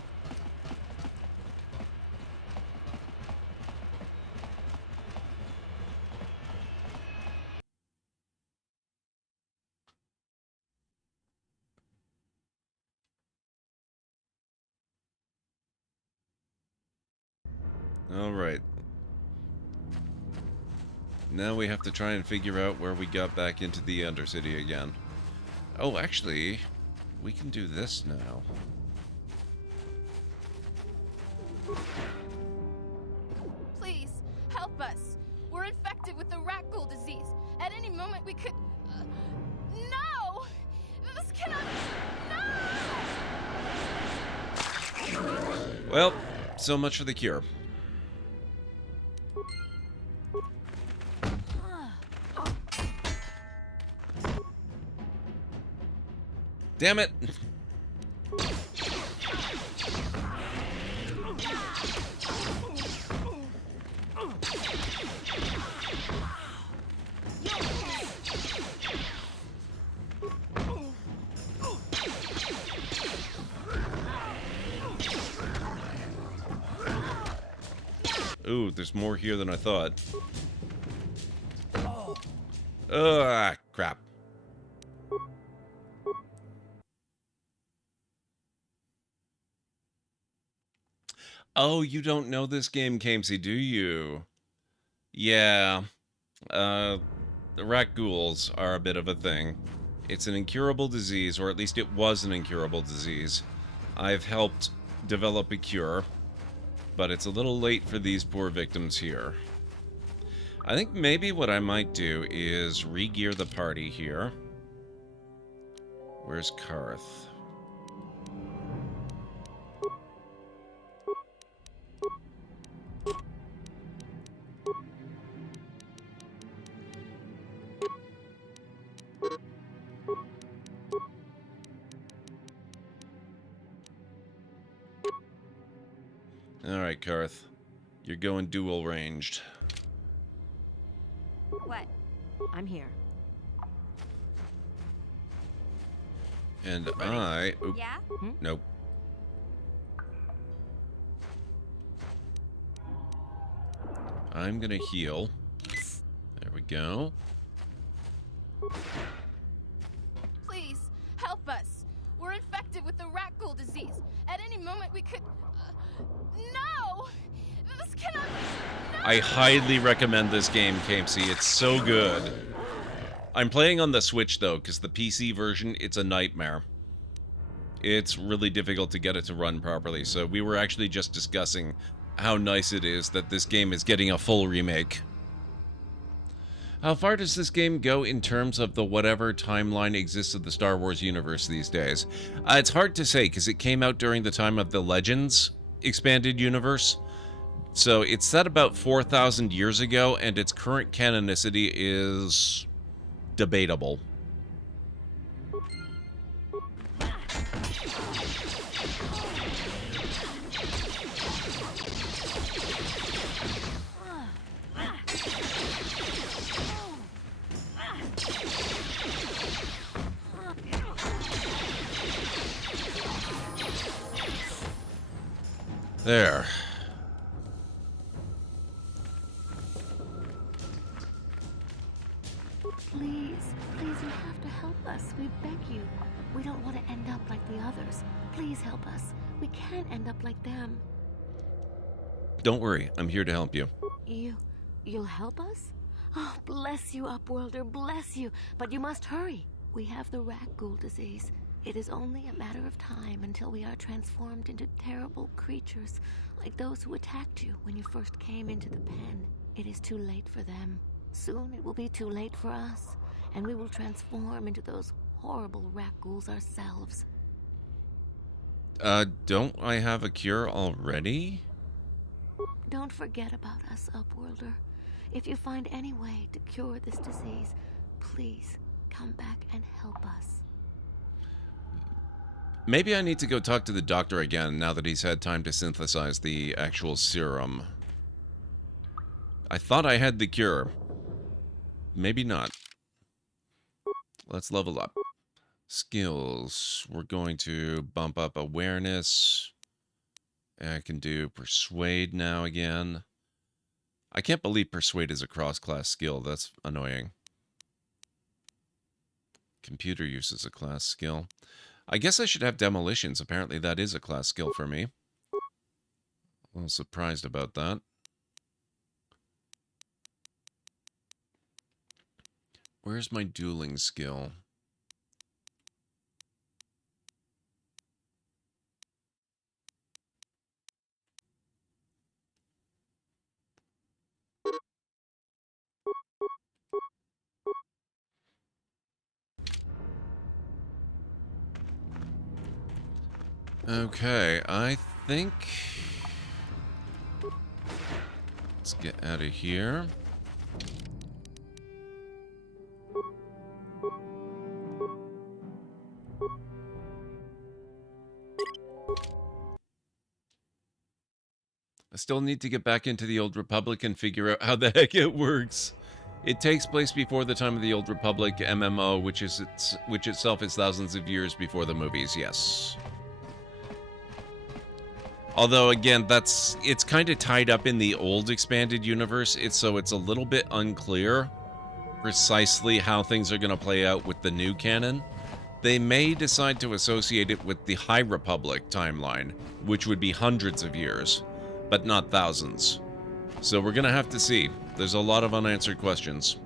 All right. Now we have to try and figure out where we got back into the Undercity again. Oh, actually, we can do this now. Please, help us. We're infected with the rat ghoul disease. At any moment we could... no! This cannot... No! Well, so much for the cure. Damn it! Ooh, there's more here than I thought. Ugh, crap. Oh, you don't know this game, Kamesy, do you? Yeah. The rat ghouls are a bit of a thing. It's an incurable disease, or at least it was an incurable disease. I've helped develop a cure, but it's a little late for these poor victims here. I think maybe what I might do is re-gear the party here. Where's Karth? Alright, Karth. You're going dual ranged. What? I'm here. And I... Oop, Yeah? nope. I'm gonna heal. There we go. Please, help us. We're infected with the rat ghoul disease. At any moment we could... no! This cannot... I highly recommend this game, Kamesy. It's so good. I'm playing on the Switch, though, because the PC version, it's a nightmare. It's really difficult to get it to run properly, so we were actually just discussing how nice it is that this game is getting a full remake. How far does this game go in terms of the whatever timeline exists of the Star Wars universe these days? It's hard to say, because it came out during the time of the Legends expanded universe. So it's set about 4,000 years ago, and its current canonicity is debatable. There. Please, please, you have to help us. We beg you. We don't want to end up like the others. Please help us. We can't end up like them. Don't worry, I'm here to help you. You'll help us? Oh, bless you, Upworlder, bless you. But you must hurry. We have the rat ghoul disease. It is only a matter of time until we are transformed into terrible creatures, like those who attacked you when you first came into the pen. It is too late for them. Soon it will be too late for us, and we will transform into those horrible rat ghouls ourselves. Don't I have a cure already? Don't forget about us, Upworlder. If you find any way to cure this disease, please come back and help us. Maybe I need to go talk to the doctor again now that he's had time to synthesize the actual serum. I thought I had the cure. Maybe not. Let's level up. Skills. We're going to bump up awareness. I can do persuade now again. I can't believe persuade is a cross-class skill. That's annoying. Computer use is a class skill. I guess I should have demolitions. Apparently that is a class skill for me. A little surprised about that. Where's my dueling skill? Okay, I think... Let's get out of here. I still need to get back into the Old Republic and figure out how the heck it works. It takes place before the time of the Old Republic MMO, which itself is thousands of years before the movies, yes. Although, again, it's kind of tied up in the old expanded universe, so it's a little bit unclear precisely how things are going to play out with the new canon. They may decide to associate it with the High Republic timeline, which would be hundreds of years, but not thousands. So we're going to have to see. There's a lot of unanswered questions.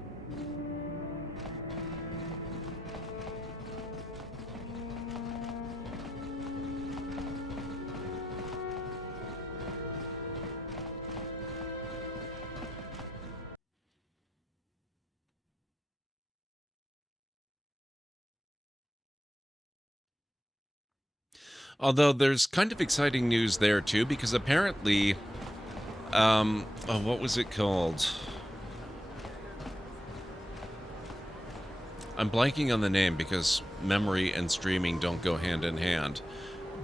Although there's kind of exciting news there too, because apparently, oh, what was it called? I'm blanking on the name because memory and streaming don't go hand in hand.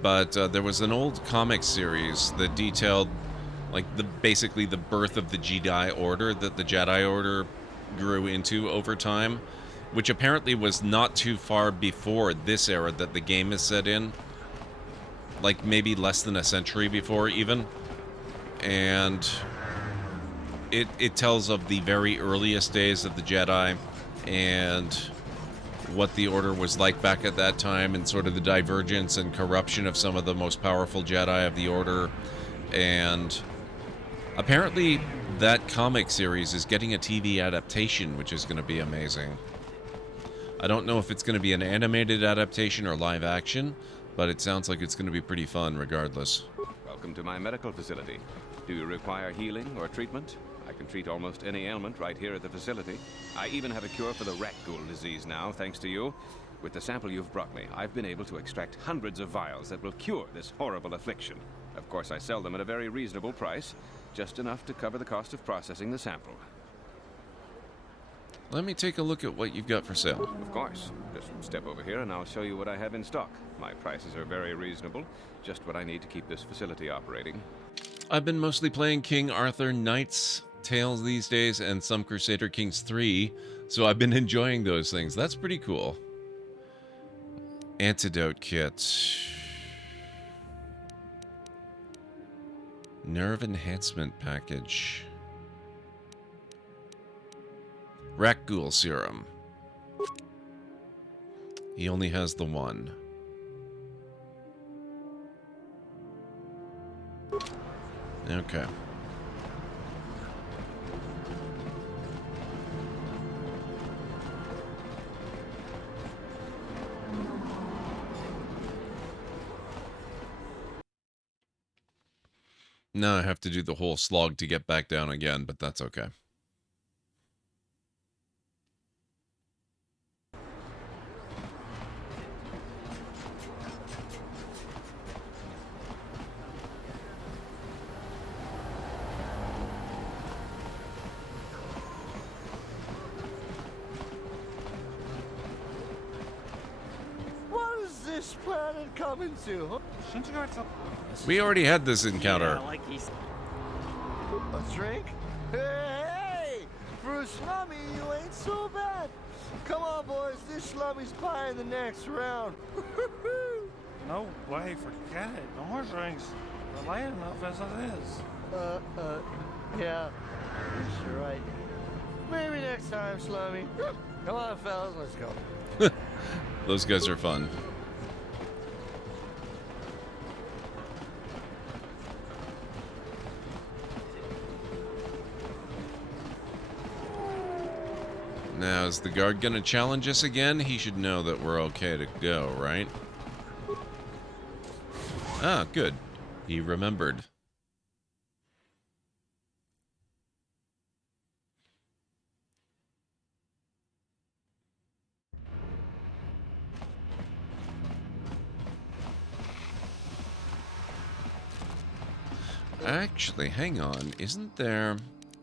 But there was an old comic series that detailed, like, basically the birth of the Jedi Order that the Jedi Order grew into over time, which apparently was not too far before this era that the game is set in. Like, maybe less than a century before, even. And it tells of the very earliest days of the Jedi and what the Order was like back at that time, and sort of the divergence and corruption of some of the most powerful Jedi of the Order. And apparently that comic series is getting a TV adaptation, which is going to be amazing. I don't know if it's going to be an animated adaptation or live action, but it sounds like it's going to be pretty fun regardless. Welcome to my medical facility. Do you require healing or treatment? I can treat almost any ailment right here at the facility. I even have a cure for the rat ghoul disease now, thanks to you. With the sample you've brought me, I've been able to extract hundreds of vials that will cure this horrible affliction. Of course, I sell them at a very reasonable price, just enough to cover the cost of processing the sample. Let me take a look at what you've got for sale. Of course. Just step over here and I'll show you what I have in stock. My prices are very reasonable, just what I need to keep this facility operating. I've been mostly playing King Arthur Knight's Tales these days and some Crusader Kings 3, so I've been enjoying those things. That's pretty cool. Antidote kit. Nerve enhancement package. Rat ghoul serum. He only has the one. Okay. Now I have to do the whole slog to get back down again, but that's okay. Was this plan had it coming to. We already had this encounter. Yeah, like he's... A drink? Hey! For a slummy, you ain't so bad. Come on, boys. This slummy's buying the next round. No way, forget it. No more drinks. We're late enough as it is. Yeah. You're right. Maybe next time, slummy. Come on, fellas, let's go. Those guys are fun. Now, is the guard gonna challenge us again? He should know that we're okay to go, right? Ah, good. He remembered. Actually, hang on. Isn't there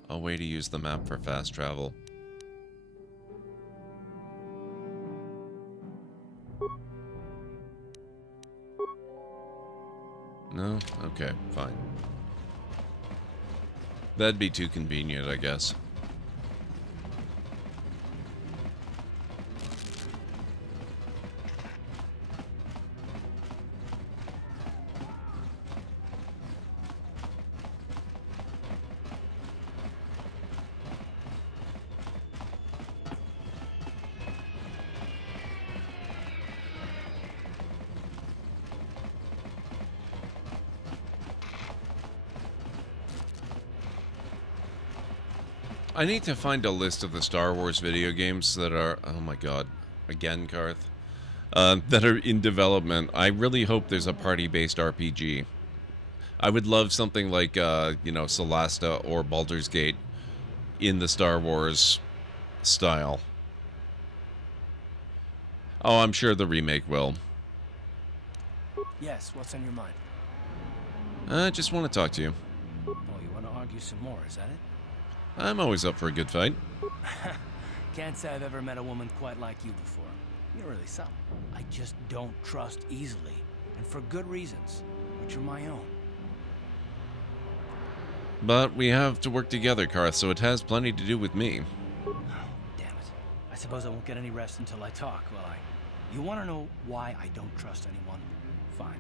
a way to use the map for fast travel? No? Okay, fine. That'd be too convenient, I guess. I need to find a list of the Star Wars video games that are... Oh my god. Again, Karth. That are in development. I really hope there's a party-based RPG. I would love something like, you know, Celasta or Baldur's Gate in the Star Wars style. Oh, I'm sure the remake will. Yes, what's on your mind? I just want to talk to you. Oh, you want to argue some more, is that it? I'm always up for a good fight. Can't say I've ever met a woman quite like you before. You're really something. I just don't trust easily, and for good reasons, which are my own. But we have to work together, Karth, so it has plenty to do with me. Oh, damn it. I suppose I won't get any rest until I talk, will I? You want to know why I don't trust anyone? Fine.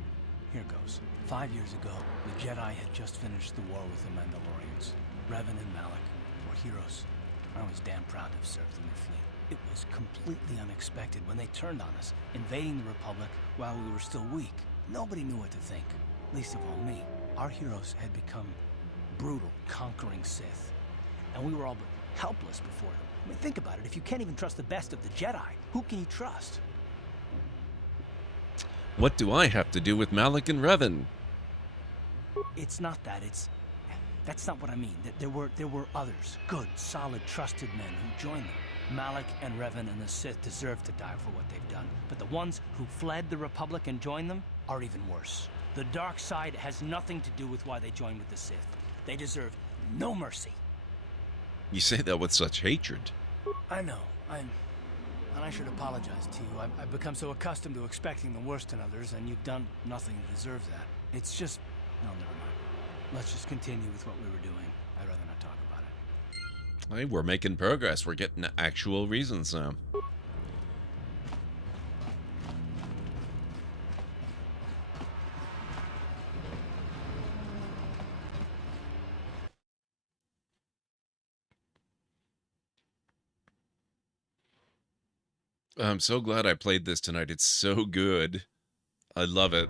Here goes. 5 years ago, the Jedi had just finished the war with the Mandalorians. Revan and Malak were heroes. I was damn proud to have served in their fleet. It was completely unexpected when they turned on us, invading the Republic while we were still weak. Nobody knew what to think, least of all me. Our heroes had become brutal, conquering Sith, and we were all but helpless before them. I mean, think about it. If you can't even trust the best of the Jedi, who can you trust? What do I have to do with Malak and Revan? It's not that. That's not what I mean. There were others, good, solid, trusted men who joined them. Malak and Revan and the Sith deserve to die for what they've done, but the ones who fled the Republic and joined them are even worse. The dark side has nothing to do with why they joined with the Sith. They deserve no mercy. You say that with such hatred. I know. And I should apologize to you. I've become so accustomed to expecting the worst in others, and you've done nothing to deserve that. It's just... No, never mind. Let's just continue with what we were doing. I'd rather not talk about it. Hey, we're making progress. We're getting actual reasons now. I'm so glad I played this tonight. It's so good. I love it.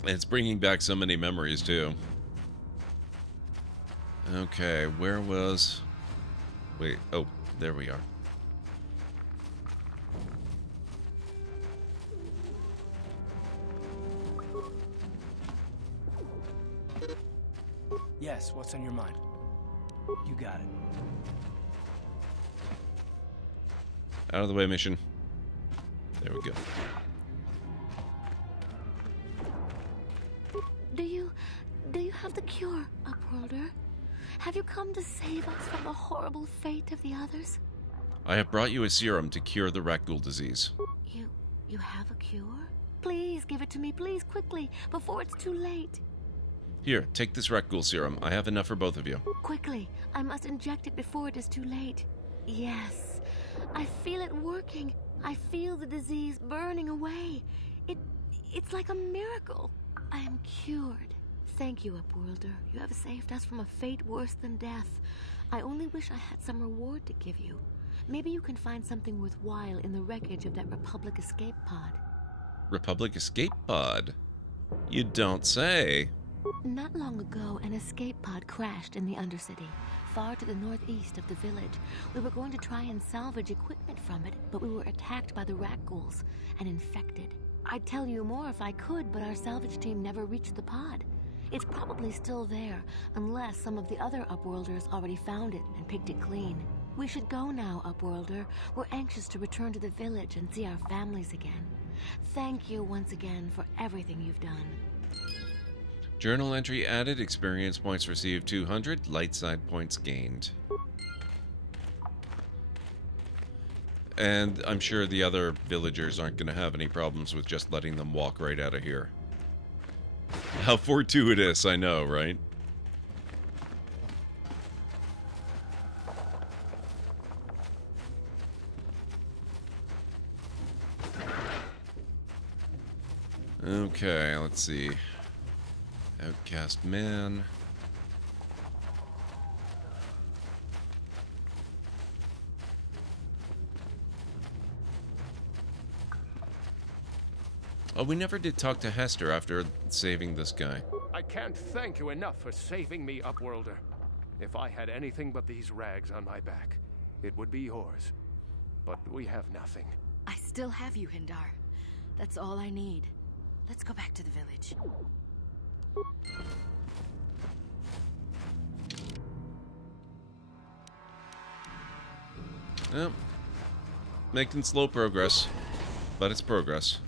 And it's bringing back so many memories, too. Okay, where was... Wait, oh, there we are. Yes, what's on your mind? You got it. Out of the way, mission. There we go. Do you have the cure, Upworlder? Have you come to save us from the horrible fate of the others? I have brought you a serum to cure the rat ghoul disease. You have a cure? Please give it to me, please, quickly, before it's too late. Here, take this rat ghoul serum. I have enough for both of you. Quickly, I must inject it before it is too late. Yes, I feel it working. I feel the disease burning away. It's like a miracle. I am cured. Thank you, Upworlder. You have saved us from a fate worse than death. I only wish I had some reward to give you. Maybe you can find something worthwhile in the wreckage of that Republic escape pod. Republic escape pod? You don't say. Not long ago, an escape pod crashed in the Undercity, far to the northeast of the village. We were going to try and salvage equipment from it, but we were attacked by the rat ghouls and infected. I'd tell you more if I could, but our salvage team never reached the pod. It's probably still there, unless some of the other Upworlders already found it and picked it clean. We should go now, Upworlder. We're anxious to return to the village and see our families again. Thank you once again for everything you've done. Journal entry added, experience points received 200, light side points gained. And I'm sure the other villagers aren't going to have any problems with just letting them walk right out of here. How fortuitous, I know, right? Okay, let's see. Outcast man. Oh, we never did talk to Hester after saving this guy. I can't thank you enough for saving me, Upworlder. If I had anything but these rags on my back, it would be yours. But we have nothing. I still have you, Hindar. That's all I need. Let's go back to the village. Well, making slow progress, but it's progress.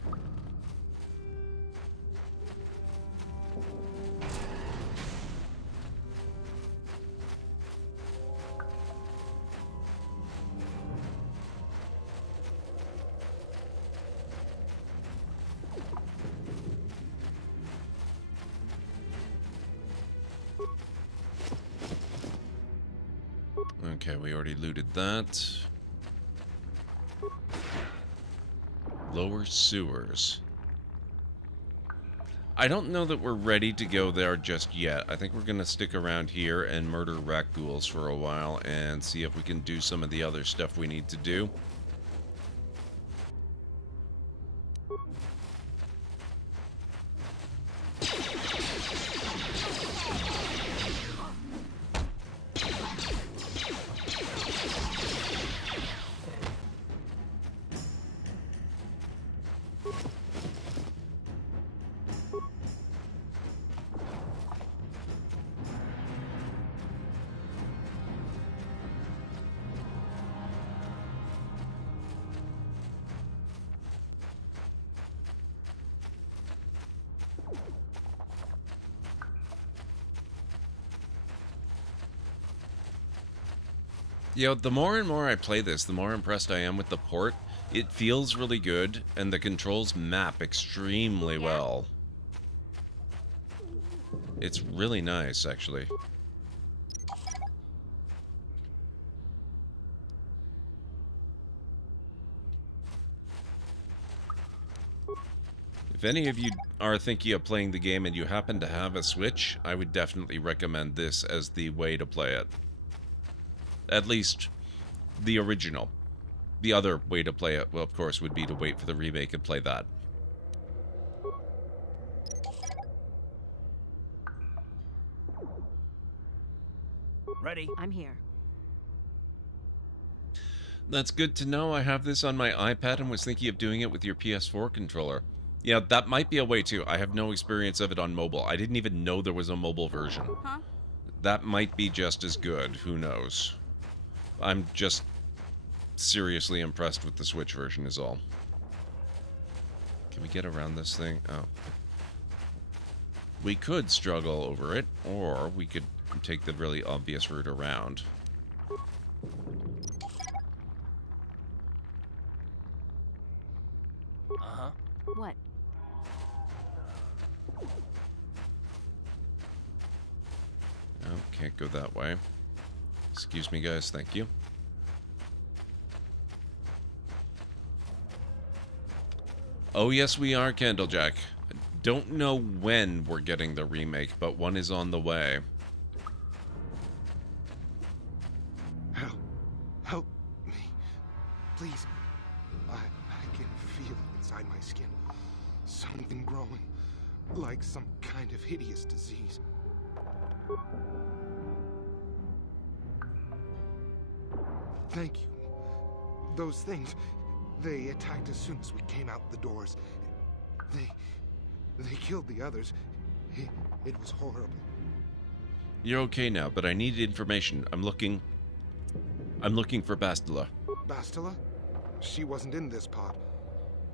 Okay, we already looted that. Lower sewers. I don't know that we're ready to go there just yet. I think we're going to stick around here and murder rat ghouls for a while and see if we can do some of the other stuff we need to do. You know, the more and more I play this, the more impressed I am with the port. It feels really good, and the controls map extremely well. It's really nice, actually. If any of you are thinking of playing the game and you happen to have a Switch, I would definitely recommend this as the way to play it. At least, the original. The other way to play it, well, of course, would be to wait for the remake and play that. Ready? I'm here. That's good to know. I have this on my iPad and was thinking of doing it with your PS4 controller. Yeah, that might be a way too. I have no experience of it on mobile. I didn't even know there was a mobile version. Huh? That might be just as good. Who knows? I'm just seriously impressed with the Switch version is all. Can we get around this thing? Oh. We could struggle over it, or we could take the really obvious route around. What? can't go that way. Excuse me, guys. Thank you. Oh, yes, we are, Candlejack. I don't know when we're getting the remake, but one is on the way. Help me. Please. I can feel inside my skin. Something growing. Like some kind of hideous disease. Thank you. Those things, they attacked as soon as we came out the doors. They killed the others. It was horrible. You're okay now, but I need information. I'm looking for Bastila. Bastila? She wasn't in this pod.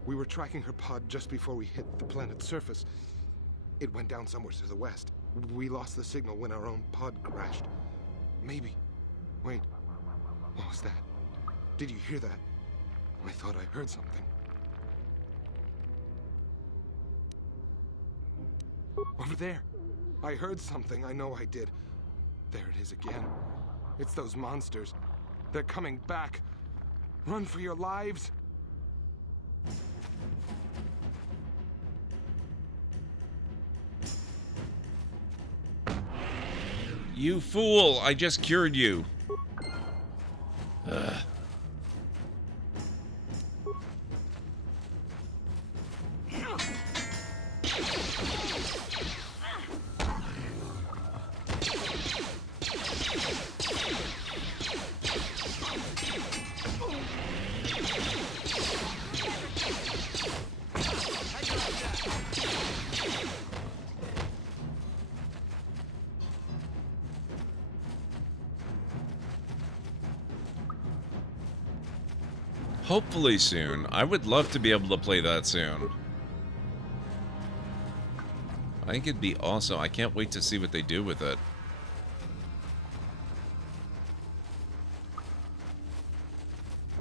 We were tracking her pod just before we hit the planet's surface. It went down somewhere to the west. We lost the signal when our own pod crashed. Maybe. Wait. What was that? Did you hear that? I thought I heard something. Over there. I heard something. I know I did. There it is again. It's those monsters. They're coming back. Run for your lives. You fool! I just cured you. Ugh. Hopefully soon. I would love to be able to play that soon. I think it'd be awesome. I can't wait to see what they do with it.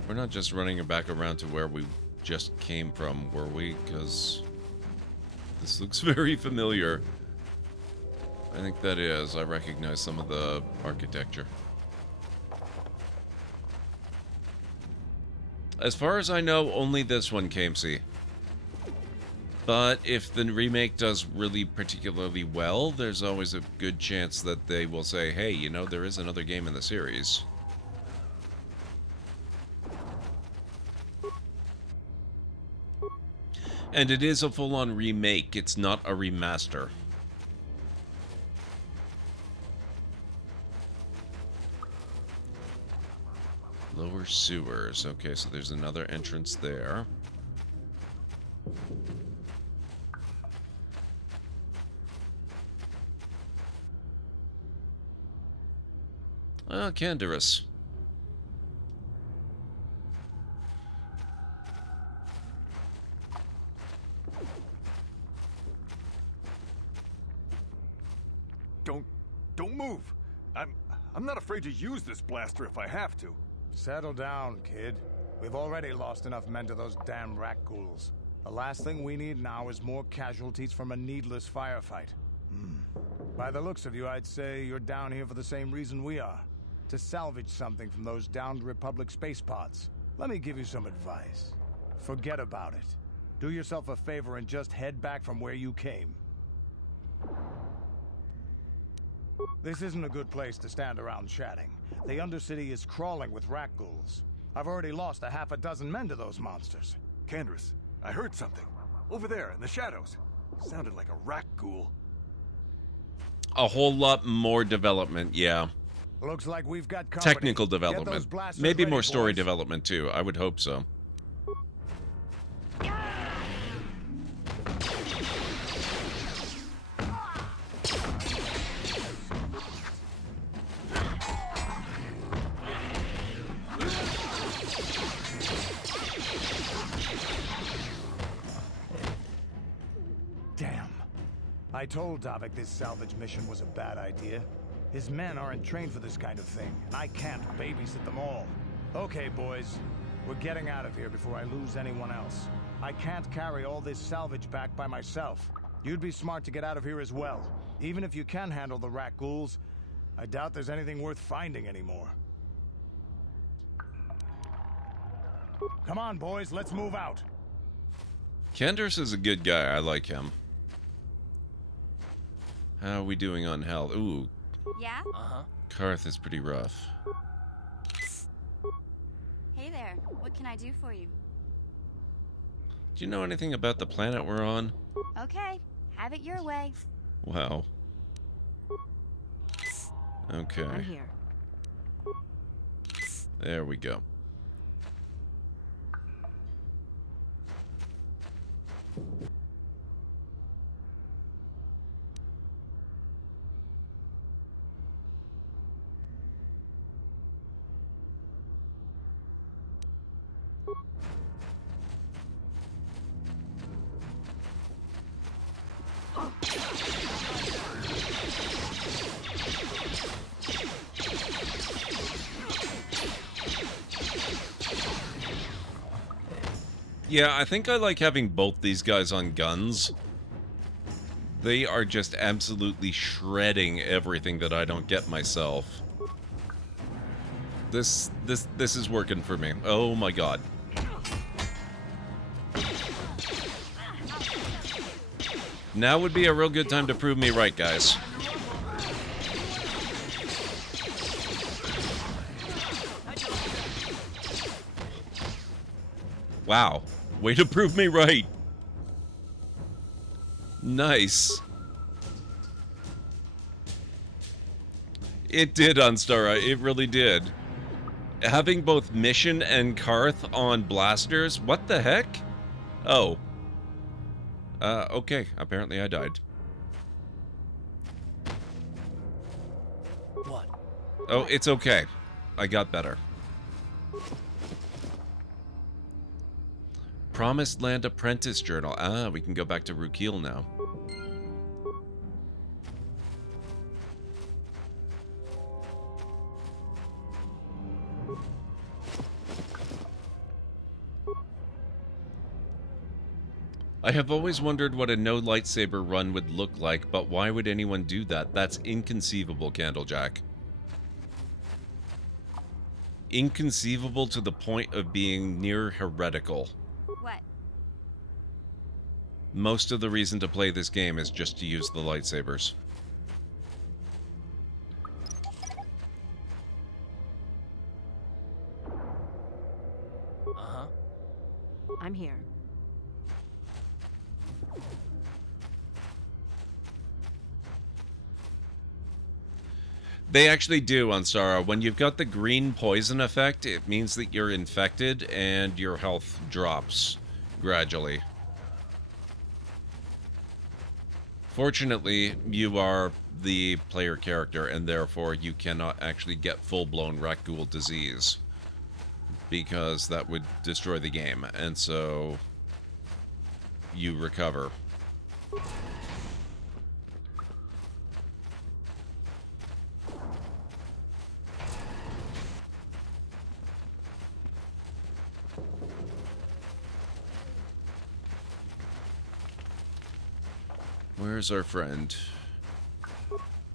We're not just running it back around to where we just came from, were we? Because this looks very familiar. I think that is. I recognize some of the architecture. As far as I know, only this one came, see. But if the remake does really particularly well, there's always a good chance that they will say, hey, you know, there is another game in the series. And it is a full-on remake. It's not a remaster. Lower sewers. Okay, so there's another entrance there. Ah, Canderous. Don't move. I'm not afraid to use this blaster if I have to. Settle down, kid. We've already lost enough men to those damn rat ghouls. The last thing we need now is more casualties from a needless firefight. By the looks of you, I'd say you're down here for the same reason we are. To salvage something from those downed Republic space pods. Let me give you some advice. Forget about it. Do yourself a favor and just head back from where you came. This isn't a good place to stand around chatting. The Undercity is crawling with rat ghouls. I've already lost a half a dozen men to those monsters. Canderous, I heard something. Over there, in the shadows. Sounded like a rat ghoul. A whole lot more development, yeah. Looks like we've got company. Technical development. Maybe more story development, too. I would hope so. I told Davik this salvage mission was a bad idea. His men aren't trained for this kind of thing, and I can't babysit them all. Okay, boys. We're getting out of here before I lose anyone else. I can't carry all this salvage back by myself. You'd be smart to get out of here as well. Even if you can handle the rat ghouls, I doubt there's anything worth finding anymore. Come on, boys, let's move out. Candace is a good guy. I like him. How are we doing on health? Ooh. Yeah? Uh-huh. Karth is pretty rough. Hey there. What can I do for you? Do you know anything about the planet we're on? Okay. Have it your way. Wow. Okay. I'm here. There we go. Yeah, I think I like having both these guys on guns. They are just absolutely shredding everything that I don't get myself. This is working for me. Oh my god. Now would be a real good time to prove me right, guys. Wow. Way to prove me right. Nice. It did, Unstara. It really did. Having both Mission and Karth on blasters? What the heck? Oh. Okay. Apparently I died. What? Oh, it's okay. I got better. Promised Land Apprentice Journal. Ah, we can go back to Rukil now. I have always wondered what a no lightsaber run would look like, but why would anyone do that? That's inconceivable, Candlejack. Inconceivable to the point of being near heretical. What? Most of the reason to play this game is just to use the lightsabers. Uh-huh. I'm here. They actually do on Sara. When you've got the green poison effect, it means that you're infected and your health drops gradually. Fortunately, you are the player character, and therefore you cannot actually get full-blown Rakghoul disease, because that would destroy the game, and so you recover. Where's our friend?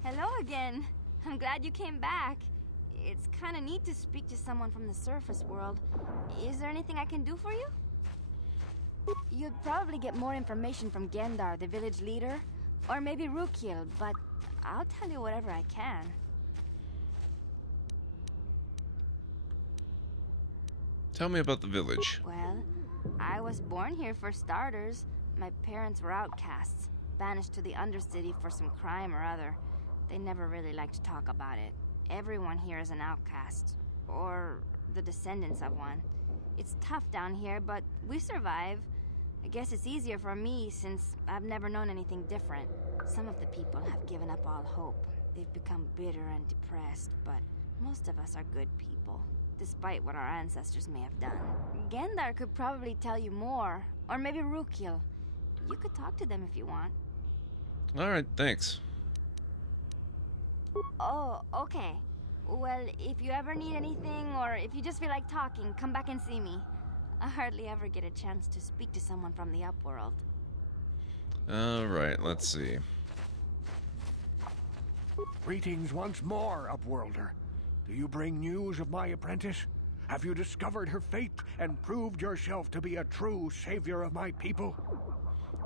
Hello again. I'm glad you came back. It's kind of neat to speak to someone from the surface world. Is there anything I can do for you? You'd probably get more information from Gendar, the village leader, or maybe Rukil, but I'll tell you whatever I can. Tell me about the village. Well, I was born here for starters. My parents were outcasts, banished to the Undercity for some crime or other. They never really liked to talk about it. Everyone here is an outcast, or the descendants of one. It's tough down here, but we survive. I guess it's easier for me since I've never known anything different. Some of the people have given up all hope. They've become bitter and depressed, but most of us are good people, despite what our ancestors may have done. Gendar could probably tell you more, or maybe Rukil. You could talk to them if you want. Alright, thanks. Oh, okay. Well, if you ever need anything, or if you just feel like talking, come back and see me. I hardly ever get a chance to speak to someone from the upworld. Alright, let's see. Greetings once more, Upworlder. Do you bring news of my apprentice? Have you discovered her fate and proved yourself to be a true savior of my people?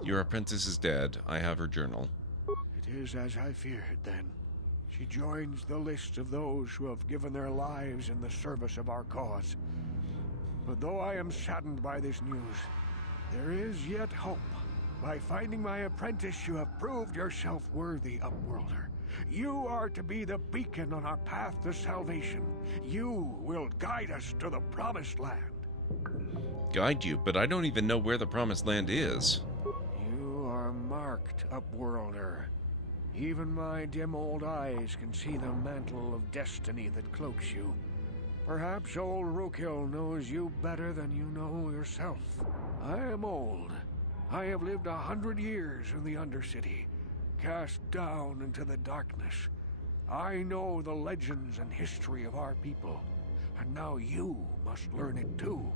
Your apprentice is dead. I have her journal. It is as I feared, then. She joins the list of those who have given their lives in the service of our cause. But though I am saddened by this news, there is yet hope. By finding my apprentice, you have proved yourself worthy, Upworlder. You are to be the beacon on our path to salvation. You will guide us to the Promised Land. Guide you, but I don't even know where the Promised Land is. You are marked, Upworlder. Even my dim old eyes can see the mantle of destiny that cloaks you. Perhaps old Rookhill knows you better than you know yourself. I am old. I have lived 100 years in the Undercity, cast down into the darkness. I know the legends and history of our people, and now you must learn it too.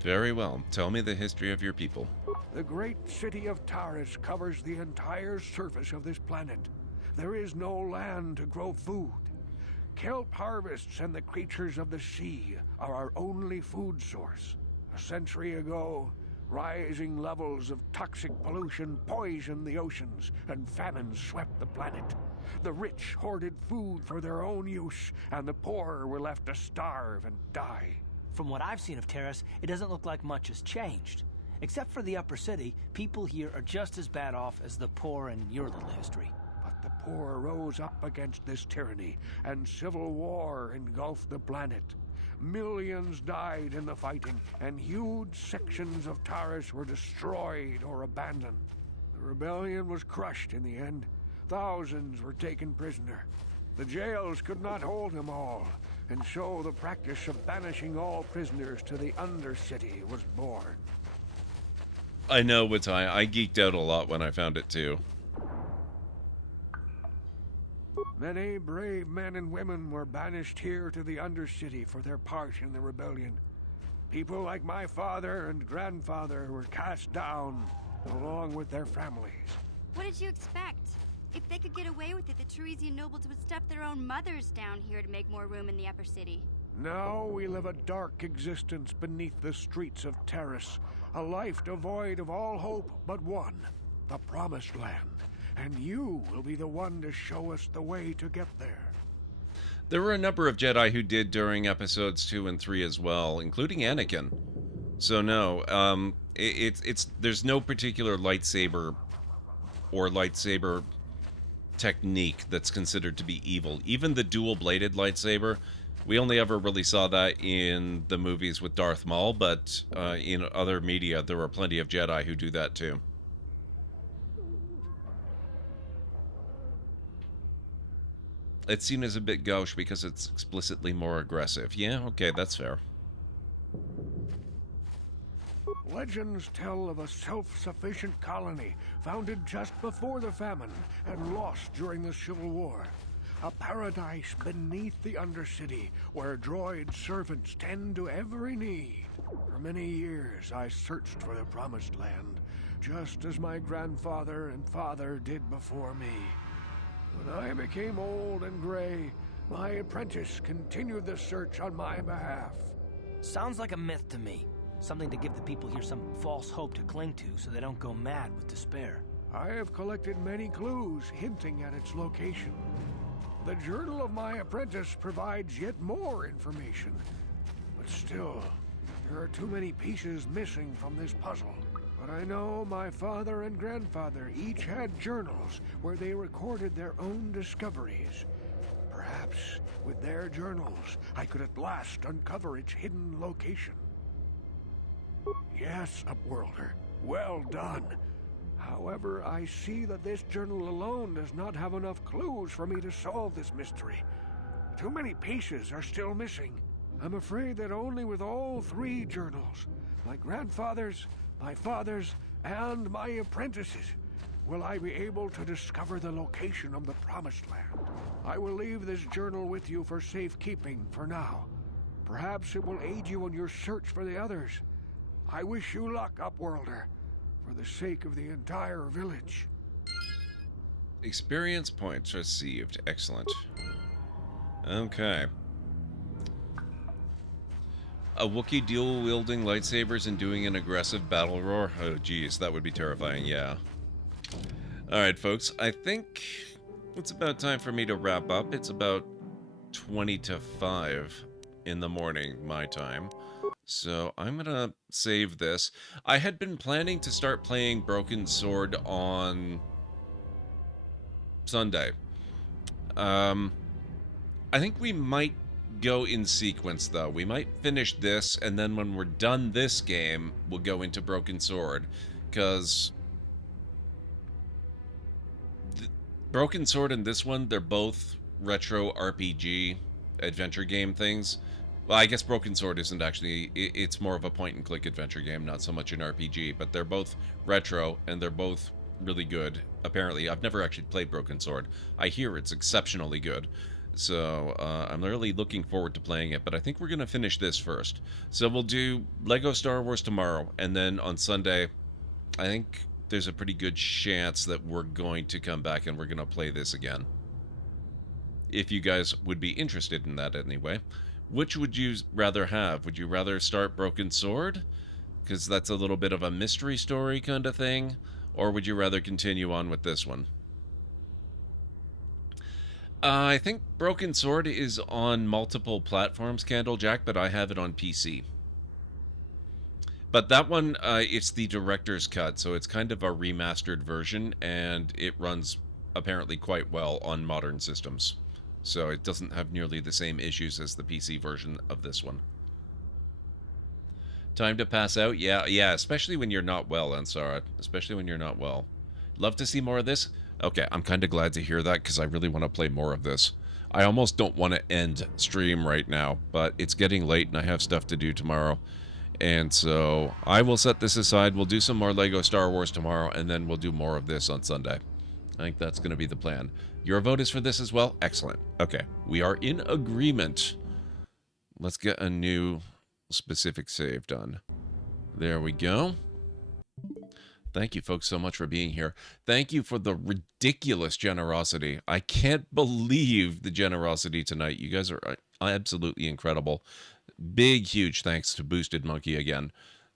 Very well. Tell me the history of your people. The great city of Taris covers the entire surface of this planet. There is no land to grow food. Kelp harvests and the creatures of the sea are our only food source. A century ago, rising levels of toxic pollution poisoned the oceans, and famine swept the planet. The rich hoarded food for their own use, and the poor were left to starve and die. From what I've seen of Terrace, it doesn't look like much has changed. Except for the upper city, people here are just as bad off as the poor in your little history. But the poor rose up against this tyranny, and civil war engulfed the planet. Millions died in the fighting, and huge sections of Taris were destroyed or abandoned. The rebellion was crushed in the end. Thousands were taken prisoner. The jails could not hold them all, and so the practice of banishing all prisoners to the Undercity was born. I know, but I geeked out a lot when I found it too. Many brave men and women were banished here to the Undercity for their part in the rebellion. People like my father and grandfather were cast down, along with their families. What did you expect? If they could get away with it, the Teresian nobles would step their own mothers down here to make more room in the upper city. Now we live a dark existence beneath the streets of Taris, a life devoid of all hope but one, the Promised Land. And you will be the one to show us the way to get there. There were a number of Jedi who did during episodes 2 and 3 as well, including Anakin. So no, there's no particular lightsaber or lightsaber technique that's considered to be evil. Even the dual-bladed lightsaber, we only ever really saw that in the movies with Darth Maul, but in other media there are plenty of Jedi who do that too. It's seen as a bit gauche because it's explicitly more aggressive. Yeah, okay, that's fair. Legends tell of a self-sufficient colony founded just before the famine and lost during the Civil War. A paradise beneath the Undercity where droid servants tend to every need. For many years I searched for the Promised Land, just as my grandfather and father did before me. When I became old and gray, my apprentice continued the search on my behalf. Sounds like a myth to me. Something to give the people here some false hope to cling to so they don't go mad with despair. I have collected many clues hinting at its location. The journal of my apprentice provides yet more information. But still, there are too many pieces missing from this puzzle. But I know my father and grandfather each had journals where they recorded their own discoveries. Perhaps with their journals, I could at last uncover its hidden location. Yes, Upworlder, well done. However, I see that this journal alone does not have enough clues for me to solve this mystery. Too many pieces are still missing. I'm afraid that only with all three journals, my grandfather's, my father's, and my apprentice's, will I be able to discover the location of the Promised Land. I will leave this journal with you for safekeeping for now. Perhaps it will aid you in your search for the others. I wish you luck, Upworlder, for the sake of the entire village. Experience points received. Excellent. Okay. A Wookiee dual-wielding lightsabers and doing an aggressive battle roar? Oh, geez, that would be terrifying, yeah. Alright, folks, I think it's about time for me to wrap up. It's about 20 to 5 in the morning, my time. So I'm gonna save this. I had been planning to start playing Broken Sword on Sunday. I think we might go in sequence, though. We might finish this, and then when we're done this game, we'll go into Broken Sword. Because Broken Sword and this one, they're both retro RPG adventure game things. Well, I guess Broken Sword isn't actually... It's more of a point-and-click adventure game, not so much an RPG. But they're both retro, and they're both really good. Apparently, I've never actually played Broken Sword. I hear it's exceptionally good. So, I'm really looking forward to playing it, but I think we're going to finish this first. So we'll do LEGO Star Wars tomorrow, and then on Sunday, I think there's a pretty good chance that we're going to come back and we're going to play this again. If you guys would be interested in that anyway. Which would you rather have? Would you rather start Broken Sword? Because that's a little bit of a mystery story kind of thing. Or would you rather continue on with this one? I think Broken Sword is on multiple platforms, Candlejack, but I have it on PC. But that one, it's the director's cut, so it's kind of a remastered version, and it runs apparently quite well on modern systems. So it doesn't have nearly the same issues as the PC version of this one. Time to pass out? Yeah, especially when you're not well, Ansara. Especially when you're not well. Love to see more of this? Okay, I'm kind of glad to hear that because I really want to play more of this. I almost don't want to end stream right now, but it's getting late and I have stuff to do tomorrow. And so I will set this aside. We'll do some more LEGO Star Wars tomorrow, and then we'll do more of this on Sunday. I think that's going to be the plan. Your vote is for this as well? Excellent. Okay, we are in agreement. Let's get a new specific save done. There we go. Thank you, folks, so much for being here. Thank you for the ridiculous generosity. I can't believe the generosity tonight. You guys are absolutely incredible. Big, huge thanks to Boosted Monkey again,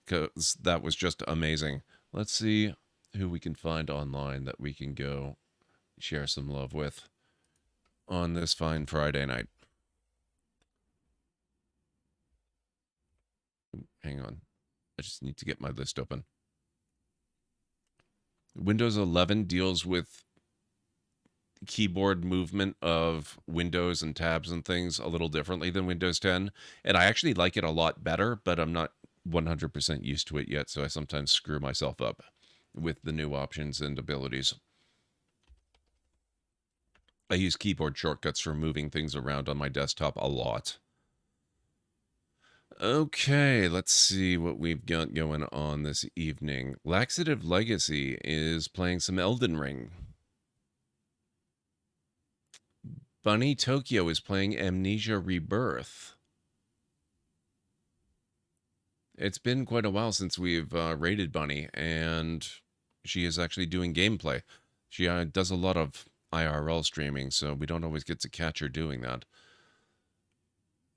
because that was just amazing. Let's see who we can find online that we can go share some love with on this fine Friday night. Hang on. I just need to get my list open. Windows 11 deals with keyboard movement of windows and tabs and things a little differently than Windows 10. And I actually like it a lot better, but I'm not 100% used to it yet, so I sometimes screw myself up with the new options and abilities. I use keyboard shortcuts for moving things around on my desktop a lot. Okay, let's see what we've got going on this evening. Laxative Legacy is playing some Elden Ring. Bunny Tokyo is playing Amnesia Rebirth. It's been quite a while since we've raided Bunny, and she is actually doing gameplay. She does a lot of IRL streaming, so we don't always get to catch her doing that.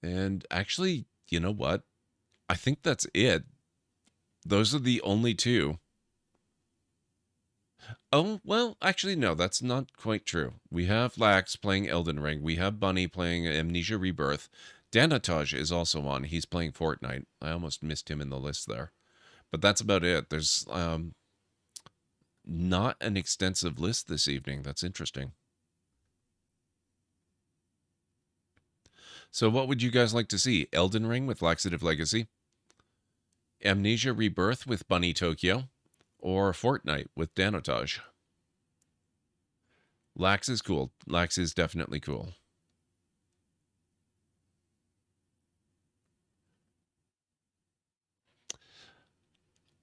And actually, you know what? I think that's it. Those are the only two. Oh, well, actually, no, that's not quite true. We have Lax playing Elden Ring. We have Bunny playing Amnesia Rebirth. Danataj is also on. He's playing Fortnite. I almost missed him in the list there. But that's about it. There's not an extensive list this evening. That's interesting. So what would you guys like to see? Elden Ring with Laxative Legacy? Amnesia Rebirth with Bunny Tokyo? Or Fortnite with Danotage? Lax is cool. Lax is definitely cool.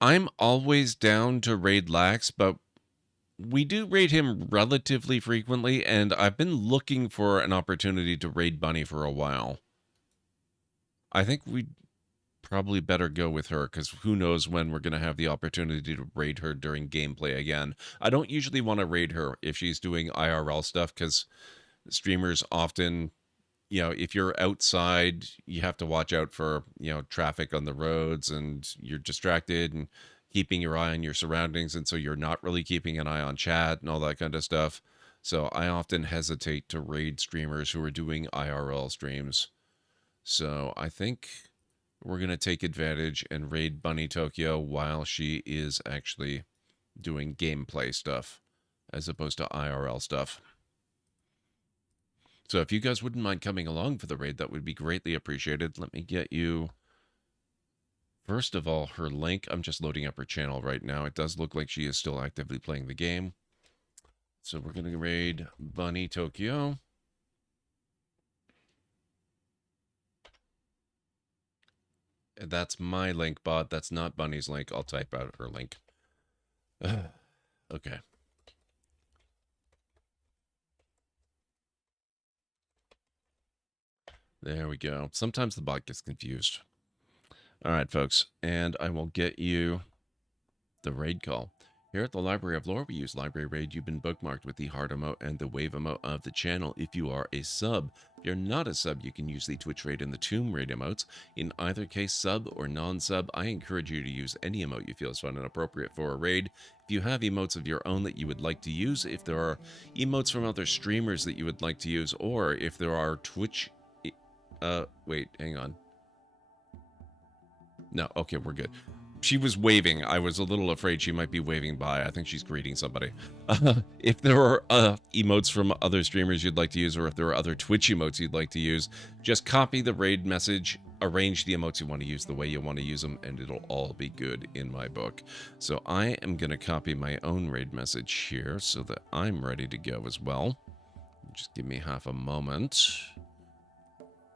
I'm always down to raid Lax, but we do raid him relatively frequently, and I've been looking for an opportunity to raid Bunny for a while. I think we'd probably better go with her, because who knows when we're going to have the opportunity to raid her during gameplay again. I don't usually want to raid her if she's doing IRL stuff, because streamers often, you know, if you're outside, you have to watch out for, you know, traffic on the roads, and you're distracted and keeping your eye on your surroundings, and so you're not really keeping an eye on chat and all that kind of stuff. So I often hesitate to raid streamers who are doing IRL streams. So I think we're going to take advantage and raid Bunny Tokyo while she is actually doing gameplay stuff as opposed to IRL stuff. So if you guys wouldn't mind coming along for the raid, that would be greatly appreciated. Let me get you, first of all, her link. I'm just loading up her channel right now. It does look like she is still actively playing the game. So we're going to raid Bunny Tokyo. And that's my link, bot. That's not Bunny's link. I'll type out her link. Okay. There we go. Sometimes the bot gets confused. All right, folks. And I will get you the raid call. Here at the Library of Lore, we use Library Raid. You've been bookmarked with the heart emote and the wave emote of the channel if you are a sub. If you're not a sub, you can use the Twitch Raid and the Tomb Raid emotes. In either case, sub or non-sub, I encourage you to use any emote you feel is fun and appropriate for a raid. If you have emotes of your own that you would like to use, if there are emotes from other streamers that you would like to use, or if there are Twitch... wait, hang on. No, okay, we're good. She was waving. I was a little afraid she might be waving by. I think she's greeting somebody. If there are emotes from other streamers you'd like to use, or if there are other Twitch emotes you'd like to use, just copy the raid message, arrange the emotes you want to use the way you want to use them, and it'll all be good in my book. So I am going to copy my own raid message here so that I'm ready to go as well. Just give me half a moment.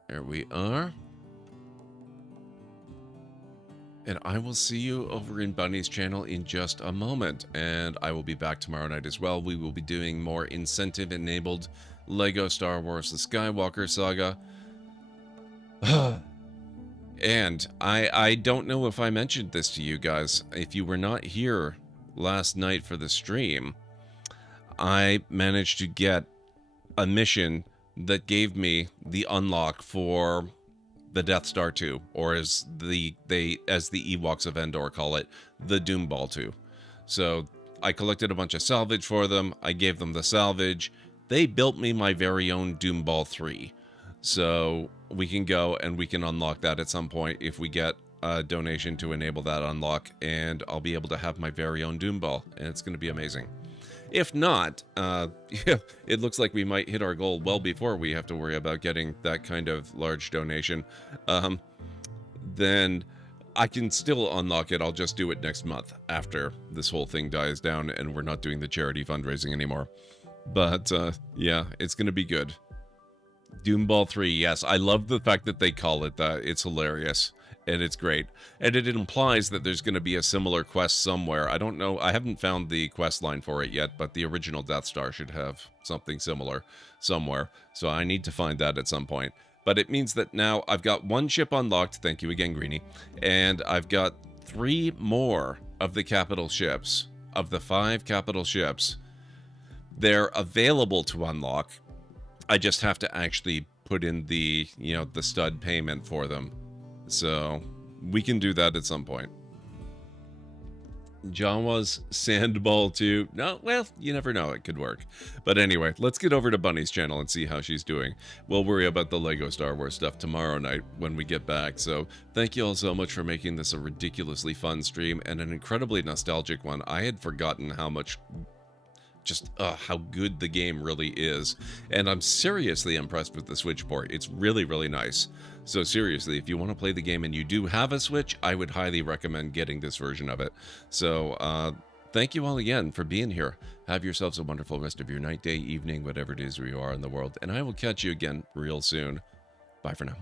There we are. And I will see you over in Bunny's channel in just a moment. And I will be back tomorrow night as well. We will be doing more incentive-enabled LEGO Star Wars The Skywalker Saga. And I don't know if I mentioned this to you guys. If you were not here last night for the stream, I managed to get a mission that gave me the unlock for the Death Star 2, or as the Ewoks of Endor call it, the Doom Ball 2. So I collected a bunch of salvage for them. I gave them the salvage. They built me my very own Doom Ball 3. So we can go and we can unlock that at some point if we get a donation to enable that unlock, and I'll be able to have my very own Doom Ball, and it's going to be amazing. If not, it looks like we might hit our goal well before we have to worry about getting that kind of large donation. Then I can still unlock it. I'll just do it next month after this whole thing dies down and we're not doing the charity fundraising anymore. But yeah, it's going to be good. Doom Ball 3, yes. I love the fact that they call it that. It's hilarious. And it's great. And it implies that there's going to be a similar quest somewhere. I don't know. I haven't found the quest line for it yet, but the original Death Star should have something similar somewhere. So I need to find that at some point. But it means that now I've got one ship unlocked. Thank you again, Greenie. And I've got 3 more of the capital ships. Of the 5 capital ships, they're available to unlock. I just have to actually put in the, you know, the stud payment for them. So we can do that at some point. Jawa's Sandball 2. No, well, you never know. It could work. But anyway, let's get over to Bunny's channel and see how she's doing. We'll worry about the LEGO Star Wars stuff tomorrow night when we get back. So thank you all so much for making this a ridiculously fun stream and an incredibly nostalgic one. I had forgotten how much... just how good the game really is. And I'm seriously impressed with the Switch port. It's really, really nice. So seriously, if you want to play the game and you do have a Switch, I would highly recommend getting this version of it. So thank you all again for being here. Have yourselves a wonderful rest of your night, day, evening, whatever it is where you are in the world. And I will catch you again real soon. Bye for now.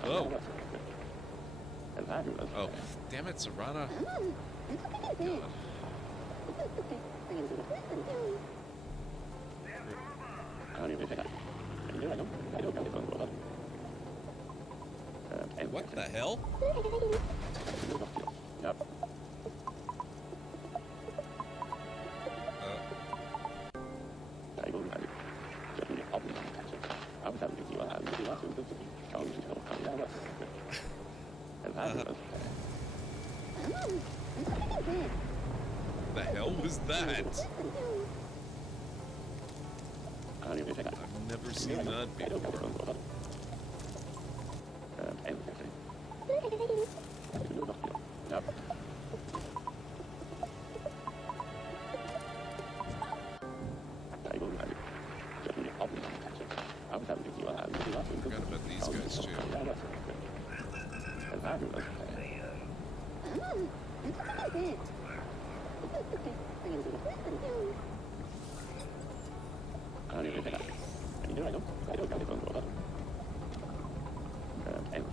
Hello. Oh, damn it, Serrana. God. What the hell? The hell was that? I've never seen that before. Forgot about these guys too.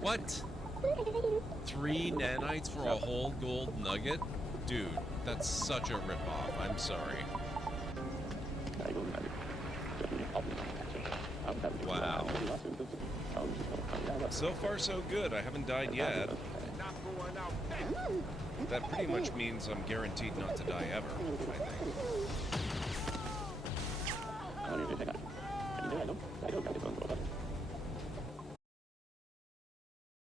What? 3 nanites for a whole gold nugget? Dude, that's such a ripoff. I'm sorry. Wow. So far, so good. I haven't died yet. That pretty much means I'm guaranteed not to die ever, I think.